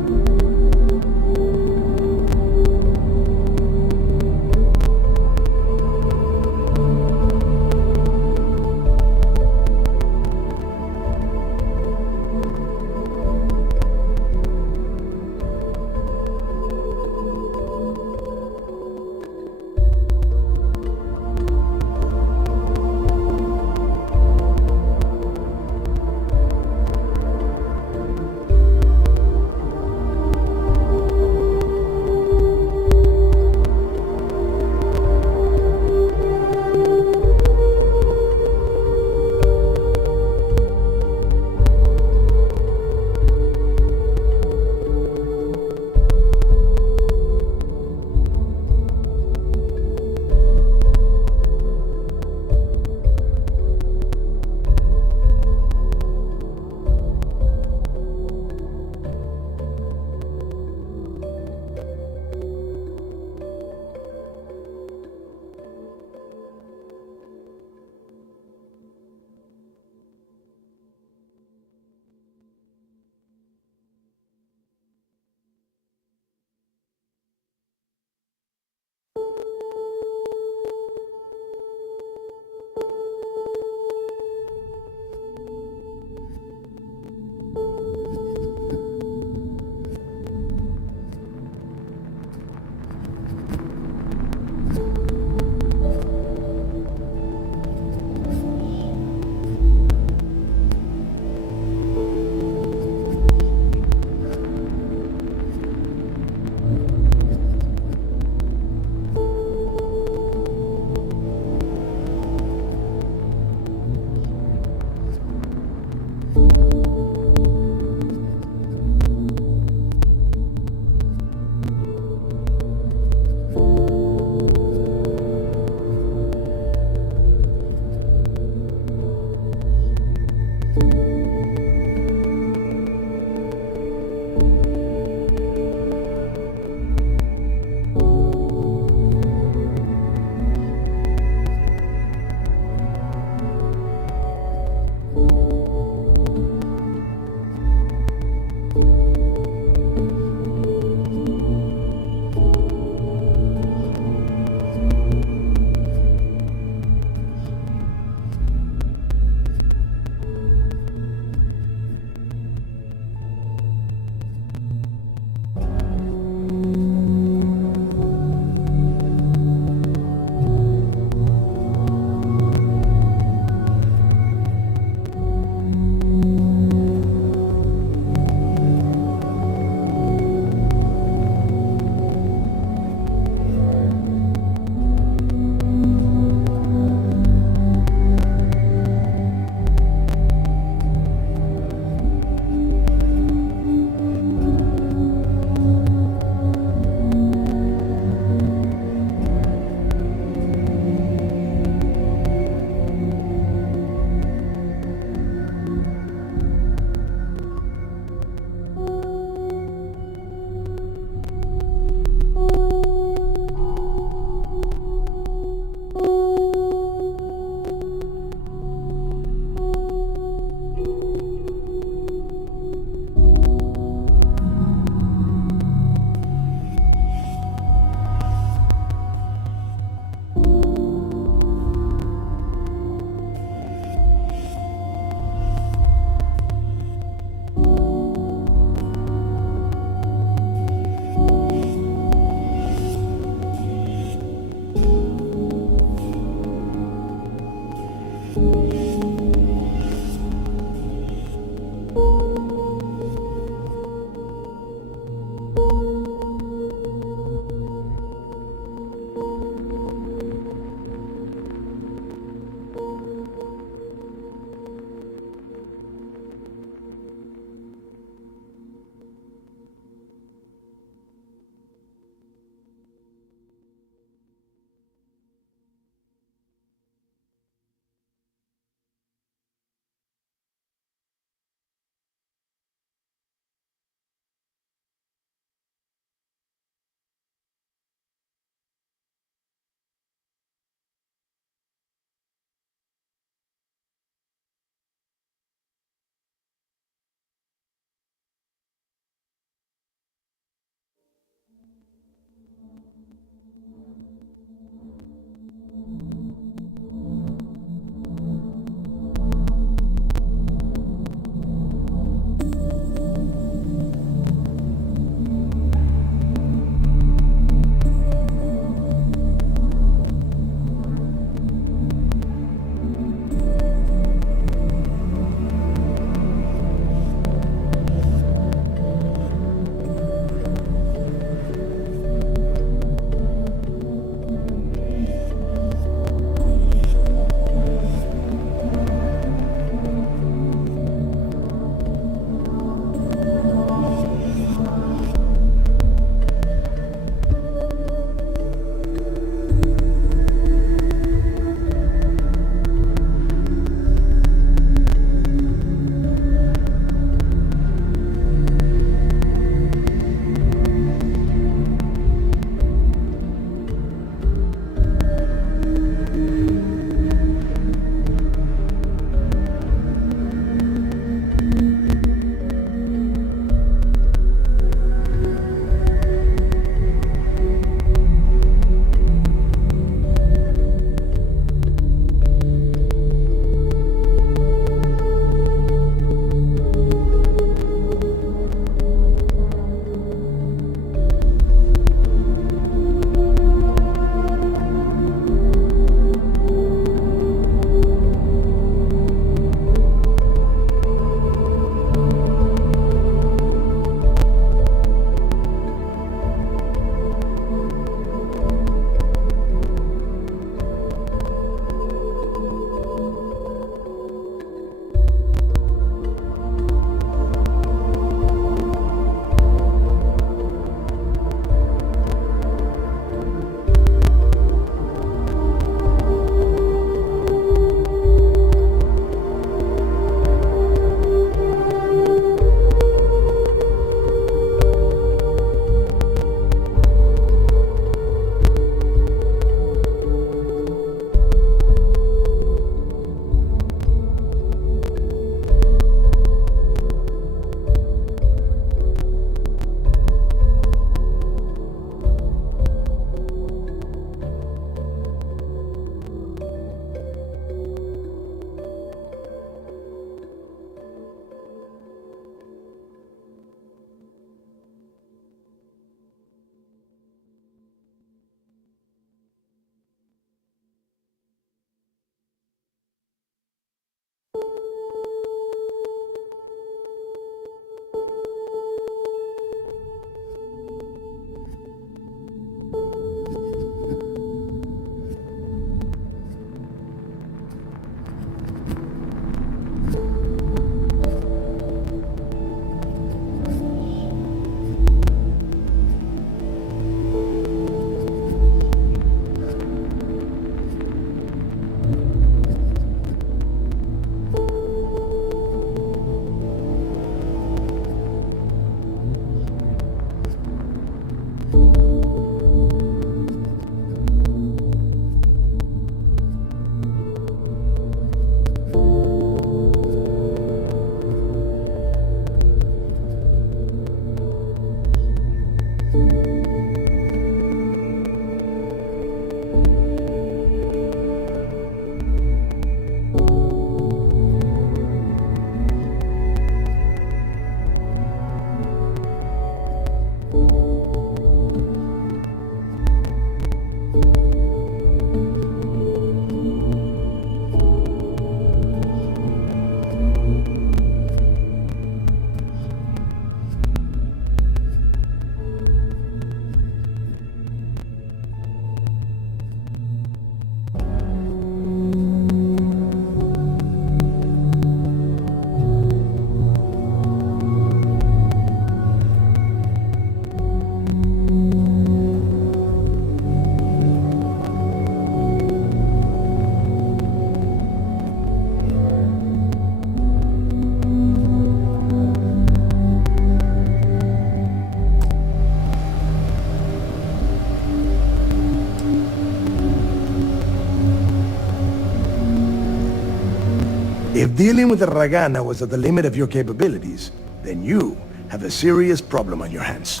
If dealing with the Ragana was at the limit of your capabilities, then you have a serious problem on your hands.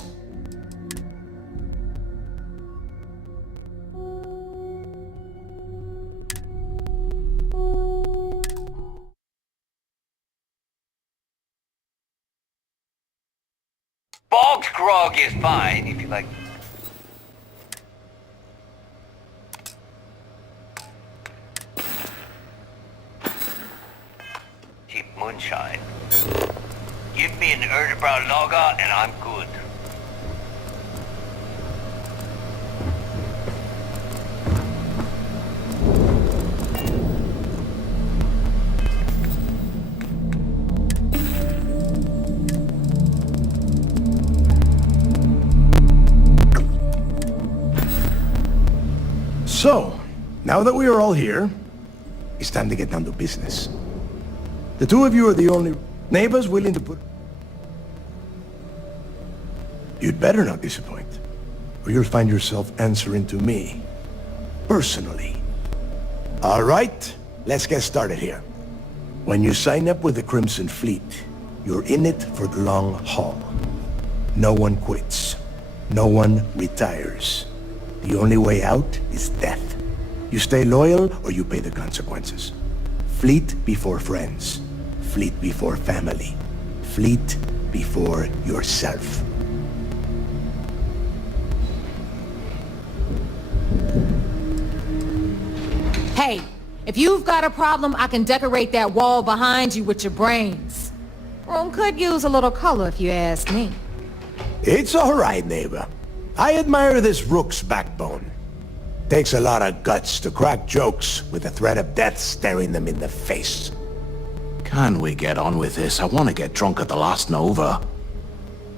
Bog's grog is fine if you like. Cheap moonshine. Give me an Erdebrow lager and I'm good. So, now that we are all here, it's time to get down to business. The two of you are the only neighbors willing to put... You'd better not disappoint, or you'll find yourself answering to me, personally. All right, let's get started here. When you sign up with the Crimson Fleet, you're in it for the long haul. No one quits. No one retires. The only way out is death. You stay loyal or you pay the consequences. Fleet before friends. Fleet before family. Fleet before yourself. Hey, if you've got a problem, I can decorate that wall behind you with your brains. Room could use a little color if you ask me. It's all right, neighbor. I admire this rook's backbone. Takes a lot of guts to crack jokes with the threat of death staring them in the face. Can we get on with this? I want to get drunk at the last Nova.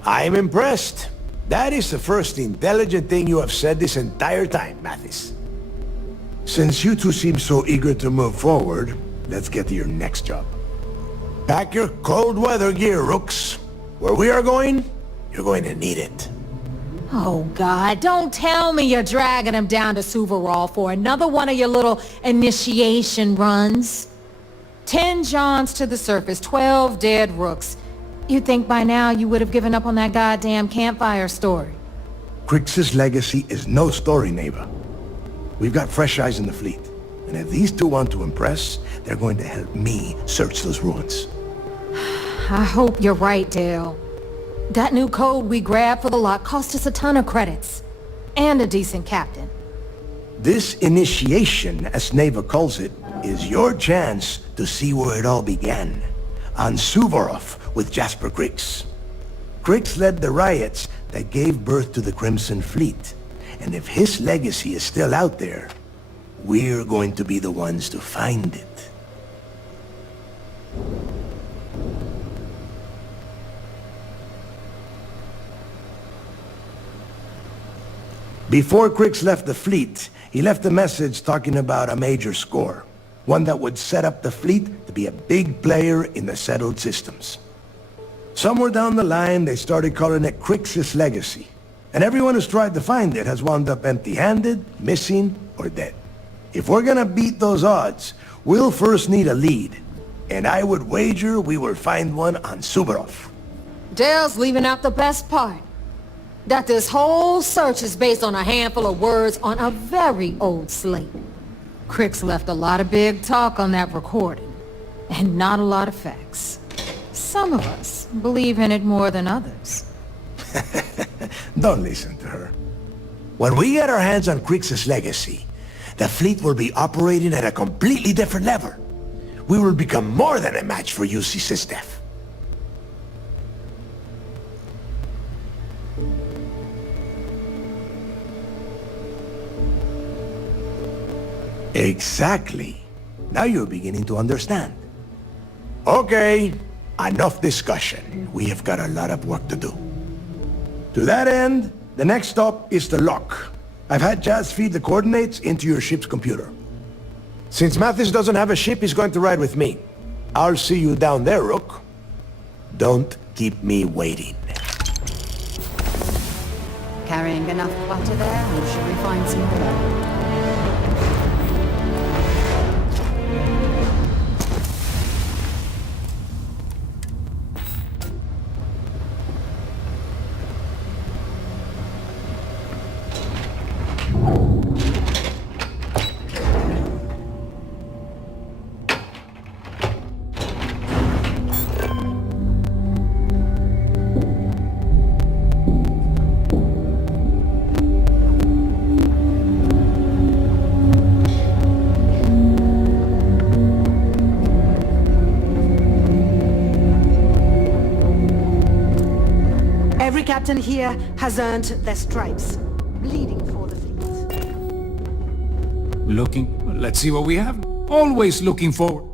I'm impressed. That is the first intelligent thing you have said this entire time, Mathis. Since you two seem so eager to move forward, let's get to your next job. Pack your cold weather gear, rooks. Where we are going, you're going to need it. Oh, God, don't tell me you're dragging him down to Suvarol for another one of your little initiation runs. 10 Johns to the surface, 12 dead rooks. You'd think by now you would have given up on that goddamn campfire story. Crix's legacy is no story, neighbor. We've got fresh eyes in the fleet. And if these two want to impress, they're going to help me search those ruins. I hope you're right, Dale. That new code we grabbed for the lot cost us a ton of credits. And a decent captain. This initiation, as Neva calls it, is your chance to see where it all began. On Suvorov with Jasper Crix. Crix led the riots that gave birth to the Crimson Fleet. And if his legacy is still out there, we're going to be the ones to find it. Before Crix left the fleet, he left a message talking about a major score. One that would set up the fleet to be a big player in the settled systems. Somewhere down the line, they started calling it Crix's legacy. And everyone who's tried to find it has wound up empty-handed, missing, or dead. If we're gonna beat those odds, we'll first need a lead. And I would wager we will find one on Suvorov. Dale's leaving out the best part. That this whole search is based on a handful of words on a very old slate. Crix left a lot of big talk on that recording, and not a lot of facts. Some of us believe in it more than others. Don't listen to her. When we get our hands on Crix's legacy, the fleet will be operating at a completely different level. We will become more than a match for UC Sistef. Exactly. Now you're beginning to understand. Okay, enough discussion. We have got a lot of work to do. To that end, the next stop is the lock. I've had Jazz feed the coordinates into your ship's computer. Since Mathis doesn't have a ship, he's going to ride with me. I'll see you down there, Rook. Don't keep me waiting. Carrying enough clutter there, or should we find some more? captain here has earned their stripes. Bleeding for the fleet. Let's see what we have. Always looking forward.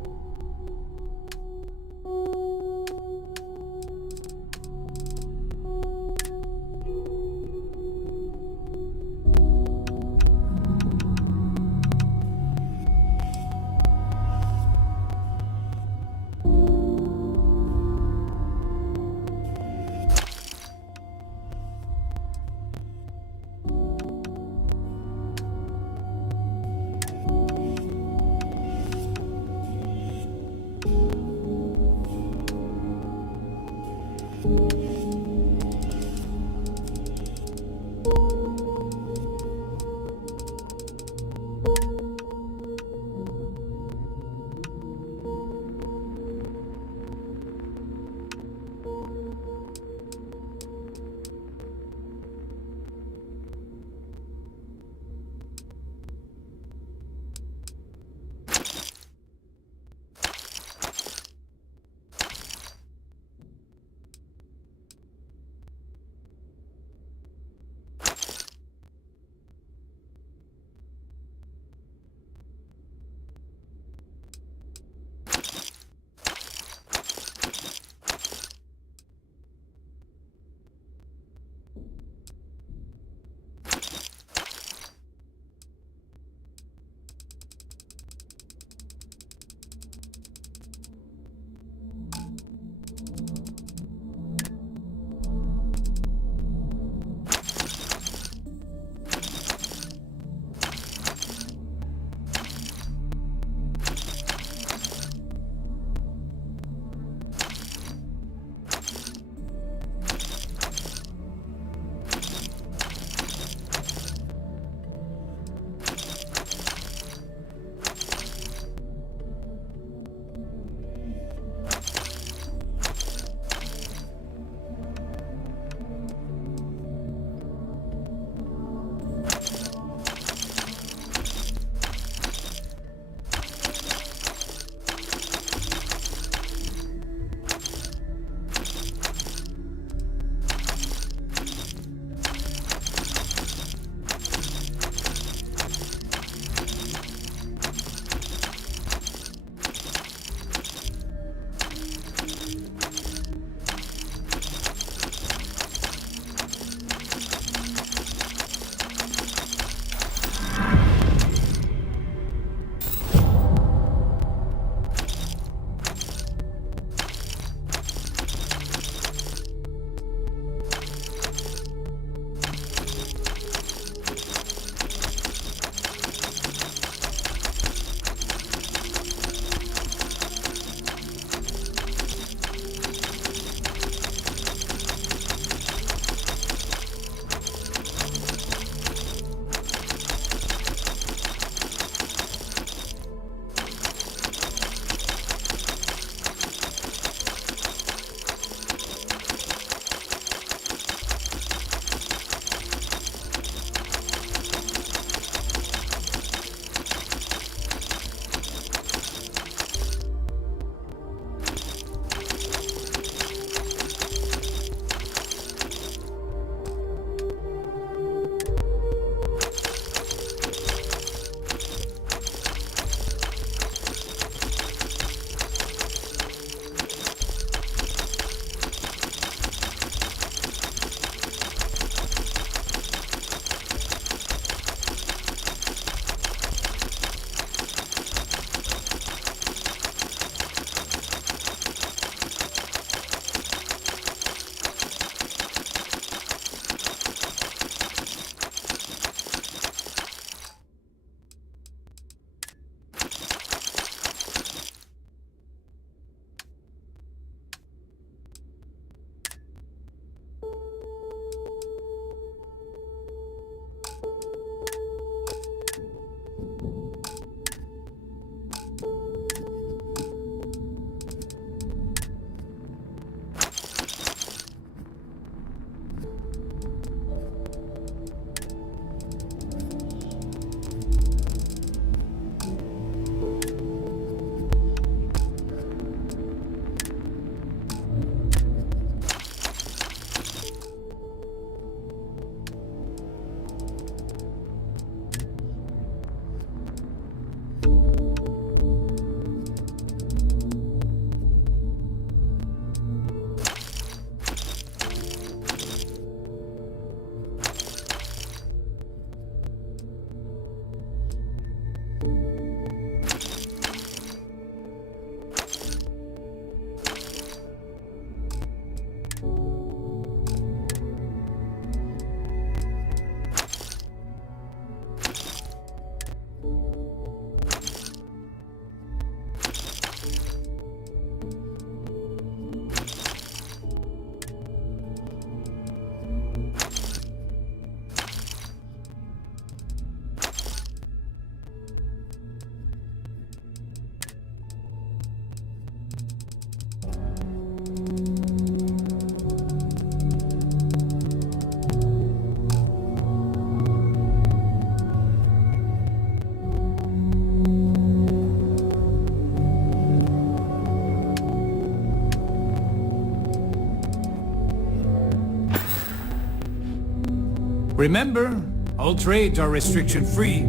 Remember, all trades are restriction-free.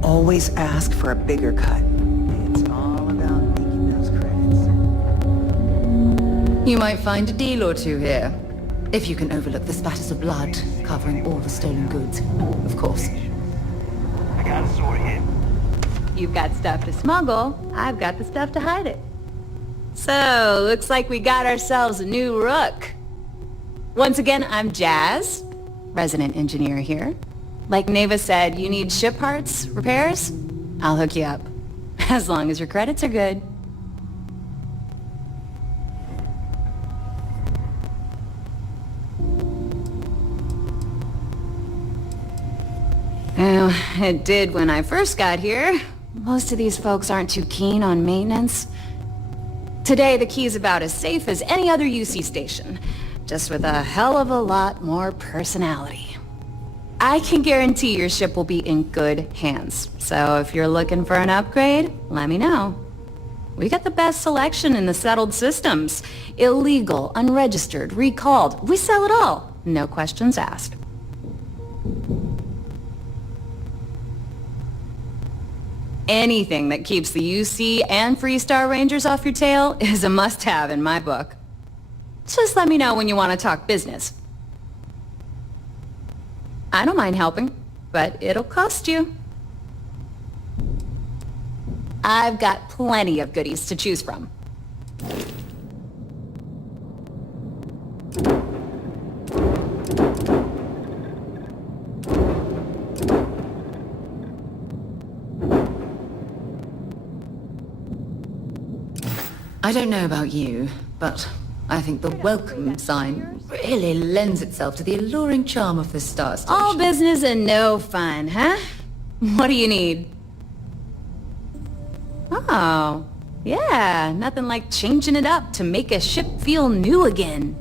Always ask for a bigger cut. It's all about making those credits. You might find a deal or two here. If you can overlook the spatters of blood covering all the stolen goods, of course. I got a sore hip. You've got stuff to smuggle. I've got the stuff to hide it. So, looks like we got ourselves a new rook. Once again, I'm Jazz, resident engineer here. Like Neva said, you need ship parts, repairs? I'll hook you up. As long as your credits are good. Well, it did when I first got here. Most of these folks aren't too keen on maintenance. Today, the key's about as safe as any other UC station, just with a hell of a lot more personality. I can guarantee your ship will be in good hands, so if you're looking for an upgrade, let me know. We got the best selection in the settled systems. Illegal, unregistered, recalled. We sell it all. No questions asked. Anything that keeps the UC and Freestar Rangers off your tail is a must-have in my book. Just let me know when you want to talk business. I don't mind helping, but it'll cost you. I've got plenty of goodies to choose from. I don't know about you, but I think the welcome sign really lends itself to the alluring charm of this star station. All business and no fun, huh? What do you need? Oh, yeah, nothing like changing it up to make a ship feel new again.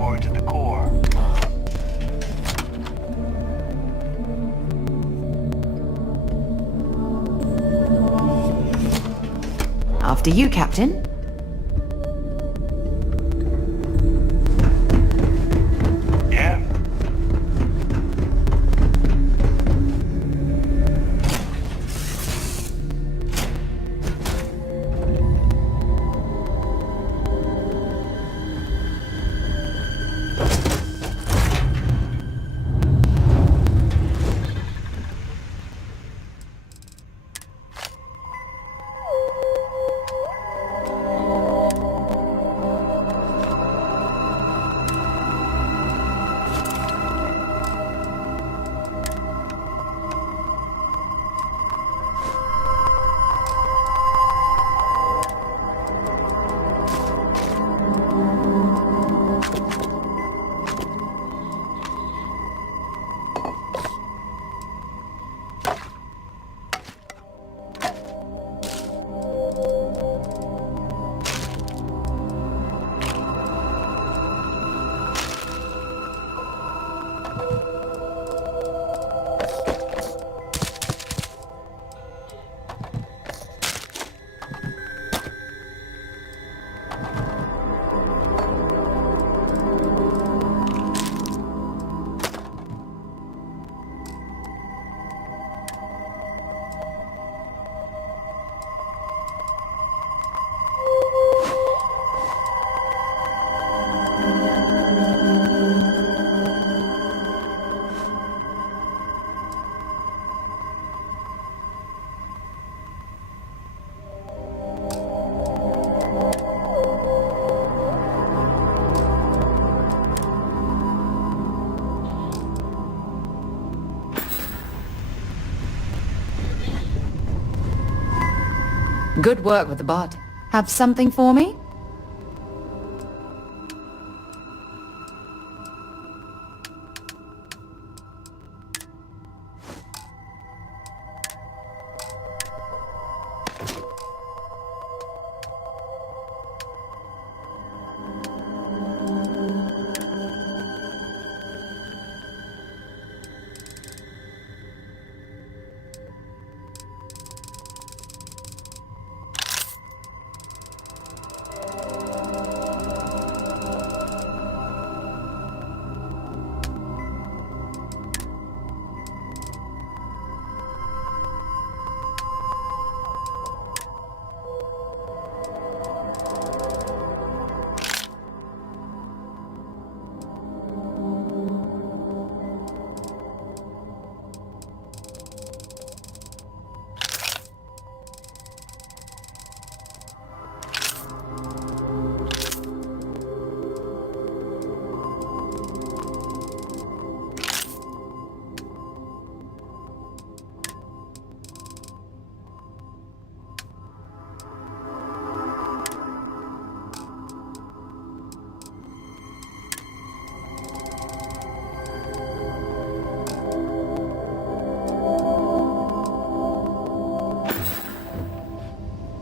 hardcore to the core. After you, Captain. Yeah? Good work with the bot. Have something for me?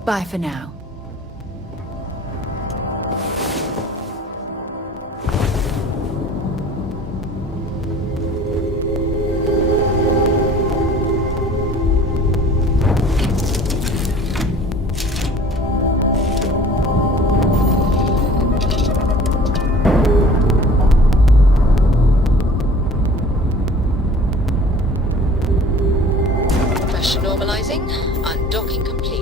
Bye for now. Pressure normalizing. Undocking complete.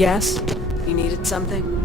Yes? You needed something?